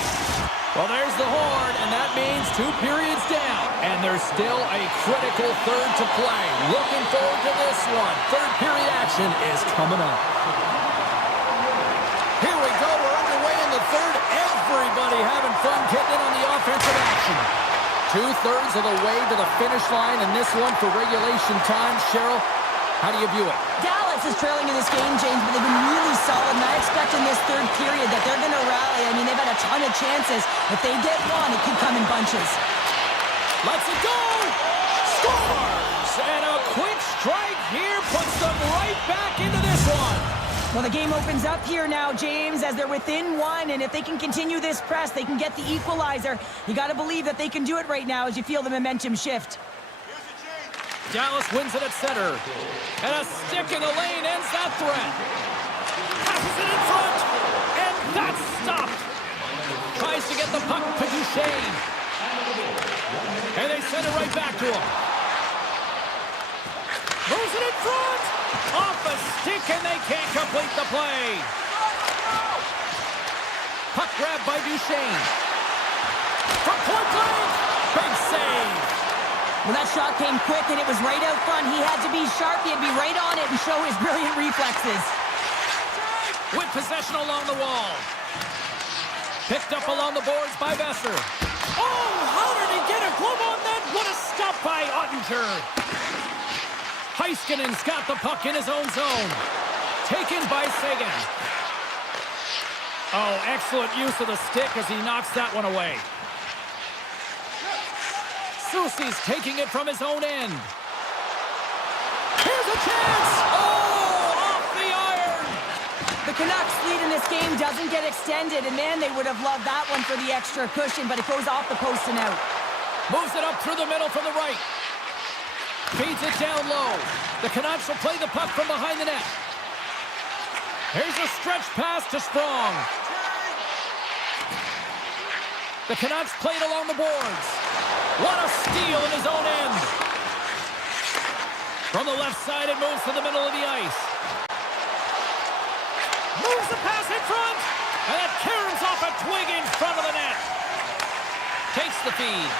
Well, there's the horn, and that means 2 periods down. And there's still a critical third to play. Looking forward to this one. Third period action is coming up. Here we go. We're underway in the third. Everybody having fun getting in on the offensive action. 2/3 of the way to the finish line in this one for regulation time. Cheryl, how do you view it? Dallas is trailing in this game, James, but they've been really solid, and I expect in this third period that they're going to rally. I mean, they've had a ton of chances. If they get one, it could come in bunches. Let's it go! Scores! And a quick strike here puts them right back into this one. Well, the game opens up here now, James, as they're within 1, and if they can continue this press, they can get the equalizer. You got to believe that they can do it right now as you feel the momentum shift. Dallas wins it at center. And a stick in the lane ends that threat. Passes it in front. And that's stopped. Tries to get get the puck to Duchesne. And they send it right back to him. Moves it in front. Off a stick, and they can't complete the play. Puck grab by Duchesne. From point blank. Big save. Well, that shot came quick, and it was right out front. He had to be sharp. He had to be right on it and show his brilliant reflexes. With possession along the wall. Picked up along the boards by Besser. Oh, how did he get a glove on that? What a stop by Ottinger. Heiskanen's got the puck in his own zone. Taken by Sagan. Oh, excellent use of the stick as he knocks that one away. Soucy's taking it from his own end. Here's a chance! Oh, off the iron! The Canucks' lead in this game doesn't get extended, and man, they would have loved that one for the extra cushion, but it goes off the post and out. Moves it up through the middle from the right. Feeds it down low. The Canucks will play the puck from behind the net. Here's a stretch pass to Sprong. The Canucks played along the boards. What a steal in his own end. From the left side, it moves to the middle of the ice. Moves the pass in front. And it caroms off a twig in front of the net. Takes the feed.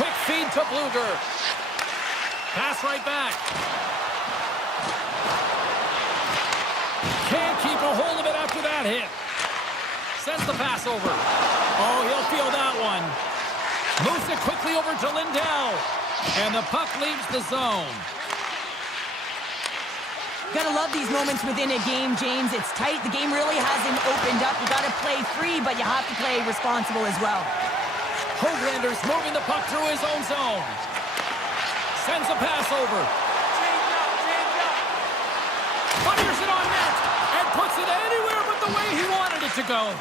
Quick feed to Bluger. Pass right back. Can't keep a hold of it after that hit. Sends the pass over. Oh, he'll feel that one. Moves it quickly over to Lindell. And the puck leaves the zone. Gotta love these moments within a game, James. It's tight. The game really hasn't opened up. You gotta play free, but you have to play responsible as well. Hoaglander's moving the puck through his own zone. Sends a pass over. Fires it on net and puts it anywhere but the way he wanted it to go.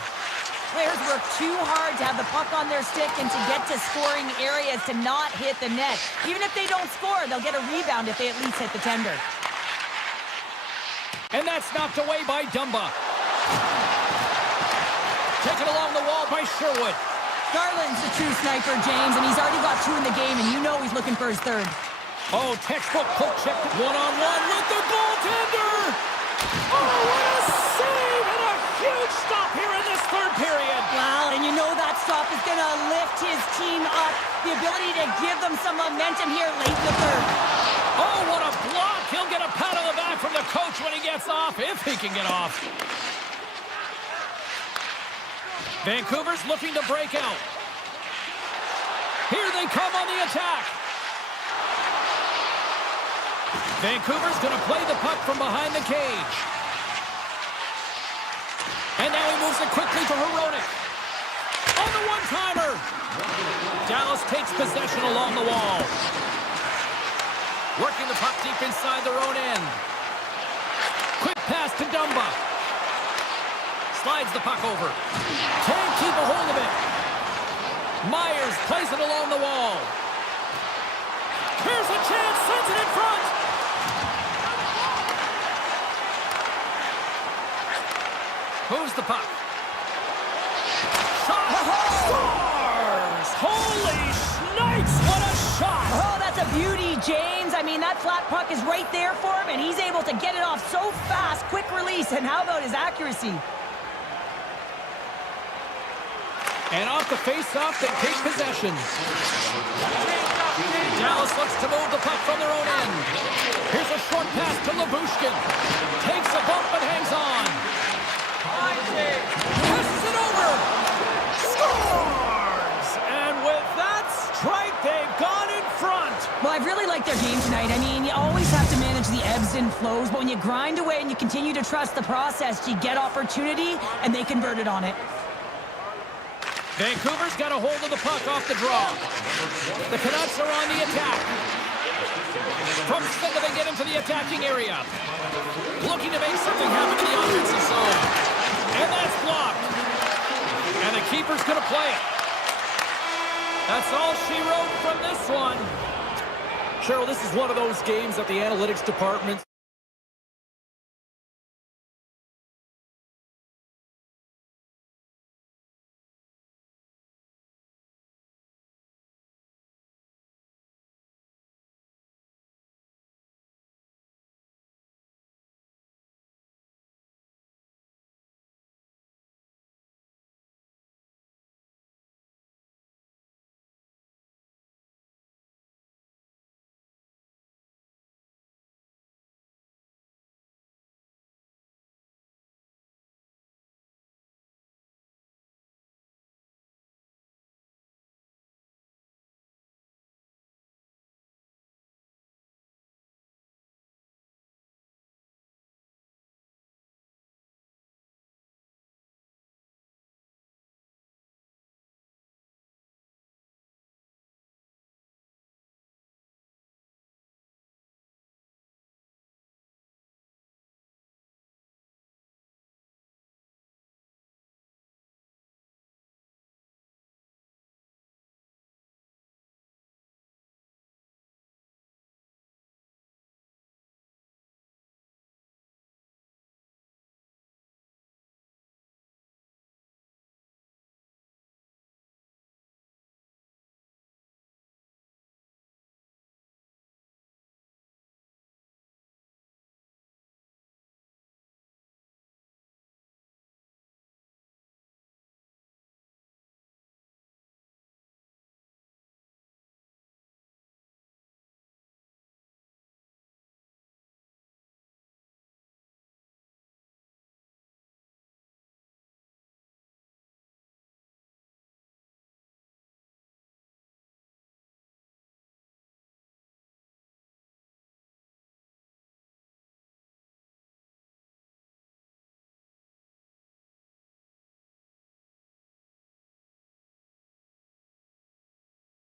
Players work too hard to have the puck on their stick and to get to scoring areas to not hit the net. Even if they don't score, they'll get a rebound if they at least hit the tender. And that's knocked away by Dumba. Taken along the wall by Sherwood. Garland's the true sniper, James, and he's already got 2 in the game, and you know he's looking for his third. Oh, textbook poke check. One-on-one with the goaltender. Oh, what a save and a huge stop here in this third period. Wow, and you know that stop is going to lift his team up. The ability to give them some momentum here late in the third. Oh, what a block. He'll get a pat on the back from the coach when he gets off, if he can get off. Vancouver's looking to break out. Here they come on the attack. Vancouver's going to play the puck from behind the cage. And now he moves it quickly to Hronek. On the one-timer. Dallas takes possession along the wall. Working the puck deep inside their own end. Quick pass to Dumba. Slides the puck over. Can't keep a hold of it. Myers plays it along the wall. Here's a chance. Sends it in front. Moves the puck. Shot. Scores! Holy snipes! What a shot! Oh, that's a beauty, James. I mean, that flat puck is right there for him, and he's able to get it off so fast. Quick release, and how about his accuracy? And off the face-off, they take possession. Dallas looks to move the puck from their own end. Here's a short pass to Labushkin. Takes a bump and hangs on. Passes it over. Scores! And with that strike, they've gone in front. Well, I've really liked their game tonight. I mean, you always have to manage the ebbs and flows, but when you grind away and you continue to trust the process, you get opportunity, and they converted on it. Vancouver's got a hold of the puck off the draw. The Canucks are on the attack. From center, they get into the attacking area. Looking to make something happen in the offensive zone. And that's blocked. And the keeper's going to play it. That's all she wrote from this one. Cheryl, this is one of those games that the analytics department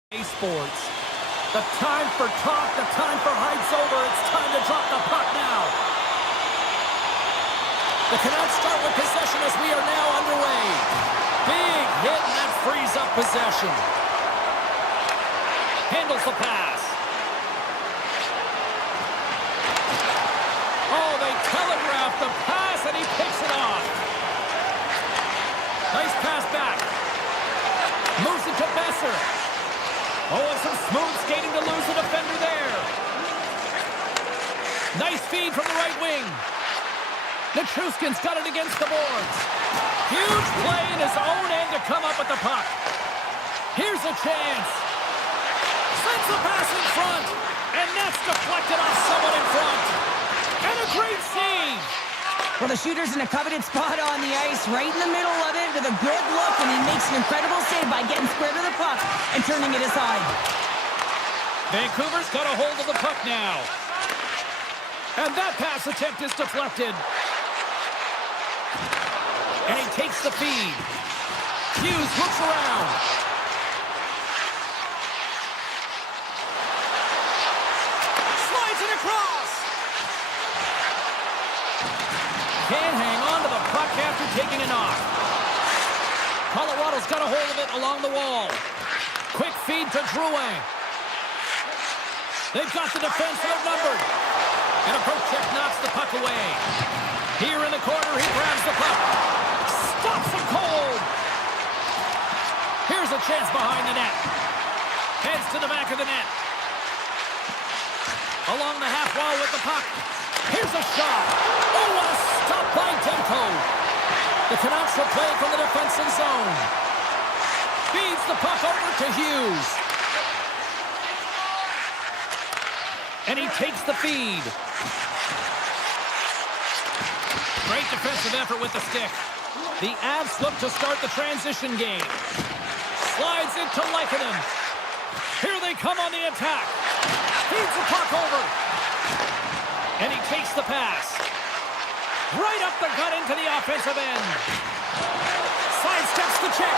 Esports. The time for talk, the time for hype's over. It's time to drop the puck now. The Canucks start with possession as we are now underway. Big hit, and that frees up possession. Handles the pass. Oh, they telegraph the pass, and he picks it off. Nice pass back. Moves it to Besser. Oh, and some smooth skating to lose the defender there. Nice feed from the right wing. Nichushkin's got it against the boards. Huge play in his own end to come up with the puck. Here's a chance. Sends the pass in front. And that's deflected off someone in front. And a great save. Well, the shooter's in a coveted spot on the ice, right in the middle of it with a good look, and he makes an incredible save by getting square to the puck and turning it aside. Vancouver's got a hold of the puck now. And that pass attempt is deflected. And he takes the feed. Hughes looks around. Slides it across. Can't hang on to the puck after taking a knock. Colorado's got a hold of it along the wall. Quick feed to Drouin. They've got the defense outnumbered. And a poke check knocks the puck away. Here in the corner, he grabs the puck. Stops him cold. Here's a chance behind the net. Heads to the back of the net. Along the half wall with the puck. Here's a shot. Oh, what a stop by Demko. The Canucks will play from the defensive zone. Feeds the puck over to Hughes. And he takes the feed. Great defensive effort with the stick. The Avs look to start the transition game. Slides it to Leikonen. Here they come on the attack. Feeds the puck over. And he takes the pass. Right up the gut into the offensive end. Sidesteps the check.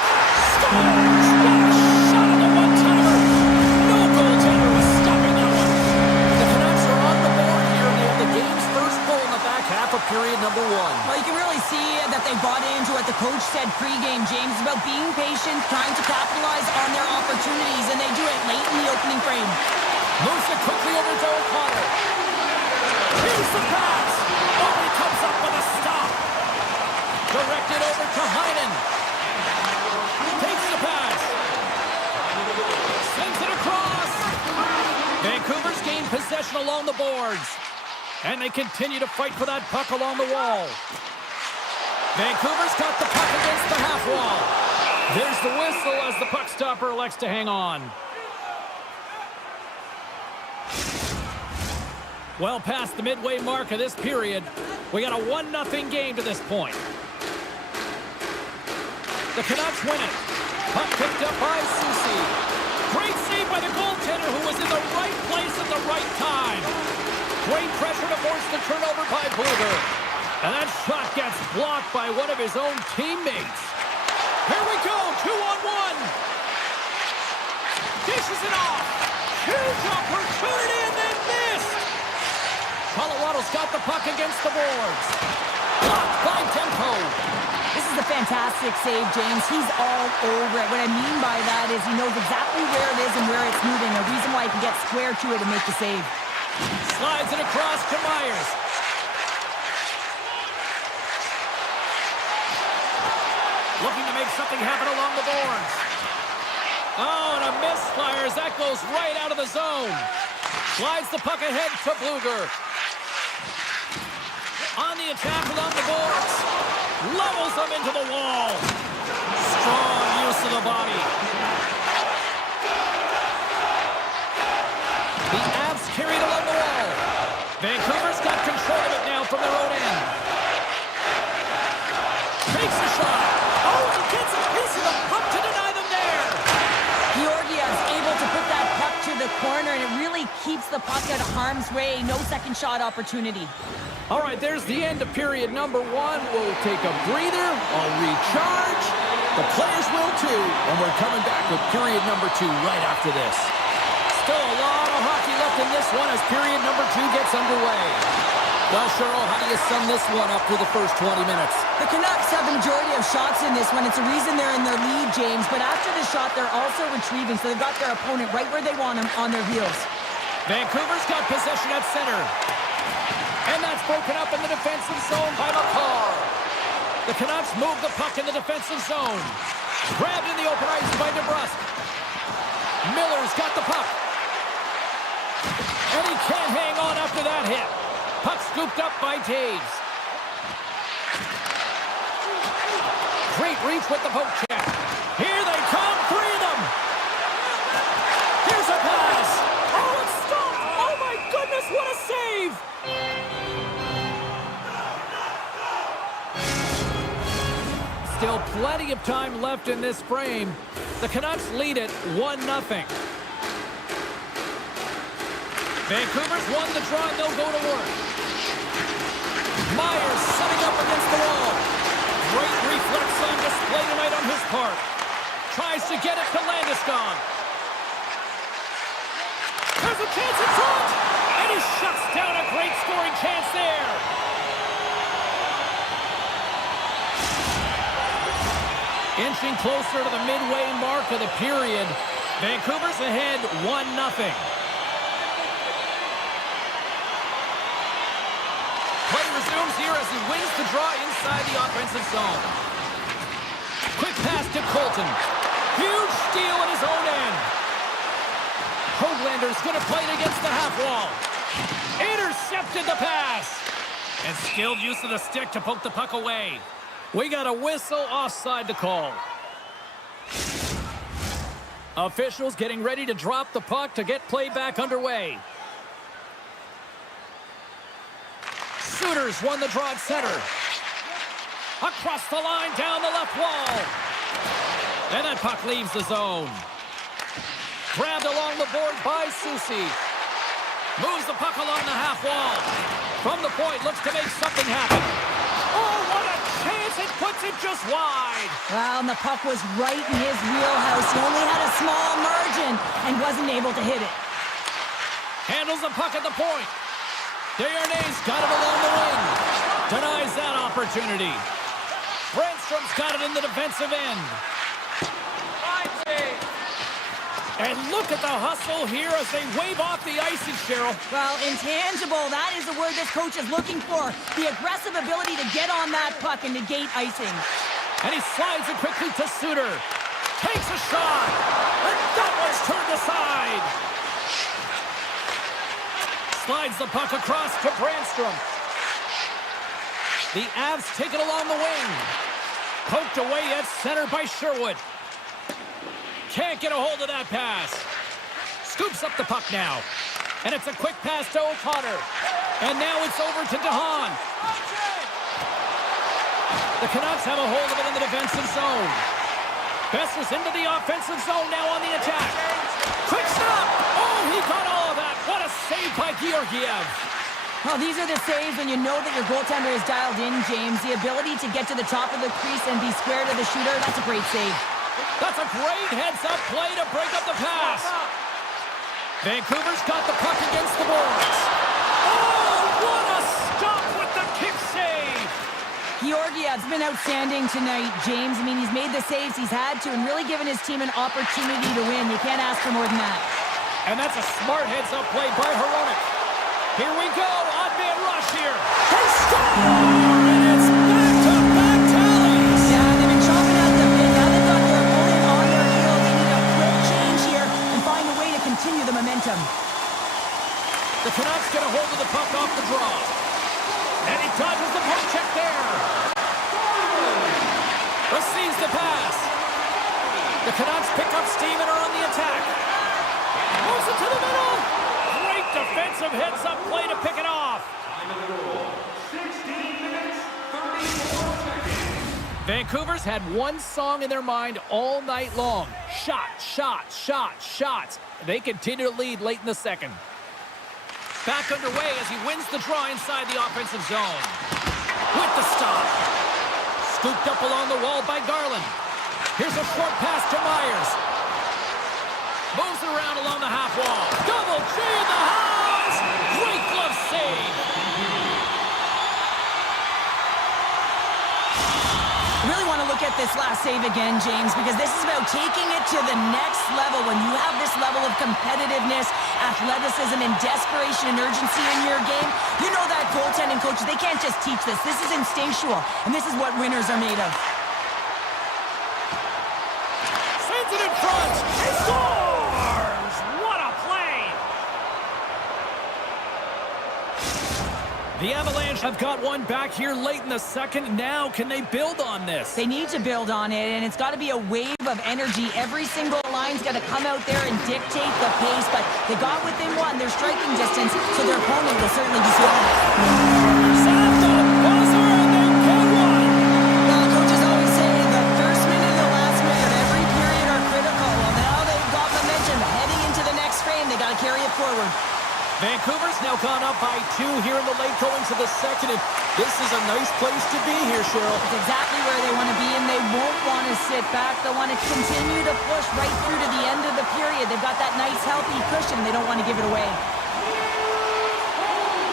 Scores! What a shot on the one-timer. No goaltender was stopping that one. The Canucks are on the board here. They have the game's first goal in the back half of period number one. Well, you can really see that they bought into what the coach said pregame, James, about being patient, trying to capitalize on their opportunities, and they do it late in the opening frame. Moves it quickly over to O'Connor. Here's the pass. Oh, he comes up with a stop. Directed over to Heinen. Takes the pass. Sends it across. Vancouver's gained possession along the boards. And they continue to fight for that puck along the wall. Vancouver's got the puck against the half wall. There's the whistle as the puck stopper elects to hang on. Well past the midway mark of this period, we got a 1-0 game to this point. The Canucks win it. Puck picked up by Soucy. Great save by the goaltender who was in the right place at the right time. Great pressure to force the turnover by Bluger. And that shot gets blocked by one of his own teammates. Here we go, 2-on-1. Dishes it off. Huge opportunity and then missed. Colorado's got the puck against the boards. Blocked by Demko. This is a fantastic save, James. He's all over it. What I mean by that is he knows exactly where it is and where it's moving. A reason why he can get square to it and make the save. Slides it across to Myers. Looking to make something happen along the boards. Oh, and a misfire as that goes right out of the zone. Slides the puck ahead to Bluger. On the attack along the boards. Levels them into the wall. Strong use of the body. The Avs carried along the wall. Vancouver's got control of it now from their own end. Takes a shot. Oh, he gets a piece of the puck to deny them there. Georgiev's able to put that puck to the corner, and it really keeps the puck out of harm's way. No second shot opportunity. All right, there's the end of period number one. We'll take a breather, I'll recharge. The players will too, and we're coming back with period number 2 right after this. Still a lot of hockey left in this one as period number 2 gets underway. Well, Cheryl, how do you sum this one up through the first 20 minutes? The Canucks have the majority of shots in this one. It's a reason they're in their lead, James. But after the shot, they're also retrieving, so they've got their opponent right where they want him, on their heels. Vancouver's got possession at center. And that's broken up in the defensive zone by McCarr. The Canucks move the puck in the defensive zone. Grabbed in the open ice by DeBrusque. Miller's got the puck. And he can't hang on after that hit. Puck scooped up by Taves. Great reach with the poke check. Here they come, 3 of them. Here's a pass. Oh, it's stopped. Oh, my goodness, what a save. Still plenty of time left in this frame. The Canucks lead it 1-0. Vancouver's won the draw, and they'll go to work. Myers setting up against the wall. Great reflex on display tonight on his part. Tries to get it to Landeskog. There's a chance in front! And he shuts down a great scoring chance there. Inching closer to the midway mark of the period. Vancouver's ahead 1-0. Play resumes here as he wins the draw inside the offensive zone. Quick pass to Colton. Huge steal at his own end. Hoaglander's going to play it against the half wall. Intercepted the pass. And skilled use of the stick to poke the puck away. We got a whistle offside to call. Officials getting ready to drop the puck to get play back underway. Sooners won the draw at center. Across the line, down the left wall. And that puck leaves the zone. Grabbed along the board by Soucy. Moves the puck along the half wall. From the point, looks to make something happen. Oh, what a chance! It puts it just wide. Well, and the puck was right in his wheelhouse. He only had a small margin and wasn't able to hit it. Handles the puck at the point. Desharnais got it along the wing. Denies that opportunity. Brandstrom's got it in the defensive end. And look at the hustle here as they wave off the icing, Cheryl. Well, intangible, that is the word this coach is looking for. The aggressive ability to get on that puck and negate icing. And he slides it quickly to Suter. Takes a shot. And that one's turned aside. Slides the puck across to Brandstrom. The Avs take it along the wing. Poked away at center by Sherwood. Can't get a hold of that pass. Scoops up the puck now. And it's a quick pass to O'Connor. And now it's over to DeHaan. The Canucks have a hold of it in the defensive zone. Besser's into the offensive zone now on the attack. Quick stop! Oh, he got all of that. What a save by Georgiev. Well, these are the saves when you know that your goaltender is dialed in, James. The ability to get to the top of the crease and be square to the shooter, that's a great save. That's a great heads-up play to break up the pass. Vancouver's got the puck against the boards. Oh, what a stop with the kick save. Georgiev's been outstanding tonight, James. I mean, he's made the saves he's had to and really given his team an opportunity to win. You can't ask for more than that. And that's a smart heads-up play by Hronek. Here we go, odd-man rush here. They score! And it's back-to-back tallies. Yeah, they've been chopping out the bit. Now they've got their opponent on their heels. They need a quick change here and find a way to continue the momentum. The Canucks get a hold of the puck off the draw. And he dodges the poke check there. Receives the pass. The Canucks pick up steam and are on the attack. Moves it to the middle. Great defensive heads-up play to pick it off. 16 minutes, 34 seconds. Vancouver's had one song in their mind all night long. Shot, shot, shot, shots. They continue to lead late in the second. Back underway as he wins the draw inside the offensive zone. With the stop. Scooped up along the wall by Garland. Here's a short pass to Myers. Moves it around along the half wall. Double G in the house! Great glove save! Really want to look at this last save again, James, because this is about taking it to the next level. When you have this level of competitiveness, athleticism, and desperation and urgency in your game, you know that goaltending coaches, they can't just teach this. This is instinctual, and this is what winners are made of. Sends it in front! He scores! What a play! The Avalanche have got one back here late in the second. Now, can they build on this? They need to build on it, and it's got to be a wave of energy. Every single line's got to come out there and dictate the pace, but they got within one. They're striking distance, so their opponent will certainly be feeling it. At the buzzer, and they get one! Well, coaches always say the first minute and the last minute, every period are critical. Well, now they've got momentum. Heading into the next frame, they got to carry it forward. Vancouver's now gone up by 2 here in the late going to the second, and this is a nice place to be here, Cheryl. It's exactly where they want to be, and they won't want to sit back. They want to continue to push right through to the end of the period. They've got that nice, healthy cushion. They don't want to give it away.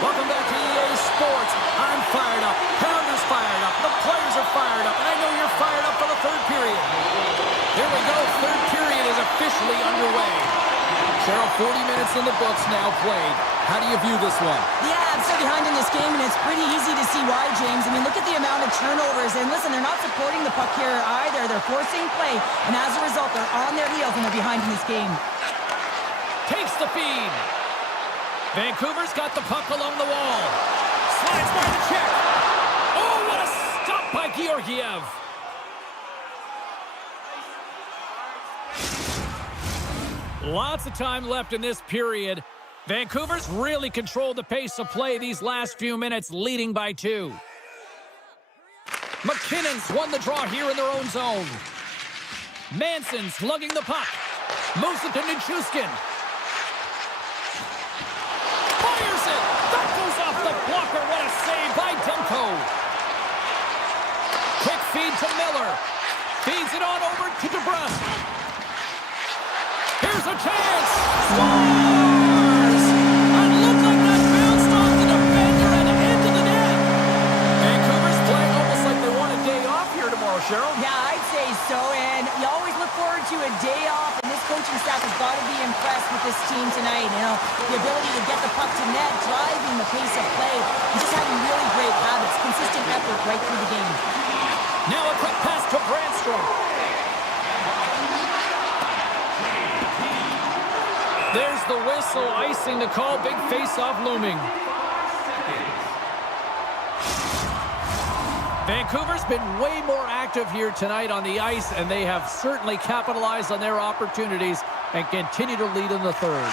Welcome back to EA Sports. I'm fired up. Pounder's fired up. The players are fired up, and I know you're fired up for the third period. Here we go. Third period is officially underway. Cheryl, 40 minutes in the books now played. How do you view this one? Yeah, I'm so behind in this game, and it's pretty easy to see why, James. I mean, look at the amount of turnovers. And listen, they're not supporting the puck here either. They're forcing play, and as a result, they're on their heels, and they're behind in this game. Takes the feed. Vancouver's got the puck along the wall. Slides by the check. Oh, what a stop by Georgiev. Lots of time left in this period. Vancouver's really controlled the pace of play these last few minutes, leading by 2. McKinnon's won the draw here in their own zone. Manson's lugging the puck. Moves it to Nichushkin. Fires it! That goes off the blocker. What a save by Demko. Quick feed to Miller. Feeds it on over to DeBrusque. Here's a chance! Scores! It looked like that bounced off the defender and into the net. Vancouver's playing almost like they want a day off here tomorrow, Cheryl. Yeah, I'd say so, and you always look forward to a day off, and this coaching staff has got to be impressed with this team tonight. You know, the ability to get the puck to net, driving the pace of play, and just having really great habits, consistent effort right through the game. Now a quick pass to Brandstrom. There's the whistle, icing the call, big face-off looming. Vancouver's been way more active here tonight on the ice, and they have certainly capitalized on their opportunities and continue to lead in the third.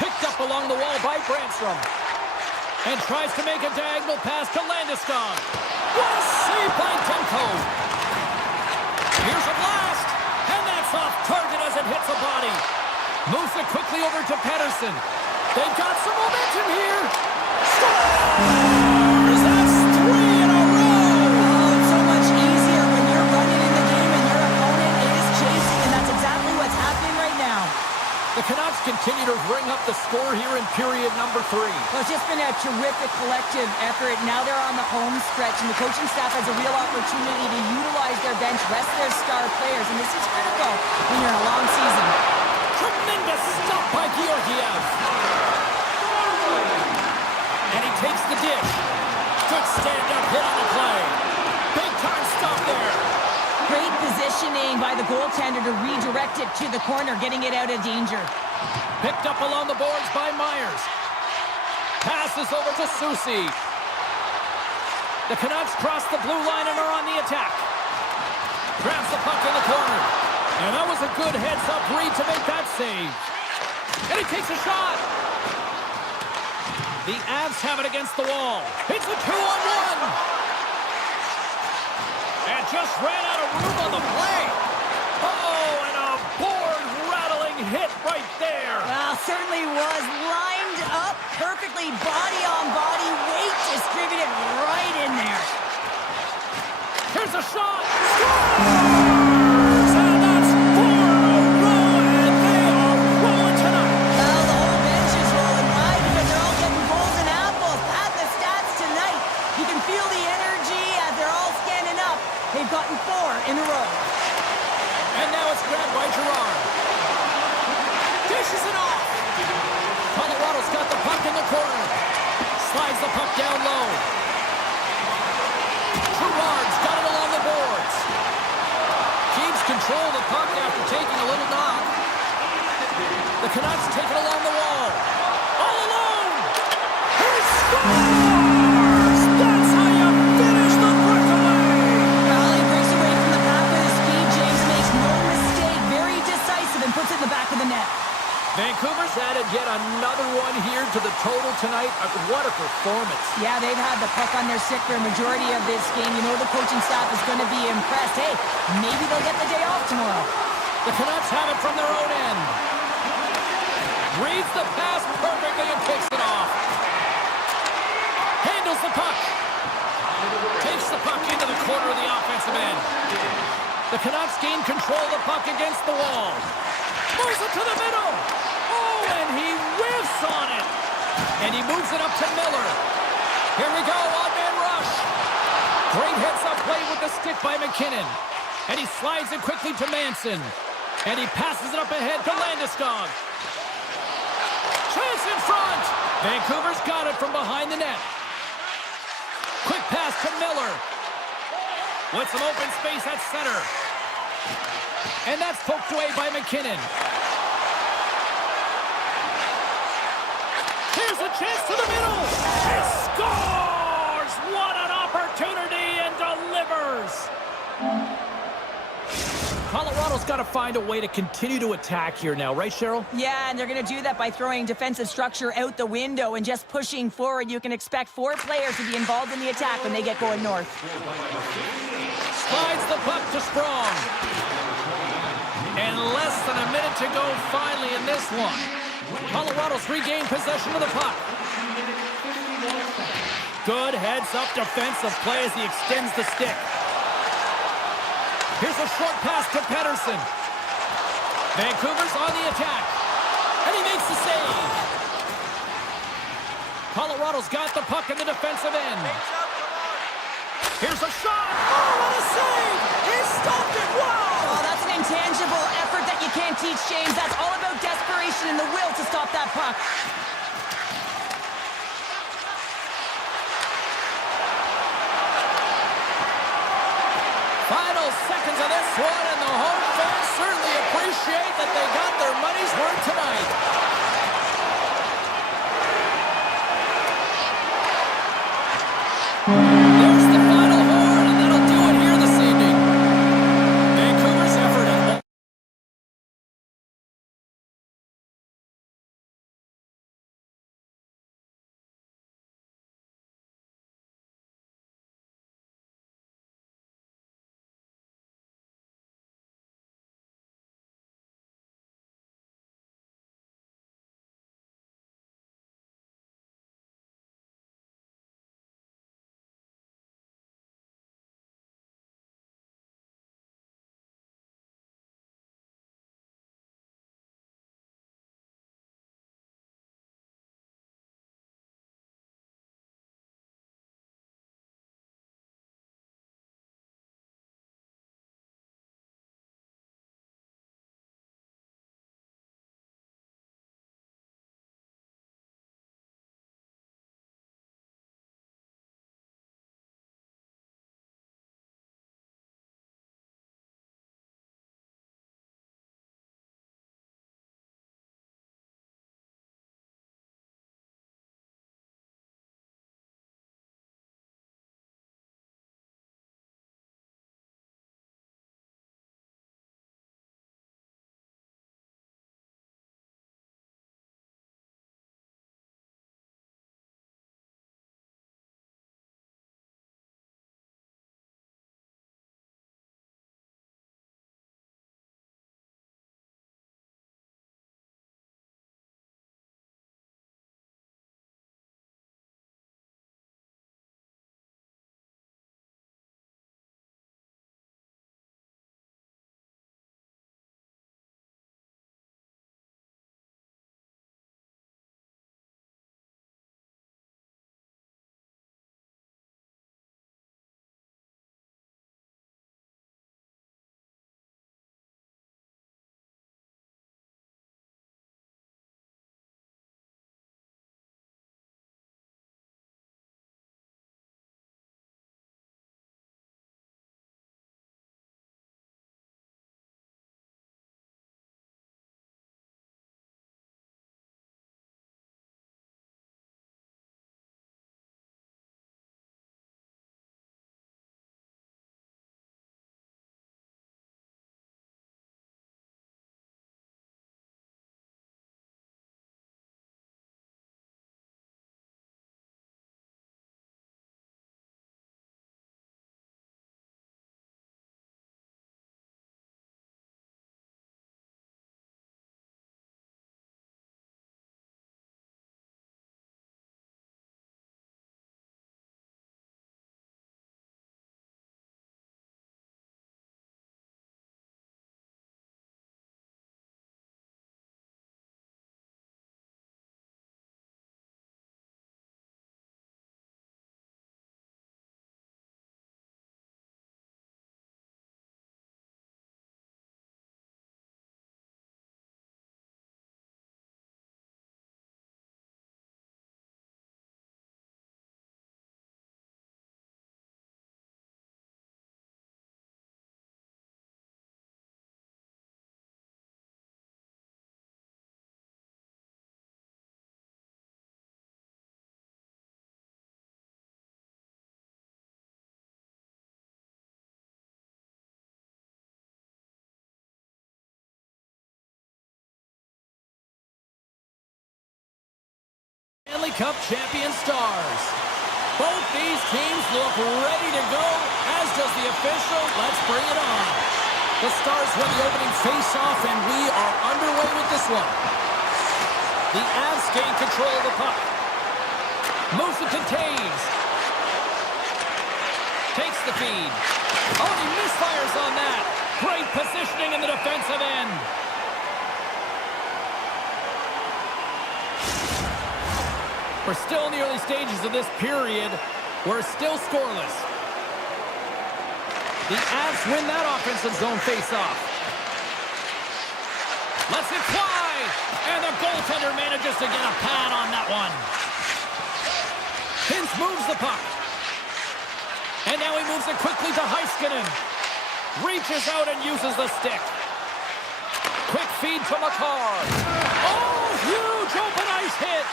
Picked up along the wall by Brandstrom. And tries to make a diagonal pass to Landeskog. What a save by Demko! Here's a blast! And that's off target as it hits a body. Moves it quickly over to Pettersson. They've got some momentum here. Scores! That's 3 in a row! Oh, it's so much easier when you're running in the game and your opponent is chasing, and that's exactly what's happening right now. The Canucks continue to bring up the score here in period number 3. Well, it's just been a terrific collective effort. Now they're on the home stretch, and the coaching staff has a real opportunity to utilize their bench, rest their star players, and this is critical when you're in a long season. Tremendous stop by Georgiev. And he takes the dish. Good stand-up hit on the play. Big time stop there. Great positioning by the goaltender to redirect it to the corner, getting it out of danger. Picked up along the boards by Myers. Passes over to Susie. The Canucks cross the blue line and are on the attack. Grabs the puck in the corner. And that was a good heads-up read to make that save. And he takes a shot. The Avs have it against the wall. It's a 2-on-1. And just ran out of room on the play. Oh, and a board-rattling hit right there. Well, certainly was lined up perfectly, body on body, weight distributed right in there. Here's a shot. Score! gotten 4 in a row. And now it's grabbed by Gerard. Dishes it off. Colorado's got the puck in the corner. Slides the puck down low. Gerard's got it along the boards. Keeps control of the puck after taking a little knock. The Canucks take it along the wall. All alone! He scores! That's how you finish the breakaway! Well, he breaks away from the path with his speed. James makes no mistake. Very decisive and puts it in the back of the net. Vancouver's added yet another one here to the total tonight. What a performance. Yeah, they've had the puck on their stick for a majority of this game. You know the coaching staff is going to be impressed. Hey, maybe they'll get the day off tomorrow. The Canucks have it from their own end. Reads the pass perfectly and kicks it off. Handles the puck. Takes the puck into the corner of the offensive end. The Canucks gain control of the puck against the wall. Moves it to the middle. Oh, and he whiffs on it. And he moves it up to Miller. Here we go, odd-man rush. Great heads-up play with the stick by McKinnon. And he slides it quickly to Manson. And he passes it up ahead to Landeskog. Chance in front. Vancouver's got it from behind the net. Quick pass to Miller. With some open space at center. And that's poked away by McKinnon. Here's a chance to the middle. He scores! What an opportunity, and delivers! Colorado's got to find a way to continue to attack here now, right, Cheryl? Yeah, and they're going to do that by throwing defensive structure out the window and just pushing forward. You can expect 4 players to be involved in the attack when they get going north. Slides the puck to Sprong. And less than a minute to go finally in this one. Colorado's regained possession of the puck. Good heads-up defensive play as he extends the stick. Here's a short pass to Pettersson. Vancouver's on the attack. And he makes the save. Colorado's got the puck in the defensive end. Here's a shot. Oh, what a save! He stopped it. Wow! Oh, that's an intangible effort that you can't teach, James. That's all about desperation and the will to stop that puck. Final seconds of this one, and the home fans certainly appreciate that they got their money's worth tonight. Stanley Cup champion Stars. Both these teams look ready to go, as does the official. Let's bring it on. The Stars win the opening face-off, and we are underway with this one. The Avs gain control of the puck. Moves it to Taves. Takes the feed. Oh, and he misfires on that. Great positioning in the defensive end. We're still in the early stages of this period. We're still scoreless. The Avs win that offensive zone face-off. Lets it fly! And the goaltender manages to get a pad on that one. Hintz moves the puck. And now he moves it quickly to Heiskanen. Reaches out and uses the stick. Quick feed to Makar. Oh, huge open ice hit!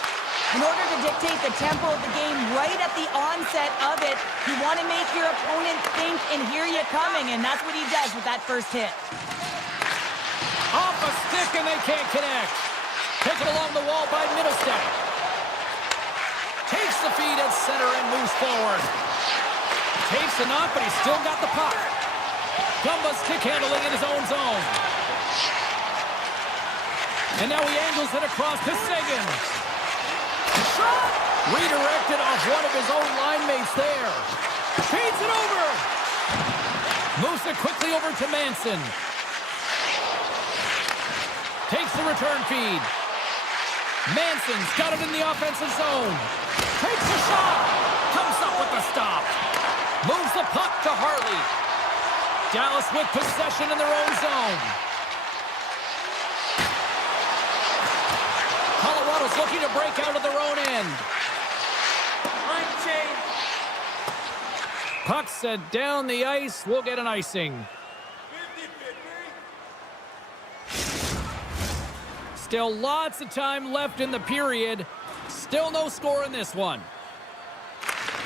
In order to dictate the tempo of the game right at the onset of it, you want to make your opponent think and hear you coming, and that's what he does with that first hit. Off a stick, and they can't connect. Taken along the wall by Middlestad. Takes the feed at center and moves forward. Takes the knock, but he's still got the puck. Gumba stick handling in his own zone. And now he angles it across to Sagan. Shot! Redirected off one of his own line mates there. Feeds it over. Moves it quickly over to Manson. Takes the return feed. Manson's got it in the offensive zone. Takes a shot. Comes up with the stop. Moves the puck to Harley. Dallas with possession in their own zone. Colorado's looking to break out of their own end. Line change. Puck sent down the ice. We'll get an icing. 50-50. Still lots of time left in the period. Still no score in this one.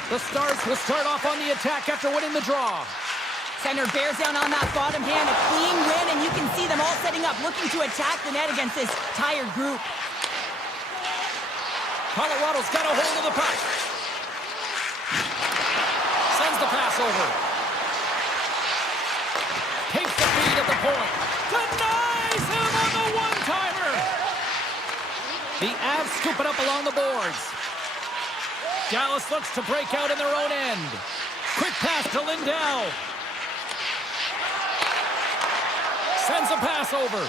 The Stars will start off on the attack after winning the draw. Center bears down on that bottom hand. A clean win, and you can see them all setting up, looking to attack the net against this tired group. Colorado's got a hold of the puck. Sends the pass over. Takes the feed at the point. Denies him on the one-timer. The Avs scoop it up along the boards. Dallas looks to break out in their own end. Quick pass to Lindell. Sends a pass over.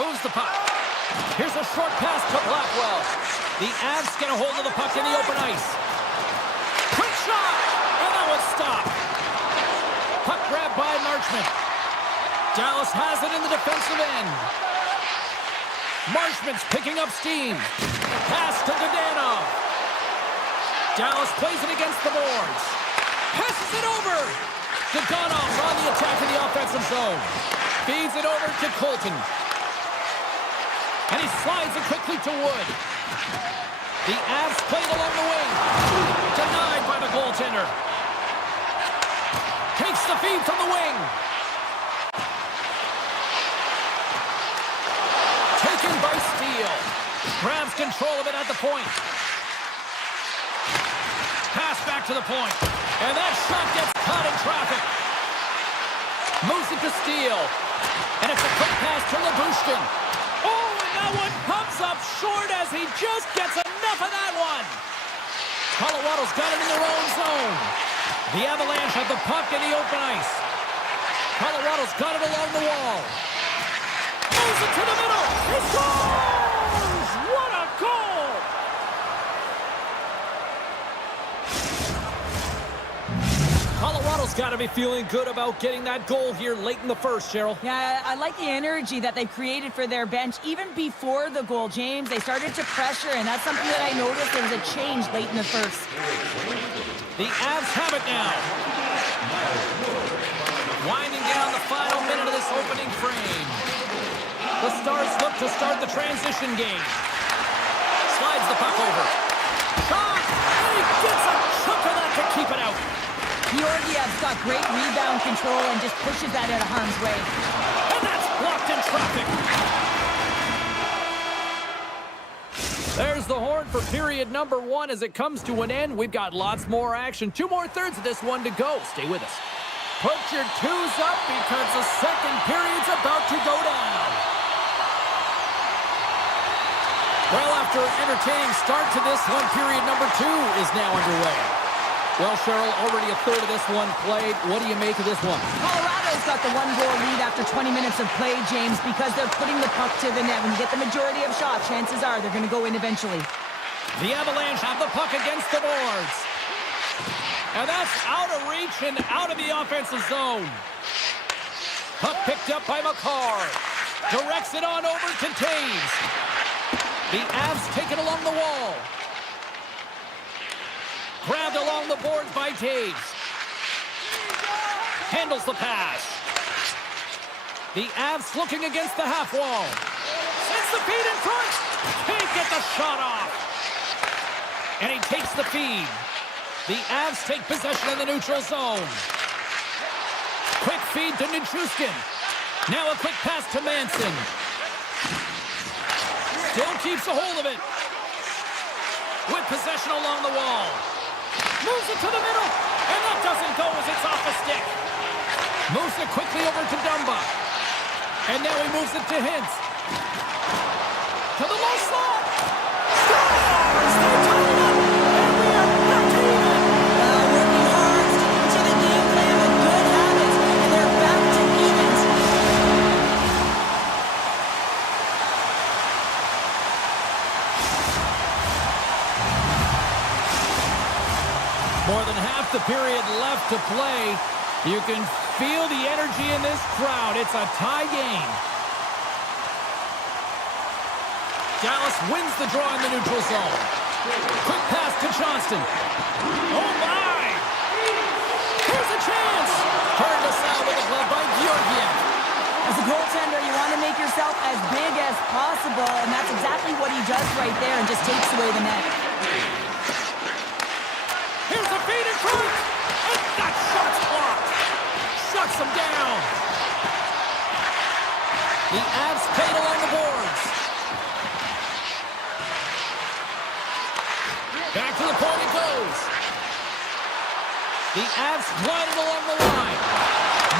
Moves the puck. Here's a short pass to Blackwell. The Avs get a hold of the puck in the open ice. Quick shot! And that was stopped. Puck grabbed by Marchment. Dallas has it in the defensive end. Marchment's picking up steam. Pass to Dadonov. Dallas plays it against the boards. Passes it over. Dadonov's on the attack in the offensive zone. Feeds it over to Colton. And he slides it quickly to Wood. The Avs played along the wing. Denied by the goaltender. Takes the feed from the wing. Taken by Steele. Grabs control of it at the point. Pass back to the point. And that shot gets caught in traffic. Moves it to Steele. And it's a quick pass to Labushkin. Oh, and that one comes up short as he just gets enough of that one. Colorado's got it in their own zone. The Avalanche have the puck in the open ice. Colorado's got it along the wall. Moves it to the middle. He scores! What a goal! Colorado's got to be feeling good about getting that goal here late in the first, Cheryl. Yeah, I like the energy that they've created for their bench. Even before the goal, James, they started to pressure, and that's something that I noticed. There was a change late in the first. The Avs have it now. Winding down the final minute of this opening frame. The Stars look to start the transition game. Slides the puck over. Shot! And he gets a chunk of that to keep it out. Georgiev's got great rebound control and just pushes that out of harm's way. And that's blocked in traffic. the horn for period number 1 as it comes to an end. We've got lots more action. 2 more thirds of this one to go. Stay with us. Put your twos up because the second period's about to go down. Well, after an entertaining start to this one, period number 2 is now underway. Well, Cheryl, already a third of this one played. What do you make of this one? Colorado's got the 1-goal lead after 20 minutes of play, James, because they're putting the puck to the net. When you get the majority of shots, chances are they're going to go in eventually. The Avalanche have the puck against the boards. And that's out of reach and out of the offensive zone. Puck picked up by McCarr. Directs it on over to Taves. The Avs take it along the wall. Grabbed along the boards by Taves. Handles the pass. The Avs looking against the half wall. Sends the feed in front. Can't get the shot off. And he takes the feed. The Avs take possession in the neutral zone. Quick feed to Nichushkin. Now a quick pass to Manson. Still keeps a hold of it. With possession along the wall. Moves it to the middle, and that doesn't go as it's off the stick. Moves it quickly over to Dumba. And now he moves it to Hintz. To the low slot. Scores! They're tied up, and we are back to even. Working hard, sticking to the game plan with good habits, and they're back to evens. More than half the period left to play. You can feel the energy in this crowd. It's a tie game. Dallas wins the draw in the neutral zone. Quick pass to Johnston. Oh, my! Here's a chance! Turned aside with a glove by Georgiev. As a goaltender, you want to make yourself as big as possible, and that's exactly what he does right there and just takes away the net. Here's the feed in front! And that shot's blocked! Shuts him down! The Avs played along the boards. Back to the point it goes. The Avs glided along the line.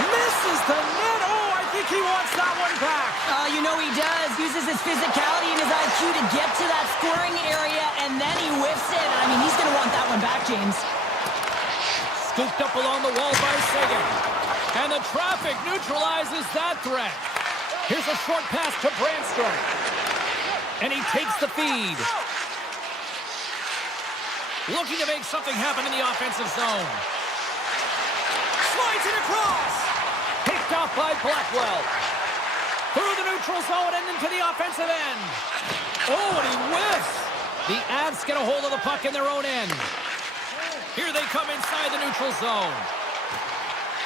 Misses the net! Oh, I think he wants that one back! You know he does. Uses his physicality and his IQ to get to that scoring area, and then he whiffs it. I mean, he's going to want that one back, James. Scooped up along the wall by Sagan. And the traffic neutralizes that threat. Here's a short pass to Brandstrom. And he takes the feed. Looking to make something happen in the offensive zone. Slides it across. Picked off by Blackwell. Through the neutral zone and into the offensive end. Oh, and he whiffs. The Avs get a hold of the puck in their own end. Here they come inside the neutral zone.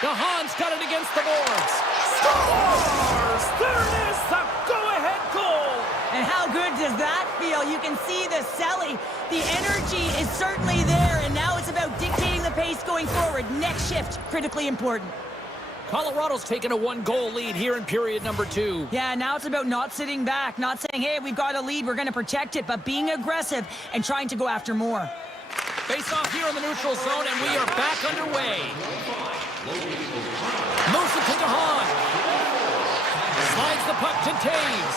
DeHaan's got it against the boards. Scores! There it is, the go-ahead goal. And how good does that feel? You can see the selling. The energy is certainly there, and now it's about dictating the pace going forward. Next shift, critically important. Colorado's taken a 1-goal lead here in period number 2. Yeah, now it's about not sitting back, not saying, hey, we've got a lead, we're going to protect it, but being aggressive and trying to go after more. Face off here in the neutral zone, and we are back underway. Moves it to DeHaan. Slides the puck to Taves.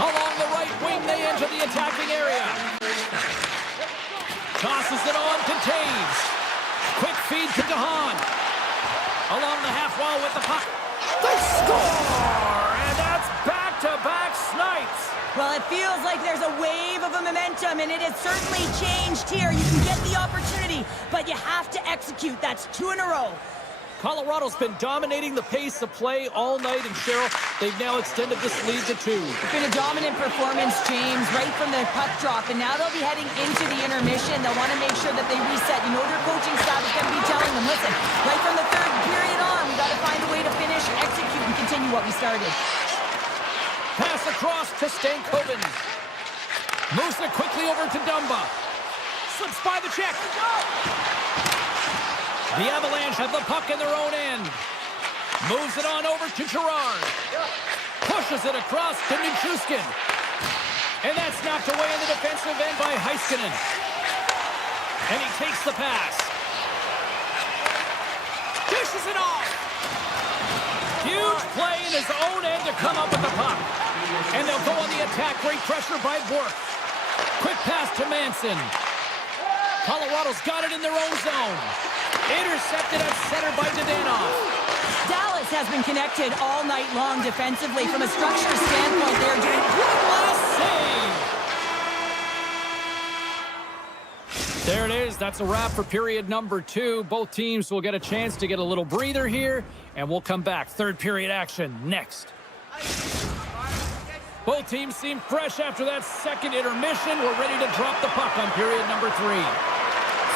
Along the right wing, they enter the attacking area. Tosses it on to Taves. Quick feed to DeHaan. Along the half wall with the puck. They score! And that's back-to-back snipes. Well, it feels like there's a wave of a momentum, and it has certainly changed here. You can get the opportunity, but you have to execute. That's 2 in a row. Colorado's been dominating the pace of play all night, and Cheryl, they've now extended this lead to 2. It's been a dominant performance, James, right from the puck drop, and now they'll be heading into the intermission. They'll want to make sure that they reset. You know their coaching staff is going to be telling them, listen, right from the third period on, we got to find a way to finish, execute, and continue what we started. Pass across to Stankoven. Moves it quickly over to Dumba. Slips by the check. The Avalanche have the puck in their own end. Moves it on over to Girard. Pushes it across to Nichushkin. And that's knocked away in the defensive end by Heiskanen. And he takes the pass. Dishes it off. Huge play in his own end to come up with the puck. And they'll go on the attack. Great pressure by Bork. Quick pass to Manson. Colorado's got it in their own zone. Intercepted at center by Dadonov. Dallas has been connected all night long defensively. From a structure standpoint, they're doing one last save. There it is. That's a wrap for period number 2. Both teams will get a chance to get a little breather here, and we'll come back. Third period action next. Both teams seem fresh after that second intermission. We're ready to drop the puck on period number 3.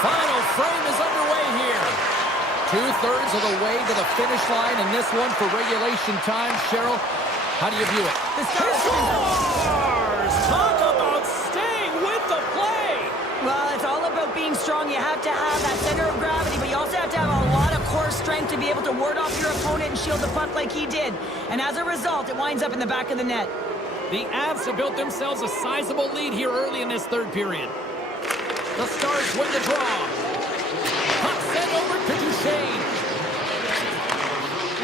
Final frame is underway here. 2/3 of the way to the finish line in this one for regulation time. Cheryl, how do you view it? the Stars. Talk about staying with the play. Well, it's all about being strong. You have to have that center of gravity, but you also have to have a lot of core strength to be able to ward off your opponent and shield the puck like he did. And as a result, it winds up in the back of the net. The Avs have built themselves a sizable lead here early in this third period. The Stars win the draw. Puck sent over to Duchesne.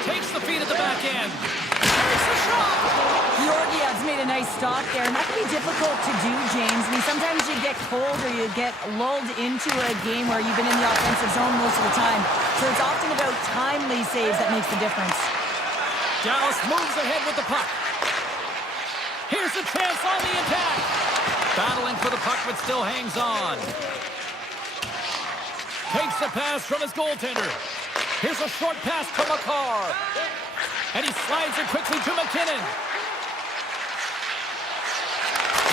Takes the feed at the back end. There's the shot. Georgiev's made a nice stop there, and that can be difficult to do, James. I mean, sometimes you get cold or you get lulled into a game where you've been in the offensive zone most of the time. So it's often about timely saves that makes the difference. Dallas moves ahead with the puck. Here's a chance on the attack. Battling for the puck, but still hangs on. Takes the pass from his goaltender. Here's a short pass to Makar. And he slides it quickly to McKinnon.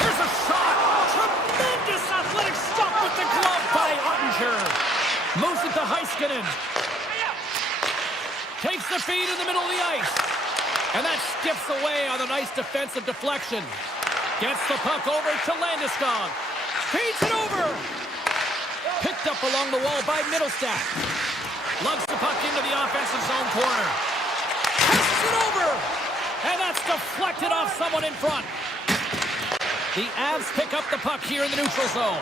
Here's a shot. Tremendous athletic stop with the glove by Ottinger. Moves it to Heiskanen. Takes the feed in the middle of the ice. And that skips away on a nice defensive deflection. Gets the puck over to Landeskog. Feeds it over. Picked up along the wall by Middlestat. Lugs the puck into the offensive zone corner. Passes it over. And that's deflected off someone in front. The Avs pick up the puck here in the neutral zone.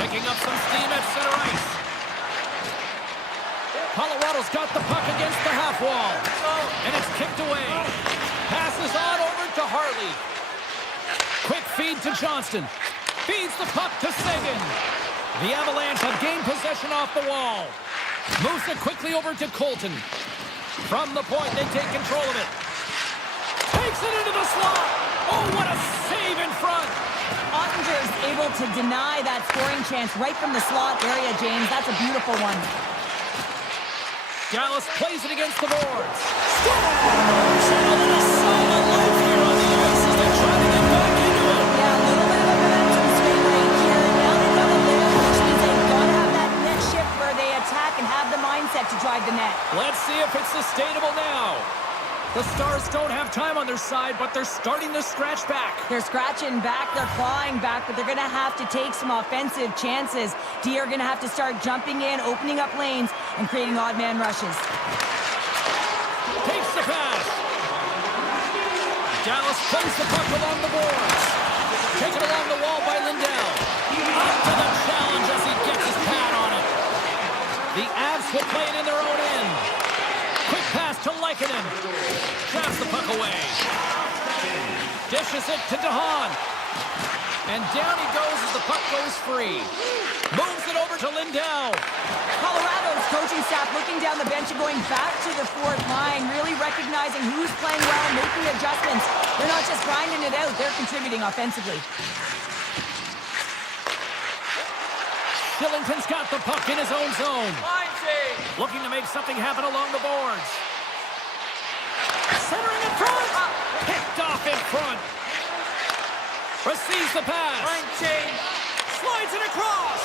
Picking up some steam at center ice. Colorado's got the puck against the half wall. And it's kicked away. Passes on over to Hartley. Quick feed to Johnston. Feeds the puck to Sagan. The Avalanche have gained possession off the wall. Moves it quickly over to Colton. From the point, they take control of it. Takes it into the slot. Oh, what a save in front. Ottinger is able to deny that scoring chance right from the slot area, James. That's a beautiful one. Dallas plays it against the boards. Stars! And a little sign of life here on the ice as they try to get back into it. Yeah, a little bit of a momentum swing right here. Now they've got a lift, which means they've got to have that net shift where they attack and have the mindset to drive the net. Let's see if it's sustainable now. The Stars don't have time on their side, but they're starting to scratch back. They're scratching back, they're clawing back, but they're going to have to take some offensive chances. D are going to have to start jumping in, opening up lanes, and creating odd man rushes. Takes the pass. Dallas plays the puck along the boards. Taken along the wall by Lindell. Up to the challenge as he gets his pad on it. The Avs will play it in their own end. Quick pass to Leikonen. Grabs the puck away. Dishes it to DeHaan. And down he goes as the puck goes free. Moves it over to Lindell. Colorado's coaching staff looking down the bench and going back to the fourth line, really recognizing who's playing well, making adjustments. They're not just grinding it out, they're contributing offensively. Shillington's got the puck in his own zone. Looking to make something happen along the boards. Centering in front. Picked off in front. Receives the pass. Slides it across.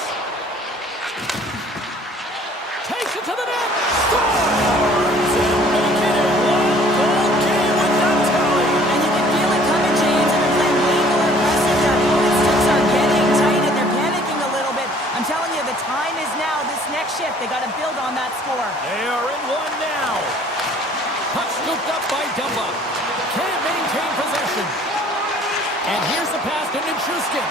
Takes it to the net. Scores! And make it a one-goal game with that tally. And you can feel it coming, James. And they're playing way more aggressive. Their opponent's sticks are getting tight and they're panicking a little bit. I'm telling you, the time is now. This next shift, they got to build on that score. They are in one now. Puck scooped up by Dumba. Can't maintain possession. And here's the pass to Nichushkin.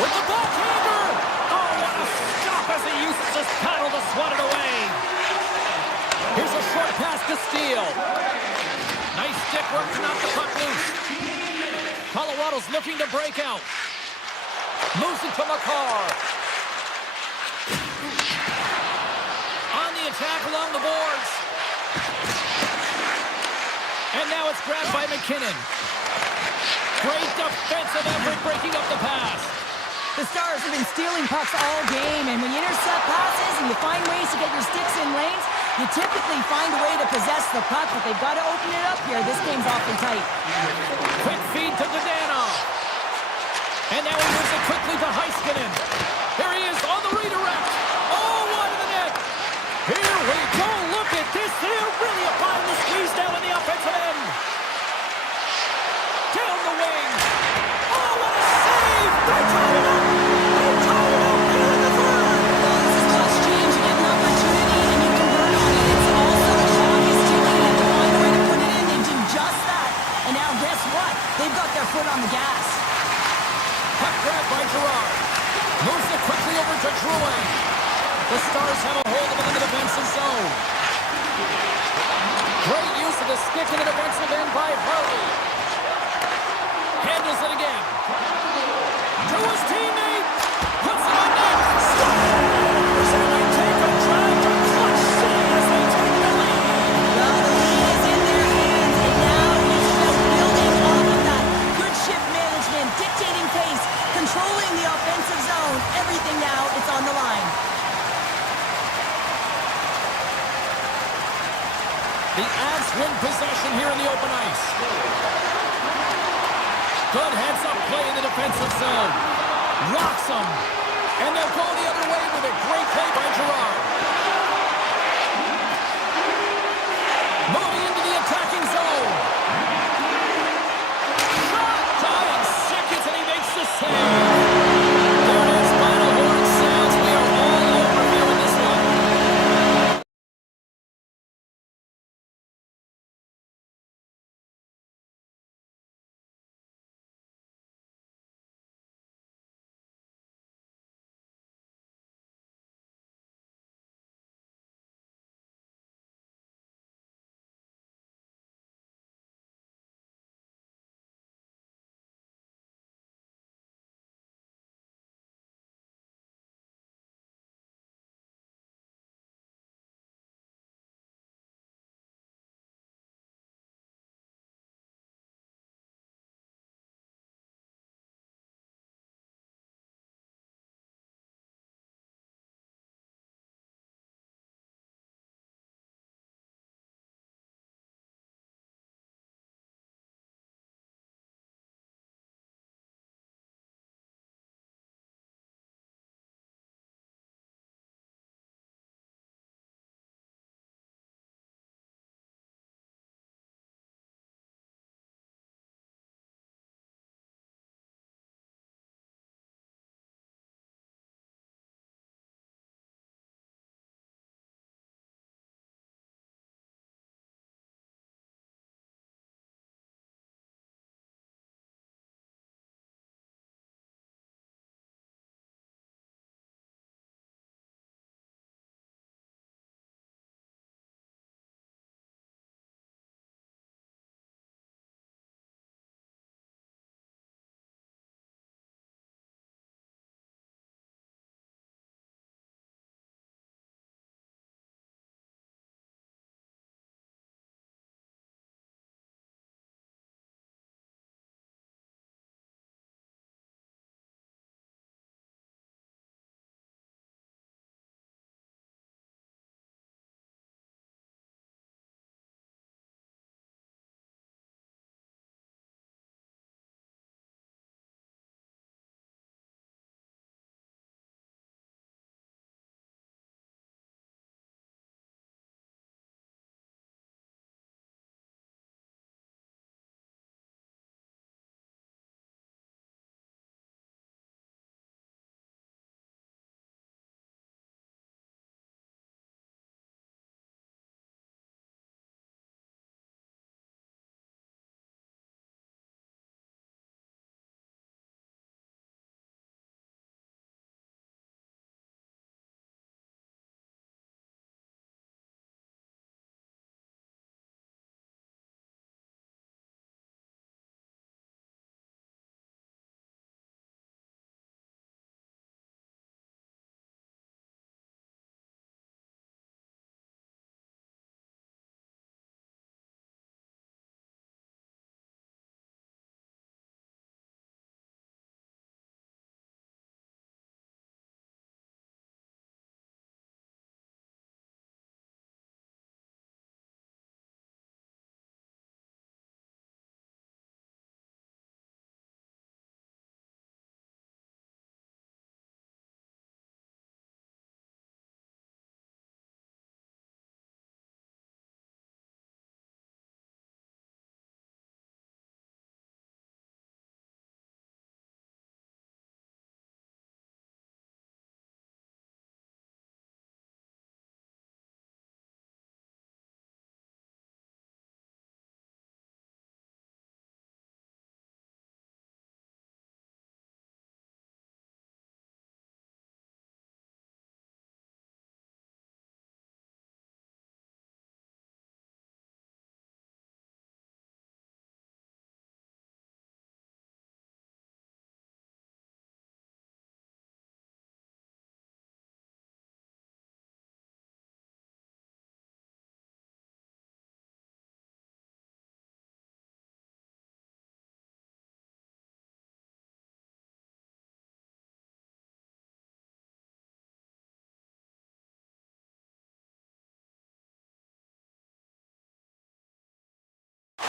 With the backhander. Oh, what a stop as he uses his paddle to swat it away. Here's a short pass to Steele. Nice stick work to knock the puck loose. Colorado's looking to break out. Moves it to McCarr. On the attack along the boards. And now it's grabbed by McKinnon. Great defensive effort breaking up the pass. The Stars have been stealing pucks all game, and when you intercept passes and you find ways to get your sticks in lanes, you typically find a way to possess the puck, but they've got to open it up here. This game's awfully tight. Quick feed to Dadonov. And now he moves it quickly to Heiskanen. Here he is on the redirect. Oh, wide of the net. Here we go. Look at this. They're really applying the squeeze down on the offensive end. Down the wing. Oh, what a save. They're tied it up. They're tied it up. They're in the third. Well, this is clutch change. You get an opportunity and you convert on it. It's also the clock is ticking. You have to find a way to put it in. They do just that. And now guess what? They've got their foot on the gas. Puck grab by Gerard. Moves it quickly over to Drouin. The Stars have a hold of it in the defensive zone. Great use of the stick in the defensive end by Hurley. Handles it again. To his teammate. Puts it on net. Scores! And they take a drive to clutch city as they take the lead. Well, the lead is in their hands, and now it's just building off of that. Good shift management, dictating pace, controlling the offensive zone. Everything now, it's on the line. The Avs win possession here in the open ice. Good heads-up play in the defensive zone. Rocks them. And they'll go the other way with a great play by Gerard. Moving into the attacking zone. Shot! Dying seconds, and he makes the save.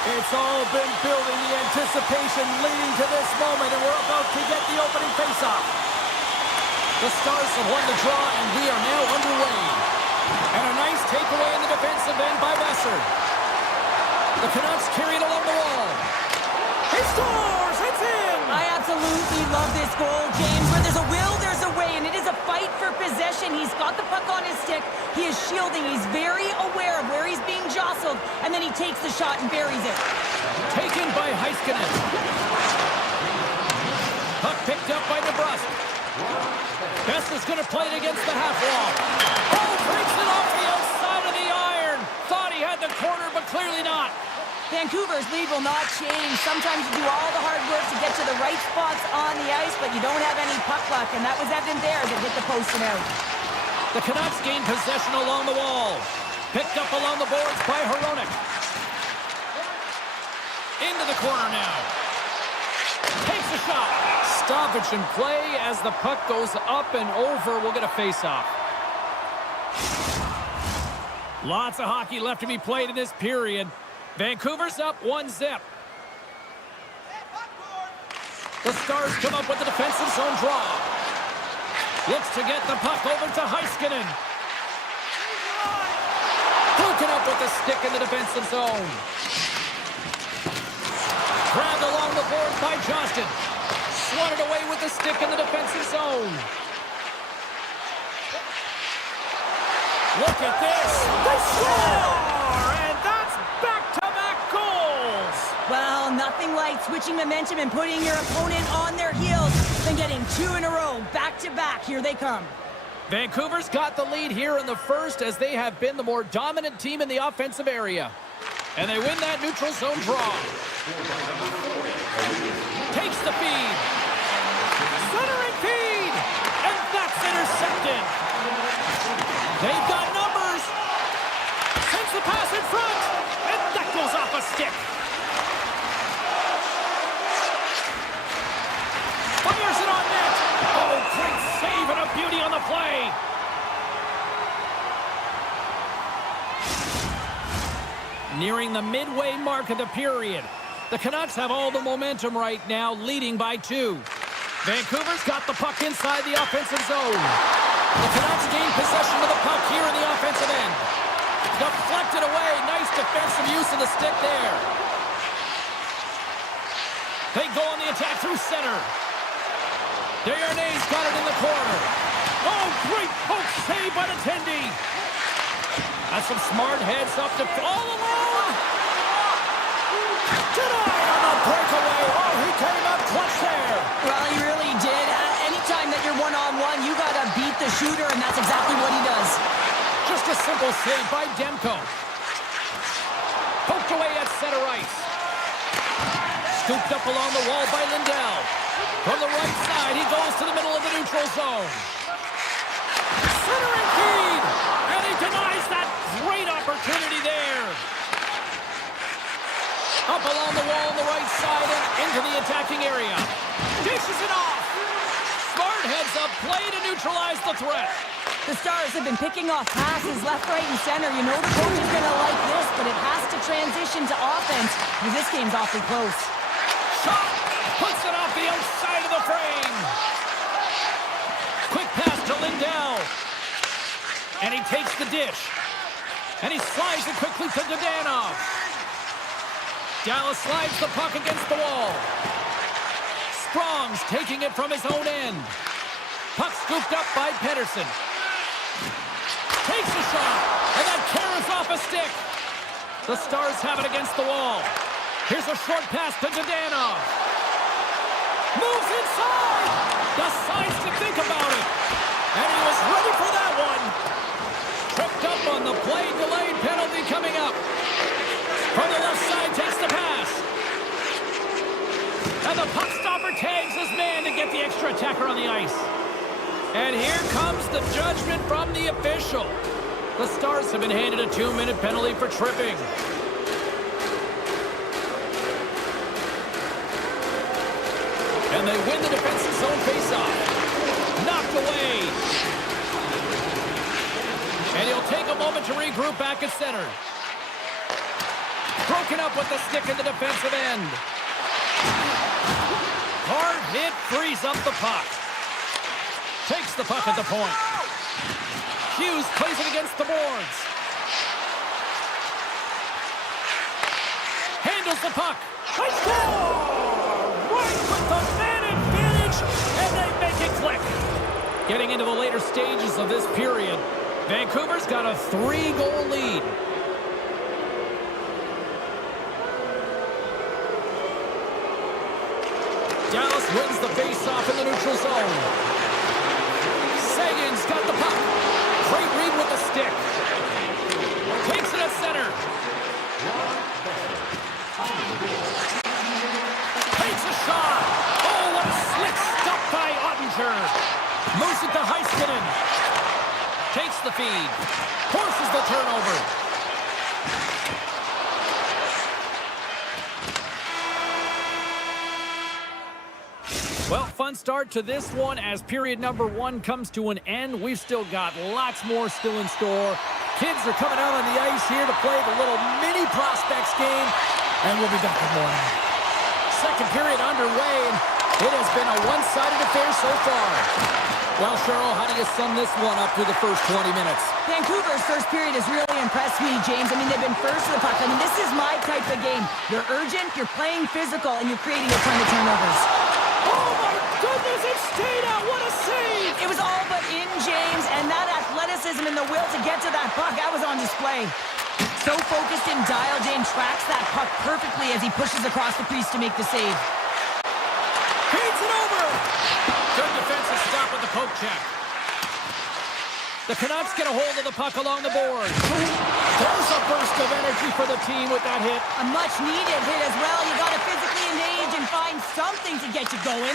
It's all been building, the anticipation leading to this moment, and we're about to get the opening faceoff. The Stars have won the draw, and we are now underway. And a nice takeaway in the defensive end by Besser. The Canucks carry it along the wall. He scores! It's in! I absolutely love this goal, James. Where there's a will, there's a way, and it is a fight for possession. He's got the puck on his stick. He is shielding. He's very aware of where he's being jostled, and then he takes the shot and buries it. Taken by Heiskanen. Puck picked up by DeBrusque. Best is going to play it against the half wall. Oh, breaks it off the outside of the iron. Thought he had the corner, but clearly not. Vancouver's lead will not change. Sometimes you do all the hard work to get to the right spots on the ice, but you don't have any puck luck, and that was evident there as it hit the post and out. The Canucks gain possession along the wall. Picked up along the boards by Hronek. Into the corner now. Takes a shot. Stoppage in play as the puck goes up and over. We'll get a face-off. Lots of hockey left to be played in this period. Vancouver's up 1-0. The Stars come up with the defensive zone draw. Looks to get the puck over to Heiskanen. Broken up with the stick in the defensive zone. Grabbed along the board by Johnston. Swatted away with the stick in the defensive zone. Look at this. They score! And that's back-to-back goals. Well, nothing like switching momentum and putting your opponent on their heels than getting two in a row, back-to-back. Here they come. Vancouver's got the lead here in the first as they have been the more dominant team in the offensive area. And they win that neutral zone draw. Takes the feed. Centering feed. And that's intercepted. They've got numbers. Sends the pass in front. And that goes off a stick. Fires it on net. Oh, great save and a beauty on the play. Nearing the midway mark of the period. The Canucks have all the momentum right now, leading by 2. Vancouver's got the puck inside the offensive zone. The Canucks gain possession of the puck here in the offensive end. Deflected away. Nice defensive use of the stick there. They go on the attack through center. Desharnais got it in the corner. Oh, great poke save by the Tendy. That's some smart heads up to all alone. Denied on the breakaway. Oh, he came up clutch there. Well, he really did. Anytime that you're one-on-one, you got to beat the shooter, and that's exactly what he does. Just a simple save by Demko. Poked away at center ice. Scooped up along the wall by Lindell. From the right side, he goes to the middle of the neutral zone. Centering feed! And he denies that great opportunity there. Up along the wall on the right side and into the attacking area. Dishes it off. Smart heads up play to neutralize the threat. The Stars have been picking off passes left, right, and center. You know the coach is going to like this, but it has to transition to offense because this game's awfully close. Shot! Puts it off the outside of the frame. Quick pass to Lindell. And he takes the dish. And he slides it quickly to Dadonov. Dallas slides the puck against the wall. Sprong's taking it from his own end. Puck scooped up by Pettersson. Takes a shot. And that carries off a stick. The Stars have it against the wall. Here's a short pass to Dadonov. Moves inside. Decides to think about it. And he was ready for that one. Tripped up on the play. Delayed penalty coming up. From the left side takes the pass. And the puck stopper tags his man to get the extra attacker on the ice. And here comes the judgment from the official. The Stars have been handed a 2-minute penalty for tripping. And they win the defensive zone faceoff. Knocked away. And he'll take a moment to regroup back at center. Broken Broken up with the stick in the defensive end. Hard hit frees up the puck. Takes the puck at the point. Hughes plays it against the boards. Handles the puck. They score! Right with the man advantage, and they make it click. Getting into the later stages of this period, Vancouver's got a 3-goal lead. Dallas wins the face-off in the neutral zone. Sagan's got the puck. Great read with the stick. Takes it at center. Takes a shot. Oh, what a slick stop by Ottinger. Moves it to Heiskanen. Takes the feed. Forces the turnover. Well, fun start to this one as period number 1 comes to an end. We've still got lots more still in store. Kids are coming out on the ice here to play the little mini prospects game, and we'll be back with more. Second period underway, and it has been a one-sided affair so far. Well, Cheryl, how do you sum this one up through the first 20 minutes? Vancouver's first period has really impressed me, James. I mean, they've been first to the puck. I mean, this is my type of game. You're urgent, you're playing physical, and you're creating a ton of turnovers. Oh, my goodness, it stayed out. What a save! It was all but in, James, and that athleticism and the will to get to that puck, that was on display. So focused and dialed in, tracks that puck perfectly as he pushes across the crease to make the save. Feeds it over! Good defensive stop with the poke check. The Canucks get a hold of the puck along the board. There's a burst of energy for the team with that hit. A much-needed hit as well. You got to physically engage and find something to get you going.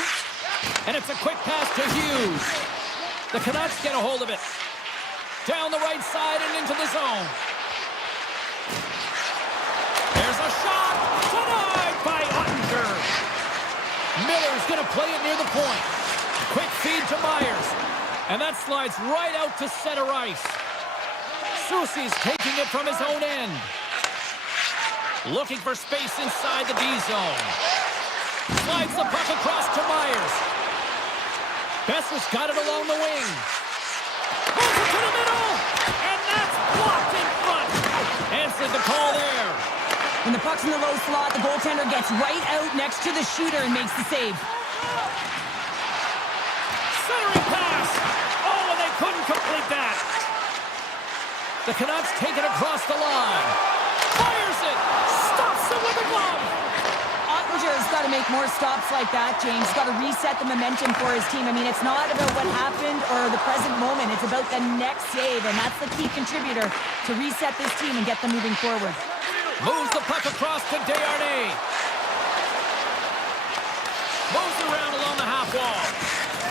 And it's a quick pass to Hughes. The Canucks get a hold of it. Down the right side and into the zone. There's a shot. Denied by Ottinger. Miller's going to play it near the point. Quick feed to Myers. And that slides right out to center ice. Soucy's taking it from his own end. Looking for space inside the D zone. Slides the puck across to Myers. Besser's got it along the wing. Moves it to the middle. And that's blocked in front. Answered the call there. When the puck's in the low slot, the goaltender gets right out next to the shooter and makes the save. Centering pass. Oh, and they couldn't complete that. The Canucks take it across the line. Fires it. Stops it with a glove. Ottinger's got to make more stops like that, James. He's got to reset the momentum for his team. I mean, it's not about what happened or the present moment. It's about the next save, and that's the key contributor to reset this team and get them moving forward. Moves the puck across to Desharnais. Moves around along the half wall.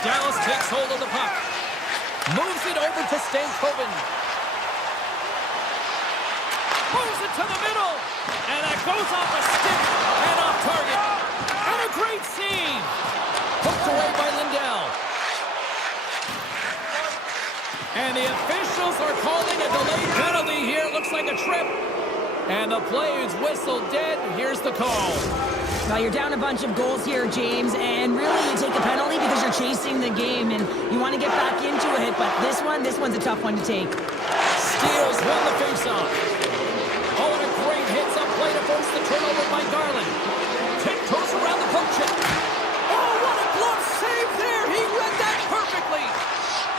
Dallas takes hold of the puck. Moves it over to Stankoven. Moves it to the middle. And that goes off a stick and off target. And a great save. Hooked away by Lindell. And the officials are calling a delayed penalty here. Looks like a trip. And the play is whistled dead. Here's the call. Now, you're down a bunch of goals here, James, and really you take a penalty because you're chasing the game, and you want to get back into it, but this one's a tough one to take. Steals won the faceoff. Oh, and a great hits up play to force the turnover by Garland. Tiptoes around the poke check. Oh, what a glove save there. He read that perfectly.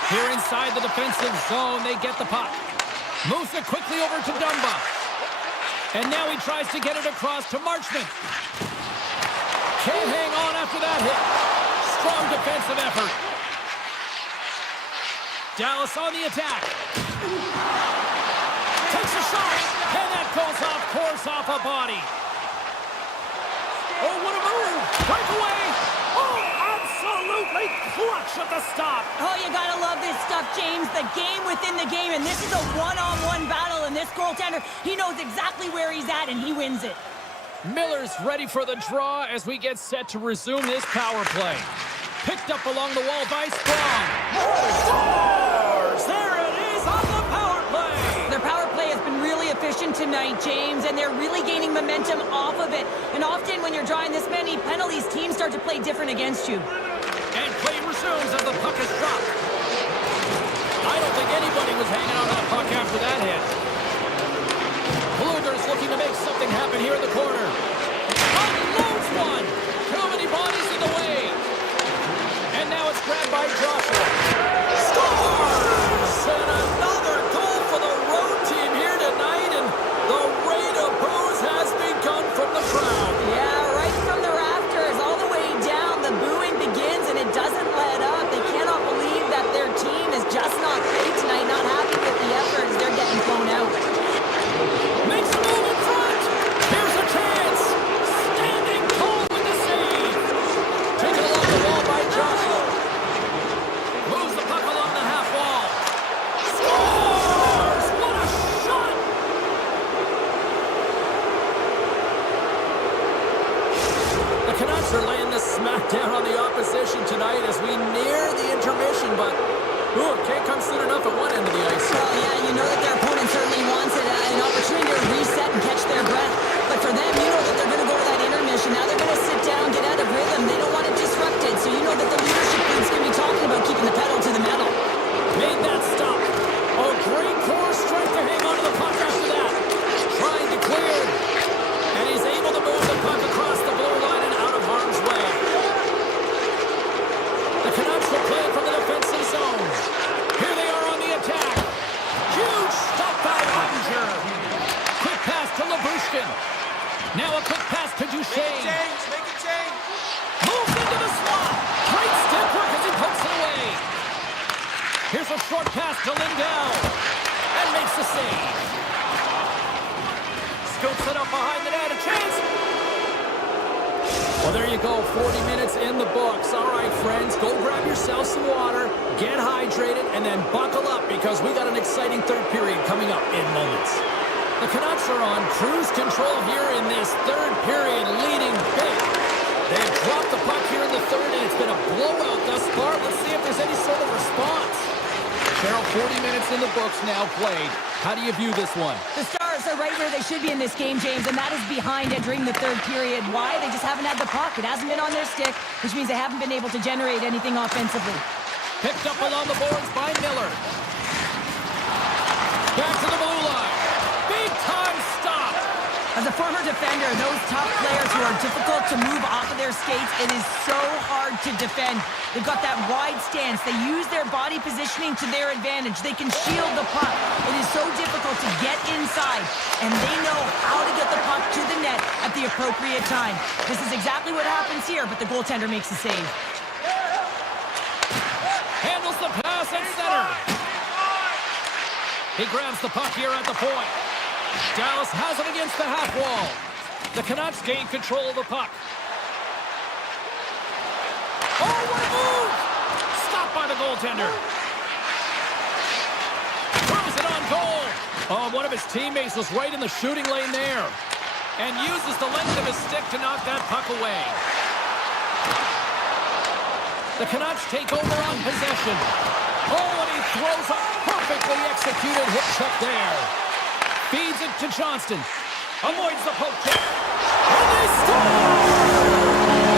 Here inside the defensive zone, they get the puck. Moves it quickly over to Dumba. And now he tries to get it across to Marchment. Can't hang on after that hit. Strong defensive effort. Dallas on the attack. Takes a shot. And that goes off course off a body. Oh, what a move. Breakaway. Oh, absolutely clutch at the stop. Oh, you gotta love this stuff, James. The game within the game, and this is a one-on-one battle, and this goaltender, he knows exactly where he's at, and he wins it. Miller's ready for the draw as we get set to resume this power play. Picked up along the wall by Sprong. Scores! There it is on the power play! Their power play has been really efficient to tonight, James, and they're really gaining momentum off of it. And often when you're drawing this many penalties, teams start to play different against you. And play resumes as the puck is dropped. I don't think anybody was hanging on to the puck after that hit. Blueger's looking to make something happen here in the corner. Unloads one! Too many bodies in the way. And now it's grabbed by Joshua. Scores! And another goal for the road team here tonight, and the rain of boos has begun from the crowd. Yeah, right from the rafters, all the way down, the booing begins, and it doesn't let up. They cannot believe that their team is just not played tonight, not happy with the effort as they're getting blown out. Makes a move in front. Here's a chance. Standing tall with the save. Taken along the wall by Joshua. Moves the puck along the half wall. Scores! What a shot! The Canucks are laying the smack down on the opposition tonight as we near the intermission, but it can't come soon enough at one end of the ice. Well, yeah, you know that their opponent certainly wants it, an opportunity to reset and catch their breath. But for them, you know that they're going to go to that intermission. Now they're going to sit down, get out of rhythm. They don't want it disrupted. So you know that the leadership group's going to be talking about keeping the pedal to the metal. Made that stop. A great core strength to hang on to the puck after that. Trying to clear. And he's able to move the puck across the blue line and out of harm's way. The Canucks will play it from the defensive zone. Here they are on the attack. Huge stop by Ottinger. Quick pass to Labushkin. Now a quick pass to Duchesne. Make a change. Moves into the slot. Great stick work as he pokes it away. Here's a short pass to Lindell. And makes the save. Scoops it up behind the net. A chance. Well, there you go. 40 minutes in the books. All right, friends. Go grab yourself some water. Get hydrated. And then buckle up because we got an exciting third period coming up in moments. The Canucks are on cruise control here in this third period, leading big. They've dropped the puck here in the third, and it's been a blowout thus far. Let's see if there's any sort of response. Cheryl, 40 minutes in the books now played. How do you view this one? The Stars are right where they should be in this game, James, and that is behind entering the third period. Why? They just haven't had the puck. It hasn't been on their stick, which means they haven't been able to generate anything offensively. Picked up along the boards by Miller. Back to the blue line. Big-time stop. As a former defender, those tough players who are difficult to move off of their skates, it is so hard to defend. They've got that wide stance. They use their body positioning to their advantage. They can shield the puck. It is so difficult to get inside, and they know how to get the puck to the net at the appropriate time. This is exactly what happens here, but the goaltender makes a save. Handles the pass at center. He grabs the puck here at the point. Dallas has it against the half wall. The Canucks gain control of the puck. Oh, what a move! Stopped by the goaltender. Throws it on goal. Oh, one of his teammates was right in the shooting lane there. And uses the length of his stick to knock that puck away. The Canucks take over on possession. Oh, and he throws a perfectly executed hip check there. Feeds it to Johnston. Avoids the poke check. And they score!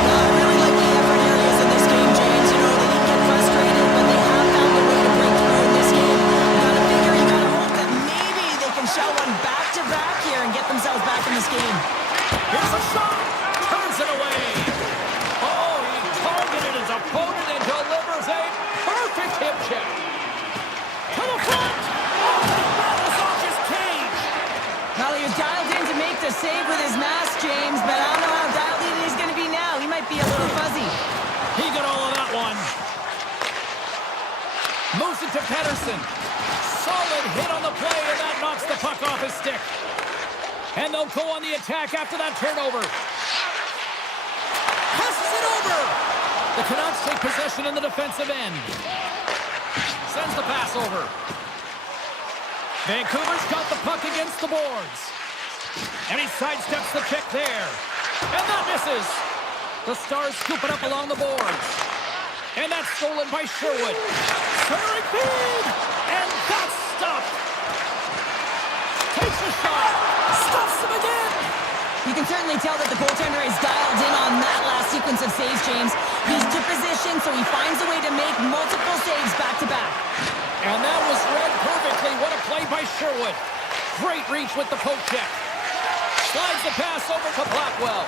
I really like the effort areas in this game, James. You know, they didn't get frustrated, but they have found a way to break through in this game. You gotta figure, you gotta hope that maybe they can shell one back-to-back here and get themselves back in this game. Here's a shot. Turns it away. Oh, he targeted his opponent and delivers a perfect hip check. To the front. Oh, he battles off his cage. Well, he was dialed in to make the save with his mask, James, but I don't know how dialed in he's going to be now. He might be a little fuzzy. He got all of that one. Moves it to Pedersen. Solid hit on the play, and that knocks the puck off his stick. And they'll go on the attack after that turnover. Passes it over. The Canucks take possession in the defensive end. Sends the pass over. Vancouver's got the puck against the boards. And he sidesteps the check there. And that misses. The Stars scoop it up along the boards. And that's stolen by Sherwood. Centering feed! And that's stopped. Takes a shot. You can certainly tell that the goaltender is dialed in on that last sequence of saves, James. He's to position, so he finds a way to make multiple saves back-to-back. And that was read perfectly. What a play by Sherwood. Great reach with the poke check. Slides the pass over to Blackwell.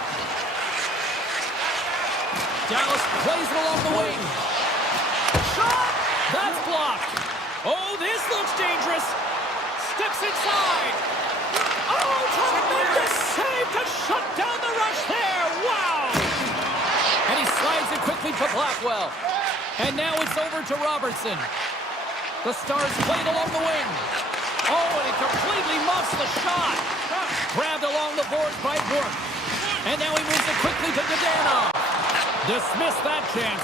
Dallas plays it along the wing. Shot! That's blocked. Oh, this looks dangerous. Steps inside. Oh, tremendous save to shut down the rush there. Wow! And he slides it quickly to Blackwell. And now it's over to Robertson. The Stars played along the wing. Oh, and he completely muffs the shot. Grabbed along the boards by Brooke. And now he moves it quickly to Dadano. Dismissed that chance.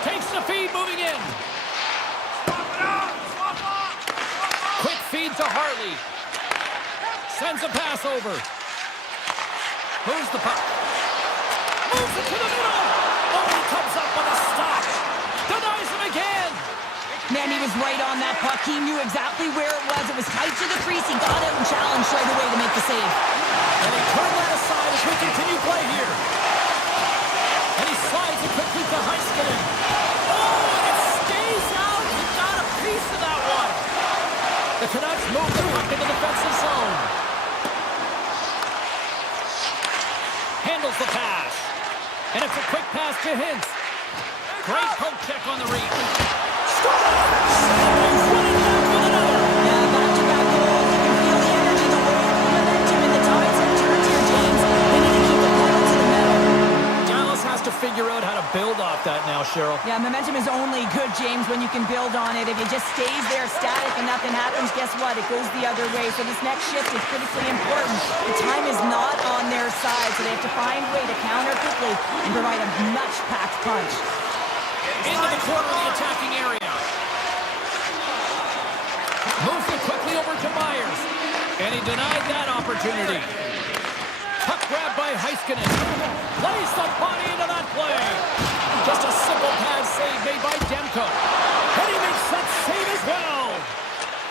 Takes the feed moving in. Quick feed to Harley. Sends a pass over. Moves the puck. Moves it to the middle. Oh, he comes up with a stop. Denies him again. Man, he was right on that puck. He knew exactly where it was. It was tight to the crease. He got out and challenged right away to make the save. And he turned that aside as we continue play here. And he slides it quickly to Heiskanen. Oh, and it stays out. He got a piece of that one. The Canucks move the puck into the defensive zone. Handles the pass. And it's a quick pass to Hintz. Great poke check on the reach. Running back with another. Yeah, back-to-back goals. You can feel the energy, the weight, the momentum, and the tides have turned here, James. They need to keep the pedal to the metal. Dallas has to figure out how to build off that now, Cheryl. Yeah, momentum is only good, James, when you can build on it. If it just stays there static and nothing happens, guess what? It goes the other way. So this next shift is critically important. The time is not on their side, so they have to find a way to counter quickly and provide a much-packed punch. Into the corner of the attacking area. Moves it quickly over to Myers. And he denied that opportunity. Puck grabbed by Heiskanen. Plays the body into that play. Just a simple pad save made by Demko. And he makes that save as well.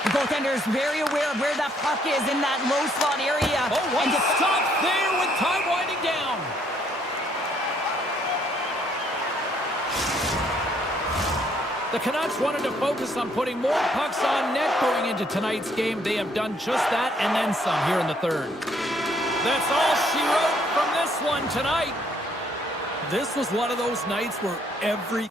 The goaltender is very aware of where that puck is in that low slot area. Oh, what a stop there with time winding down. The Canucks wanted to focus on putting more pucks on net going into tonight's game. They have done just that and then some here in the third. That's all she wrote from this one tonight. This was one of those nights where every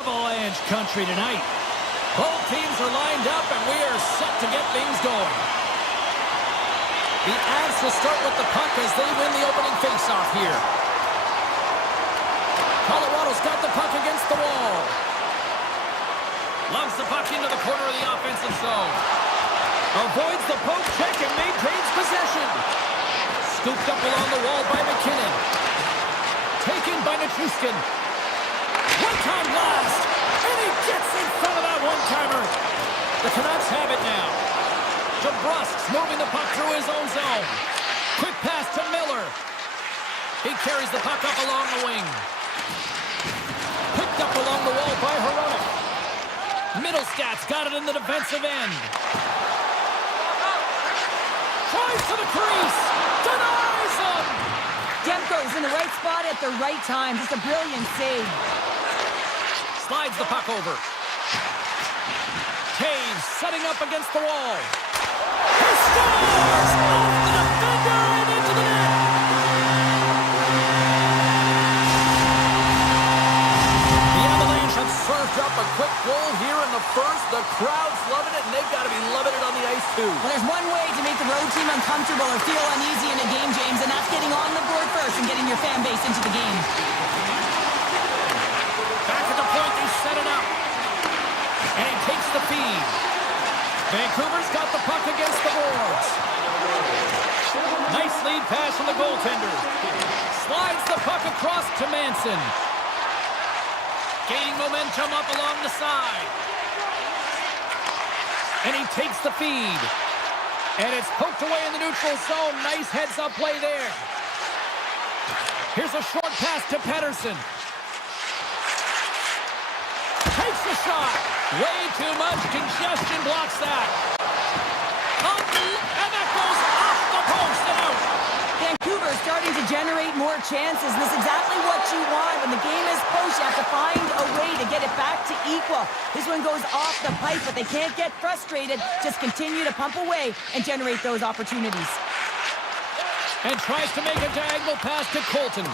Avalanche country tonight. Both teams are lined up, and we are set to get things going. The Avs will start with the puck as they win the opening faceoff here. Colorado's got the puck against the wall. Loves the puck into the corner of the offensive zone. Avoids the poke check and maintains possession. Scooped up along the wall by McKinnon. Taken by Nichushkin. One-time blast. And he gets in front of that one-timer. The Canucks have it now. DeBrusk's moving the puck through his own zone. Quick pass to Miller. He carries the puck up along the wing. Picked up along the wall by Hronek. Middlestats got it in the defensive end. Tries to the crease. Denies him. Demko's in the right spot at the right time. Just a brilliant save. Slides the puck over. Taves setting up against the wall. He scores! Off the defender and into the net! The Avalanche have served up a quick goal here in the first. The crowd's loving it, and they've got to be loving it on the ice, too. Well, there's one way to make the road team uncomfortable or feel uneasy in a game, James, and that's getting on the board first and getting your fan base into the game. Back at the point, they set it up. And he takes the feed. Vancouver's got the puck against the boards. Nice lead pass from the goaltender. Slides the puck across to Manson. Gaining momentum up along the side. And he takes the feed. And it's poked away in the neutral zone. Nice heads-up play there. Here's a short pass to Pettersson. Takes the shot. Way too much congestion blocks that. And that goes off the post and out. Vancouver starting to generate more chances. This is exactly what you want. When the game is close, you have to find a way to get it back to equal. This one goes off the pipe, but they can't get frustrated. Just continue to pump away and generate those opportunities. And tries to make a diagonal pass to Colton.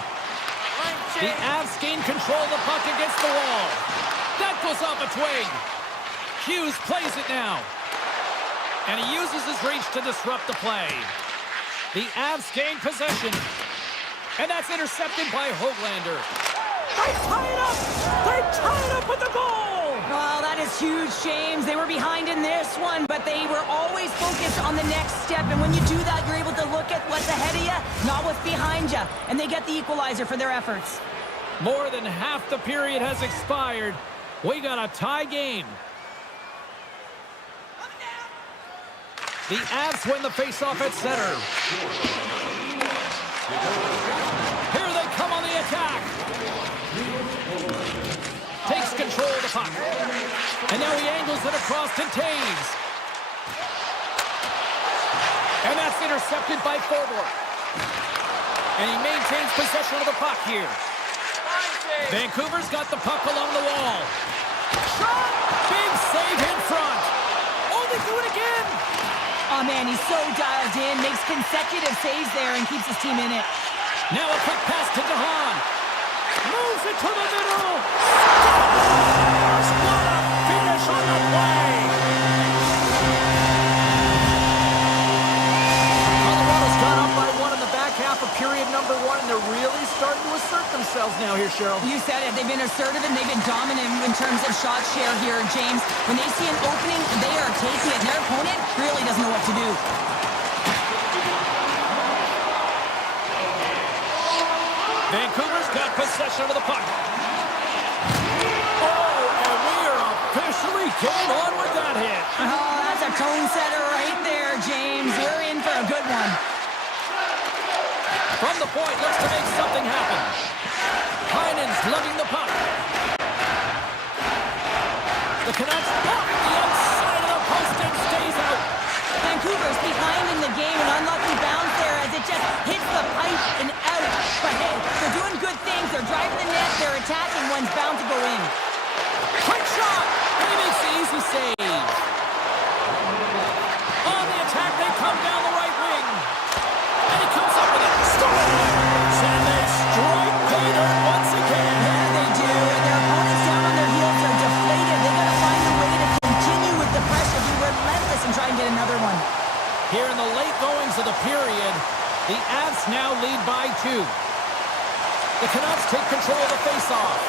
The Avs gain control of the puck against the wall. That goes off a twig. Hughes plays it now. And he uses his reach to disrupt the play. The Avs gain possession. And that's intercepted by Höglander. They tie it up! They tie it up with the goal! Well, that is huge, James. They were behind in this one, but they were always focused on the next step. And when you do that, you're able to look at what's ahead of you, not what's behind you. And they get the equalizer for their efforts. More than half the period has expired. We got a tie game. The Avs win the faceoff at center. Here they come on the attack. Takes control of the puck. And now he angles it across to Taves. And that's intercepted by Forward. And he maintains possession of the puck here. Vancouver's got the puck along the wall. Shot! Big save in front. Oh, they do it again! Oh, man, he's so dialed in, makes consecutive saves there and keeps his team in it. Now a quick pass to DeHaan. Moves it to the middle. Scores! What a finish on the play! Colorado's gone up by one in the back half of period number one, and they're really starting to assert themselves now here, Cheryl. You said it. They've been assertive and they've been dominant in terms of shot share here, James. When they see an opening, they are taking it. Their opponent really doesn't know what to do. Vancouver's got possession of the puck. Oh, and we are officially getting on with that hit. Oh, that's a tone setter right there, James. We're in for a good one. From the point, looks to make something happen. Heinen's lugging the puck. The Canucks off the outside of the post and stays out. Vancouver's behind in the game, an unlucky bounce there as it just hits the pipe and out. But hey, they're doing good things. They're driving the net. They're attacking. One's bound to go in. Quick shot! And he makes the easy save. On the attack, they come down the right wing. And he comes up with it. Scores! And they strike pay dirt once again. Yeah, they do. And their opponent's down on their heels The Canucks take control of the faceoff.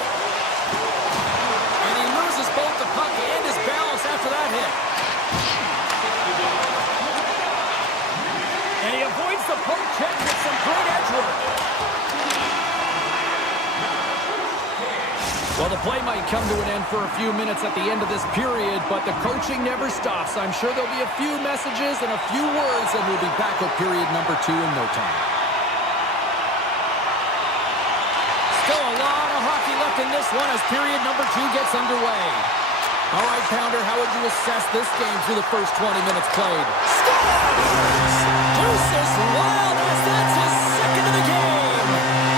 And he loses both the puck and his balance after that hit. And he avoids the poke check with some great edge work. Well, the play might come to an end for a few minutes at the end of this period, but the coaching never stops. I'm sure there'll be a few messages and a few words, and we'll be back with period number 2 in no time. Still a lot of hockey left in this one as period number 2 gets underway. All right, Pounder, how would you assess this game through the first 20 minutes played? Scores! Deuces wild as that's his second of the game.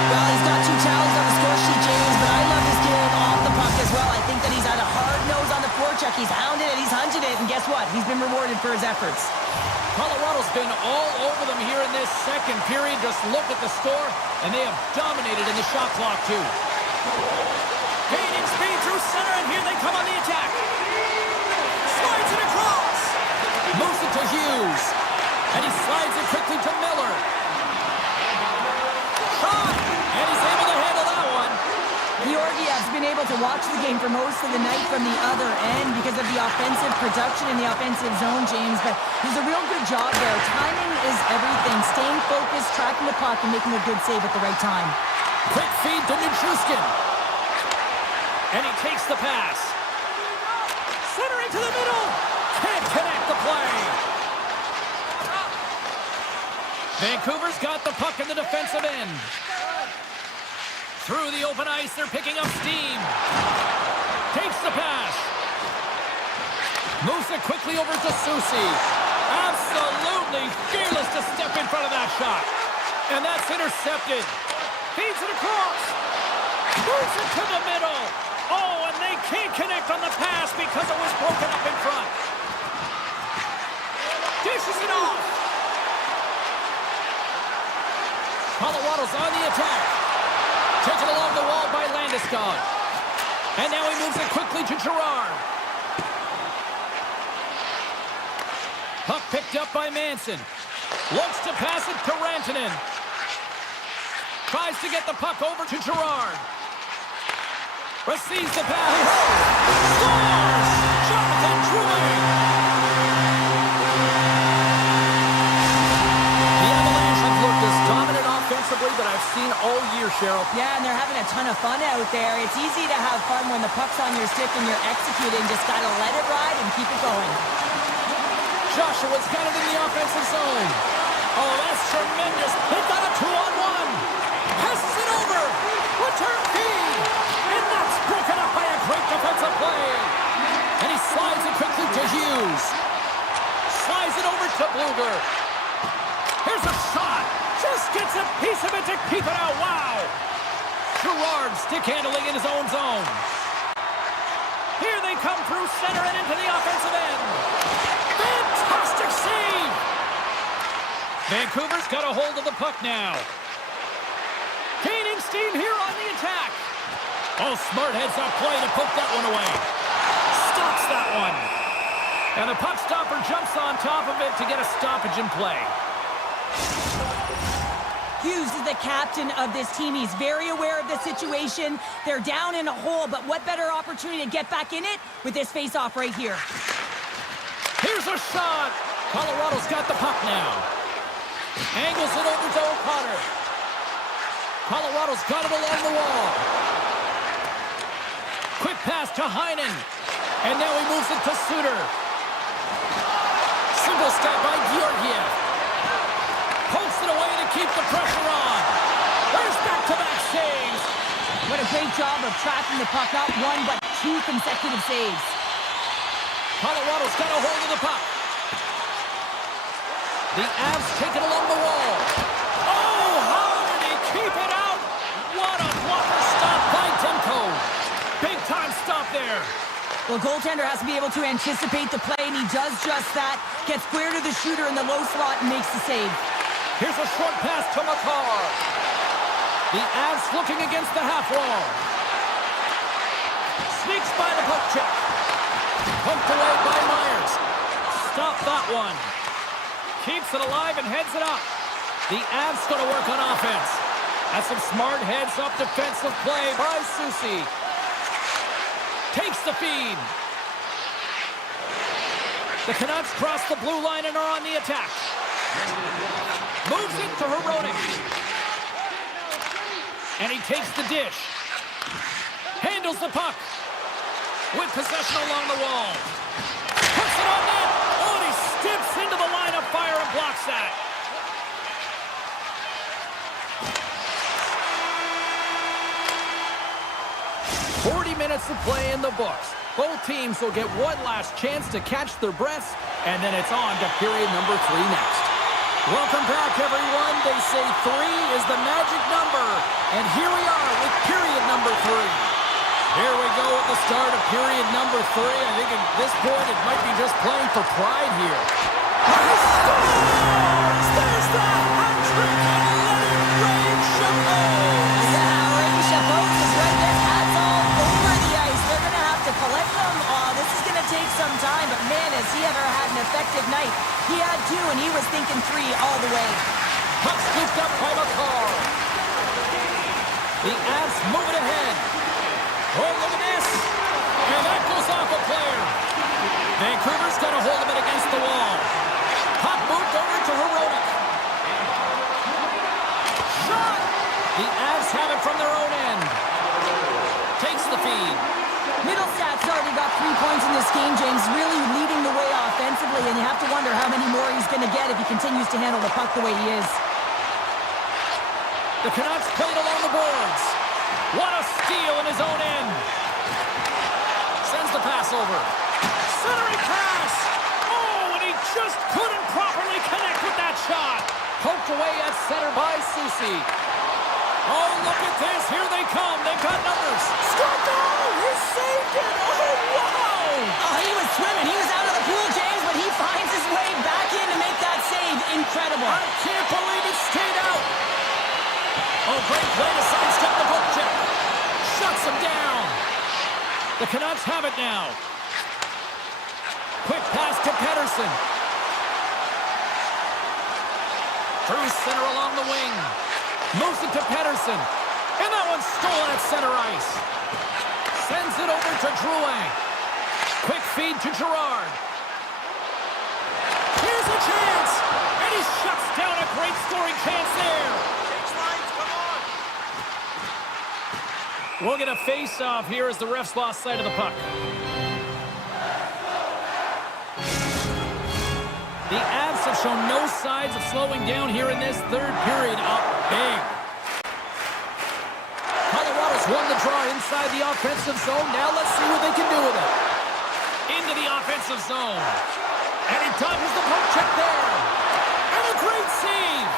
Well, he's got 2 talents on the score sheet, James, but I love his game off the puck as well. I think that he's had a hard nose on the forecheck. He's hounded it, he's hunted it, and guess what? He's been rewarded for his efforts. Colorado's been all over them here in this second period. Just look at the score, and they have dominated in the shot clock, too. Gaining speed through center, and here they come on the attack. Slides it across. Moves it to Hughes. And he slides it quickly to Miller. Shot! And he's able to handle that one. Georgiev's been able to watch the game for most of the night from the other end because of the offensive production in the offensive zone, James, but he's a real good job there. Timing is everything. Staying focused, tracking the puck, and making a good save at the right time. Quick feed to Nichushkin. And he takes the pass. Centering to the middle. Can't connect the play. Vancouver's got the puck in the defensive end. Through the open ice, they're picking up steam. Takes the pass. Moves it quickly over to Susi. Absolutely fearless to step in front of that shot. And that's intercepted. Feeds it across. Moves it to the middle. Oh, and they can't connect on the pass because it was broken up in front. Dishes it off. Colorado's on the attack. Taken along the wall by Landeskog. And now he moves it quickly to Girard. Puck picked up by Manson. Looks to pass it to Rantanen. Tries to get the puck over to Girard. Receives the pass. Scores! Jonathan Drouin! The Avalanche have looked as dominant offensively that I've seen all year, Cheryl. Yeah, and they're having a ton of fun out there. It's easy to have fun when the puck's on your stick and you're executing. Just got to let it ride and keep it going. Joshua's got it in the offensive zone. Oh, that's tremendous. They've got a 2-on-1. Passes it over. Return feed. And that's broken up by a great defensive play. And he slides it quickly to Hughes. Slides it over to Bluger. Here's a shot. Just gets a piece of it to keep it out. Wow. Girard stick handling in his own zone. Here they come through center and into the offensive end. Fantastic save. Vancouver's got a hold of the puck now. Gaining steam here on the attack. Oh, smart heads-up play to poke that one away. Stops that one. And the puck stopper jumps on top of it to get a stoppage in play. Hughes is the captain of this team. He's very aware of the situation. They're down in a hole, but what better opportunity to get back in it with this face-off right here. Here's a shot. Colorado's got the puck now. Angles it over to O'Connor. Colorado's got it along the wall. Quick pass to Heinen. And now he moves it to Suter. Single step by Georgiev. Pokes it away to keep the pressure on. There's back-to-back saves. What a great job of tracking the puck. Not one, but 2 consecutive saves. Colorado's got a hold of the puck. The Avs take it along the wall. Oh, how did he keep it out? What a blocker stop by Demko. Big-time stop there. Well, goaltender has to be able to anticipate the play, and he does just that. Gets square to the shooter in the low slot and makes the save. Here's a short pass to Makar. The Avs looking against the half wall. Sneaks by the puck check. Poked away by Myers. Stop that one. Keeps it alive and heads it up. The Avs going to work on offense. That's some smart heads-up defensive play by Susi. Takes the feed. The Canucks cross the blue line and are on the attack. Moves it to Herodic. And he takes the dish. Handles the puck. With possession along the wall. Puts it on net. Oh, and he steps into the line of fire and blocks that. Minutes to play in the books. Both teams will get one last chance to catch their breaths, and then it's on to period number 3 next. Welcome back, everyone. They say 3 is the magic number, and here we are with period number 3. Here we go at the start of period number 3. I think at this point it might be just playing for pride here. He scores! There's the hat-trick, and let it rain Chapeau! Yeah, Rain Chapeau is right there. Hats all over the ice. They're going to have to collect them. Oh, this is going to take some time, but man, has he ever had an effective night. He had 2, and he was thinking 3 all the way. Puck scooped up by McCall. The Avs move it ahead. Oh, look at this. And that goes off a player. Vancouver's got a hold of it against the wall. Puck moved over to Herodic. Shot! The Avs have it from their own end. Takes the feed. Middlestats already got 3 points in this game, James, really leading the way offensively, and you have to wonder how many more he's going to get if he continues to handle the puck the way he is. The Canucks played along the boards. What a steal in his own end. Sends the pass over. Centering pass. Oh, and he just couldn't properly connect with that shot. Poked away at center by Susi. Oh, look at this. Here they come. They've got numbers. Struck goal. He saved it. Oh, wow. Oh, he was swimming. He was out of the pool, James, but he finds his way back in to make that save. Incredible. I can't believe it stayed out. Oh, great play to sidestep the poke check. Shuts him down. The Canucks have it now. Quick pass to Pettersson. Through center along the wing. Moves it to Pettersson. And that one's stolen at center ice. Sends it over to Drouin. Quick feed to Gerard. Here's a chance. And he shuts down a great scoring chance there. We'll get a face-off here as the refs lost sight of the puck. The Avs have shown no signs of slowing down here in this third period. Up big. Colorado's won the draw inside the offensive zone. Now let's see what they can do with it. Into the offensive zone. And he dodges the poke check there. And a great save.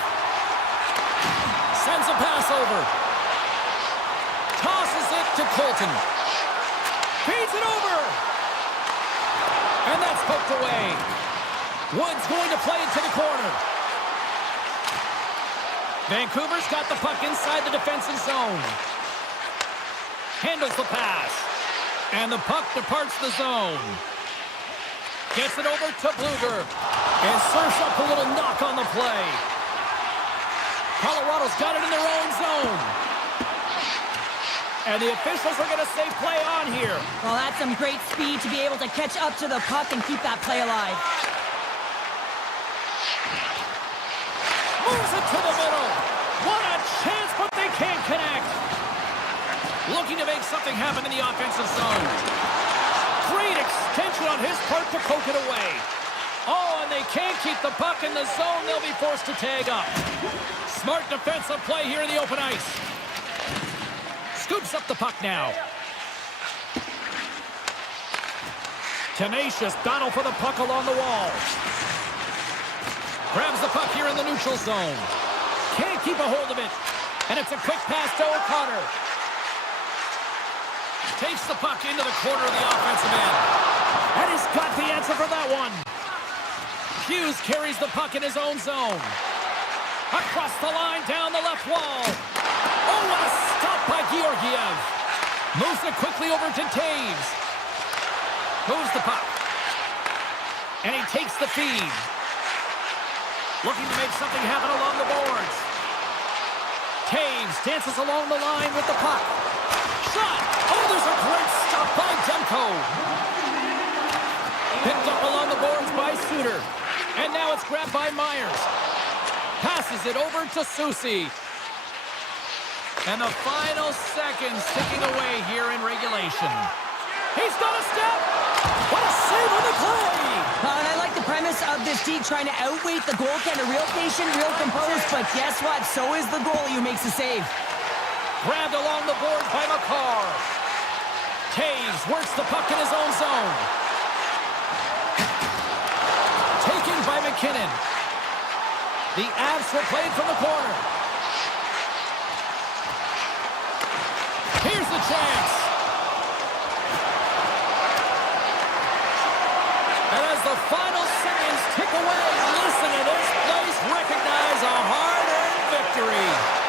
Sends a pass over. Tosses it to Colton. Feeds it over. And that's poked away. Wood's going to play it to the corner. Vancouver's got the puck inside the defensive zone. Handles the pass. And the puck departs the zone. Gets it over to Bluger. And serves up a little knock on the play. Colorado's got it in their own zone. And the officials are going to say play on here. Well, that's some great speed to be able to catch up to the puck and keep that play alive. Moves it to the middle. What a chance, but they can't connect. Looking to make something happen in the offensive zone. Great extension on his part to poke it away. Oh, and they can't keep the puck in the zone. They'll be forced to tag up. Smart defensive play here in the open ice. Scoops up the puck now. Tenacious battle for the puck along the wall. Grabs the puck here in the neutral zone. Can't keep a hold of it. And it's a quick pass to O'Connor. Takes the puck into the corner of the offensive end. And he's got the answer for that one. Hughes carries the puck in his own zone. Across the line, down the left wall. Oh, what a stop by Georgiev. Moves it quickly over to Taves. Moves the puck. And he takes the feed. Looking to make something happen along the boards. Taves dances along the line with the puck. Shot! Oh, there's a great stop by Demko. Picked up along the boards by Suter. And now it's grabbed by Myers. Passes it over to Susi. And the final seconds ticking away here in regulation. He's got a step! What a save on the play! And I like the premise of this D trying to outweight the goaltender. Real patient, real composed, but guess what? So is the goalie who makes the save. Grabbed along the boards by McCarr. Taves works the puck in his own zone. Taken by McKinnon. The Avs were played from the corner. Here's the chance. And as the final seconds tick away, listen to this place recognize a hard-earned victory.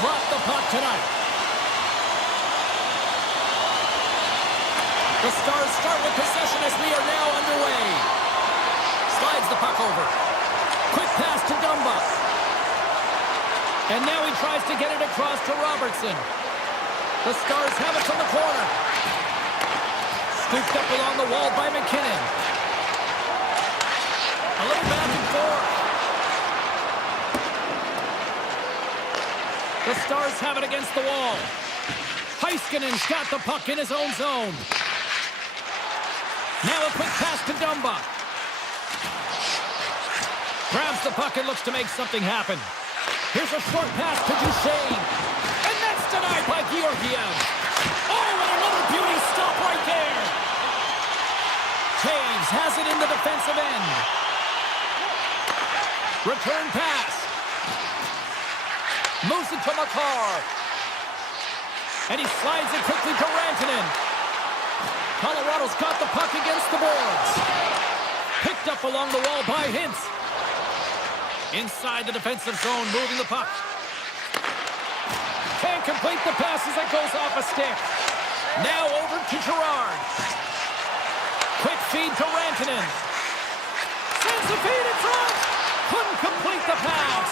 drop the puck tonight. The Stars start with possession as we are now underway. Slides the puck over. Quick pass to Dumba. And now he tries to get it across to Robertson. The Stars have it from the corner. Scooped up along the wall by McKinnon. A little back and forth. The Stars have it against the wall. Heiskanen's got the puck in his own zone. Now a quick pass to Dumba. Grabs the puck and looks to make something happen. Here's a short pass to Duchesne. And that's denied by Georgiev. Oh, and another beauty stop right there. Taves has it in the defensive end. Return pass. Moves it to Makar. And he slides it quickly to Rantanen. Colorado's got the puck against the boards. Picked up along the wall by Hintz. Inside the defensive zone, moving the puck. Can't complete the pass as it goes off a stick. Now over to Gerard. Quick feed to Rantanen. Sends the feed in front. Couldn't complete the pass.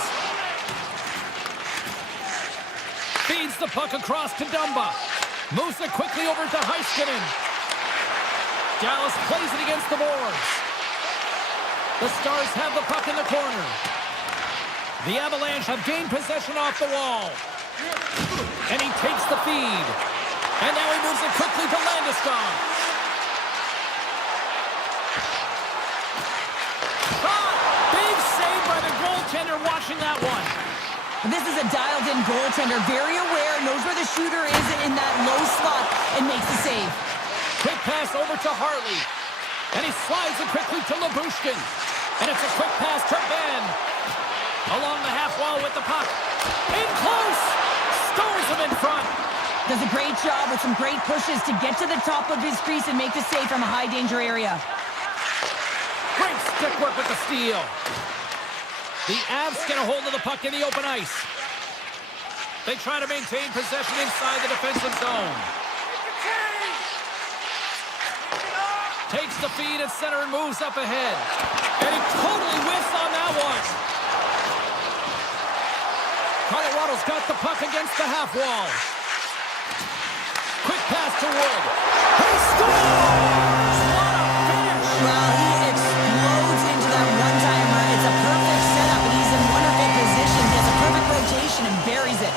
Feeds the puck across to Dumba. Moves it quickly over to Heiskanen. Dallas plays it against the boards. The Stars have the puck in the corner. The Avalanche have gained possession off the wall. And he takes the feed. And now he moves it quickly to Landeskog. Shot! Big save by the goaltender watching that one. This is a dialed-in goaltender, very aware, knows where the shooter is in that low slot, and makes the save. Quick pass over to Harley. And he slides it quickly to Lyubushkin. And it's a quick pass to Ben. Along the half wall with the puck. In close! Stores him in front. Does a great job with some great pushes to get to the top of his crease and make the save from a high-danger area. Great stick work with the steal. The Avs get a hold of the puck in the open ice. They try to maintain possession inside the defensive zone. Takes the feed at center and moves up ahead. And he totally whiffs on that one. Colorado's got the puck against the half wall. Quick pass to Wood. He scores! What a finish! Well, he explodes into that one-timer. It's a perfect setup, and he's in wonderful position. He has a perfect rotation and buries it.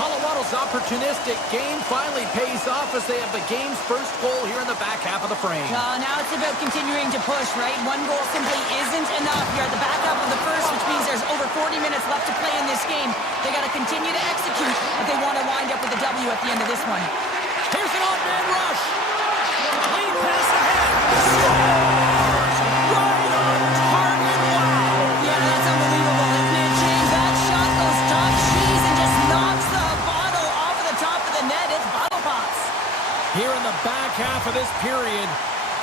Colorado's opportunistic game finally pays off as they have the game's first goal here in the back half of the frame. Now it's about continuing to push, right? One goal simply isn't enough. You're at the back half of the first, which means there's over 40 minutes left to play in this game. They got to continue to execute if they want to wind up with a W at the end of this one. Here's an on-man rush. Lead pass ahead. Scores! Right on target. Wow! Yeah, that's unbelievable, isn't it, James? That shot goes top cheese and just knocks the bottle off of the top of the net. It's bottle pops. Here in the back half of this period,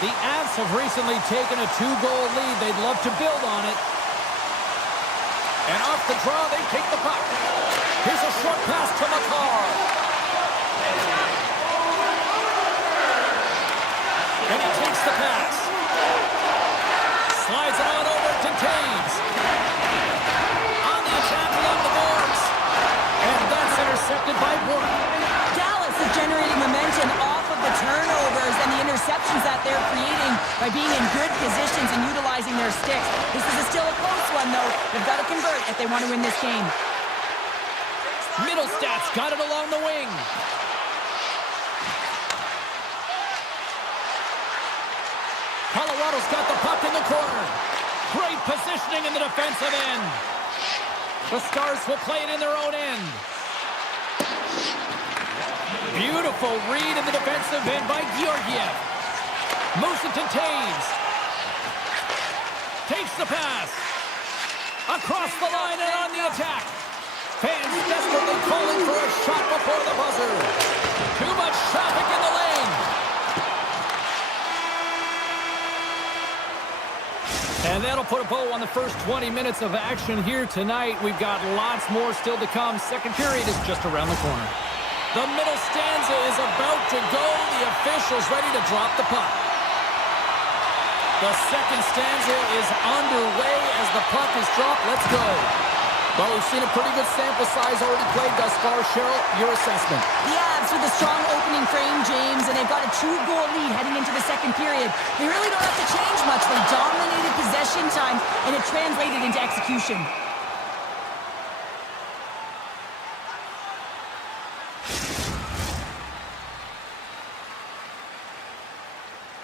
the Avs have recently taken a 2-goal lead. They'd love to build on it. And off the draw, they take the puck. Here's a short pass to Makar. And he takes the pass. Slides it on over to Taves. On the attack along the boards. And that's intercepted by Wood. Dallas is generating momentum off of the turnovers and the interceptions that they're creating by being in good positions and utilizing their sticks. This is still a close one, though. They've got to convert if they want to win this game. Middlestats got it along the wing. Colorado's got the puck in the corner. Great positioning in the defensive end. The Stars will play it in their own end. Beautiful read in the defensive end by Georgiev. Moves it to Taves. Takes the pass. Across the line and on the attack. Fans desperately calling for a shot before the buzzer. Too much traffic in the lane. And that'll put a bow on the first 20 minutes of action here tonight. We've got lots more still to come. Second period is just around the corner. The middle stanza is about to go. The official's ready to drop the puck. The second stanza is underway as the puck is dropped. Let's go. Well, we've seen a pretty good sample size already played thus far. Cheryl, your assessment. The Avs with a strong opening frame, James, and they've got a 2-goal lead heading into the second period. They really don't have to change much. They dominated possession time, and it translated into execution.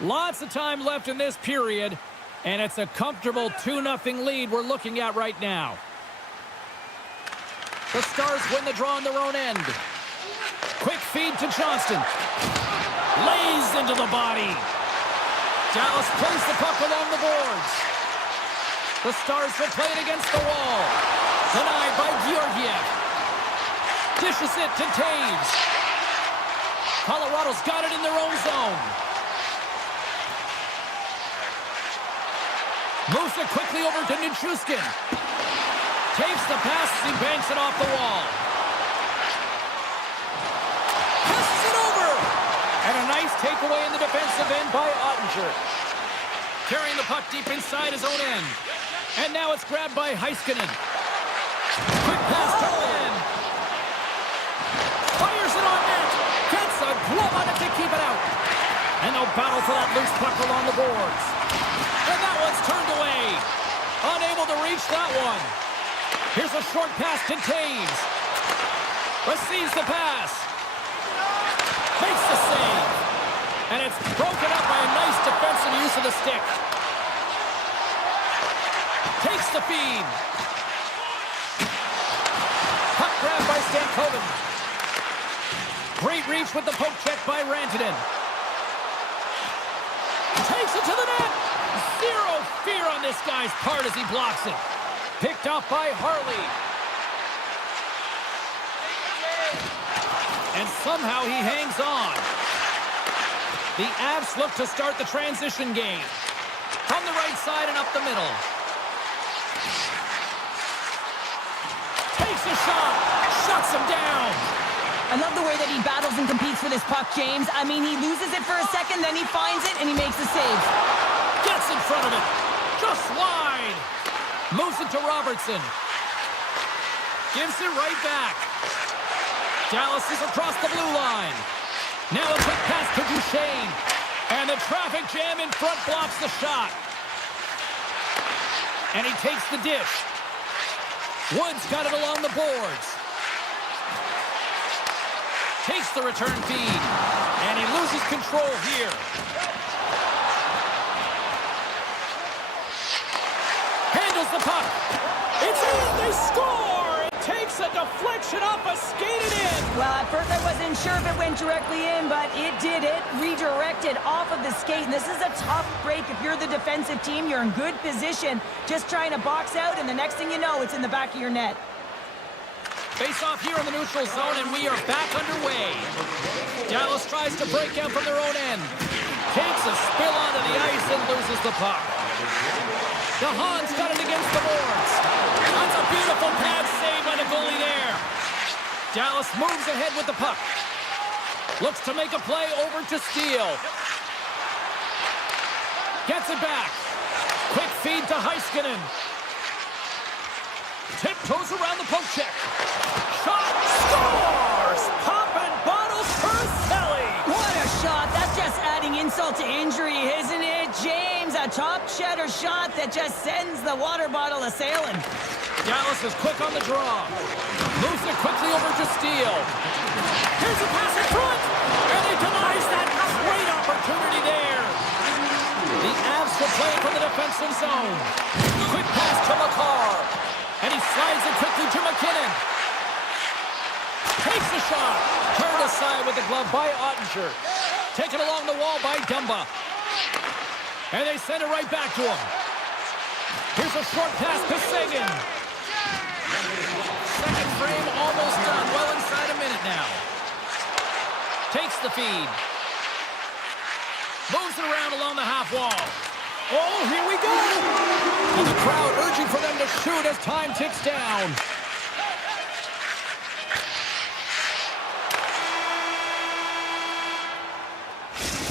Lots of time left in this period, and it's a comfortable 2-0 lead we're looking at right now. The Stars win the draw on their own end. Quick feed to Johnston. Lays into the body. Dallas plays the puck along the boards. The Stars will play it against the wall. Denied by Georgiev. Dishes it to Taves. Colorado's got it in their own zone. Moves it quickly over to Nichushkin. Takes the pass as he banks it off the wall. Passes it over! And a nice takeaway in the defensive end by Ottinger. Carrying the puck deep inside his own end. And now it's grabbed by Heiskanen. Quick pass to Lynn. Fires it on net. Gets a glove on it to keep it out. And they'll battle for that loose puck along the boards. And that one's turned away. Unable to reach that one. Here's a short pass to Taves. Receives the pass. Makes the save. And it's broken up by a nice defensive use of the stick. Takes the feed. Puck grab by Stankoven. Great reach with the poke check by Rantanen. Takes it to the net. Zero fear on this guy's part as he blocks it. Picked off by Harley. And somehow he hangs on. The Avs look to start the transition game. From the right side and up the middle. Takes a shot. Shuts him down. I love the way that he battles and competes for this puck, James. I mean, he loses it for a second, then he finds it, and he makes the save. Gets in front of it. Just wide. Moves it to Robertson. Gives it right back. Dallas is across the blue line. Now a quick pass to Duchesne. And the traffic jam in front blocks the shot. And he takes the dish. Woods got it along the boards. Takes the return feed. And he loses control here. Handles the puck. It's in. They score. It takes a deflection off a skated in. Well, at first I wasn't sure if it went directly in, but it did. It redirected off of the skate. And this is a tough break. If you're the defensive team, you're in good position, just trying to box out, and the next thing you know, it's in the back of your net. Face off here in the neutral zone, and we are back underway. Dallas tries to break out from their own end. Takes a spill onto the ice and loses the puck. The Hans got it against the boards. That's a beautiful pad save by the goalie there. Dallas moves ahead with the puck. Looks to make a play over to Steele. Gets it back. Quick feed to Heiskanen. Tiptoes around the poke check. Shot. Scores! Popping bottles for Selly. What a shot. That's just adding insult to injury, isn't it, James? A top cheddar shot that just sends the water bottle a-sailing. Dallas is quick on the draw. Moves it quickly over to Steele. Here's a pass in front. And he denies that great opportunity there. The Avs will play it from the defensive zone. Quick pass to McCarr. And he slides it quickly to McKinnon. Takes the shot. Turned aside with the glove by Ottinger. Taken along the wall by Dumba. And they send it right back to him. Here's a short pass to Sagan. Second frame almost done. Well inside a minute now. Takes the feed. Moves it around along the half wall. Oh, here we go. And the crowd urging for them to shoot as time ticks down.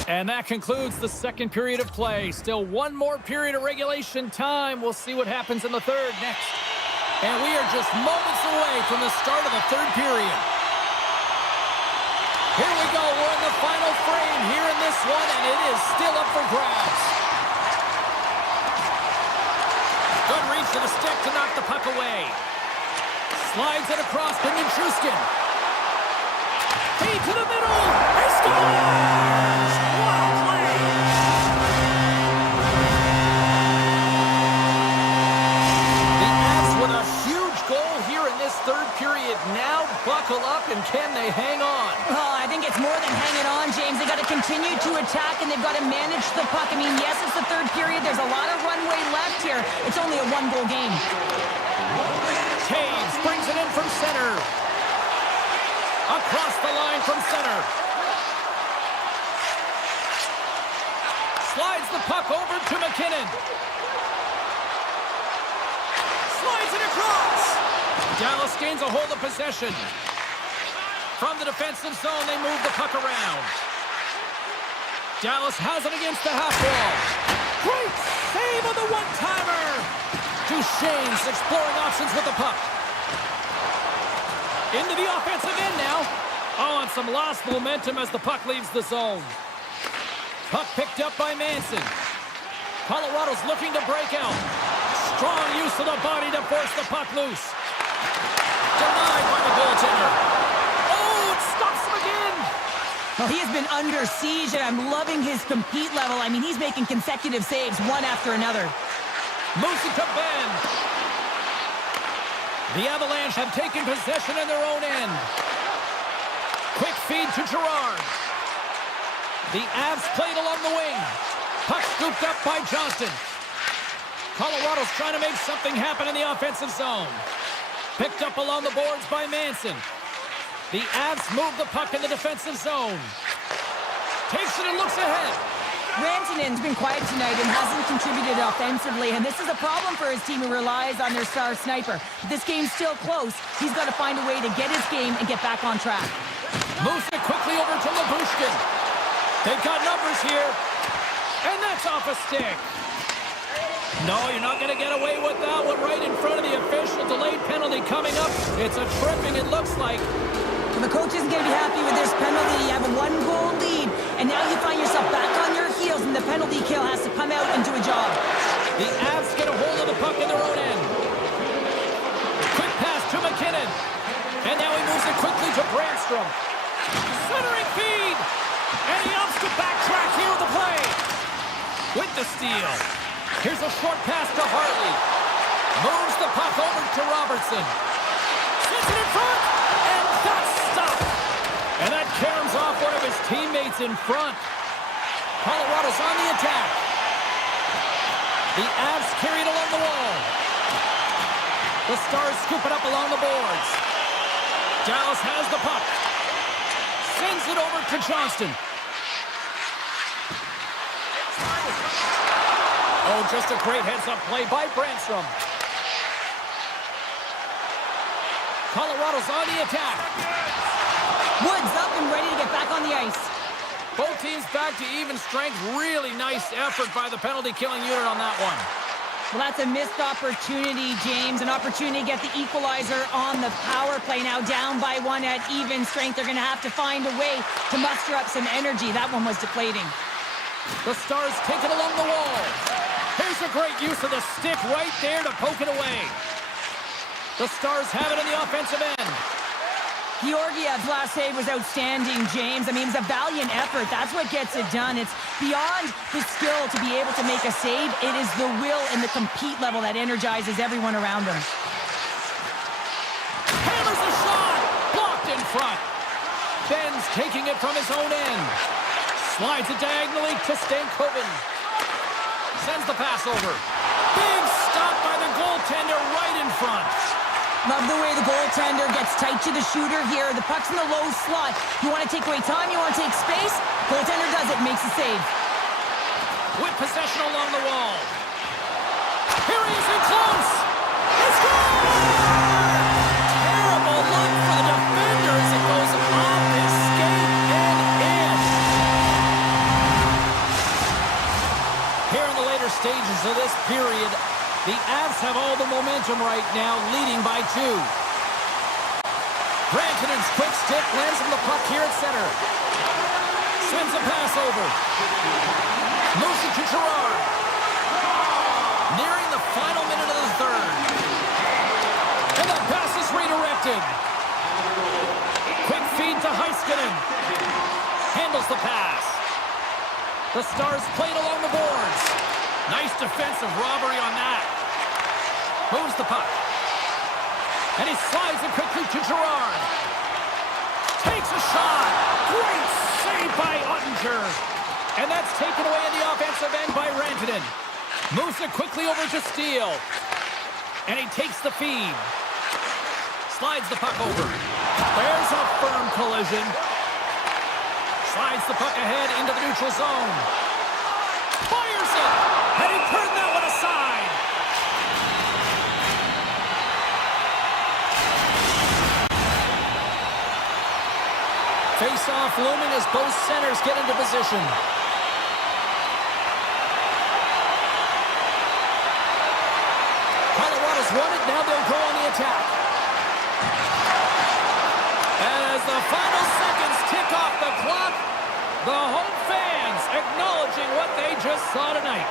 And that concludes the second period of play. Still one more period of regulation time. We'll see what happens in the third next. And we are just moments away from the start of the third period. Here we go. We're in the final frame here in this one, and it is still up for grabs. Good reach to the stick to knock the puck away. Slides it across to Nichushkin. Feed to the middle. He scores! What a play! The Avs with a huge goal here in this third period. Now buckle up, and can they hang on? Oh, I think it's more than hanging on, James. They got to continue to attack, and they've got to manage the puck. I mean, yes, it's the third period. There's a lot of runway left here. It's only a one-goal game. Taves brings it in from center. Across the line from center. Slides the puck over to McKinnon. Slides it across. Dallas gains a hold of possession. From the defensive zone, they move the puck around. Dallas has it against the half wall. Great save on the one-timer. Duchesne's exploring options with the puck. Into the offensive end now. Oh, and some lost momentum as the puck leaves the zone. Puck picked up by Manson. Colorado's looking to break out. Strong use of the body to force the puck loose. Denied by the goaltender. Oh, it stops him again. Well, he has been under siege, and I'm loving his compete level. I mean, he's making consecutive saves, one after another. Moves it to Ben. The Avalanche have taken possession in their own end. Quick feed to Girard. The Avs played along the wing. Puck scooped up by Johnston. Colorado's trying to make something happen in the offensive zone. Picked up along the boards by Manson. The Avs move the puck in the defensive zone. Takes it and looks ahead. Rantanen's been quiet tonight and hasn't contributed offensively, and this is a problem for his team who relies on their star sniper. If this game's still close, he's got to find a way to get his game and get back on track. Moves it quickly over to Labushkin. They've got numbers here, and that's off a stick. No, you're not going to get away with that one right in front of the official. Delayed penalty coming up. It's a tripping, it looks like. Well, the coach isn't going to be happy with this penalty. You have a one-goal lead, and now you find yourself back on your heels, and the penalty kill has to come out and do a job. The Avs get a hold of the puck in their own end. Quick pass to McKinnon. And now he moves it quickly to Brandstrom. Centering feed. And he opts to backtrack here with the play. With the steal. Here's a short pass to Hartley. Moves the puck over to Robertson. Sends it in front. And that's stopped. And that caroms off one of his teammates in front. Colorado's on the attack. The Avs carried along the wall. The Stars scoop it up along the boards. Dallas has the puck. Sends it over to Johnston. Oh, just a great heads-up play by Brandstrom. Colorado's on the attack. Woods up and ready to get back on the ice. Both teams back to even strength. Really nice effort by the penalty-killing unit on that one. Well, that's a missed opportunity, James. An opportunity to get the equalizer on the power play. Now down by one at even strength. They're going to have to find a way to muster up some energy. That one was deflating. The Stars take it along the wall. Here's a great use of the stick right there to poke it away. The Stars have it in the offensive end. Georgiev's last save was outstanding, James. I mean, it was a valiant effort. That's what gets it done. It's beyond the skill to be able to make a save. It is the will and the compete level that energizes everyone around him. Hammers the shot! Blocked in front. Ben's taking it from his own end. Slides it diagonally to Stankoven. Sends the pass over. Big stop by the goaltender right in front. Love the way the goaltender gets tight to the shooter here. The puck's in the low slot. You want to take away time, you want to take space. Goaltender does it, makes the save. With possession along the wall. Here he is of this period. The Avs have all the momentum right now, leading by 2. Rantanen's quick stick lands him the puck here at center. Sends a pass over. Moves it to Gerard. Nearing the final minute of the third. And that pass is redirected. Quick feed to Heiskanen. Handles the pass. The Stars played along the boards. Nice defensive robbery on that. Moves the puck. And he slides it quickly to Gerard. Takes a shot. Great save by Ottinger. And that's taken away in the offensive end by Rantanen. Moves it quickly over to Steele. And he takes the feed. Slides the puck over. There's a firm collision. Slides the puck ahead into the neutral zone. Fires it. And he turned that one aside. Face-off looming as both centers get into position. Colorado's won it. Now they'll go on the attack. And as the final seconds tick off the clock, the home fans acknowledging what they just saw tonight.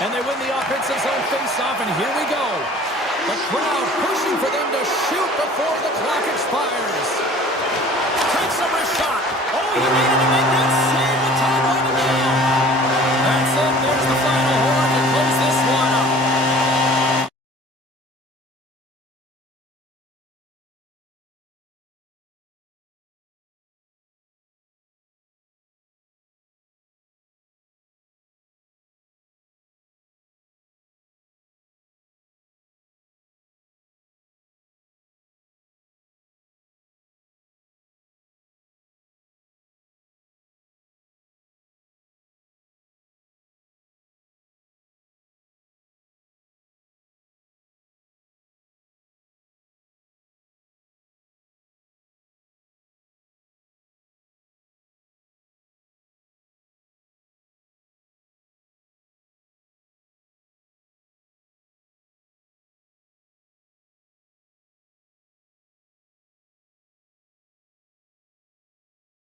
And they win the offensive zone face-off, and here we go. The crowd pushing for them to shoot before the clock expires. Takes a wrist shot. Oh, he made it again.